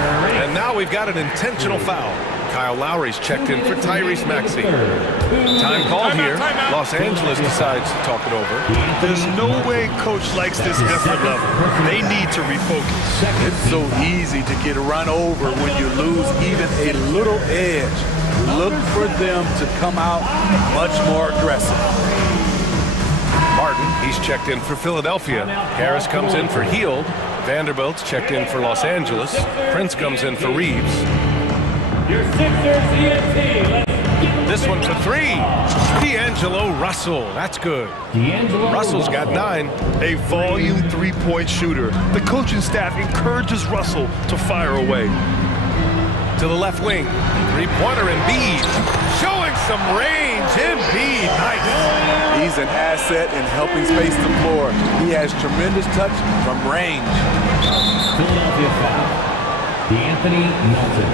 And now we've got an intentional foul. Kyle Lowry's checked in for Tyrese Maxey. Time called here. Los Angeles decides to talk it over. There's no way coach likes this effort level. They need to refocus. It's so easy to get run over when you lose even a little edge. Look for them to come out much more aggressive. Martin, he's checked in for Philadelphia. Harris comes in for Hield. Vanderbilt's checked in for Los Angeles. Prince comes in for Reeves. Your Sixers ENT. This one for 3. D'Angelo Russell. That's good. Russell's got 9. A volume 3-point shooter. The coaching staff encourages Russell to fire away. To the left wing. 3-pointer Embiid. Showing some range. Embiid. Nice. He's an asset in helping space the floor. He has tremendous touch from range. Philadelphia foul. D'Anthony Melton.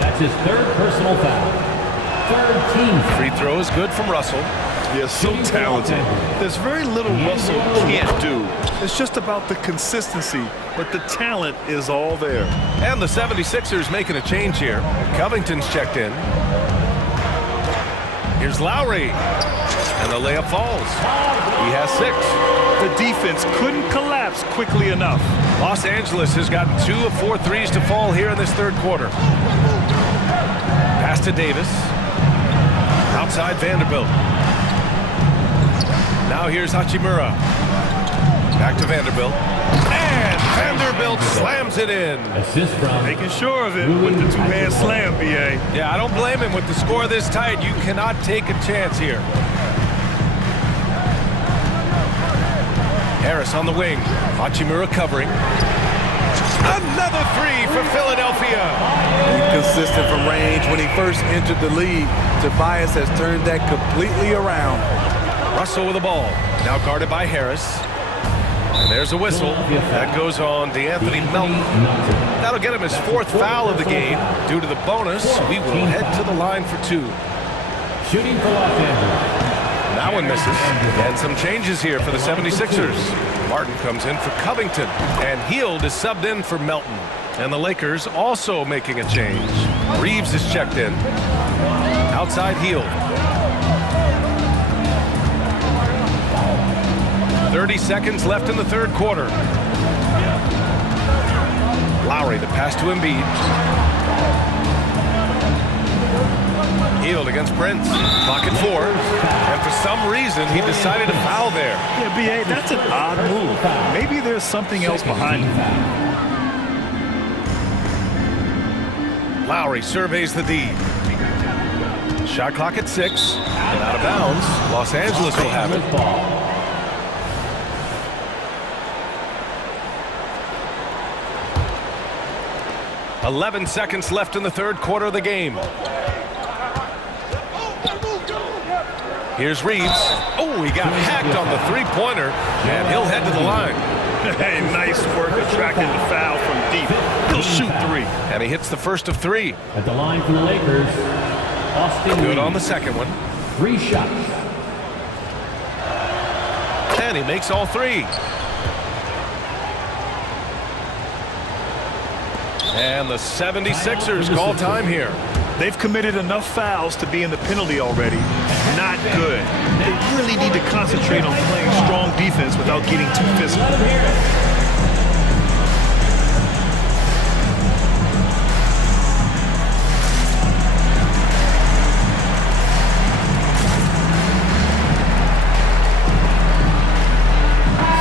That's his 3rd personal foul. 3rd team. Free throw is good from Russell. Yeah, so talented. There's very little Russell can't do. It's just about the consistency, but the talent is all there. And the 76ers making a change here. Covington's checked in. Here's Lowry. And the layup falls. He has 6. The defense couldn't collapse quickly enough. Los Angeles has gotten 2 of 4 threes to fall here in this third quarter. Pass to Davis. Outside Vanderbilt. Now here's Hachimura. Back to Vanderbilt. And Vanderbilt slams it in. Assist from Making sure of it with the two-hand slam, BA. Yeah, I don't blame him. With the score this tight, you cannot take a chance here. Harris on the wing. Hachimura covering. Another three for Philadelphia. Consistent from range. When he first entered the league, Tobias has turned that completely around. Russell with the ball. Now guarded by Harris. And there's a whistle. That goes on DeAnthony Melton. That'll get him his 4th foul of the game. Due to the bonus, we will head to the line for 2. shooting for Los Angeles. That one misses. And some changes here for the 76ers. Martin comes in for Covington. And Hield is subbed in for Melton. And the Lakers also making a change. Reeves is checked in. Outside Hield. 30 seconds left in the third quarter. Lowry, the pass to Embiid. Hield against Prince. Clock at 4. And for some reason, he decided to foul there. Yeah, B.A., that's an odd move. Maybe there's something else behind it. Lowry surveys the D. Shot clock at 6. And out of bounds. Los Angeles will have it. 11 seconds left in the third quarter of the game. Here's Reeves. Oh, he got hacked on the three-pointer, and he'll head to the line. Hey, nice work attracting the foul from deep. He'll shoot 3. And he hits the first of 3. At the line for the Lakers, Austin Good Reeves. on the second one. 3 shots. And he makes all 3. And the 76ers call time here. They've committed enough fouls to be in the penalty already. Not good. They really need to concentrate on playing strong defense without getting too physical.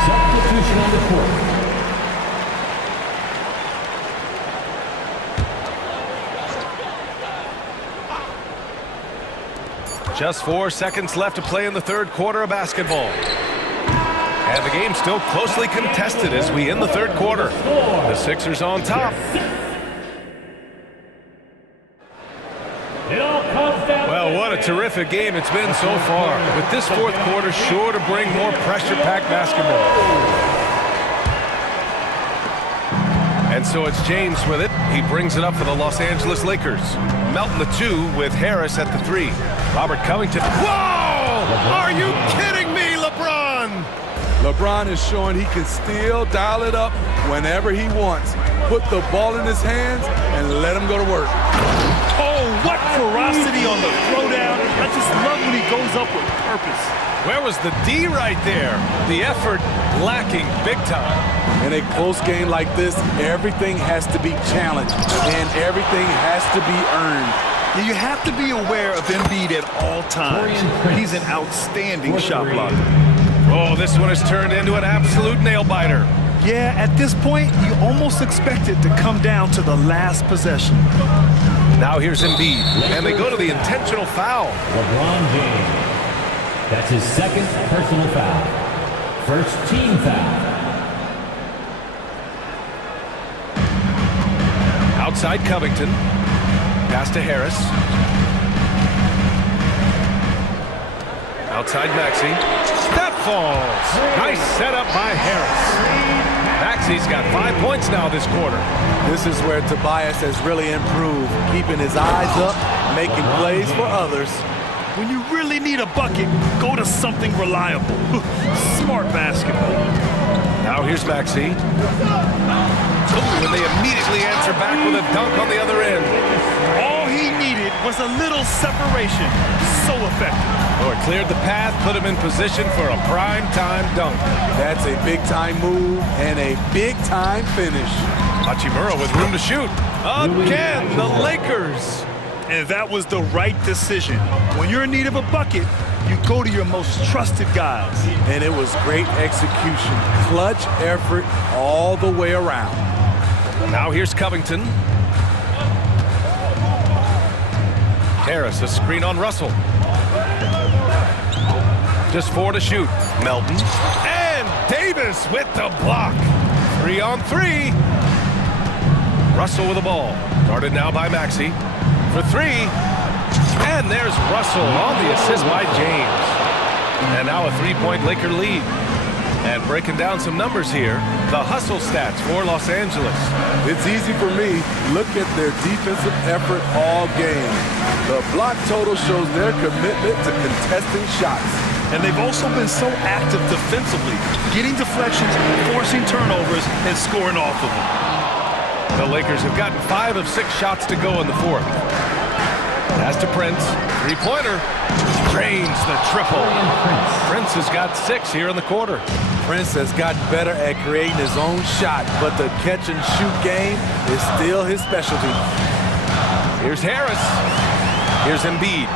Substitution on the court. Just 4 seconds left to play in the third quarter of basketball. And the game's still closely contested as we end the third quarter. The Sixers on top. Well, what a terrific game it's been so far. With this fourth quarter sure to bring more pressure-packed basketball. And so it's James with it. He brings it up for the Los Angeles Lakers. Melton the 2 with Harris at the 3. Robert Covington. Whoa! Are you kidding me, LeBron? LeBron is showing he can still dial it up whenever he wants. Put the ball in his hands and let him go to work. Oh, what ferocity on the throwdown. I just love when he goes up with purpose. Where was the D right there? The effort lacking big time. In a close game like this, everything has to be challenged and everything has to be earned. Yeah, you have to be aware of Embiid at all times. He's an outstanding shot blocker. Oh, this one has turned into an absolute nail-biter. Yeah, at this point, you almost expect it to come down to the last possession. Now here's Embiid, and they go to the intentional foul. LeBron James. That's his second personal foul. First team foul. Outside Covington. Pass to Harris. Outside Maxey. That falls. Nice setup by Harris. Maxey's got 5 points now this quarter. This is where Tobias has really improved, keeping his eyes up, making plays for others. When you really need a bucket, go to something reliable. Smart basketball. Now here's Maxey. And they immediately answer back with a dunk on the other end. All he needed was a little separation. So effective. Oh, it cleared the path, put him in position for a prime-time dunk. That's a big-time move and a big-time finish. Hachimura with room to shoot. Again, the Lakers. And that was the right decision. When you're in need of a bucket, you go to your most trusted guys. And it was great execution. Clutch effort all the way around. Now here's Covington. Harris, a screen on Russell. Just 4 to shoot. Melton. And Davis with the block. 3 on 3. Russell with the ball. Guarded now by Maxey. For 3. And there's Russell on the assist by James. And now a 3-point Laker lead. And breaking down some numbers here, the hustle stats for Los Angeles. It's easy for me. Look at their defensive effort all game. The block total shows their commitment to contesting shots. And they've also been so active defensively, getting deflections, forcing turnovers, and scoring off of them. The Lakers have gotten 5 of 6 shots to go in the fourth. Pass to Prince. 3-pointer. Drains the triple. Prince has got 6 here in the quarter. Prince has gotten better at creating his own shot, but the catch-and-shoot game is still his specialty. Here's Harris. Here's Embiid.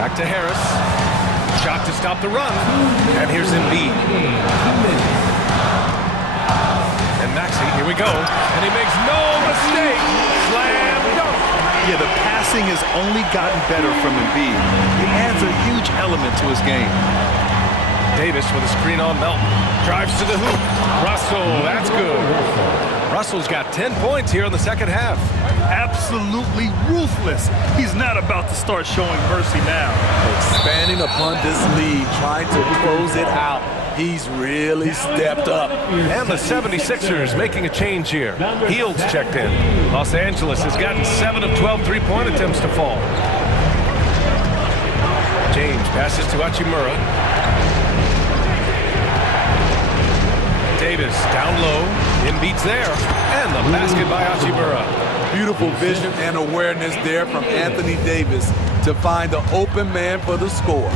Back to Harris. Shot to stop the run. And here's Embiid. And Maxey, here we go. And he makes no mistake. Slam dunk. Yeah, the passing has only gotten better from Embiid. He adds a huge element to his game. Davis with a screen on Melton. Drives to the hoop. Russell, that's good. Russell's got 10 points here in the second half. Absolutely ruthless. He's not about to start showing mercy now. Expanding upon this lead, trying to close it out. He's really stepped up. And the 76ers making a change here. Heald's checked in. Los Angeles has gotten 7 of 12 3-point attempts to fall. James passes to Hachimura. Davis down low. Embiid's there. And the basket by Hachimura. Beautiful vision and awareness there from Anthony Davis to find the open man for the score.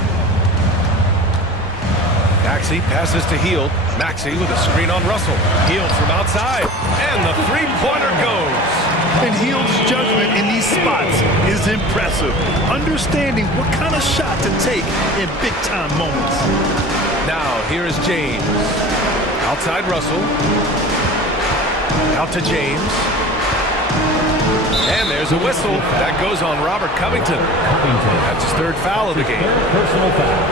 Maxey passes to Hield. Maxey with a screen on Russell. Hield from outside. And the 3-pointer goes. And Hield's judgment in these spots is impressive. Understanding what kind of shot to take in big-time moments. Now, here is James. Outside Russell. Out to James. And there's a whistle. That goes on Robert Covington. That's his 3rd foul of the game. Personal foul.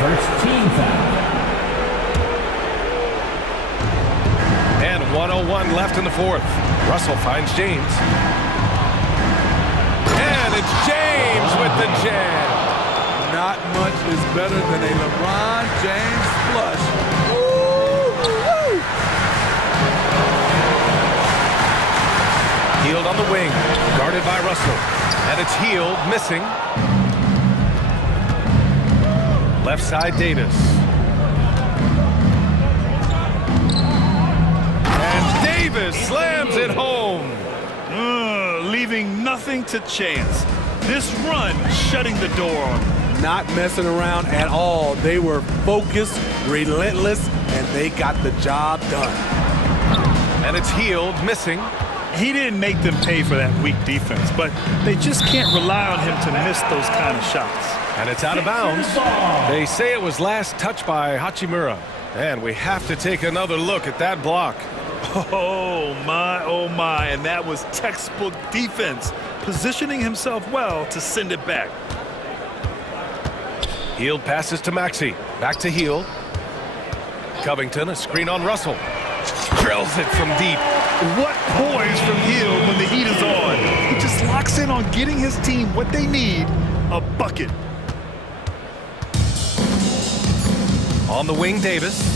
First team foul. And 1:01 left in the fourth. Russell finds James. And it's James with the jam. Not much is better than a LeBron James flush. Hield on the wing, guarded by Russell. And it's Hield missing. Left side Davis. And Davis slams it home. Leaving nothing to chance. This run shutting the door on him. Not messing around at all. They were focused, relentless, and they got the job done. And it's Hield missing. He didn't make them pay for that weak defense, but they just can't rely on him to miss those kind of shots. And it's out of bounds. They say it was last touched by Hachimura. And we have to take another look at that block. Oh my, and that was textbook defense, positioning himself well to send it back. Hield passes to Maxey. Back to Hield. Covington, a screen on Russell. Drills it from deep. What poise from Hield when the heat is on. He just locks in on getting his team what they need, a bucket. On the wing, Davis.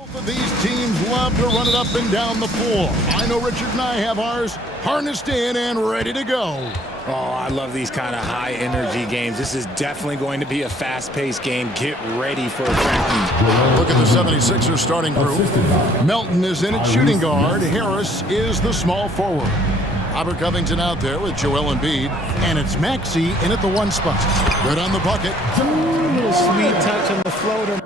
Both of these teams love to run it up and down the floor. I know Richard and I have ours harnessed in and ready to go. Oh, I love these kind of high-energy games. This is definitely going to be a fast-paced game. Get ready for a round. Look at the 76ers starting group. Melton is in at shooting guard. Harris is the small forward. Robert Covington out there with Joel Embiid. And it's Maxey in at the one spot. Good on the bucket. A little sweet touch on the floater.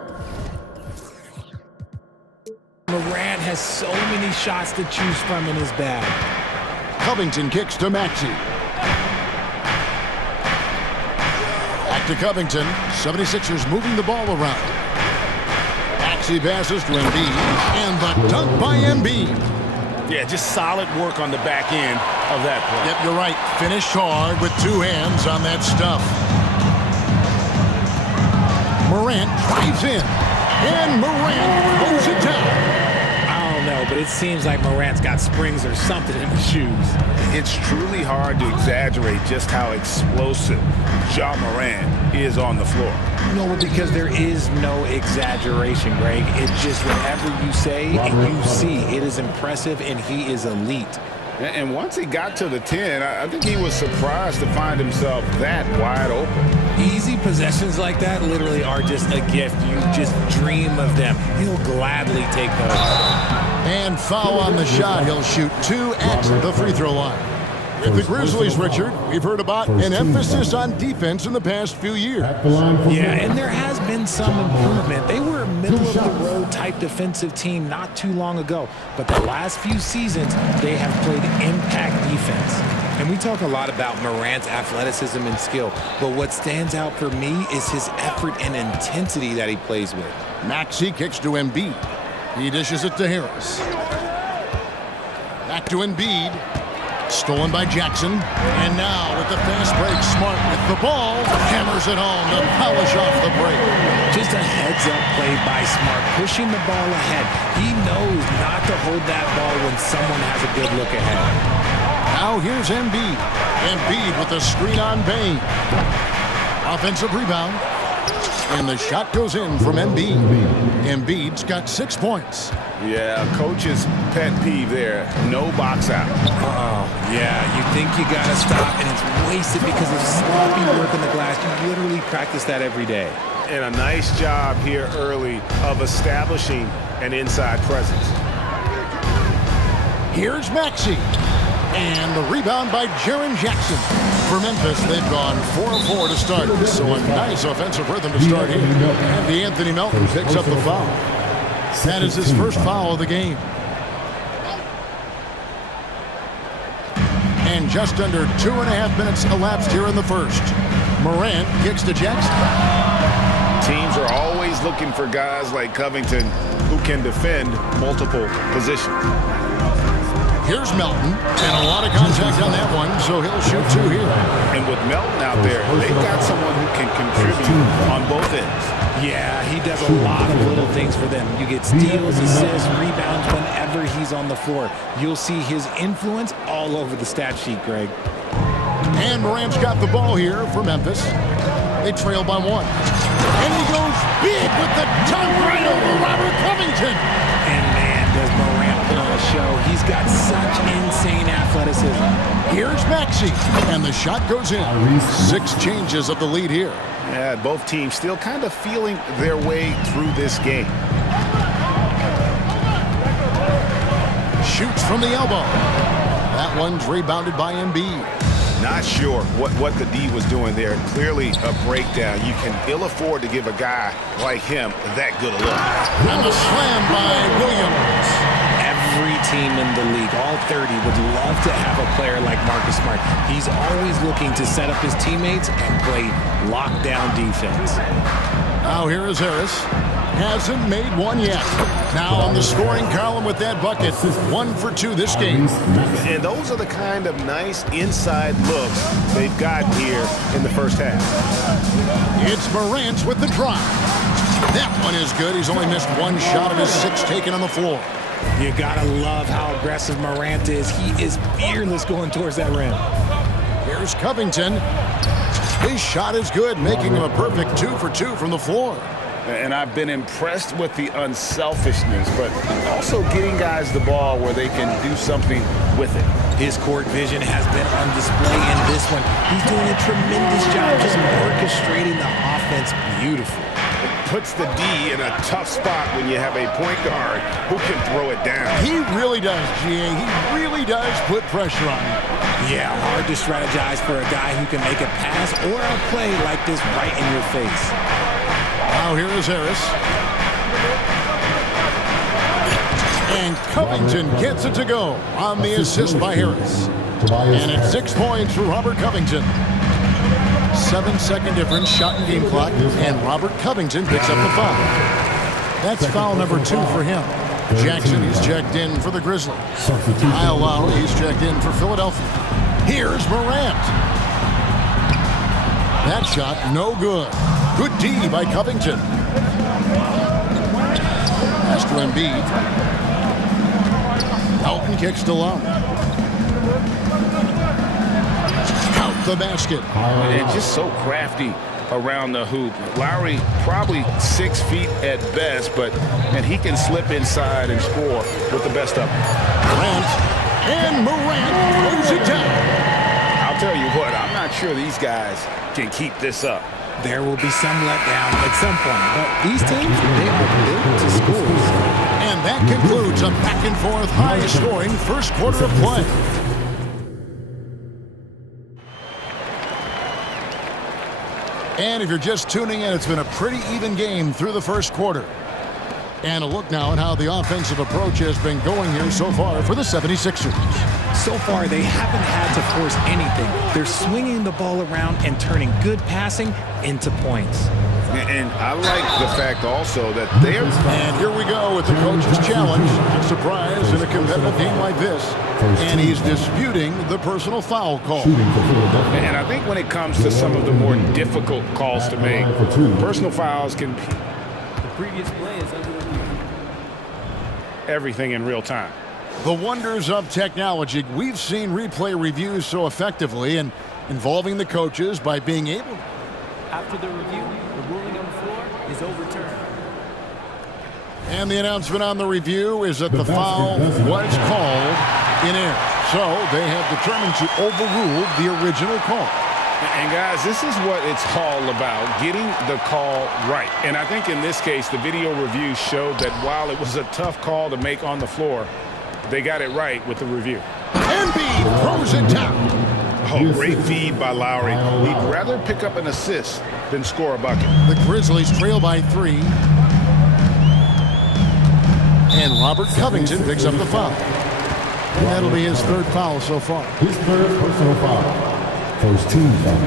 Morant has so many shots to choose from in his bag. Covington kicks to Maxey. Back to Covington. 76ers moving the ball around. Maxey passes to Embiid. And the dunk by Embiid. Yeah, just solid work on the back end of that play. Yep, you're right. Finished hard with two hands on that stuff. Morant drives in. And Morant throws it down. No, but it seems like Morant's got springs or something in his shoes. It's truly hard to exaggerate just how explosive Ja Morant is on the floor. No, because there is no exaggeration, Greg. It's just whatever you say and you see. It is impressive, and he is elite. And once he got to the 10, I think he was surprised to find himself that wide open. Easy possessions like that literally are just a gift. You just dream of them. He'll gladly take those. And foul on the shot. He'll shoot 2 at the free throw line. With the Grizzlies, Richard, we've heard about an emphasis on defense in the past few years. Yeah, and there has been some improvement. They were a middle-of-the-road type defensive team not too long ago, but the last few seasons, they have played impact defense. And we talk a lot about Morant's athleticism and skill, but what stands out for me is his effort and intensity that he plays with. Maxey kicks to Embiid. He dishes it to Harris. Back to Embiid. Stolen by Jackson. And now with the fast break, Smart with the ball. Hammers it home to polish off the break. Just a heads-up play by Smart, pushing the ball ahead. He knows not to hold that ball when someone has a good look ahead. Now here's Embiid. Embiid with the screen on Bain. Offensive rebound. And the shot goes in from Embiid. Embiid's got 6 points. Yeah, coach's pet peeve there. No box out. Oh, yeah, you think you got to stop, and it's wasted because of sloppy work on the glass. You literally practice that every day. And a nice job here early of establishing an inside presence. Here's Maxey. And the rebound by Jaren Jackson. For Memphis, they've gone 4-4 to start. So a nice offensive rhythm to start here. And Anthony Melton picks up the foul. That is his first foul of the game. And just under 2.5 minutes elapsed here in the first. Morant kicks to Jackson. Teams are always looking for guys like Covington who can defend multiple positions. Here's Melton, and a lot of contact on that one, so he'll shoot 2 here. And with Melton out there, they've got someone who can contribute on both ends. Yeah, he does a lot of little things for them. You get steals, assists, rebounds whenever he's on the floor. You'll see his influence all over the stat sheet, Greg. And Morant's got the ball here for Memphis. They trail by 1. And he goes big with the dunk right over Robert Covington. And man, does Morant put on a show. He's got such insane athleticism. Here's Maxey, and the shot goes in. 6 changes of the lead here. Yeah, both teams still kind of feeling their way through this game. Shoots from the elbow. That one's rebounded by Embiid. Not sure what the D was doing there. Clearly a breakdown. You can ill afford to give a guy like him that good a look. And the slam by Williams. Every team in the league, all 30, would love to have a player like Marcus Smart. He's always looking to set up his teammates and play lockdown defense. Now here is Harris. Hasn't made one yet. Now on the scoring column with that bucket. 1 for 2 this game. And those are the kind of nice inside looks they've gotten here in the first half. It's Morant with the drive. That one is good. He's only missed 1 shot of his 6 taken on the floor. You gotta love how aggressive Morant is. He is fearless going towards that rim. Here's Covington. His shot is good, making him a perfect 2 for 2 from the floor. And I've been impressed with the unselfishness, but also getting guys the ball where they can do something with it. His court vision has been on display in this one. He's doing a tremendous job just orchestrating the offense beautifully. Puts the D in a tough spot when you have a point guard who can throw it down. He really does, GA. He really does put pressure on him. Yeah, hard to strategize for a guy who can make a pass or a play like this right in your face. Now here is Harris. And Covington gets it to go on the assist by Harris. And it's 6 points for Robert Covington. 7-second difference, shot and game clock, and Robert Covington picks up the foul. That's foul number 2 for him. Jackson is checked in for the Grizzlies. Kyle Lowry is checked in for Philadelphia. Here's Morant. That shot, no good. Good D by Covington. Pass to Embiid. Elton kicks to Lowry. Count the basket. And just so crafty around the hoop. Lowry probably 6 feet at best, and he can slip inside and score with the best of them. Morant throws it down. I'll tell you what, I'm not sure these guys can keep this up. There will be some letdown at some point, but these teams, they are built to score. And that concludes a back-and-forth, high-scoring first quarter of play. And if you're just tuning in, it's been a pretty even game through the first quarter. And a look now at how the offensive approach has been going here so far for the 76ers. So far, they haven't had to force anything. They're swinging the ball around and turning good passing into points. And I like the fact also that they're... And here we go with the coach's challenge. A surprise in a competitive game like this. And he's disputing the personal foul call. And I think when it comes to some of the more difficult calls to make, personal fouls can be... The previous play is under review. Everything in real time. The wonders of technology. We've seen replay reviews so effectively and involving the coaches by being able... After the review, the ruling on the floor is overturned. And the announcement on the review is that the foul was called in air. So they have determined to overrule the original call. And guys, this is what it's all about, getting the call right. And I think in this case, the video review showed that while it was a tough call to make on the floor, they got it right with the review. Embiid throws it down. Oh, great feed by Lowry. He'd rather pick up an assist than score a bucket. The Grizzlies trail by 3. And Robert Covington picks up the foul. And that'll be his 3rd foul so far. His 3rd personal foul. First team foul.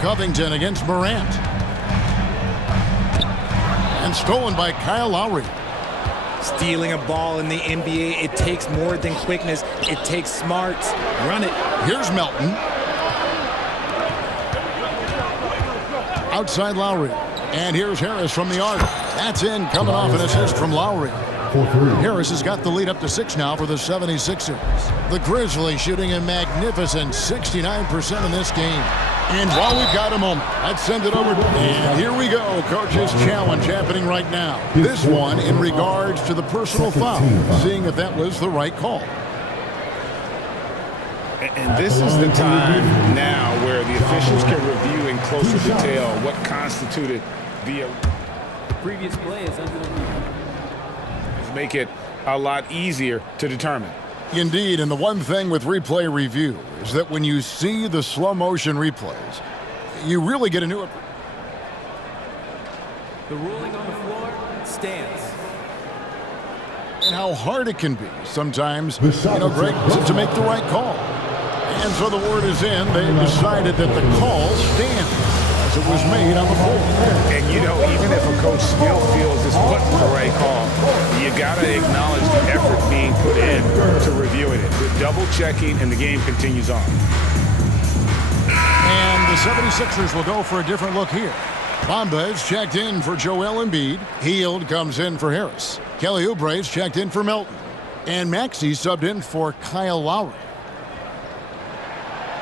Covington against Morant. And stolen by Kyle Lowry. Stealing a ball in the NBA, it takes more than quickness. It takes smarts. Run it. Here's Melton. Outside Lowry. And here's Harris from the arc. That's in, coming off an assist from Lowry. Harris has got the lead up to 6 now for the 76ers. The Grizzlies shooting a magnificent 69% in this game. And while we've got a moment, let's send it over. And here we go, coach's challenge happening right now. This one in regards to the personal foul, seeing if that was the right call. And this is the time now where the officials can review in closer detail what constituted the previous play is under review. Make it a lot easier to determine. Indeed, and the one thing with replay review is that when you see the slow motion replays, you really get a new... The ruling on the floor stands. And how hard it can be sometimes, Greg, to make the right call. And so the word is in. They've decided that the call stands as it was made on the floor. And even if a coach still feels this wasn't the right call, you got to acknowledge the effort being put in to reviewing it. The double checking, and the game continues on. And the 76ers will go for a different look here. Bamba is checked in for Joel Embiid. Hield comes in for Harris. Kelly Oubre is checked in for Melton. And Maxey subbed in for Kyle Lowry.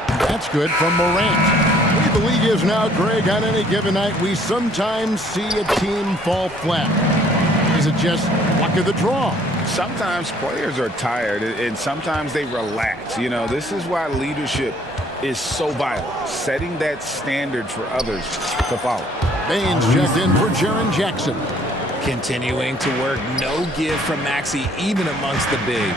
That's good from Morant. the league is now, Greg, on any given night, we sometimes see a team fall flat. Is it just luck of the draw? Sometimes players are tired, and sometimes they relax. You know, this is why leadership is so vital, setting that standard for others to follow. Baines checked in for Jaren Jackson. Continuing to work, no give from Maxey, even amongst the bigs.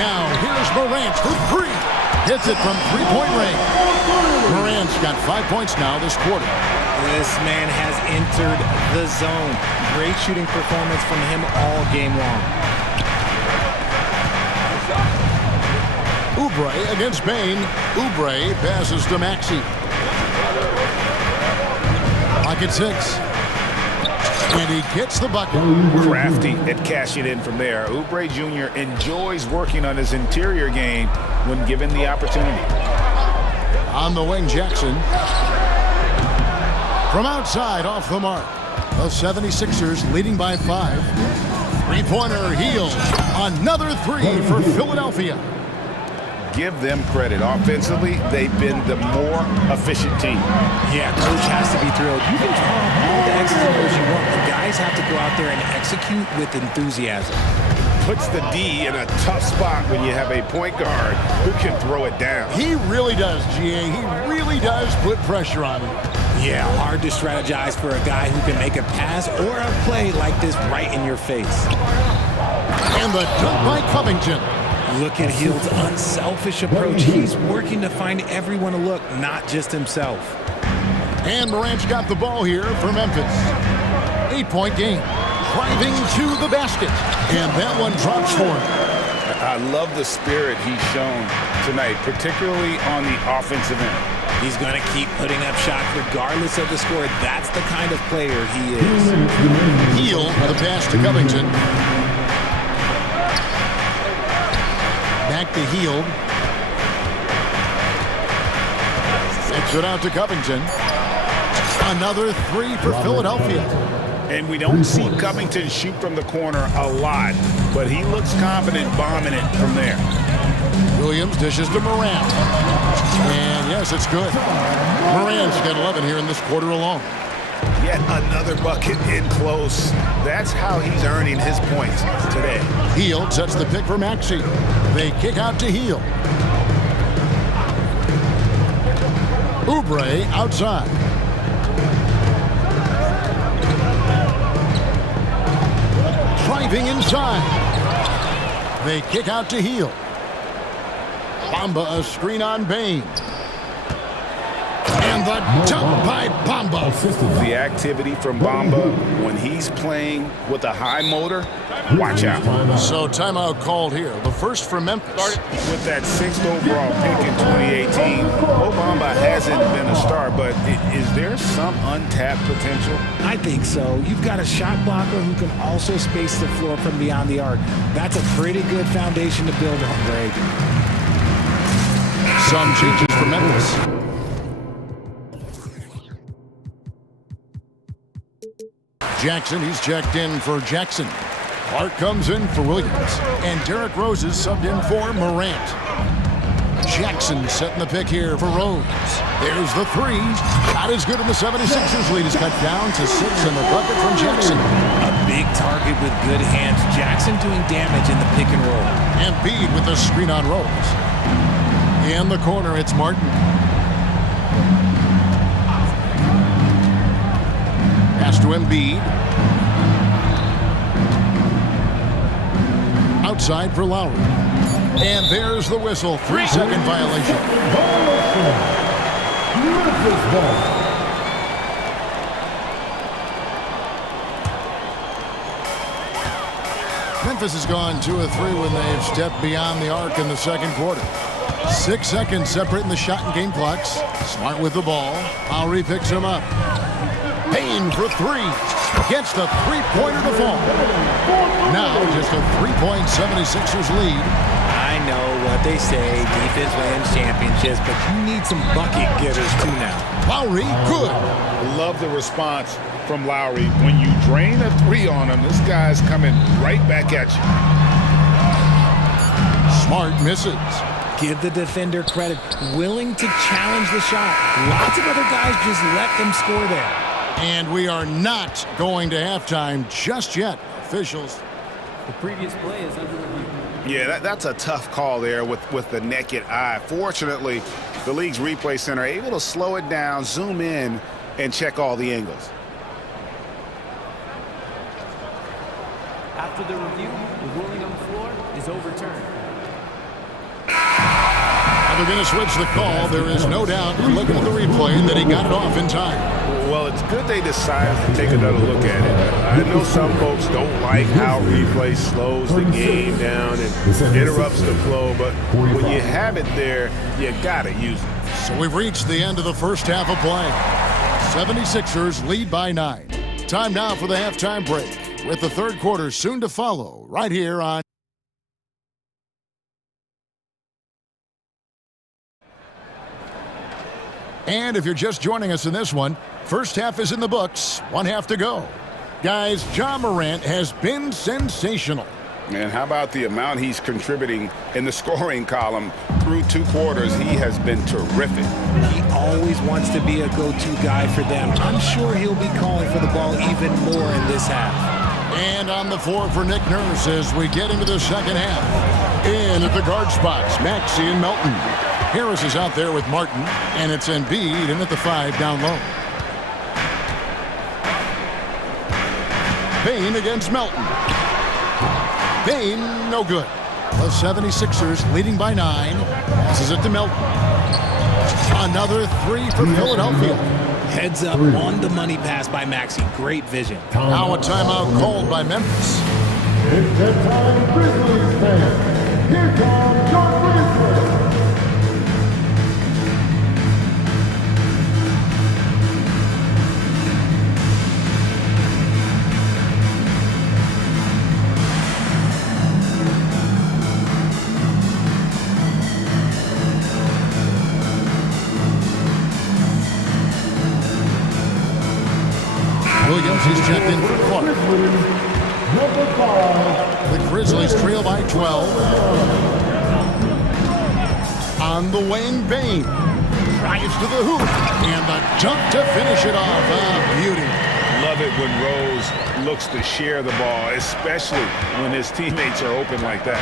Now, here's Morant for three. Hits it from three-point range. Morant's got 5 points now this quarter. This man has entered the zone. Great shooting performance from him all game long. Oubre against Bain. Oubre passes to Maxey. Pocket six. And he gets the bucket. Crafty at cashing in from there. Oubre Jr. enjoys working on his interior game when given the opportunity. On the wing, Jackson. From outside, off the mark. The 76ers leading by 5. Three-pointer, Hield. Another three for Philadelphia. Give them credit. Offensively, they've been the more efficient team. Yeah, coach has to be thrilled. You can draw all the X's and O's you want. The guys have to go out there and execute with enthusiasm. Puts the D in a tough spot when you have a point guard who can throw it down. He really does, GA. He really does put pressure on him. Yeah, hard to strategize for a guy who can make a pass or a play like this right in your face. And the dunk by Covington. Look at Hield's unselfish approach. He's working to find everyone a look, not just himself. And Morant's got the ball here for Memphis. 8-point game. Driving to the basket. And that one drops for him. I love the spirit he's shown tonight, particularly on the offensive end. He's going to keep putting up shots regardless of the score. That's the kind of player he is. Hield, the pass to Covington. Back to Hield. Takes it out to Covington. Another three for Philadelphia. And we don't see Covington shoot from the corner a lot, but he looks confident bombing it from there. Williams dishes to Morant. And yes, it's good. Morant's got 11 here in this quarter alone. Yet another bucket in close. That's how he's earning his points today. Hield sets the pick for Maxey. They kick out to Hield. Oubre outside. Driving inside. They kick out to Hield. Bamba a screen on Bain. And the dunk by Bamba. The activity from Bamba when he's playing with a high motor, watch out. So timeout called here. The first for Memphis. Started with that 6th overall pick in 2018. Mo Bamba hasn't been a star, but is there some untapped potential? I think so. You've got a shot blocker who can also space the floor from beyond the arc. That's a pretty good foundation to build on, Greg. Some changes for Memphis. Jackson, he's checked in for Jackson. Clark comes in for Williams. And Derrick Rose is subbed in for Morant. Jackson setting the pick here for Rose. There's the three. Not as good in the 76ers lead is cut down to 6 and the bucket from Jackson. A big target with good hands. Jackson doing damage in the pick and roll. Embiid with the screen on Rose. In the corner, it's Martin. Pass to Embiid. Outside for Lowry. And there's the whistle. 3-second violation. Memphis has gone 2 of 3 when they've stepped beyond the arc in the second quarter. 6 seconds separating the shot and game clocks. Smart with the ball. Lowry picks him up. Payne for 3. Gets the three-pointer to fall. Now just a 3-point 76ers lead. I know what they say, defense wins championships, but you need some bucket getters too now. Lowry, good. Love the response from Lowry. When you drain a 3 on him, this guy's coming right back at you. Smart misses. Give the defender credit, willing to challenge the shot. Lots of other guys just let them score there. And we are not going to halftime just yet. Officials. The previous play is under review. Yeah, that's a tough call there with the naked eye. Fortunately, the league's replay center able to slow it down, zoom in, and check all the angles. After the review, the ruling on the floor is overturned. They're going to switch the call. There is no doubt, looking at the replay, that he got it off in time. Well, it's good they decided to take another look at it. I know some folks don't like how replay slows the game down and interrupts the flow, but when you have it there, you got to use it. So we've reached the end of the first half of play. 76ers lead by 9. Time now for the halftime break, with the third quarter soon to follow, right here on And if you're just joining us in this one, first half is in the books, one half to go. Guys, Ja Morant has been sensational. And how about the amount he's contributing in the scoring column through 2 quarters? He has been terrific. He always wants to be a go-to guy for them. I'm sure he'll be calling for the ball even more in this half. And on the floor for Nick Nurse as we get into the second half. In at the guard spots, Maxey and Melton. Harris is out there with Martin, and it's Embiid in at the 5 down low. Payne against Melton. Payne, no good. The 76ers leading by 9. Passes it to Melton. Another 3 for Philadelphia. Heads up on the money pass by Maxey. Great vision. Now a timeout called by Memphis. It's that time, Grizzlies fans. Here comes your Grizzlies. Williams, he's checked in for Clark. The Grizzlies trail by 12. On the wing, Bane drives to the hoop, and the dunk to finish it off. Beauty. Love it when Rose looks to share the ball, especially when his teammates are open like that.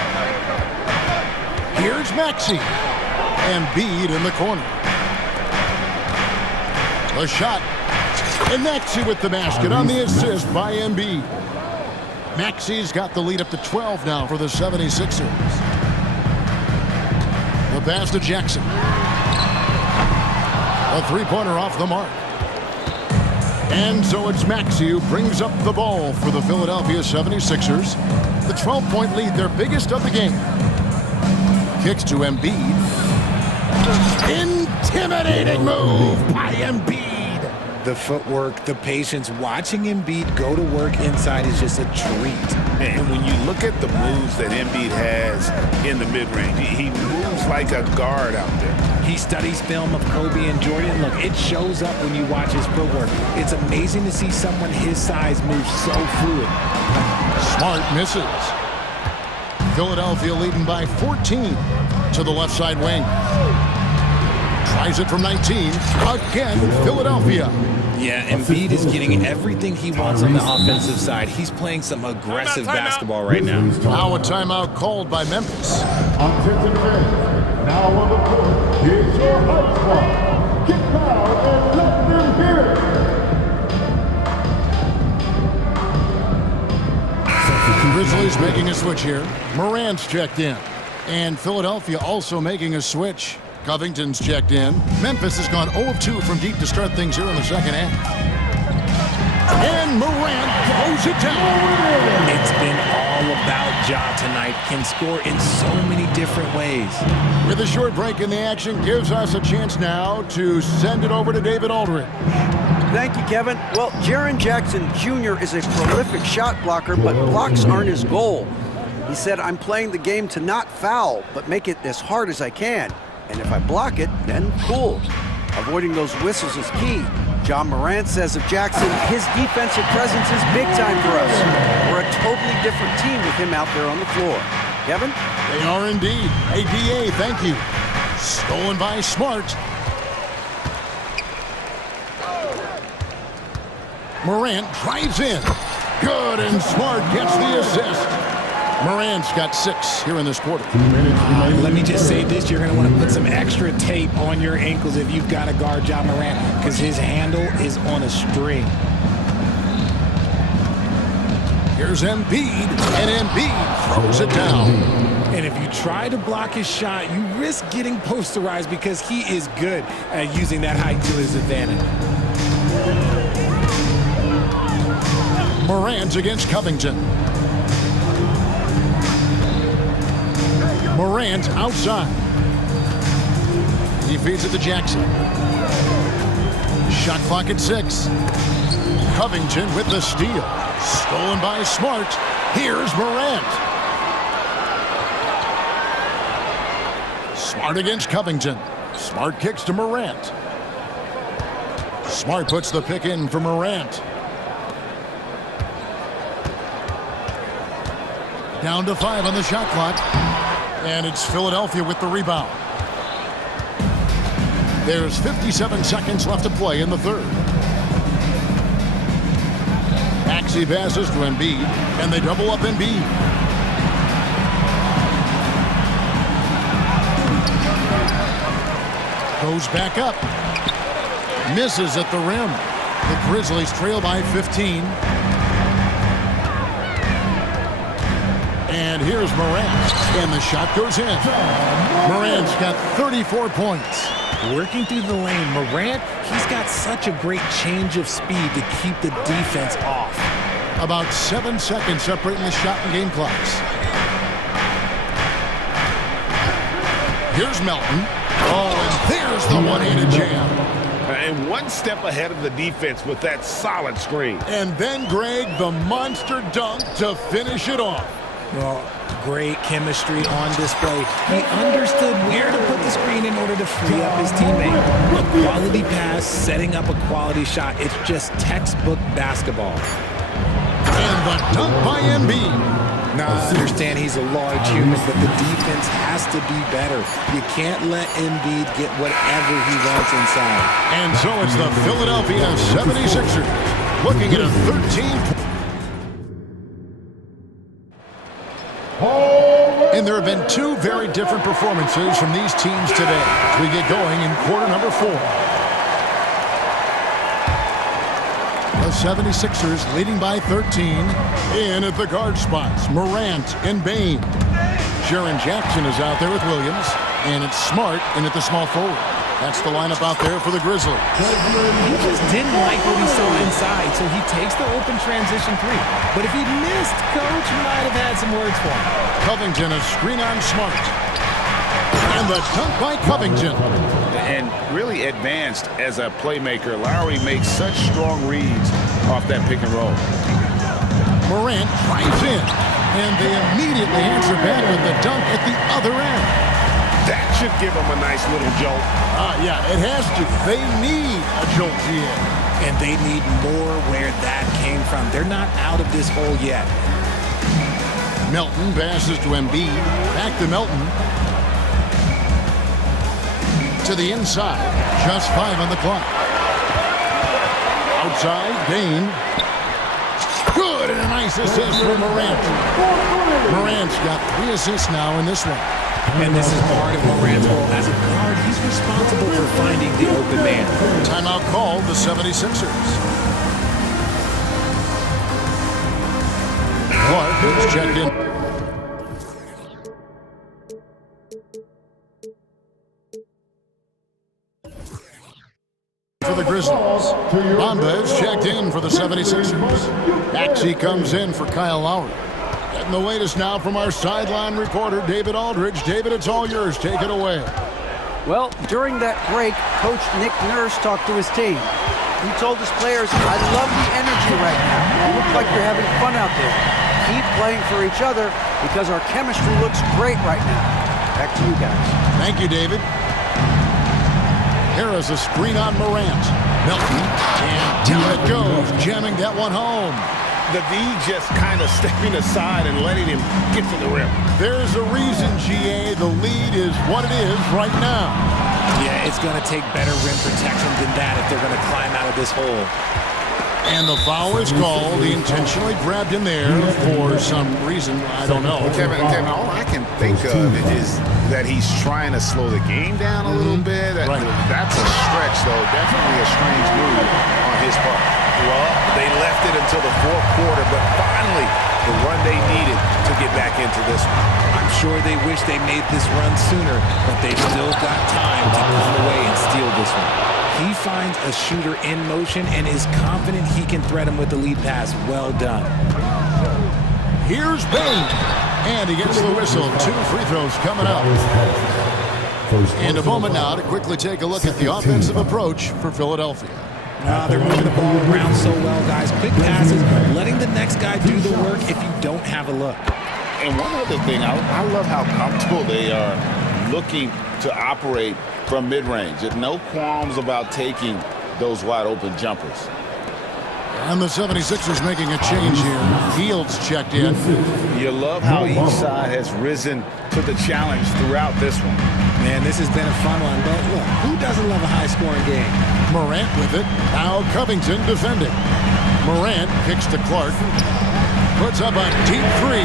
Here's Maxey. Embiid in the corner. The shot. And Maxey with the basket on the assist by Embiid. Maxey's got the lead up to 12 now for the 76ers. The pass to Jackson. A 3-pointer off the mark. And so it's Maxey who brings up the ball for the Philadelphia 76ers. The 12-point lead, their biggest of the game. Kicks to Embiid. Intimidating move by Embiid. The footwork, the patience, watching Embiid go to work inside is just a treat. And when you look at the moves that Embiid has in the mid-range, he moves like a guard out there. He studies film of Kobe and Jordan. Look, it shows up when you watch his footwork. It's amazing to see someone his size move so fluid. Smart misses. Philadelphia leading by 14 to the left side wing. Tries it from 19. Again, Philadelphia. Yeah, Embiid is getting everything he wants on the offensive side. He's playing some aggressive basketball right now. Now a timeout called by Memphis. Attention fans, now on the court, here's your hype squad. Get loud and let them hear it. Grizzlies making a switch here. Morant's checked in. And Philadelphia also making a switch. Covington's checked in. Memphis has gone 0 of 2 from deep to start things here in the second half. And Morant throws it down. It's been all about Ja tonight. Can score in so many different ways. With a short break in the action, gives us a chance now to send it over to David Aldridge. Thank you, Kevin. Well, Jaren Jackson Jr. is a prolific shot blocker, but blocks aren't his goal. He said, I'm playing the game to not foul, but make it as hard as I can. And if I block it, then cool. Avoiding those whistles is key. Ja Morant says of Jackson, his defensive presence is big time for us. We're a totally different team with him out there on the floor. Kevin? They are indeed. A DA, thank you. Stolen by Smart. Morant drives in. Good, and Smart gets the assist. Morant's got 6 here in this quarter. Let me just say this. You're going to want to put some extra tape on your ankles if you've got to guard Ja Morant, because his handle is on a string. Here's Embiid, and Embiid throws it down. And if you try to block his shot, you risk getting posterized because he is good at using that height to his advantage. Morant against Covington. Morant outside. He feeds it to Jackson. Shot clock at 6. Covington with the steal. Stolen by Smart. Here's Morant. Smart against Covington. Smart kicks to Morant. Smart puts the pick in for Morant. Down to 5 on the shot clock. And it's Philadelphia with the rebound. There's 57 seconds left to play in the third. Maxey passes to Embiid, and they double up Embiid. Goes back up. Misses at the rim. The Grizzlies trail by 15. And here's Morant, and the shot goes in. Morant's got 34 points. Working through the lane, Morant, he's got such a great change of speed to keep the defense off. About 7 seconds separating the shot and game clocks. Here's Melton. Oh, and there's the one-handed jam. And one step ahead of the defense with that solid screen. And then, Greg, the monster dunk to finish it off. Well, great chemistry on display. He understood where to put the screen in order to free up his teammate. A quality pass, setting up a quality shot. It's just textbook basketball. And the dunk by Embiid. Now, I understand he's a large human, but the defense has to be better. You can't let Embiid get whatever he wants inside. And so it's the Philadelphia 76ers looking at a 13-point. And there have been 2 very different performances from these teams today as we get going in quarter number 4. The 76ers leading by 13. In at the guard spots, Morant and Bain. Jaren Jackson is out there with Williams. And it's Smart in at the small forward. That's the lineup out there for the Grizzlies. He just didn't like what he saw inside, so he takes the open transition 3. But if he missed, Coach might have had some words for him. Covington, a screen on Smart. And the dunk by Covington. And really advanced as a playmaker. Lowry makes such strong reads off that pick and roll. Morant drives in. And they immediately answer back with the dunk at the other end. That should give them a nice little jolt. Yeah, it has to. They need a jolt here. And they need more where that came from. They're not out of this hole yet. Melton passes to Embiid. Back to Melton. To the inside. Just 5 on the clock. Outside, Dane. Good, and a nice assist for Morant. Morant's got 3 assists now in this one. And this is part of Morant's role as a guard. He's responsible for finding the open man. Timeout called the 76ers. Clark is checked in. For the Grizzlies. Bamba is checked in for the 76ers. Maxey comes in for Kyle Lowry. And the latest now from our sideline reporter, David Aldridge. David, it's all yours. Take it away. Well, during that break, Coach Nick Nurse talked to his team. He told his players, I love the energy right now. You look like you're having fun out there. Keep playing for each other because our chemistry looks great right now. Back to you guys. Thank you, David. Here is a screen on Morant. Melton, and down it goes, jamming that one home. The D just kind of stepping aside and letting him get to the rim. There's a reason, GA. The lead is what it is right now. Yeah, it's going to take better rim protection than that if they're going to climb out of this hole. And the foul is called. He intentionally grabbed him there for some reason. I don't know. Kevin, all I can think of is that he's trying to slow the game down a little bit. That's a stretch, though. Definitely a strange move on his part. Well, they left it until the fourth quarter, but finally the run they needed to get back into this one. I'm sure they wish they made this run sooner, but they've still got time to come away and steal this one. He finds a shooter in motion and is confident he can thread him with the lead pass. Well done. Here's Bain. And he gets the whistle. 2 free throws coming up. In a moment now to quickly take a look at the offensive approach for Philadelphia. They're moving the ball around so well, guys. Quick passes, letting the next guy do the work if you don't have a look. And one other thing, I love how comfortable they are looking to operate from mid-range. No qualms about taking those wide-open jumpers. And the 76ers making a change here. Fields checked in. You love how each side has risen to the challenge throughout this one. Man, this has been a fun one, but look, who doesn't love a high-scoring game? Morant with it. Now Covington defending. Morant kicks to Clark. Puts up a deep 3.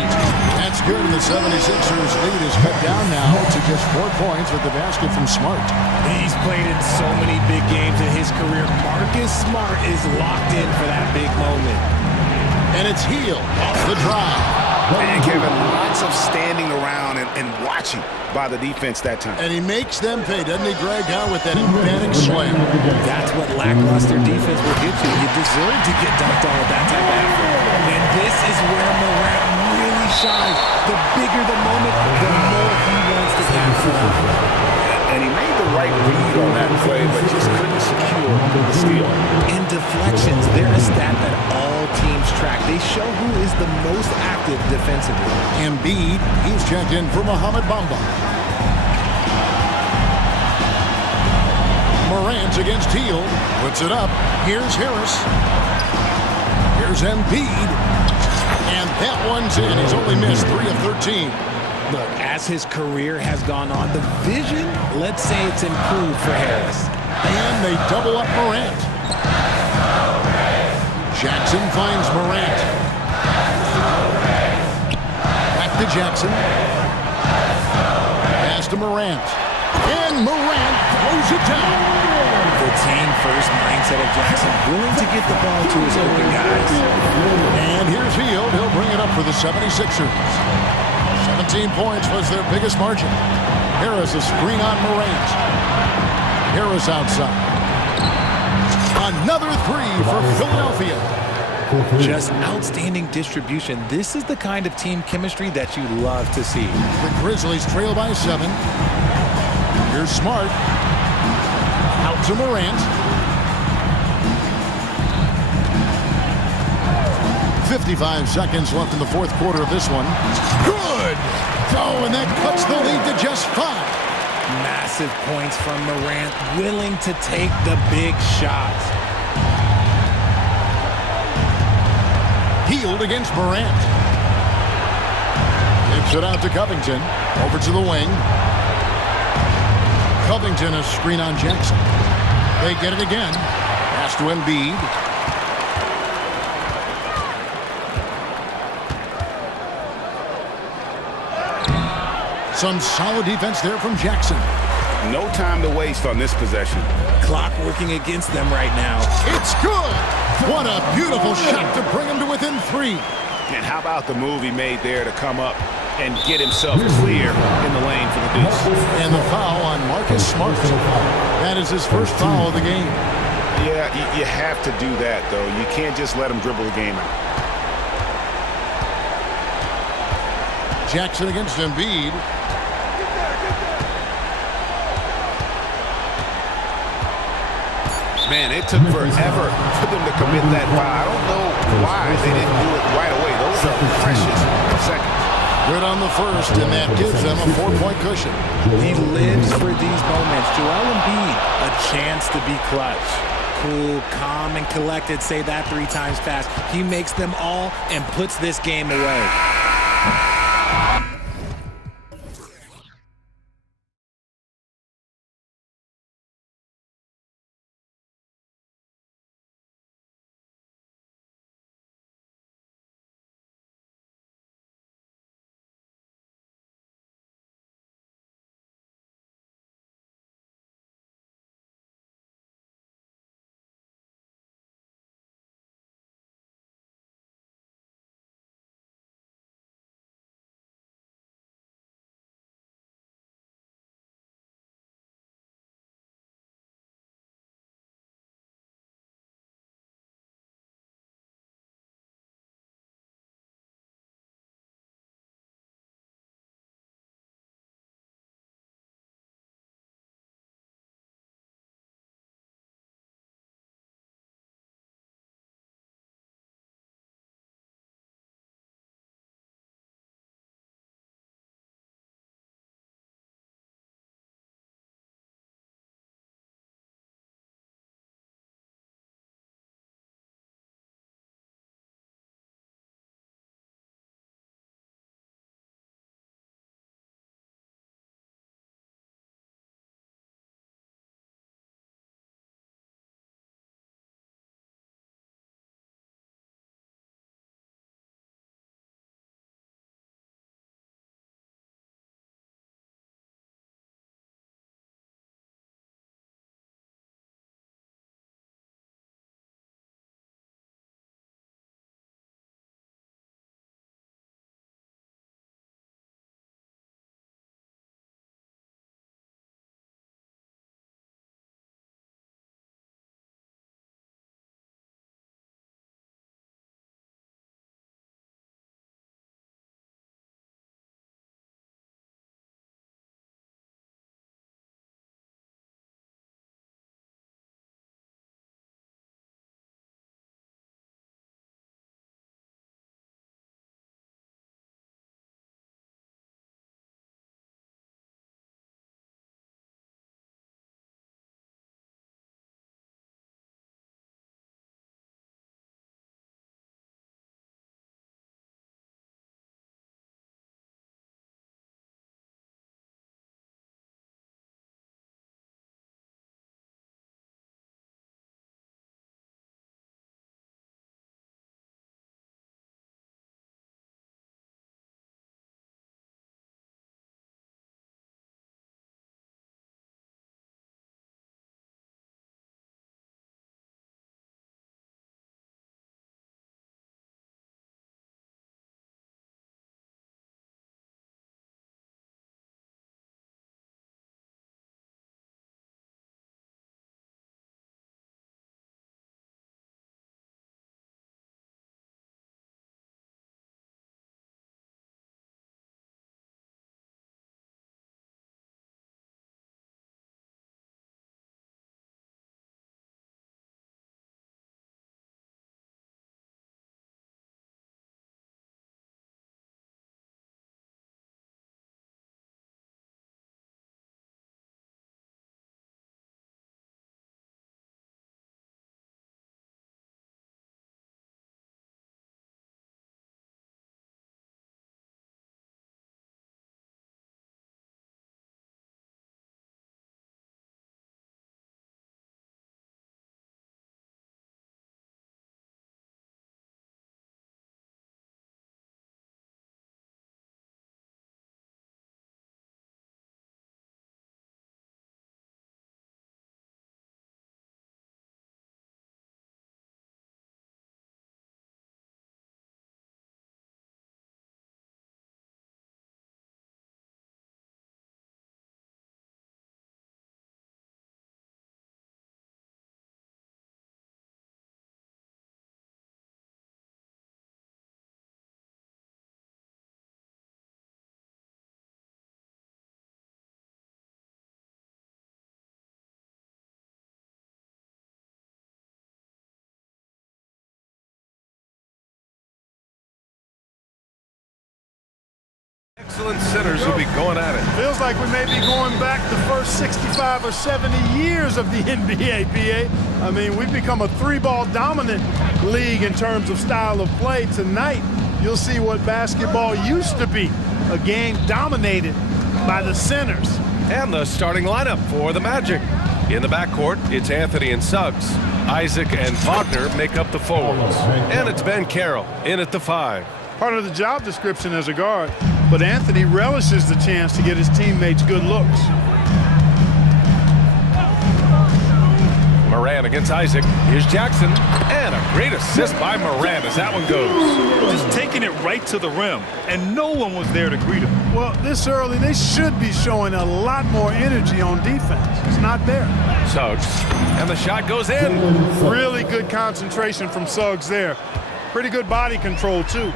That's good, and the 76ers lead is cut down now to just 4 points with the basket from Smart. He's played in so many big games in his career. Marcus Smart is locked in for that big moment. And it's Hield off the drive. And Kevin, lots of standing around and watching by the defense that time. And he makes them pay, doesn't he, Greg, with that emphatic slam. That's what lackluster defense will get you. You deserve to get dunked on with that type of effort. And this is where Morant really shines. The bigger the moment, the more he wants to pass it on. And he made the right read on that play, but just couldn't secure the steal. In deflections, they're a stat that all teams track. They show who is the most active defensively. Embiid, he's checked in for Mohamed Bamba. Morant against Hield, puts it up. Here's Harris. Here's Embiid. And that one's in. He's only missed 3 of 13. Look, as his career has gone on, the vision, let's say it's improved for Harris. And they double up Morant. Jackson finds Morant. Back to Jackson. Pass to Morant. And Morant throws it down. The team-first mindset of Jackson, willing to get the ball to his open guys. And here's Hield. He'll bring it up for the 76ers. 17 points was their biggest margin. Harris a screen on Morant. Harris outside. Another 3 for Philadelphia. Just outstanding distribution. This is the kind of team chemistry that you love to see. The Grizzlies trail by 7. Here's Smart. Out to Morant. 55 seconds left in the fourth quarter of this one. Good! Oh, and that cuts the lead to just 5. Massive points from Morant, willing to take the big shots. Hield against Morant. Takes it out to Covington. Over to the wing. Covington a screen on Jackson. They get it again. Pass to Embiid. Some solid defense there from Jackson. No time to waste on this possession. Clock working against them right now. It's good! What a beautiful shot to bring him to within 3. And how about the move he made there to come up and get himself clear in the lane for the deuce. And the foul on Marcus Smart. That is his first foul of the game. Yeah, you have to do that, though. You can't just let him dribble the game out. Jackson against Embiid. Man, it took forever for them to commit that foul. I don't know why they didn't do it right away. Those are precious seconds. Good on the first, and that gives them a 4-point cushion. He lives for these moments. Joel Embiid, a chance to be clutch. Cool, calm, and collected. Say that 3 times fast. He makes them all and puts this game away. excellent sitters will be going at it. Feels like we may be going back the first 65 or 70 years of the NBA, BA. I mean, we've become a three-ball dominant league in terms of style of play. Tonight, you'll see what basketball used to be, a game dominated by the centers. And the starting lineup for the Magic. In the backcourt, it's Anthony and Suggs. Isaac and Wagner make up the forwards. And it's Ben Carroll in at the 5. Part of the job description as a guard, but Anthony relishes the chance to get his teammates good looks. Moran against Isaac. Here's Jackson. And a great assist by Moran as that one goes. Just taking it right to the rim, and no one was there to greet him. Well, this early, they should be showing a lot more energy on defense. It's not there. Suggs. And the shot goes in. Really good concentration from Suggs there. Pretty good body control, too.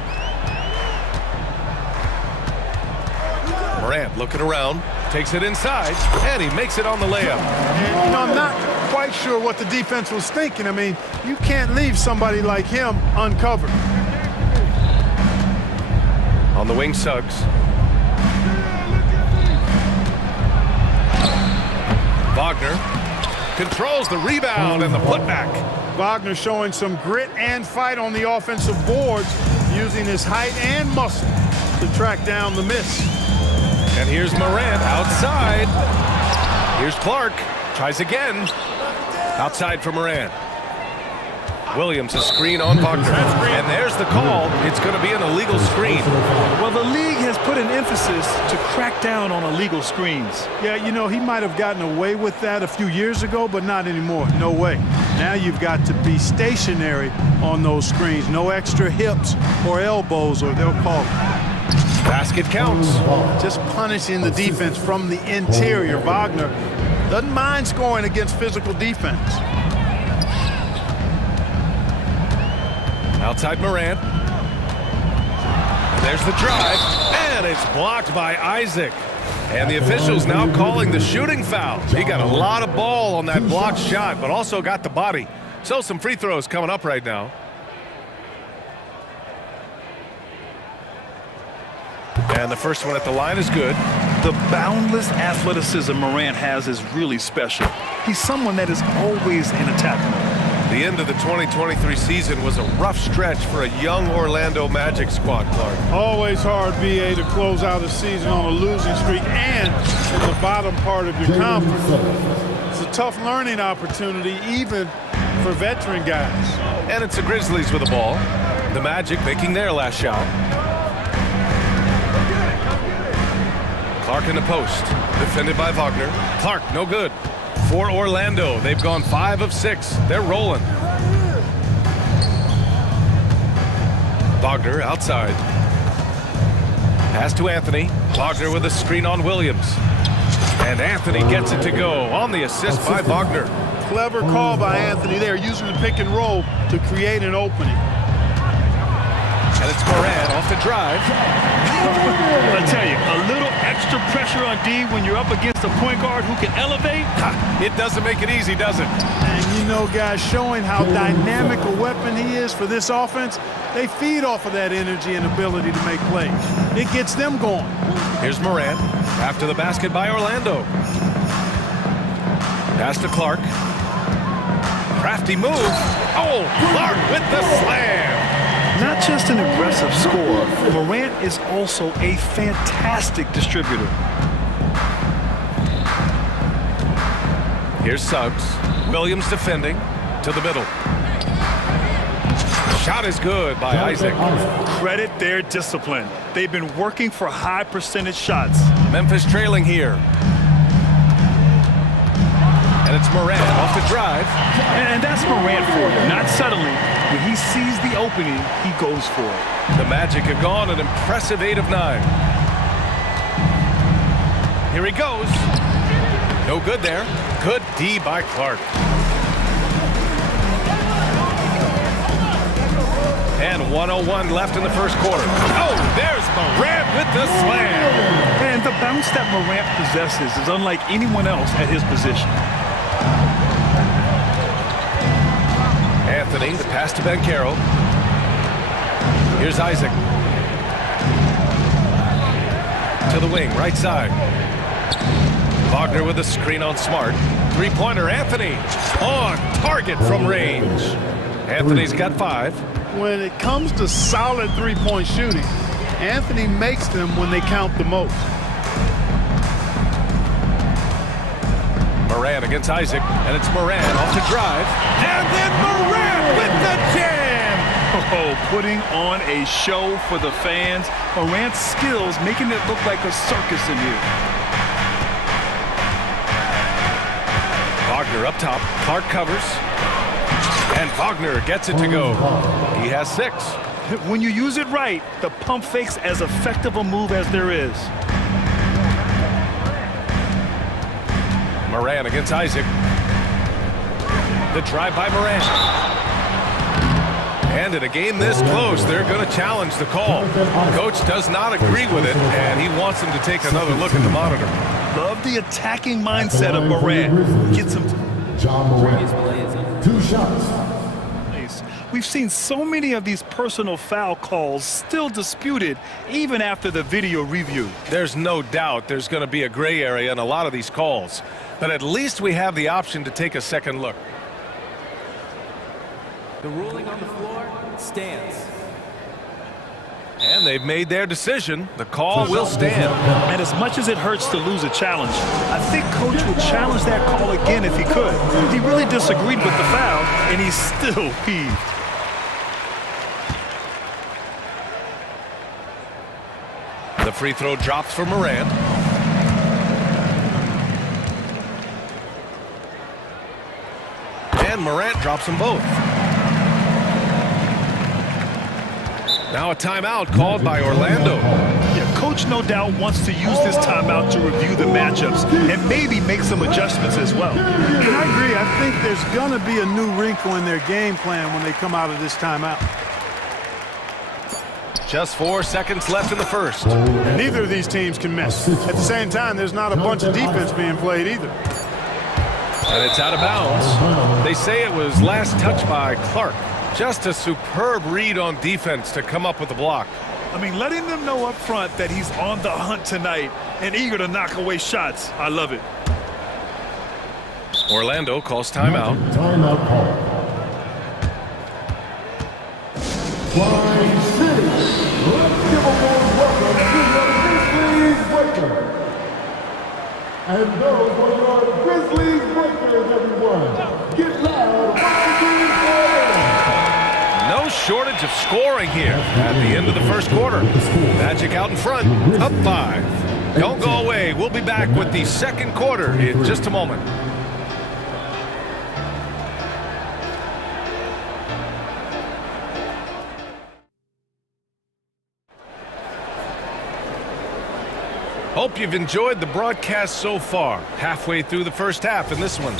Morant looking around, takes it inside, and he makes it on the layup. And, you know, I'm not quite sure what the defense was thinking. I mean, you can't leave somebody like him uncovered. On the wing, Suggs. Wagner controls the rebound and the putback. Wagner showing some grit and fight on the offensive boards, using his height and muscle to track down the miss. And here's Morant outside. Here's Clark. Tries again. Outside for Morant. Williams, a screen on Wagner. And there's the call. It's going to be an illegal screen. Well, the league has put an emphasis to crack down on illegal screens. Yeah, you know, he might have gotten away with that a few years ago, but not anymore. No way. Now you've got to be stationary on those screens. No extra hips or elbows, or they'll call it. Basket counts. Just punishing the defense from the interior. Wagner doesn't mind scoring against physical defense. Outside Morant. There's the drive, and it's blocked by Isaac. And the officials now calling the shooting foul. He got a lot of ball on that blocked shot, but also got the body. So some free throws coming up right now. And the first one at the line is good. The boundless athleticism Morant has is really special. He's someone that is always in attack mode. The end of the 2023 season was a rough stretch for a young Orlando Magic squad, Clark. Always hard, BA, to close out a season on a losing streak and in the bottom part of your conference. It's a tough learning opportunity, even for veteran guys. And it's the Grizzlies with the ball. The Magic making their last shot. Clark in the post, defended by Wagner. Clark, no good. For Orlando, they've gone 5 of 6. They're rolling. Wagner outside. Pass to Anthony. Wagner with a screen on Williams. And Anthony gets it to go on the assist by Wagner. Clever call by Anthony there, using the pick and roll to create an opening. And it's Moran off the drive. I tell you, a little extra pressure on D when you're up against a point guard who can elevate. It doesn't make it easy, does it? And you know, guys, showing how dynamic a weapon he is for this offense, they feed off of that energy and ability to make plays. It gets them going. Here's Moran after the basket by Orlando. Pass to Clark. Crafty move. Oh, Clark with the slam. Not just an aggressive scorer, Morant is also a fantastic distributor. Here's Suggs. Williams defending to the middle. Shot is good by Isaac. Credit their discipline. They've been working for high percentage shots. Memphis trailing here. And it's Morant off the drive. And that's Morant for you. Not settling. When he sees the opening, he goes for it. The Magic have gone an impressive 8 of 9. Here he goes. No good there. Good D by Clark. And 1:01 left in the first quarter. Oh, there's Morant with the slam. And the bounce that Morant possesses is unlike anyone else at his position. Anthony, the pass to Ben Carroll. Here's Isaac. to the wing, right side. Wagner with a screen on Smart. Three-pointer, Anthony on target from range. Anthony's got 5. When it comes to solid three-point shooting, Anthony makes them when they count the most. Moran against Isaac, and it's Moran off the drive. And then Moran with the jam! Oh, putting on a show for the fans. Morant's skills making it look like a circus in here. Wagner up top, Clark covers, and Wagner gets it to go. He has 6. When you use it right, the pump fake's as effective a move as there is. Moran against Isaac. The drive by Moran. And in a game this close, they're going to challenge the call. Coach does not agree with it, and he wants him to take another look at the monitor. Love the attacking mindset of Moran. Gets him. John Moran, 2 shots. We've seen so many of these personal foul calls still disputed even after the video review. There's no doubt there's going to be a gray area in a lot of these calls, but at least we have the option to take a second look. The ruling on the floor stands. And they've made their decision. The call will stand. And as much as it hurts to lose a challenge, I think Coach would challenge that call again if he could. He really disagreed with the foul, and he's still peeved. The free throw drops for Moran. And Morant drops them both. Now a timeout called by Orlando. Yeah, Coach no doubt wants to use this timeout to review the matchups and maybe make some adjustments as well. And I agree. I think there's going to be a new wrinkle in their game plan when they come out of this timeout. Just 4 seconds left in the first. Neither of these teams can miss. At the same time, there's not a bunch of defense being played either. And it's out of bounds. They say it was last touched by Clark. Just a superb read on defense to come up with the block. I mean, letting them know up front that he's on the hunt tonight and eager to knock away shots. I love it. Orlando calls timeout. Timeout call. Flying City. Let's give a warm welcome to the Grizzlies Breakers. And those are your Grizzlies Breakers, everyone. Get loud. No shortage of scoring here at the end of the first quarter. Magic out in front, up 5. Don't go away. We'll be back with the second quarter in just a moment. Hope you've enjoyed the broadcast so far. Halfway through the first half in this one.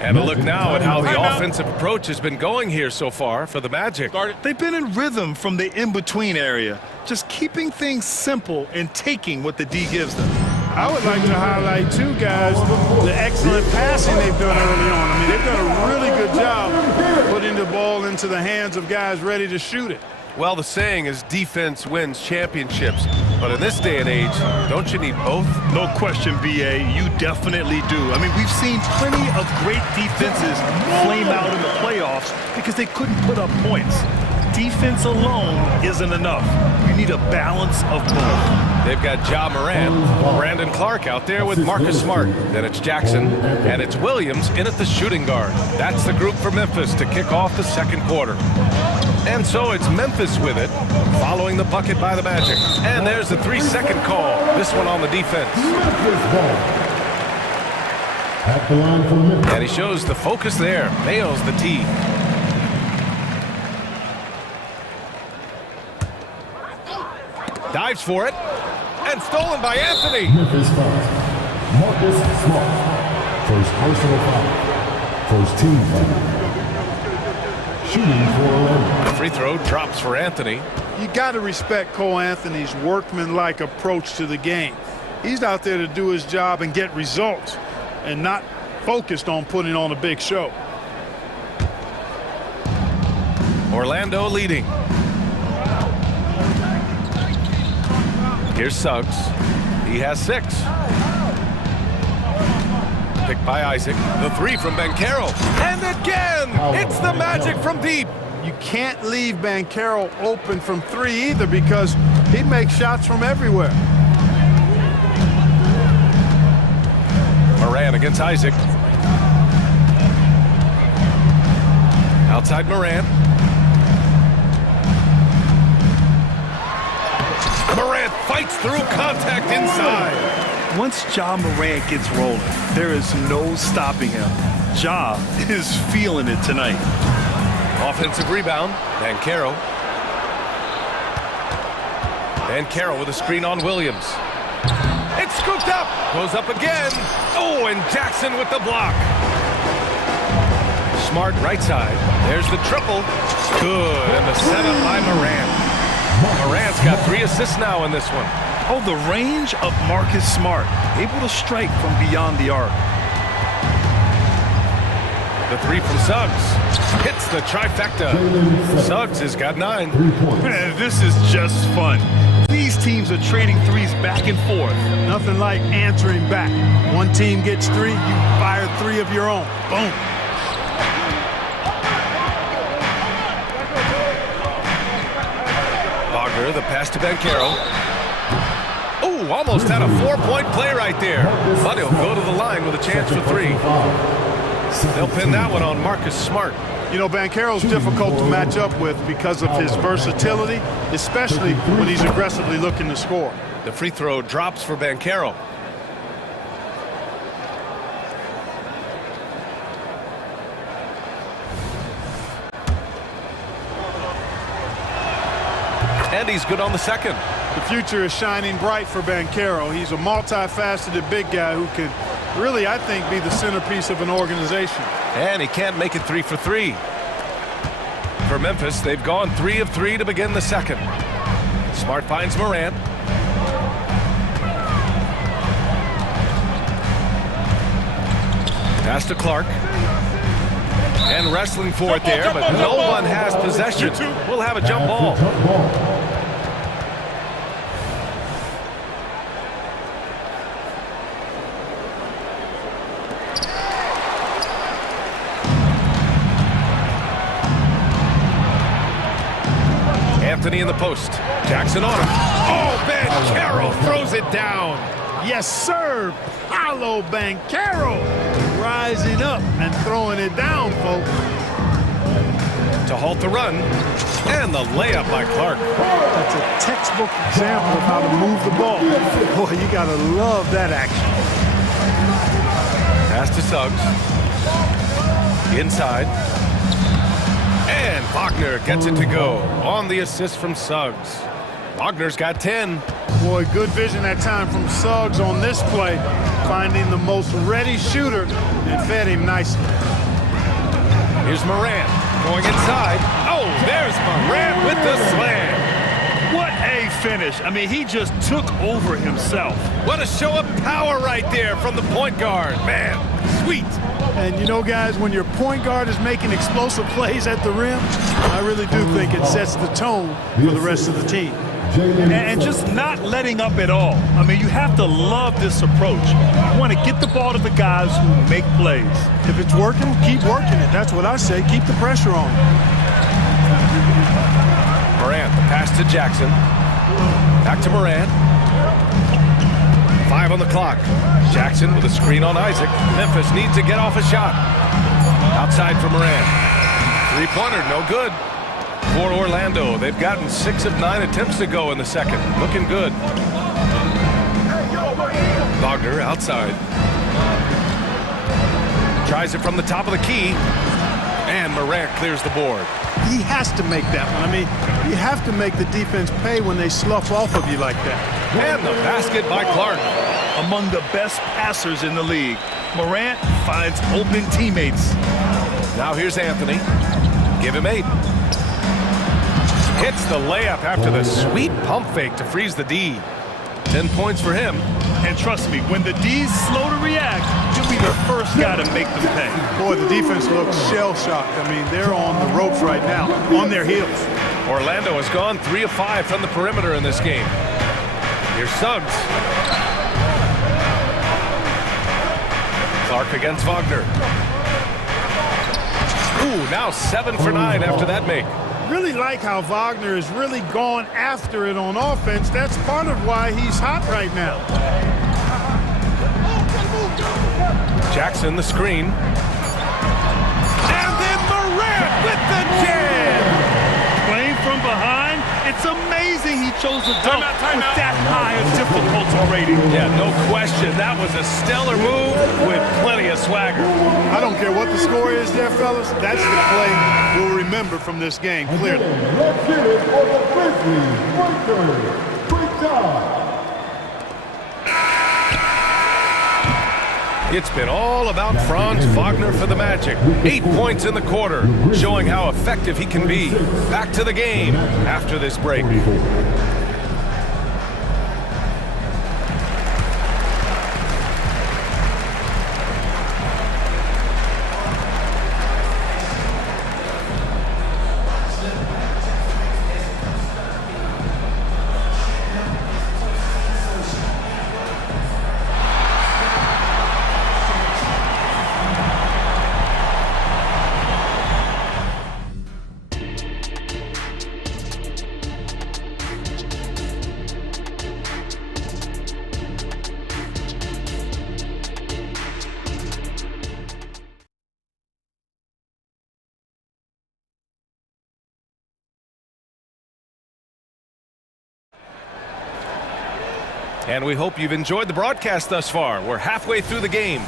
And a look now at how the offensive approach has been going here so far for the Magic. They've been in rhythm from the in-between area, just keeping things simple and taking what the D gives them. I would like to highlight, too, guys, the excellent passing they've done early on. I mean, they've done a really good job putting the ball into the hands of guys ready to shoot it. Well, the saying is defense wins championships. But in this day and age, don't you need both? No question, B.A. You definitely do. I mean, we've seen plenty of great defenses flame out in the playoffs because they couldn't put up points. Defense alone isn't enough. You need a balance of both. They've got Ja Morant, Brandon Clark out there with Marcus Smart. Then it's Jackson, and it's Williams in at the shooting guard. That's the group for Memphis to kick off the second quarter. And so it's Memphis with it, following the bucket by the Magic. And there's the 3-second call, this one on the defense. And he shows the focus there, nails the tee. Dives for it, and stolen by Anthony. Memphis foul. Marcus Smart. First personal foul. First team foul. Shooting for Orlando. The free throw drops for Anthony. You got to respect Cole Anthony's workmanlike approach to the game. He's out there to do his job and get results and not focused on putting on a big show. Orlando leading. Here's Suggs. He has 6. Picked by Isaac. The 3 from Banchero. And again, it's the magic from deep. You can't leave Banchero open from 3 either because he makes shots from everywhere. Moran against Isaac. Outside Moran. Morant fights through contact inside. Once Ja Morant gets rolling, there is no stopping him. Ja is feeling it tonight. Offensive rebound, Banchero. Banchero with a screen on Williams. It's scooped up, goes up again. Oh, and Jackson with the block. Smart right side. There's the triple. Good, and the setup by Morant. Morant's got 3 assists now in this one. Oh, the range of Marcus Smart, able to strike from beyond the arc. The 3 from Suggs. Hits the trifecta. Suggs has got 9. Man, this is just fun. These teams are trading threes back and forth. Nothing like answering back. One team gets 3, you fire 3 of your own. Boom. Wagner, the pass to Banchero. Oh, almost had a 4-point play right there. But he'll go to the line with a chance for 3. They'll pin that one on Marcus Smart. You know, Banchero's difficult to match up with because of his versatility, especially when he's aggressively looking to score. The free throw drops for Banchero. And he's good on the second. The future is shining bright for Banchero. He's a multifaceted big guy who can really, I think, be the centerpiece of an organization. And he can't make it 3 for 3. For Memphis, they've gone 3 of 3 to begin the second. Smart finds Morant. Pass to Clark. And wrestling for it there, but no one has possession. We'll have a jump ball. Anthony in the post. Jackson on him. Oh, Banchero throws it down. Yes, sir. Paolo Banchero rising up and throwing it down, folks. To halt the run. And the layup by Clark. That's a textbook example of how to move the ball. Boy, you got to love that action. Pass to Suggs. Inside. And Wagner gets it to go on the assist from Suggs. Wagner's got 10. Boy, good vision that time from Suggs on this play, finding the most ready shooter and fed him nicely. Here's Morant going inside. Oh, there's Morant with the slam. What a finish. I mean, he just took over himself. What a show of power right there from the point guard. Man, sweet. And you know, guys, when your point guard is making explosive plays at the rim, I really do think it sets the tone for the rest of the team. And just not letting up at all. I mean, you have to love this approach. You want to get the ball to the guys who make plays. If it's working, keep working it. That's what I say. Keep the pressure on. Morant, the pass to Jackson. Back to Morant. 5 on the clock. Jackson with a screen on Isaac. Memphis needs to get off a shot. Outside for Morant. 3-pointer, no good. For Orlando, they've gotten 6 of 9 attempts to go in the second. Looking good. Wagner outside. Tries it from the top of the key. And Morant clears the board. He has to make that one. I mean, you have to make the defense pay when they slough off of you like that. And the basket by Clark. Among the best passers in the league, Morant finds open teammates. Now here's Anthony. Give him 8. Hits the layup after the sweet pump fake to freeze the D. 10 points for him. And trust me, when the D's slow to react, you'll be the first guy to make them pay. Boy, the defense looks shell-shocked. I mean, they're on the ropes right now, on their heels. Orlando has gone 3 of 5 from the perimeter in this game. Here's Suggs. Clark against Wagner. Ooh, now 7 for 9 after that make. Really like how Wagner has really gone after it on offense. That's part of why he's hot right now. Jackson the screen. And then Morant with the jam. Playing from behind, it's amazing he chose a dunk with that high a difficulty rating. Yeah, no question. That was a stellar move with plenty of swagger. I don't care what the score is there, fellas. That's the play we'll remember from this game, clearly. Let's get it for the Grizzlies. Break time. It's been all about Franz Wagner for the Magic. 8 points in the quarter, showing how effective he can be. Back to the game after this break. And we hope you've enjoyed the broadcast thus far. We're halfway through the game.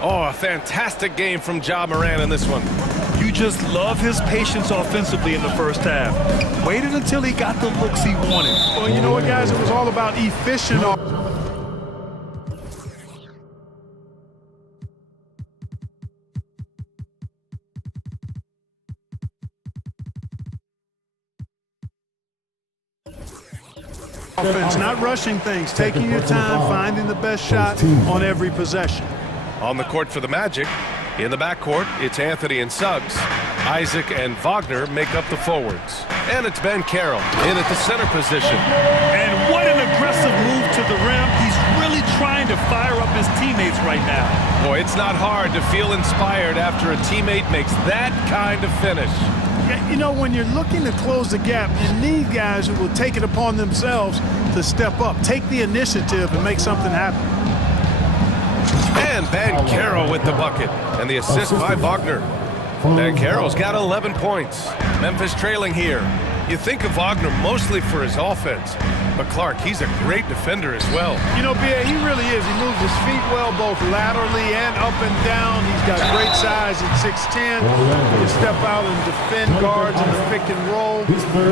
Oh, a fantastic game from Ja Morant in this one. You just love his patience offensively in the first half. Waited until he got the looks he wanted. Well, you know what, guys? It was all about efficient. Offense, not rushing things, taking your time, finding the best shot on every possession. On the court for the Magic, in the backcourt, it's Anthony and Suggs. Isaac and Wagner make up the forwards. And it's Ben Carroll in at the center position. And what an aggressive move to the rim. He's really trying to fire up his teammates right now. Boy, it's not hard to feel inspired after a teammate makes that kind of finish. You know, when you're looking to close the gap, you need guys who will take it upon themselves to step up, take the initiative, and make something happen. And Ben Carroll with the bucket. And the assist by Wagner. Ben Carroll's got 11 points. Memphis trailing here. You think of Wagner mostly for his offense, but Clark, he's a great defender as well. You know, B.A., he really is. He moves his feet well, both laterally and up and down. He's got great size at 6'10". He can step out and defend guards in the pick and roll.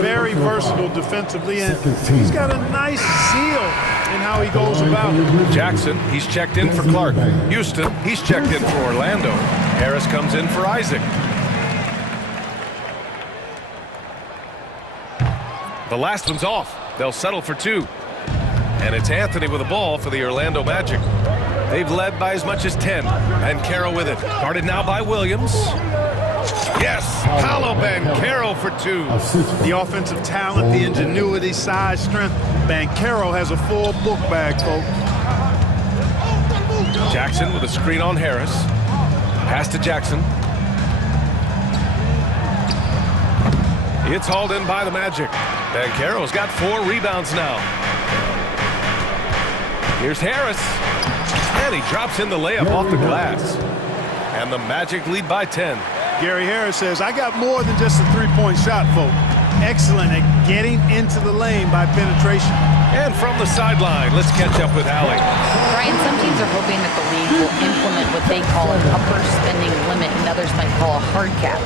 Very versatile defensively, and he's got a nice seal in how he goes about it. Jackson, he's checked in for Clark. Houston, he's checked in for Orlando. Harris comes in for Isaac. The last one's off. They'll settle for 2. And it's Anthony with the ball for the Orlando Magic. They've led by as much as 10. And Carroll with it. Guarded now by Williams. Yes, Paolo Banchero for 2. The offensive talent, the ingenuity, size, strength. Banchero has a full book bag, folks. Jackson with a screen on Harris. Pass to Jackson. It's hauled in by the Magic. Banchero's got 4 rebounds now. Here's Harris. And he drops in the layup off the glass. And the Magic lead by 10. Gary Harris says, I got more than just a three-point shot, folks. Excellent at getting into the lane by penetration. And from the sideline, let's catch up with Allie. Brian, some teams are hoping that the league will implement what they call an upper spending limit and others might call a hard cap.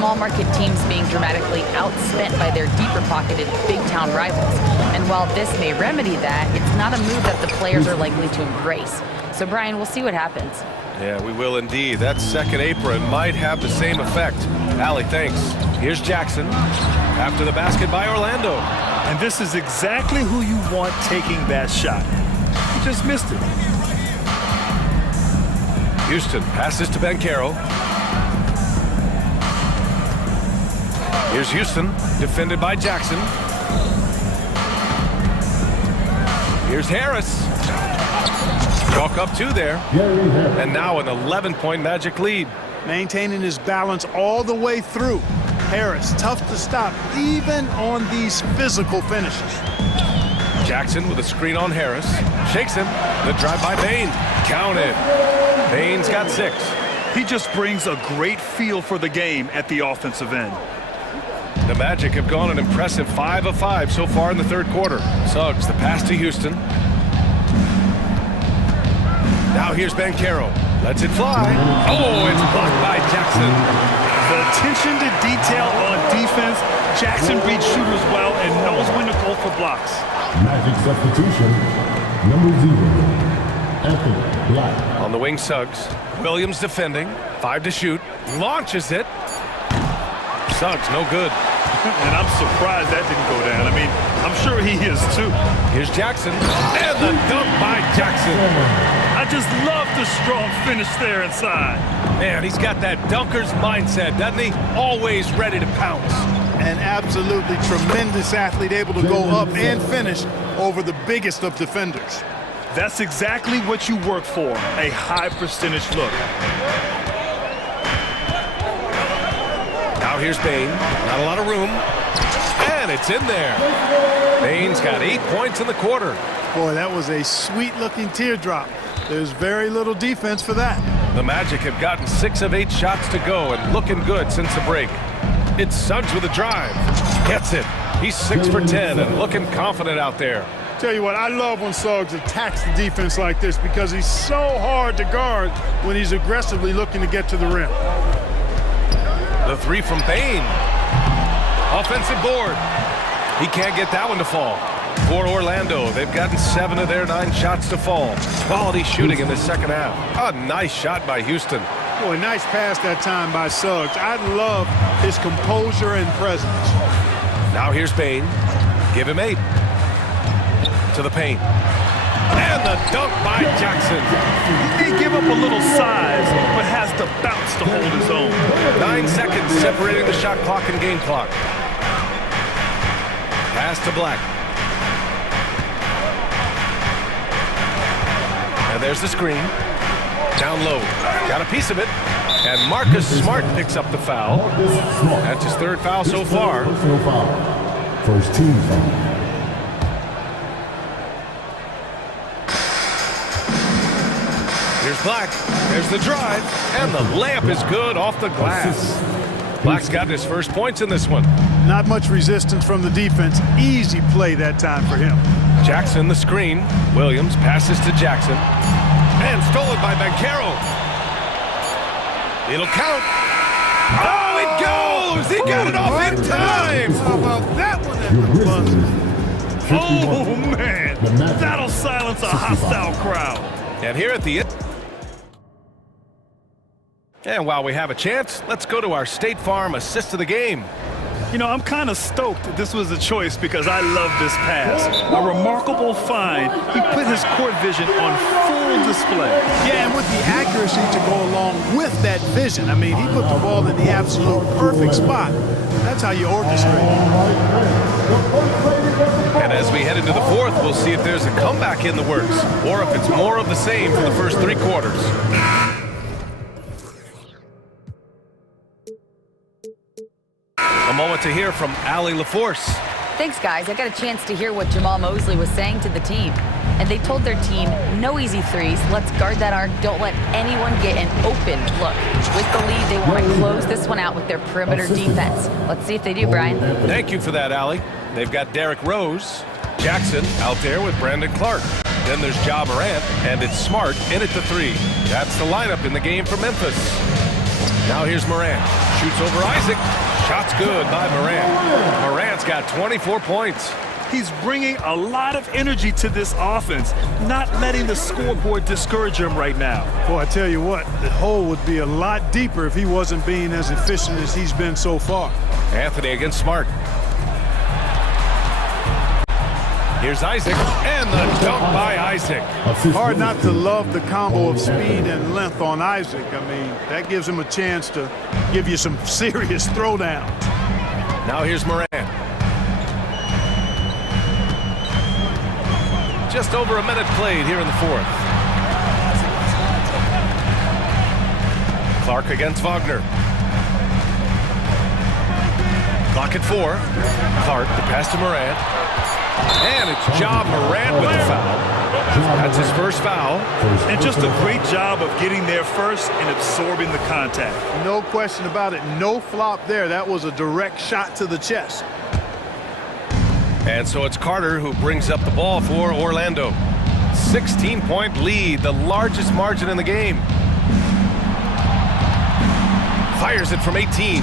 Small market teams being dramatically outspent by their deeper pocketed big town rivals. And while this may remedy that, it's not a move that the players are likely to embrace. So Brian, we'll see what happens. Yeah, we will indeed. That second apron might have the same effect. Allie, thanks. Here's Jackson after the basket by Orlando. And this is exactly who you want taking that shot. He just missed it. Houston passes to Banchero. Here's Houston, defended by Jackson. Here's Harris. Chalk up 2 there. And now an 11-point Magic lead. Maintaining his balance all the way through. Harris, tough to stop, even on these physical finishes. Jackson with a screen on Harris. Shakes him. The drive by Bain. Counted. Bain's got 6. He just brings a great feel for the game at the offensive end. The Magic have gone an impressive 5 of 5 so far in the third quarter. Suggs, the pass to Houston. Now here's Banchero. Lets it fly. Oh, it's blocked by Jackson. The attention to detail on defense. Jackson reads shooters well and knows when to go for blocks. Magic substitution, number 0, Anthony Black. On the wing, Suggs. Williams defending. 5 to shoot. Launches it. Suggs, no good. And I'm surprised that didn't go down. I mean, I'm sure he is too. Here's Jackson. And the dunk by Jackson. I just love the strong finish there inside. Man, he's got that dunker's mindset, doesn't he? Always ready to pounce. An absolutely tremendous athlete, able to go up and finish over the biggest of defenders. That's exactly what you work for, a high percentage look. Now here's Bain. Not a lot of room. And it's in there. Bain's got 8 points in the quarter. Boy, that was a sweet-looking teardrop. There's very little defense for that. The Magic have gotten 6 of 8 shots to go and looking good since the break. It's Suggs with a drive. Gets it. He's 6 for 10 and looking confident out there. Tell you what, I love when Suggs attacks the defense like this because he's so hard to guard when he's aggressively looking to get to the rim. The 3 from Bain. Offensive board. He can't get that one to fall. For Orlando, they've gotten 7 of their 9 shots to fall. Quality shooting in the second half. A nice shot by Houston. Boy, nice pass that time by Suggs. I love his composure and presence. Now here's Bain. Give him 8. To the paint. And the dunk by Jackson. He may give up a little size, but has the bounce to hold his own. 9 seconds separating the shot clock and game clock. Pass to Black. And there's the screen. Down low. Got a piece of it. And Marcus Smart picks up the foul. That's his 3rd foul so far. First team foul. Here's Black. There's the drive. And the layup is good off the glass. Black's got his first points in this one. Not much resistance from the defense. Easy play that time for him. Jackson the screen. Williams passes to Jackson. And stolen by Banchero. It'll count. Oh, it goes! He got it off in time! How about that one at the buzzer? Oh, man. That'll silence a hostile crowd. And here at the end. And while we have a chance, let's go to our State Farm assist of the game. You know, I'm kind of stoked that this was a choice because I love this pass. A remarkable find. He put his court vision on full display. Yeah, and with the accuracy to go along with that vision. I mean, he put the ball in the absolute perfect spot. That's how you orchestrate. And as we head into the 4th, we'll see if there's a comeback in the works or if it's more of the same for the first 3 quarters. A moment to hear from Allie LaForce. Thanks, guys. I got a chance to hear what Jamal Mosley was saying to the team. And they told their team, no easy threes. Let's guard that arc. Don't let anyone get an open look. With the lead, they want to close this one out with their perimeter defense. Let's see if they do, Brian. Thank you for that, Allie. They've got Derrick Rose. Jackson out there with Brandon Clark. Then there's Ja Morant, and it's Smart in at the 3. That's the lineup in the game for Memphis. Now here's Morant. Shoots over Isaac. Shot's good by Morant. Morant's got 24 points. He's bringing a lot of energy to this offense, not letting the scoreboard discourage him right now. Boy, I tell you what, the hole would be a lot deeper if he wasn't being as efficient as he's been so far. Anthony against Smart. Here's Isaac, and the dunk by Isaac. Hard not to love the combo of speed and length on Isaac. I mean, that gives him a chance to give you some serious throwdowns. Now here's Morant. Just over a minute played here in the fourth. Clark against Wagner. Clock at 4. Clark, the pass to Morant. And it's Ja Morant with the foul. That's his first foul. And just a great job of getting there first and absorbing the contact. No question about it. No flop there. That was a direct shot to the chest. And so it's Carter who brings up the ball for Orlando. 16-point lead, the largest margin in the game. Fires it from 18.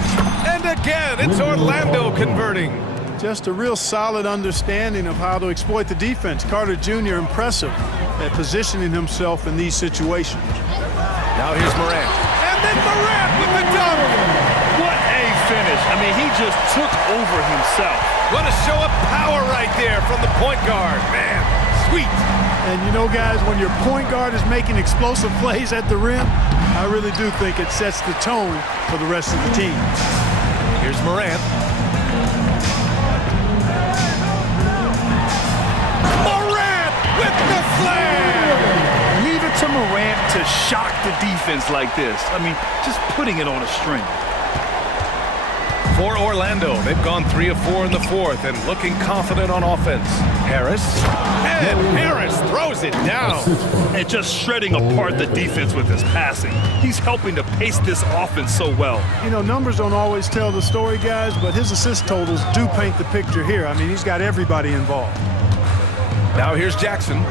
And again, it's Orlando converting. Just a real solid understanding of how to exploit the defense. Carter Jr. impressive at positioning himself in these situations. Now here's Morant. And then Morant with the dunk. What a finish. I mean, he just took over himself. What a show of power right there from the point guard. Man, sweet. And you know, guys, when your point guard is making explosive plays at the rim, I really do think it sets the tone for the rest of the team. Here's Morant. Morant with the slam! Leave it to Morant to shock the defense like this. I mean, just putting it on a string. For Orlando, they've gone 3 of 4 in the fourth and looking confident on offense. Harris. And Harris throws it down. And just shredding apart the defense with his passing. He's helping to pace this offense so well. You know, numbers don't always tell the story, guys, but his assist totals do paint the picture here. I mean, he's got everybody involved. Now here's Jackson.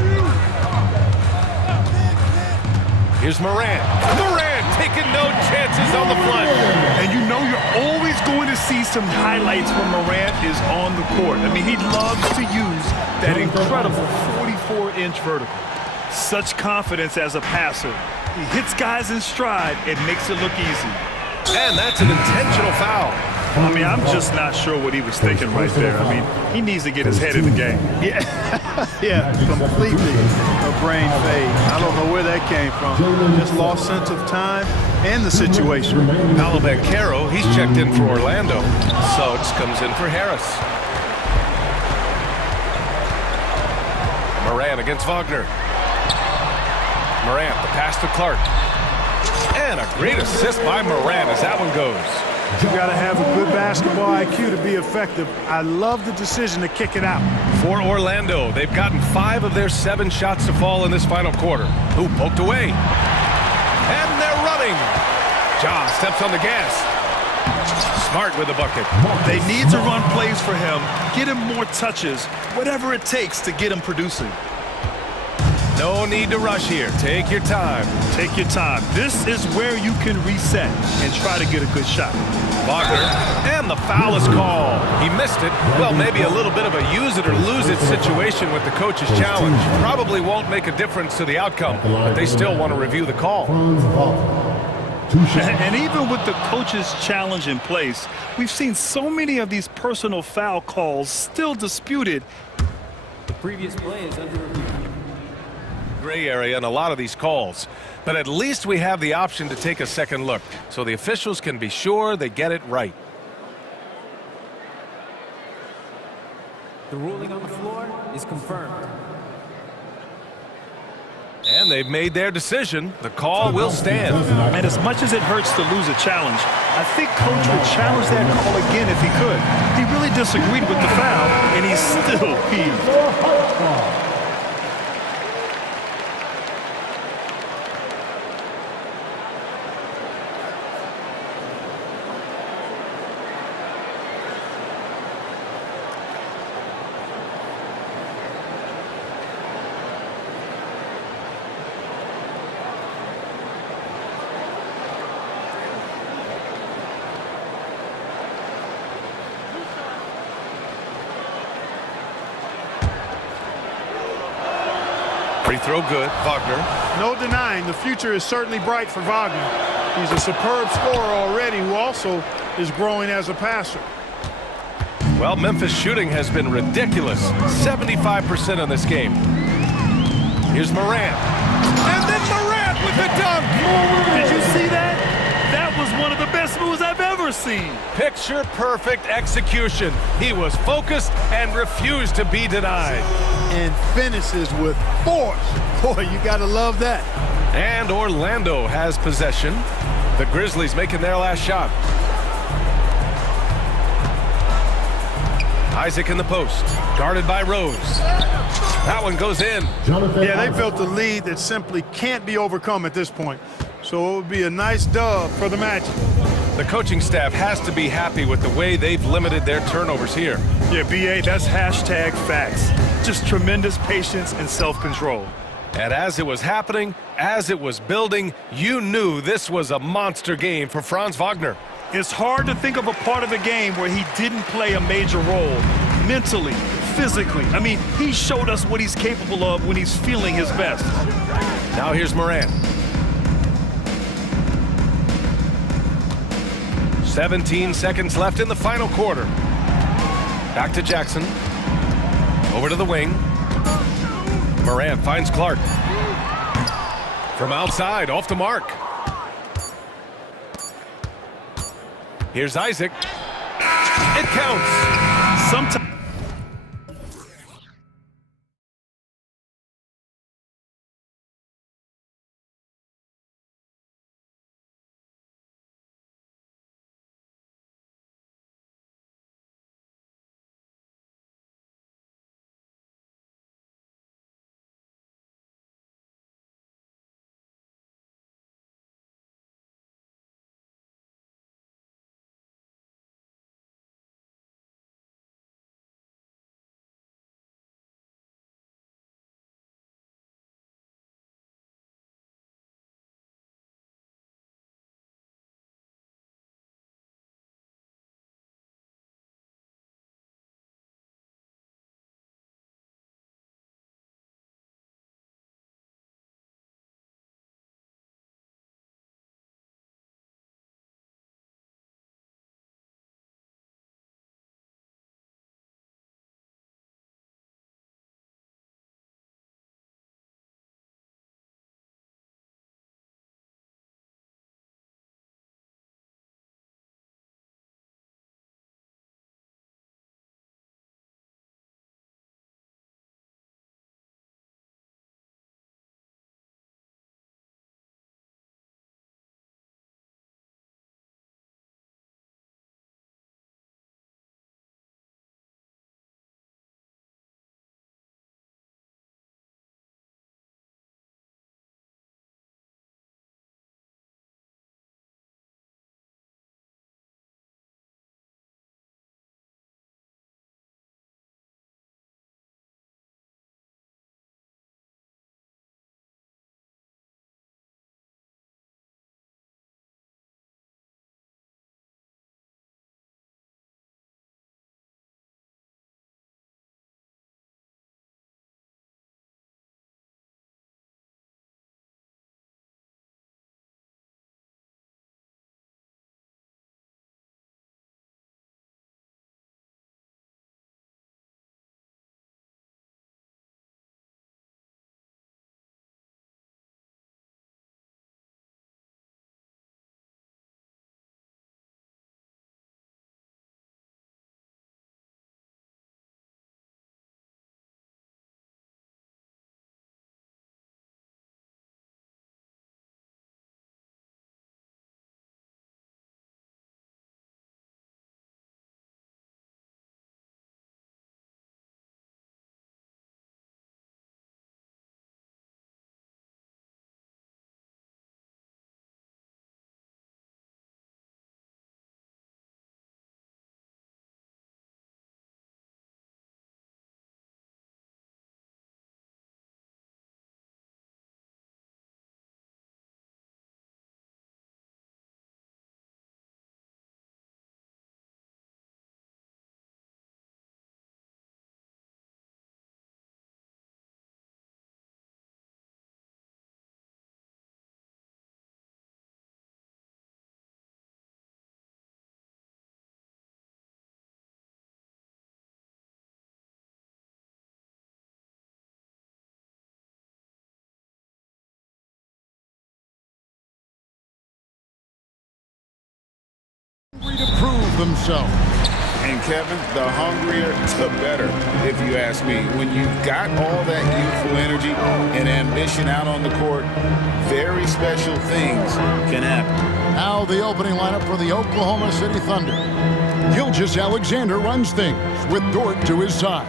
Here's Morant. Morant taking no chances on the flush. And you know you're always going to see some highlights when Morant is on the court. I mean, he loves to use that incredible 44-inch vertical. Such confidence as a passer. He hits guys in stride. It makes it look easy. And that's an intentional foul. I mean, I'm just not sure what he was thinking right there. I mean, he needs to get his head in the game. Yeah, yeah, completely a brain fade. I don't know where that came from. Just lost sense of time and the situation. Paolo Banchero, he's checked in for Orlando. Suggs comes in for Harris. Morant against Wagner. Morant, the pass to Clark. And a great assist by Morant as that one goes. You got to have a good basketball IQ to be effective. I love the decision to kick it out. For Orlando, they've gotten 5 of their 7 shots to fall in this final quarter. Who poked away? And they're running. Ja steps on the gas. Smart with the bucket. They need to run plays for him, get him more touches, whatever it takes to get him producing. No need to rush here. Take your time. Take your time. This is where you can reset and try to get a good shot. Wagner, and the foul is called. He missed it. Well, maybe a little bit of a use it or lose it situation with the coach's challenge. Probably won't make a difference to the outcome, but they still want to review the call. And even with the coach's challenge in place, we've seen so many of these personal foul calls still disputed. The previous play is under review. Gray area in a lot of these calls, but at least we have the option to take a second look so the officials can be sure they get it right. The ruling on the floor is confirmed. And they've made their decision. The call will stand. And as much as it hurts to lose a challenge, I think Coach would challenge that call again if he could. He really disagreed with the foul, and he's still peeved. Free throw good. Wagner. No denying the future is certainly bright for Wagner. He's a superb scorer already who also is growing as a passer. Well, Memphis shooting has been ridiculous. 75% in this game. Here's Morant. And then Morant with the dunk. Did you see that? That was one of the best moves I've ever seen. Picture perfect execution. He was focused and refused to be denied. and finishes with force. Boy, you got to love that. And Orlando has possession. The Grizzlies making their last shot. Isaac in the post, guarded by Rose. That one goes in. Yeah, they built a lead that simply can't be overcome at this point. So it would be a nice dub for the match. The coaching staff has to be happy with the way they've limited their turnovers here. Yeah, BA, that's hashtag facts. Just tremendous patience and self-control. And as it was happening, as it was building, you knew this was a monster game for Franz Wagner. It's hard to think of a part of the game where he didn't play a major role, mentally, physically. I mean, he showed us what he's capable of when he's feeling his best. Now here's Morant. 17 seconds left in the final quarter. Back to Jackson. Over to the wing. Morant finds Clark. From outside, off the mark. Here's Isaac. It counts. Sometimes. To prove themselves. And Kevin, the hungrier, the better, if you ask me. When you've got all that youthful energy and ambition out on the court, very special things can happen. Now the opening lineup for the Oklahoma City Thunder. Gilgeous-Alexander runs things with Dort to his side.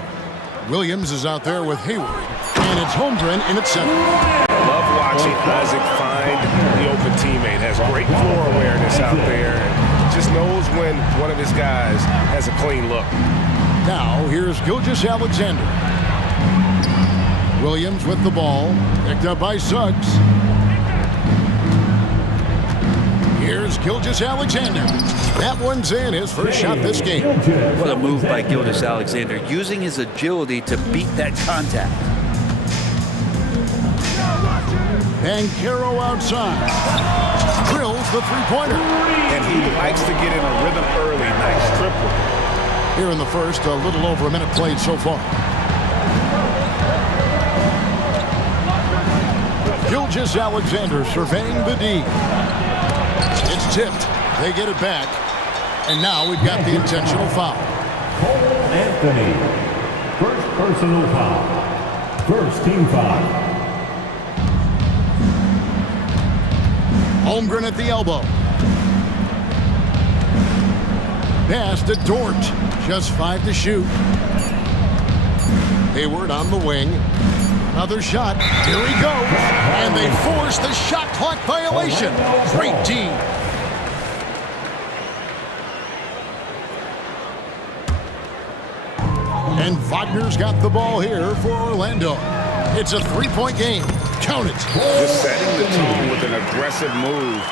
Williams is out there with Hayward, and it's Holmgren in at center. Love watching Isaac find the open teammate. Has great floor awareness out there. Just knows when one of his guys has a clean look. Now here's Gilgeous-Alexander. Williams with the ball, picked up by Suggs. Here's Gilgeous-Alexander. That one's in, his first shot this game. What a move by Gilgeous-Alexander, using his agility to beat that contact. Banchero outside. Drills the three-pointer. And he likes to get in a rhythm early. Nice triple. Here in the first, a little over a minute played so far. Gilgeous-Alexander surveying the D. It's tipped. They get it back. And now we've got the intentional foul. Cole Anthony. First personal foul. First team foul. Holmgren at the elbow. Pass to Dort. Just 5 to shoot. Hayward on the wing. Another shot. Here he goes. And they force the shot clock violation. Great team. And Wagner's got the ball here for Orlando. It's a three-point game. Count it. Just setting the tone with an aggressive move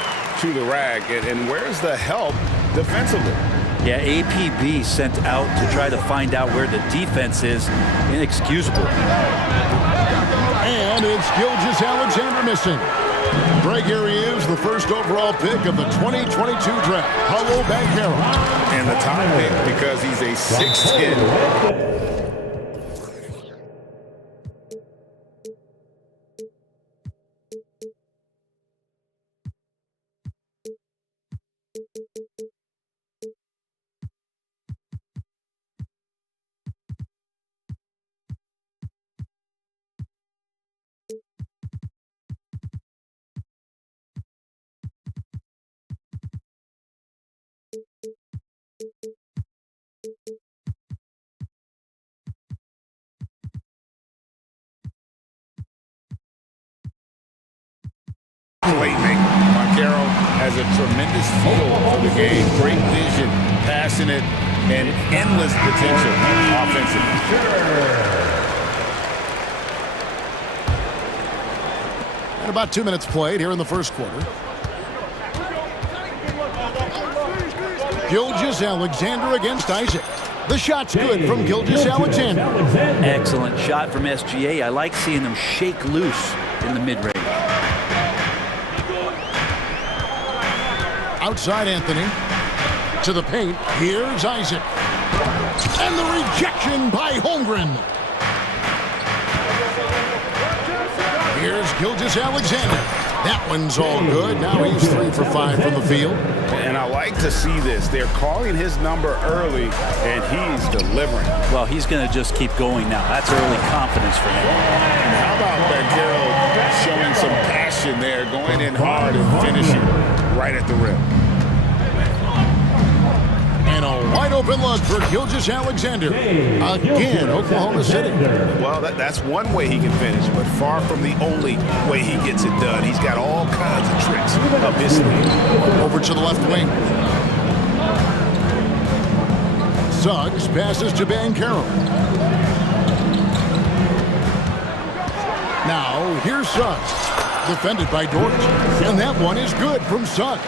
to the rack. And where's the help defensively? Yeah, APB sent out to try to find out where the defense is. Inexcusable. And it's Gilgeous-Alexander missing. Greg, here he is, the first overall pick of the 2022 draft. Paulo Banchero. And the top pick because he's a 6'10". Playmaker. Banchero has a tremendous feel for the game, great vision, passionate, and endless potential offensively. And about 2 minutes played here in the first quarter. Gilgeous-Alexander against Isaac. The shot's good from Gilgeous-Alexander. Excellent shot from SGA. I like seeing them shake loose in the mid-range. Outside Anthony. To the paint. Here's Isaac. And the rejection by Holmgren. Here's Gilgeous-Alexander. That one's all good. Now he's 3 for 5 from the field. And I like to see this. They're calling his number early, and he's delivering. Well, he's going to just keep going now. That's early confidence for him. How about Banchero showing some passion there, going in hard and finishing right at the rim. And a wide open look for Gilgeous-Alexander. Again, Oklahoma City. Well, that's one way he can finish, but far from the only way he gets it done. He's got all kinds of tricks up his sleeve. Over to the left wing. Suggs passes to Banchero. Now, here's Suggs. Defended by Dort. And that one is good from Suggs.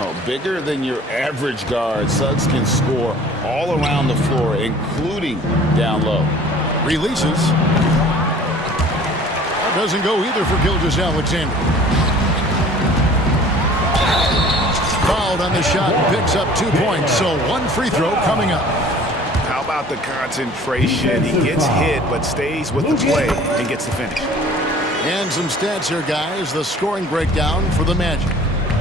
Oh, bigger than your average guard, Suggs can score all around the floor, including down low. Releases. That doesn't go either for Gilgeous-Alexander. Fouled on the shot, picks up 2 points, so 1 free throw coming up. How about the concentration? He gets hit, but stays with the play and gets the finish. And some stats here, guys. The scoring breakdown for the Magic.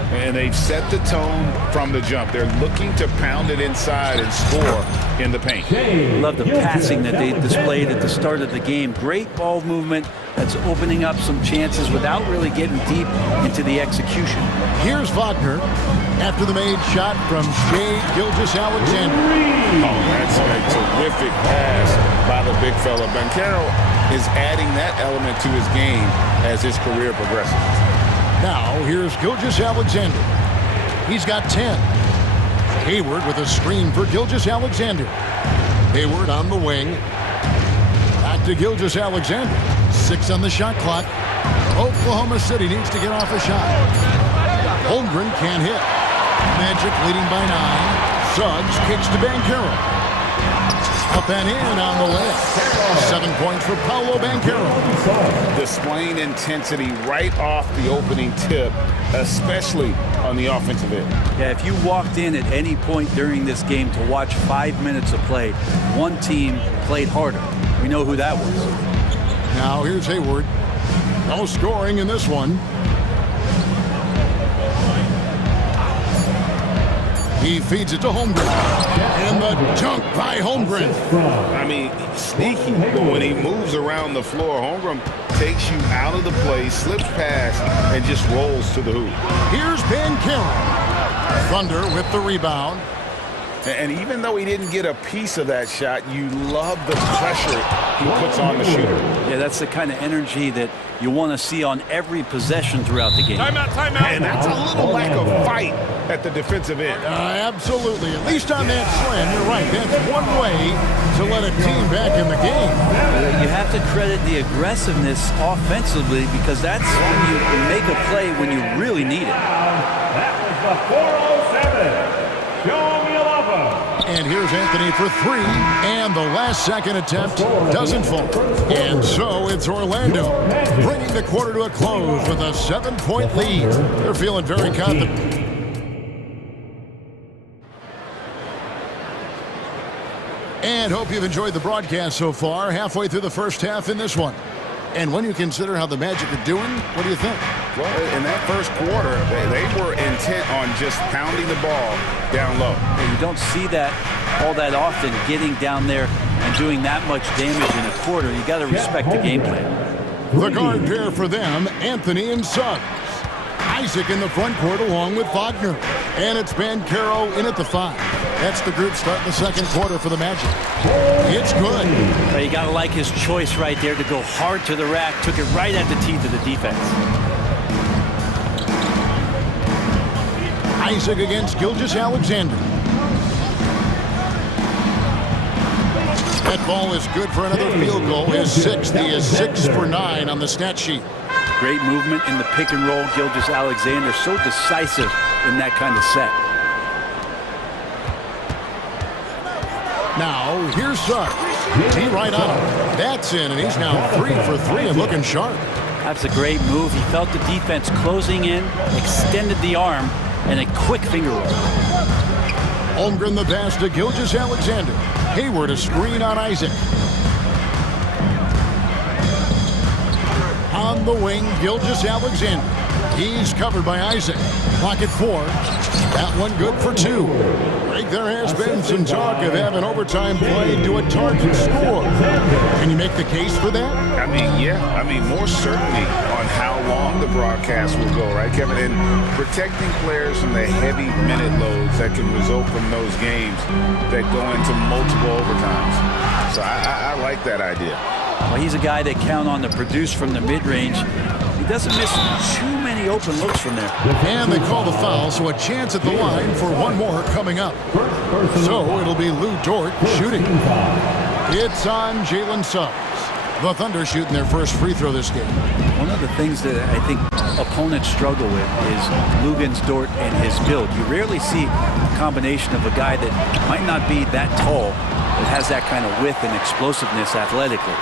And they've set the tone from the jump. They're looking to pound it inside and score in the paint. Love the passing that they displayed at the start of the game. Great ball movement that's opening up some chances without really getting deep into the execution. Here's Wagner after the made shot from Shea Gilgeous-Alexander. Oh, that's a terrific pass by the big fella. Banchero is adding that element to his game as his career progresses. Now, here's Gilgeous-Alexander. He's got 10. Hayward with a screen for Gilgeous-Alexander. Hayward on the wing. Back to Gilgeous-Alexander. 6 on the shot clock. Oklahoma City needs to get off a shot. Holmgren can't hit. Magic leading by 9. Suggs kicks to Banchero. Up and in on the layup. 7 points for Paolo Banchero. Displaying intensity right off the opening tip, especially on the offensive end. Yeah, if you walked in at any point during this game to watch 5 minutes of play, one team played harder. We know who that was. Now here's Hayward. No scoring in this one. He feeds it to Holmgren. And the dunk by Holmgren. I mean, sneaky, but when he moves around the floor, Holmgren takes you out of the play, slips past, and just rolls to the hoop. Here's Banchero. Thunder with the rebound. And even though he didn't get a piece of that shot, you love the pressure he puts on the shooter. Yeah, that's the kind of energy that you want to see on every possession throughout the game. Timeout, timeout. And that's a little lack of fight at the defensive end. Absolutely. At least on that slam, you're right. That's one way to let a team back in the game. You have to credit the aggressiveness offensively because that's when you make a play when you really need it. That was the 407. And here's Anthony for 3, and the last second attempt doesn't fall. And so it's Orlando, bringing the quarter to a close with a 7-point lead. They're feeling very confident. And hope you've enjoyed the broadcast so far, halfway through the first half in this one. And when you consider how the Magic are doing, what do you think? Well, in that first quarter, they were intent on just pounding the ball down low. And you don't see that all that often, getting down there and doing that much damage in a quarter. You got to respect the game plan. The guard pair for them, Anthony and Suggs. Isaac in the front court along with Wagner. And it's Banchero in at the 5. That's the group starting the second quarter for the Magic. It's good. But you got to like his choice right there to go hard to the rack. Took it right at the teeth of the defense. Isaac against Gilgeous-Alexander. That ball is good for another field goal. His 6th. He is 6 for 9 on the stat sheet. Great movement in the pick and roll. Gilgeous-Alexander so decisive in that kind of set. Now, here's Suggs. He right on him. That's in, and he's now 3 for 3 and looking sharp. That's a great move. He felt the defense closing in, extended the arm, and a quick finger roll. Holmgren the pass to Gilgeous-Alexander. Hayward a screen on Isaac. On the wing, Gilgeous-Alexander. He's covered by Isaac. Clock at 4. That one good for 2. Greg, there has been some talk of having overtime play to a target score. Can you make the case for that? I mean, yeah. I mean, more certainty on how long the broadcast will go, right, Kevin? And protecting players from the heavy minute loads that can result from those games that go into multiple overtimes. So I like that idea. Well, he's a guy that count on to produce from the mid-range. He doesn't miss too many open looks from there. And they call the foul, so a chance at the line for one more coming up. So it'll be Lou Dort shooting. It's on Jalen Suggs. The Thunder shooting their first free throw this game. One of the things that I think opponents struggle with is Luguentz Dort and his build. You rarely see a combination of a guy that might not be that tall, but has that kind of width and explosiveness athletically.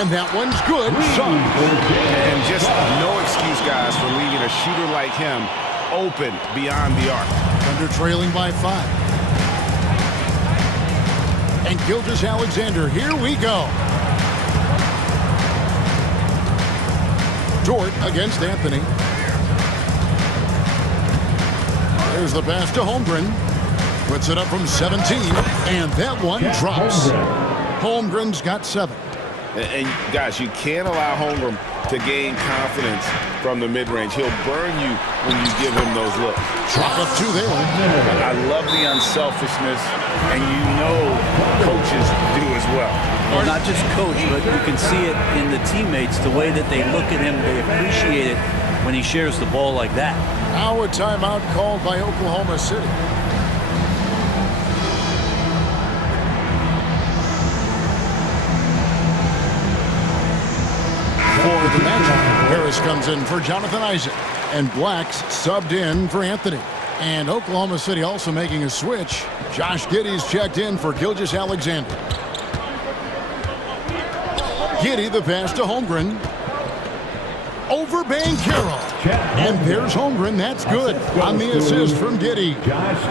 And that one's good. And just no excuse, guys, for leaving a shooter like him open beyond the arc. Thunder trailing by 5. And Gilgeous-Alexander, here we go. Dort against Anthony. There's the pass to Holmgren. Puts it up from 17, and that one drops. Holmgren's got 7. And guys, you can't allow Holmgren to gain confidence from the mid-range. He'll burn you when you give him those looks. Drop up 2 there. I love the unselfishness, and you know coaches do as well. Well, not just coach, but you can see it in the teammates, the way that they look at him, they appreciate it when he shares the ball like that. Now a timeout called by Oklahoma City. For the Magic, Harris comes in for Jonathan Isaac, and Black's subbed in for Anthony. And Oklahoma City also making a switch. Josh Giddey's checked in for Gilgeous-Alexander. Giddey, the pass to Holmgren. Over Banchero. And there's Holmgren. That's good on the assist from Giddey.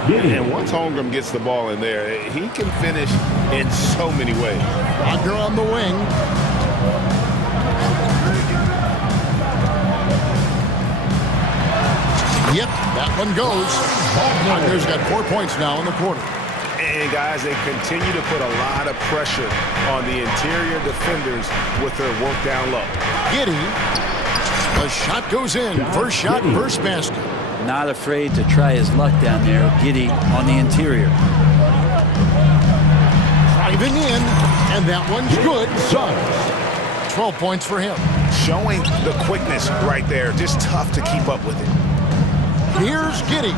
And once Holmgren gets the ball in there, he can finish in so many ways. Wagner on the wing. Yep, that one goes. Wagner's got 4 points now in the quarter. And guys, they continue to put a lot of pressure on the interior defenders with their work down low. Giddey, the shot goes in. First shot, first basket. Not afraid to try his luck down there. Giddey on the interior. Driving in, and that one's good. Suggs. 12 points for him. Showing the quickness right there. Just tough to keep up with it. Here's Giddey.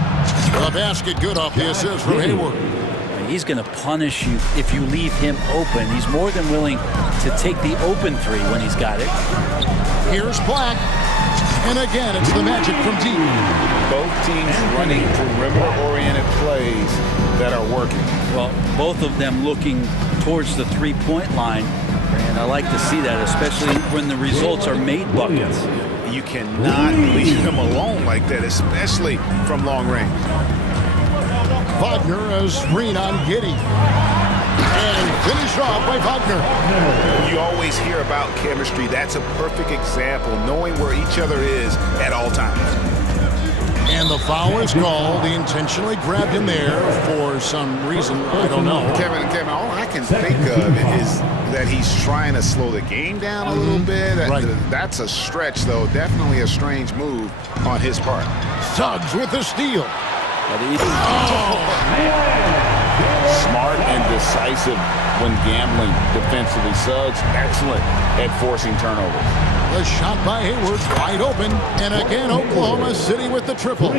The basket good off the assist from Hayward. He's going to punish you if you leave him open. He's more than willing to take the open 3 when he's got it. Here's Black. And again, it's the Magic from deep. Both teams running perimeter-oriented plays that are working. Well, both of them looking towards the three-point line. And I like to see that, especially when the results are made buckets. You cannot leave him alone like that, especially from long range. Wagner, a screen on Giddey. And finished off by Wagner. You always hear about chemistry. That's a perfect example, knowing where each other is at all times. And the foul is called. He intentionally grabbed him there for some reason. I don't know. Kevin, all I can think of is that he's trying to slow the game down a little bit. Right. That's a stretch, though. Definitely a strange move on his part. Suggs with the steal. Smart and decisive when gambling defensively. Suggs, excellent at forcing turnovers. The shot by Hayward, wide open. And again, Oklahoma City with the triple.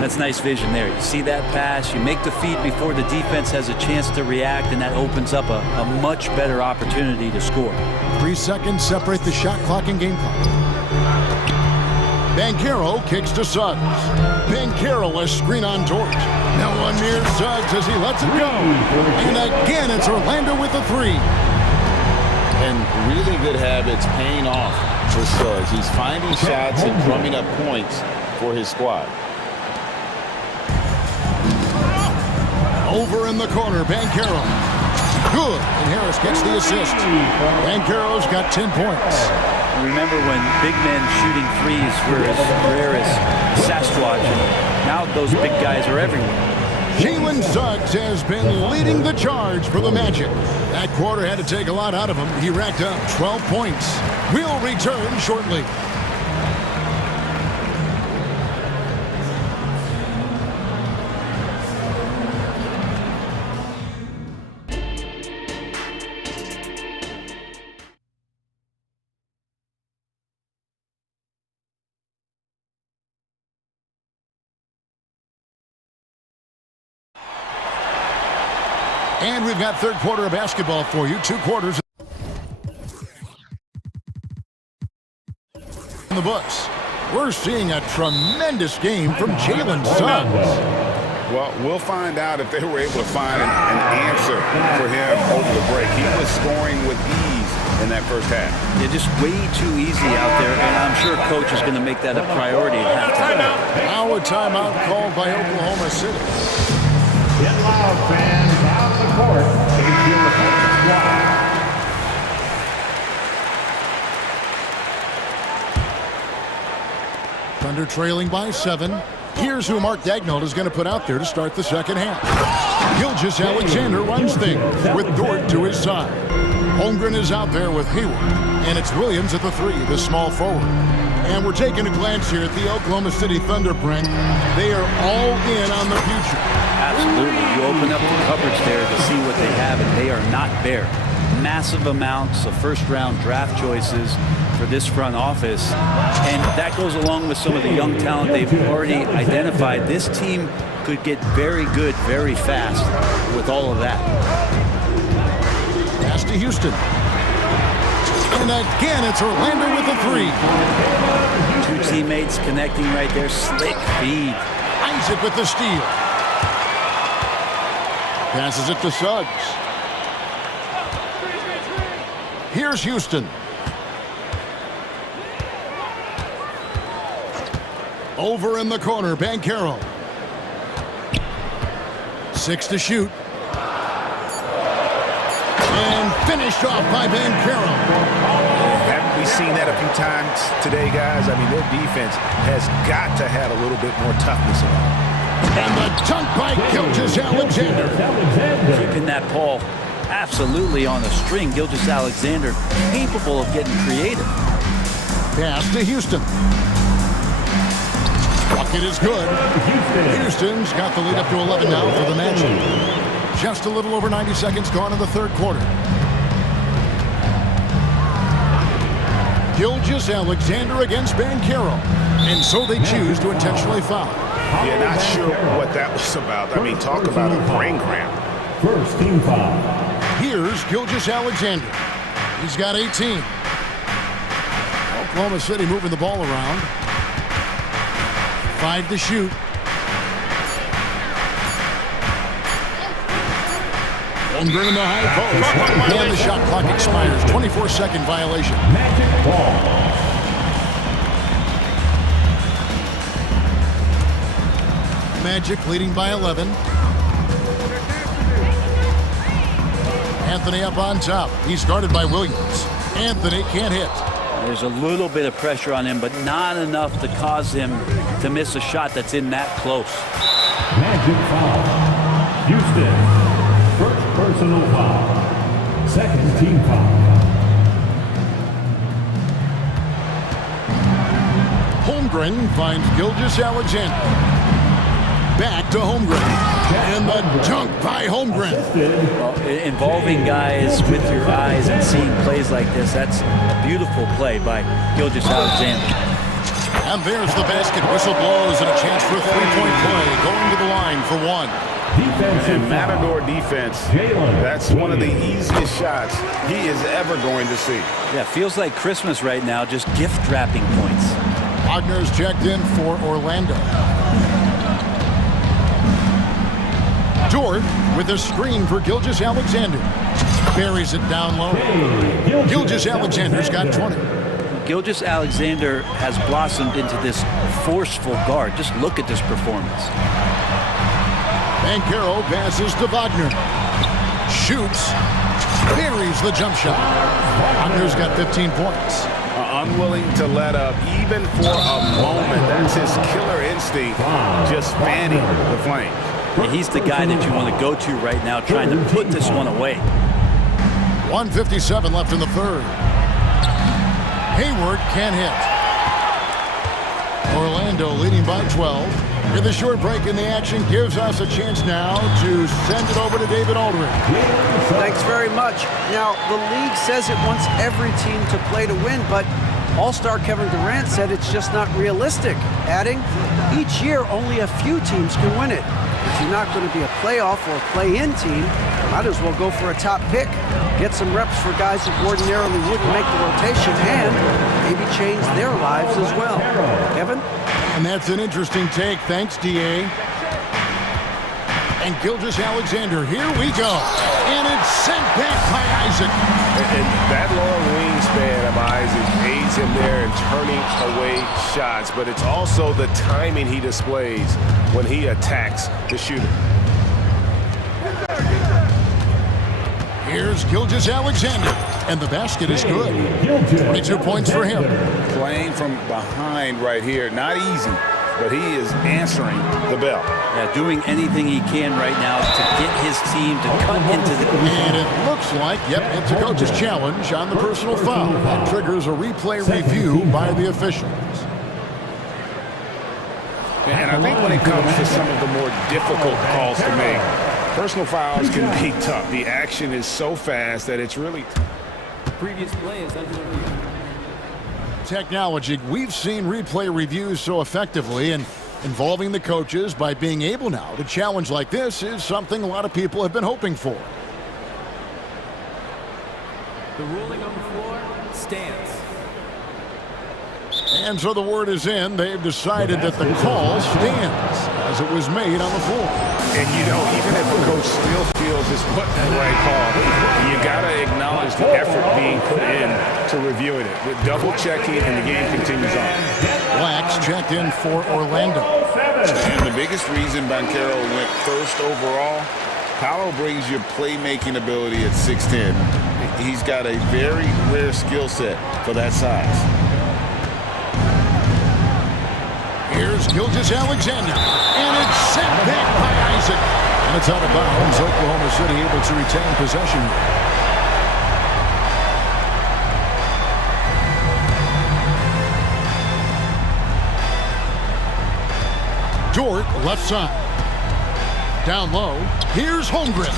That's nice vision there. You see that pass, you make the feed before the defense has a chance to react, and that opens up a much better opportunity to score. 3 seconds separate the shot clock and game clock. Banchero kicks to Suggs. Banchero, a screen on George. No one near Suggs as he lets it go. And again, it's Orlando with a 3. And really good habits paying off for Suggs. He's finding shots and drumming up points for his squad. Over in the corner, Banchero. Good, and Harris gets the assist. Banchero's got 10 points. Remember when big men shooting threes were as rare as Sasquatch, and now those big guys are everywhere. Jalen Suggs has been leading the charge for the Magic. That quarter had to take a lot out of him. He racked up 12 points. We'll return shortly. And we've got third quarter of basketball for you. 2 quarters in the books. We're seeing a tremendous game from Jalen Suggs. Well, we'll find out if they were able to find an answer for him over the break. He was scoring with ease in that first half. Yeah, just way too easy out there, and I'm sure coach is going to make that a priority at halftime. Now a timeout called by Oklahoma City. Get loud, fans. Out of the court. Take your squad. Thunder trailing by 7. Here Here's who Mark Dagnall is going to put out there to start the second half. Gilgeous-Alexander runs things with Dort to his side. Holmgren is out there with Hayward. And it's Williams at the 3, the small forward. And we're taking a glance here at the Oklahoma City Thunder, Brent. They are all in on the future. Absolutely. You open up the coverage there to see what they have, and they are not bare. Massive amounts of first-round draft choices for this front office. And that goes along with some of the young talent they've already identified. This team could get very good very fast with all of that. Pass to Houston. And again, it's Orlando with the 3. Two teammates connecting right there. Slick feed. Isaac with the steal. Passes it to Suggs. Here's Houston. Over in the corner, Banchero. 6 to shoot. And finished off by Banchero. Haven't we seen that a few times today, guys? I mean, their defense has got to have a little bit more toughness in it. And the dunk by Gilgeous-Alexander. Keeping that ball absolutely on a string. Gilgeous-Alexander capable of getting creative. Pass to Houston. Bucket is good. Houston's got the lead up to 11 now for the Magic. Just a little over 90 seconds gone in the third quarter. Gilgeous-Alexander against Banchero. And so they choose to intentionally foul. Yeah, not sure what that was about. I mean, talk about a brain cramp. First team foul. Here's Gilgeous-Alexander. He's got 18. Oklahoma City moving the ball around. 5 to shoot. Holmgren in the high post. And the shot clock expires. 24-second violation. Magic ball. Magic leading by 11. Anthony up on top. He's guarded by Williams. Anthony can't hit. There's a little bit of pressure on him, but not enough to cause him to miss a shot that's in that close. Magic foul. Houston. First personal foul. Second team foul. Holmgren finds Gilgeous-Alexander. Back to Holmgren. And the dunk by Holmgren. Well, involving guys with your eyes and seeing plays like this, that's a beautiful play by Gilgeous-Alexander. And there's the basket. Whistle blows and a chance for a three-point play. Going to the line for 1. And Matador defense, that's one of the easiest shots he is ever going to see. Yeah, feels like Christmas right now, just gift wrapping points. Wagner's checked in for Orlando. Dort with a screen for Gilgeous-Alexander. Buries it down low. Gilgeous-Alexander's got 20. Gilgeous-Alexander has blossomed into this forceful guard. Just look at this performance. Banchero passes to Wagner. Shoots. Buries the jump shot. Wagner's got 15 points. Unwilling to let up even for a moment. That's his killer instinct, just fanning the flame. He's the guy that you want to go to right now, trying to put this one away. 1:57 left in the third. Hayward can't hit. Orlando leading by 12. And the short break in the action gives us a chance now to send it over to David Aldridge. Thanks very much. Now, the league says it wants every team to play to win, but All-Star Kevin Durant said it's just not realistic, adding, each year only a few teams can win it. If you're not going to be a playoff or play-in team, might as well go for a top pick, get some reps for guys who ordinarily wouldn't make the rotation, and maybe change their lives as well. Kevin? And that's an interesting take. Thanks, D.A. And Gilgeous-Alexander, here we go. And it's sent back by Isaac. And that long wingspan of Isaac aids him there in turning away shots, but it's also the timing he displays when he attacks the shooter. Here's Gilgeous-Alexander, and the basket is good. 22 points for him. Playing from behind right here, not easy, but he is answering the bell. Yeah, doing anything he can right now to get his team to cut into the... And it looks like, yep, it's a coach's challenge on the personal foul. That triggers a replay review by the officials. And I think when it comes to some of the more difficult calls to make, personal fouls can be tough. The action is so fast that it's really... Previous play is under review. Technology, we've seen replay reviews so effectively, and involving the coaches by being able now to challenge like this is something a lot of people have been hoping for. The ruling on the floor stands. And so the word is in. They've decided that the call stands as it was made on the floor. And you know, even if a coach still feels it's put in the right call, you got to acknowledge the effort being put in to reviewing it. With double checking, and the game continues on. Blacks checked in for Orlando. And the biggest reason Banchero went first overall, Paolo brings your playmaking ability at 6'10". He's got a very rare skill set for that size. Here's Gilgeous-Alexander, and it's sent back by Isaac. And it's out of bounds. Oklahoma City able to retain possession. Dort, left side. Down low, here's Holmgren.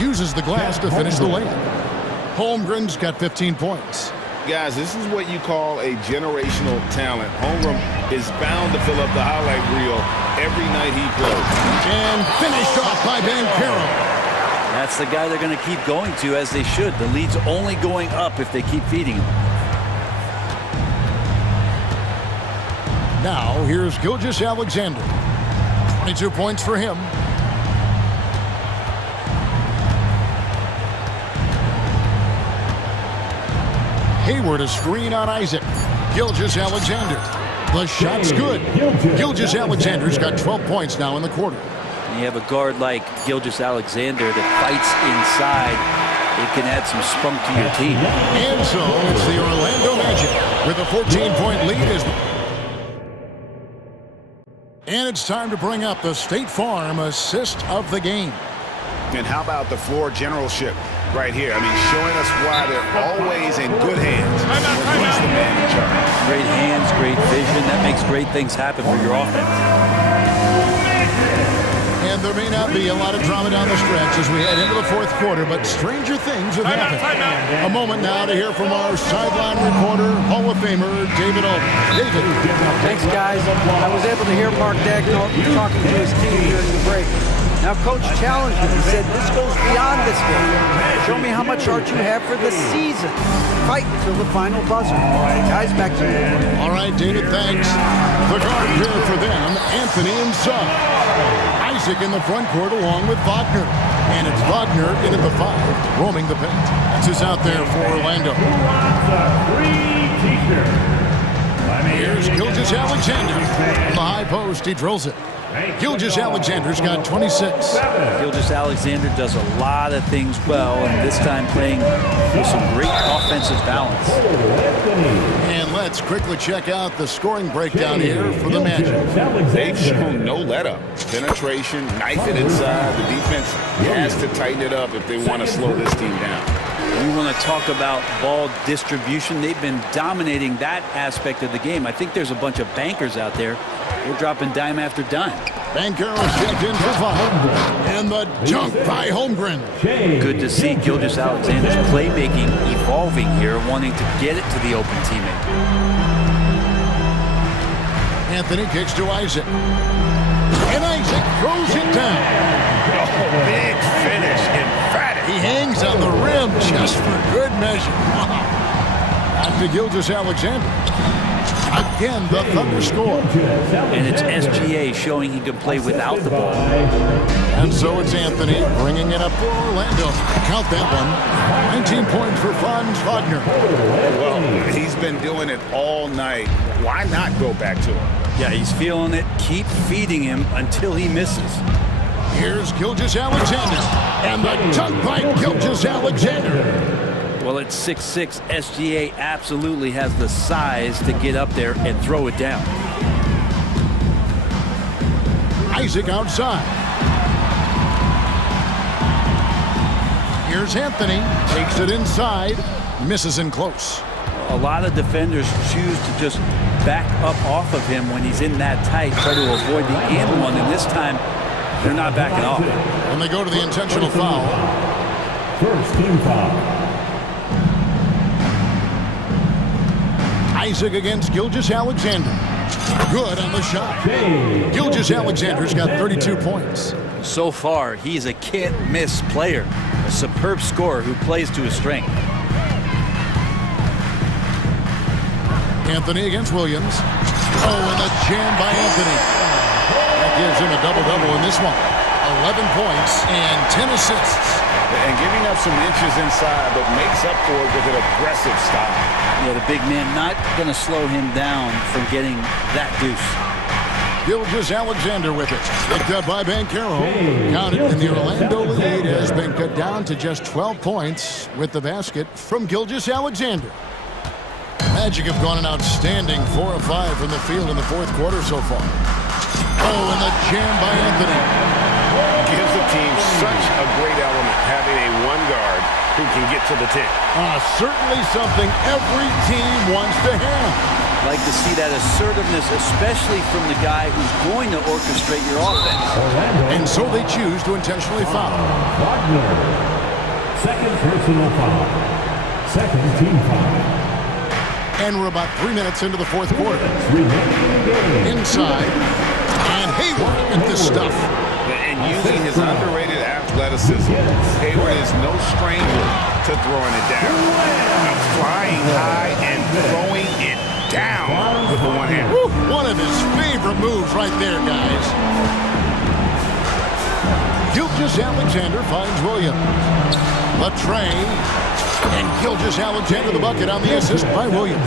Uses the glass to finish the layup. Holmgren's got 15 points. Guys, this is what you call a generational talent. Holmgren is bound to fill up the highlight reel every night he plays. And finished off by Banchero. That's the guy they're going to keep going to, as they should. The lead's only going up if they keep feeding him. Now, here's Gilgeous-Alexander. 22 points for him. Hayward a screen on Isaac. Gilgeous-Alexander. The shot's good. Gilgeous-Alexander's got 12 points now in the quarter. And you have a guard like Gilgeous-Alexander that fights inside. It can add some spunk to your team. And so it's the Orlando Magic with a 14-point lead. And it's time to bring up the State Farm assist of the game. And how about the floor generalship right here? I mean, showing us why they're always in good hands when he's the man in charge. Great hands, great vision. That makes great things happen for your offense. And there may not be a lot of drama down the stretch as we head into the fourth quarter, but stranger things have happened. A moment now to hear from our sideline reporter, Hall of Famer, David Alden. David. Thanks, guys. I was able to hear Mark Dagnall talking to his team during the break. Now, Coach challenged him. He said, this goes beyond this game. Show me how much heart you have for the season. Fight until the final buzzer. Guys, back to you. All right, David, thanks. The guard here for them, Anthony and Son. Isaac in the front court along with Wagner. And it's Wagner in at the 5, roaming the paint. That's who's out there for Orlando. Here's Gilgeous-Alexander. On the high post, he drills it. Gilgeous-Alexander's got 26. Gilgeous-Alexander does a lot of things well, and this time playing with some great offensive balance. And let's quickly check out the scoring breakdown here for the Magic. They've shown no let-up. Penetration, knife it inside. The defense has to tighten it up if they want to slow this team down. We want to talk about ball distribution. They've been dominating that aspect of the game. I think there's a bunch of bankers out there. They're dropping dime after dime. Banchero checked in for 5. And the dunk by Holmgren. Good to see Gilgeous-Alexander's playmaking evolving here, wanting to get it to the open teammate. Anthony kicks to Isaac. And Isaac throws it down. Oh, big finish, emphatic. He hangs on the rim just for good measure. Back to Gilgeous-Alexander. Again, the Thunder score. And it's SGA showing he can play without the ball. And so it's Anthony bringing it up for Orlando. Count that one. 19 points for Franz Wagner. Well, he's been doing it all night. Why not go back to him? Yeah, he's feeling it. Keep feeding him until he misses. Here's Gilgeous-Alexander. And the dunk by Gilgeous-Alexander. Well, at 6'6", SGA absolutely has the size to get up there and throw it down. Isaac outside. Here's Anthony. Takes it inside. Misses in close. A lot of defenders choose to just back up off of him when he's in that tight, try to avoid the and one, and this time they're not backing off. And they go to the intentional foul. First team foul. Isaac against Gilgeous-Alexander. Good on the shot. Gilgeous-Alexander's got 32 points. So far, he's a can't-miss player, a superb scorer who plays to his strength. Anthony against Williams. Oh, and a jam by Anthony. That gives him a double-double in this one. 11 points and 10 assists. And giving up some inches inside, but makes up for it with an aggressive style. Yeah, the big man not going to slow him down from getting that deuce. Gilgeous-Alexander with it. Picked up by Banchero. Counted, and the Orlando lead has been cut down to just 12 points with the basket from Gilgeous-Alexander. Magic have gone an outstanding 4 of 5 from the field in the fourth quarter so far. Oh, and the jam by Anthony. Gives the team such a great element, having a one guard who can get to the 10. Certainly something every team wants to have. Like to see that assertiveness, especially from the guy who's going to orchestrate your offense. And so they choose to intentionally foul. Wagner. Second personal foul. Second team foul. And we're about 3 minutes into the fourth quarter. Inside. And Hayward at this stuff. And using his underrated athleticism, Hayward is no stranger to throwing it down. Flying high and throwing it down with the one hand. One of his favorite moves right there, guys. Gilgeous-Alexander finds Williams. A tray. And Gilgeous-Alexander the bucket on the assist by Williams.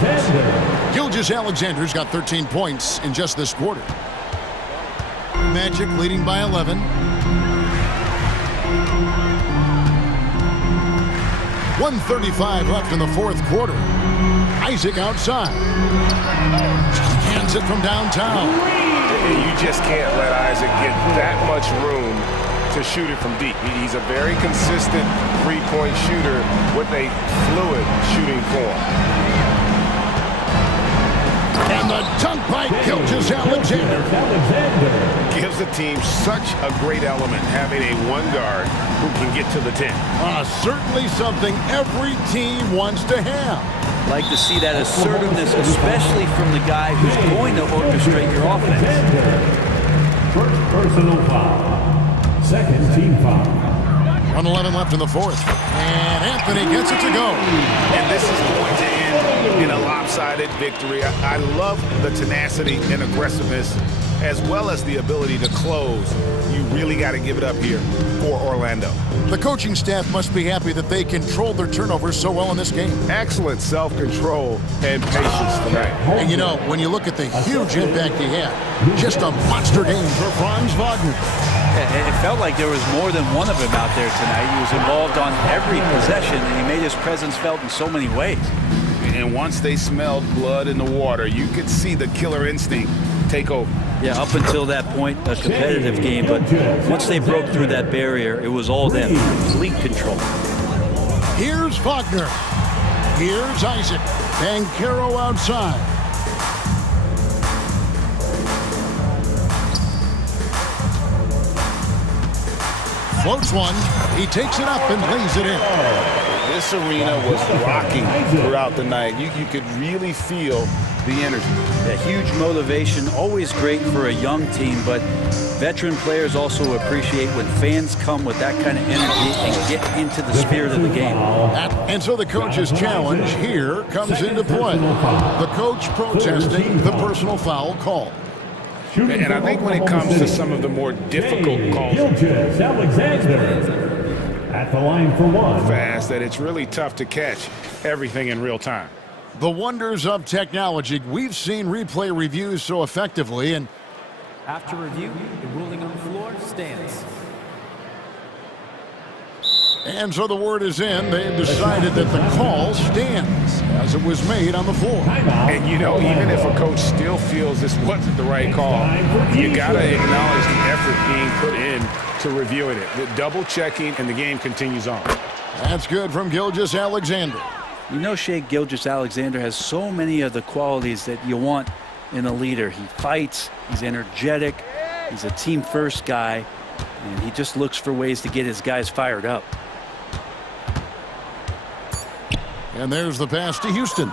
Gilgeous-Alexander's got 13 points in just this quarter. Magic leading by 11. 1:35 left in the fourth quarter. Isaac outside. Hands it from downtown. You just can't let Isaac get that much room to shoot it from deep. He's a very consistent three-point shooter with a fluid shooting form. And the dunk by Gilgeous-Alexander. Gives the team such a great element, having a one guard who can get to the 10. Certainly something every team wants to have. Like to see that assertiveness, especially from the guy who's going to orchestrate your offense. First personal foul. Second team foul. 1:11 left in the fourth. And Anthony gets it to go. And this is going to end in a lopsided victory. I love the tenacity and aggressiveness, as well as the ability to close. You really got to give it up here for Orlando. The coaching staff must be happy that they controlled their turnovers so well in this game. Excellent self-control and patience tonight. And you know, when you look at the huge impact he had, just a monster game for Franz Wagner. It felt like there was more than one of him out there tonight. He was involved on every possession, and he made his presence felt in so many ways. And once they smelled blood in the water, you could see the killer instinct take over. Yeah, up until that point, a competitive game, but once they broke through that barrier, it was all them, complete control. Here's Wagner. Here's Isaac. Banchero outside. Floats one. He takes it up and lays it in. This arena was rocking throughout the night. You could really feel the energy. A huge motivation, always great for a young team, but veteran players also appreciate when fans come with that kind of energy and get into the spirit of the game. And so the coach's challenge here comes into play. The coach protesting the personal foul call. And I think when it comes to some of the more difficult calls, Gilgeous-Alexander at the line for one. Fast that it's really tough to catch everything in real time. The wonders of technology. We've seen replay reviews so effectively, and after review, the ruling on the floor stands. And so the word is in. They've decided that the call stands as it was made on the floor. And, you know, even if a coach still feels this wasn't the right call, you got to acknowledge the effort being put in to reviewing it. The double checking, and the game continues on. That's good from Gilgeous-Alexander. You know, Shea Gilgeous-Alexander has so many of the qualities that you want in a leader. He fights, he's energetic, he's a team-first guy, and he just looks for ways to get his guys fired up. And there's the pass to Houston.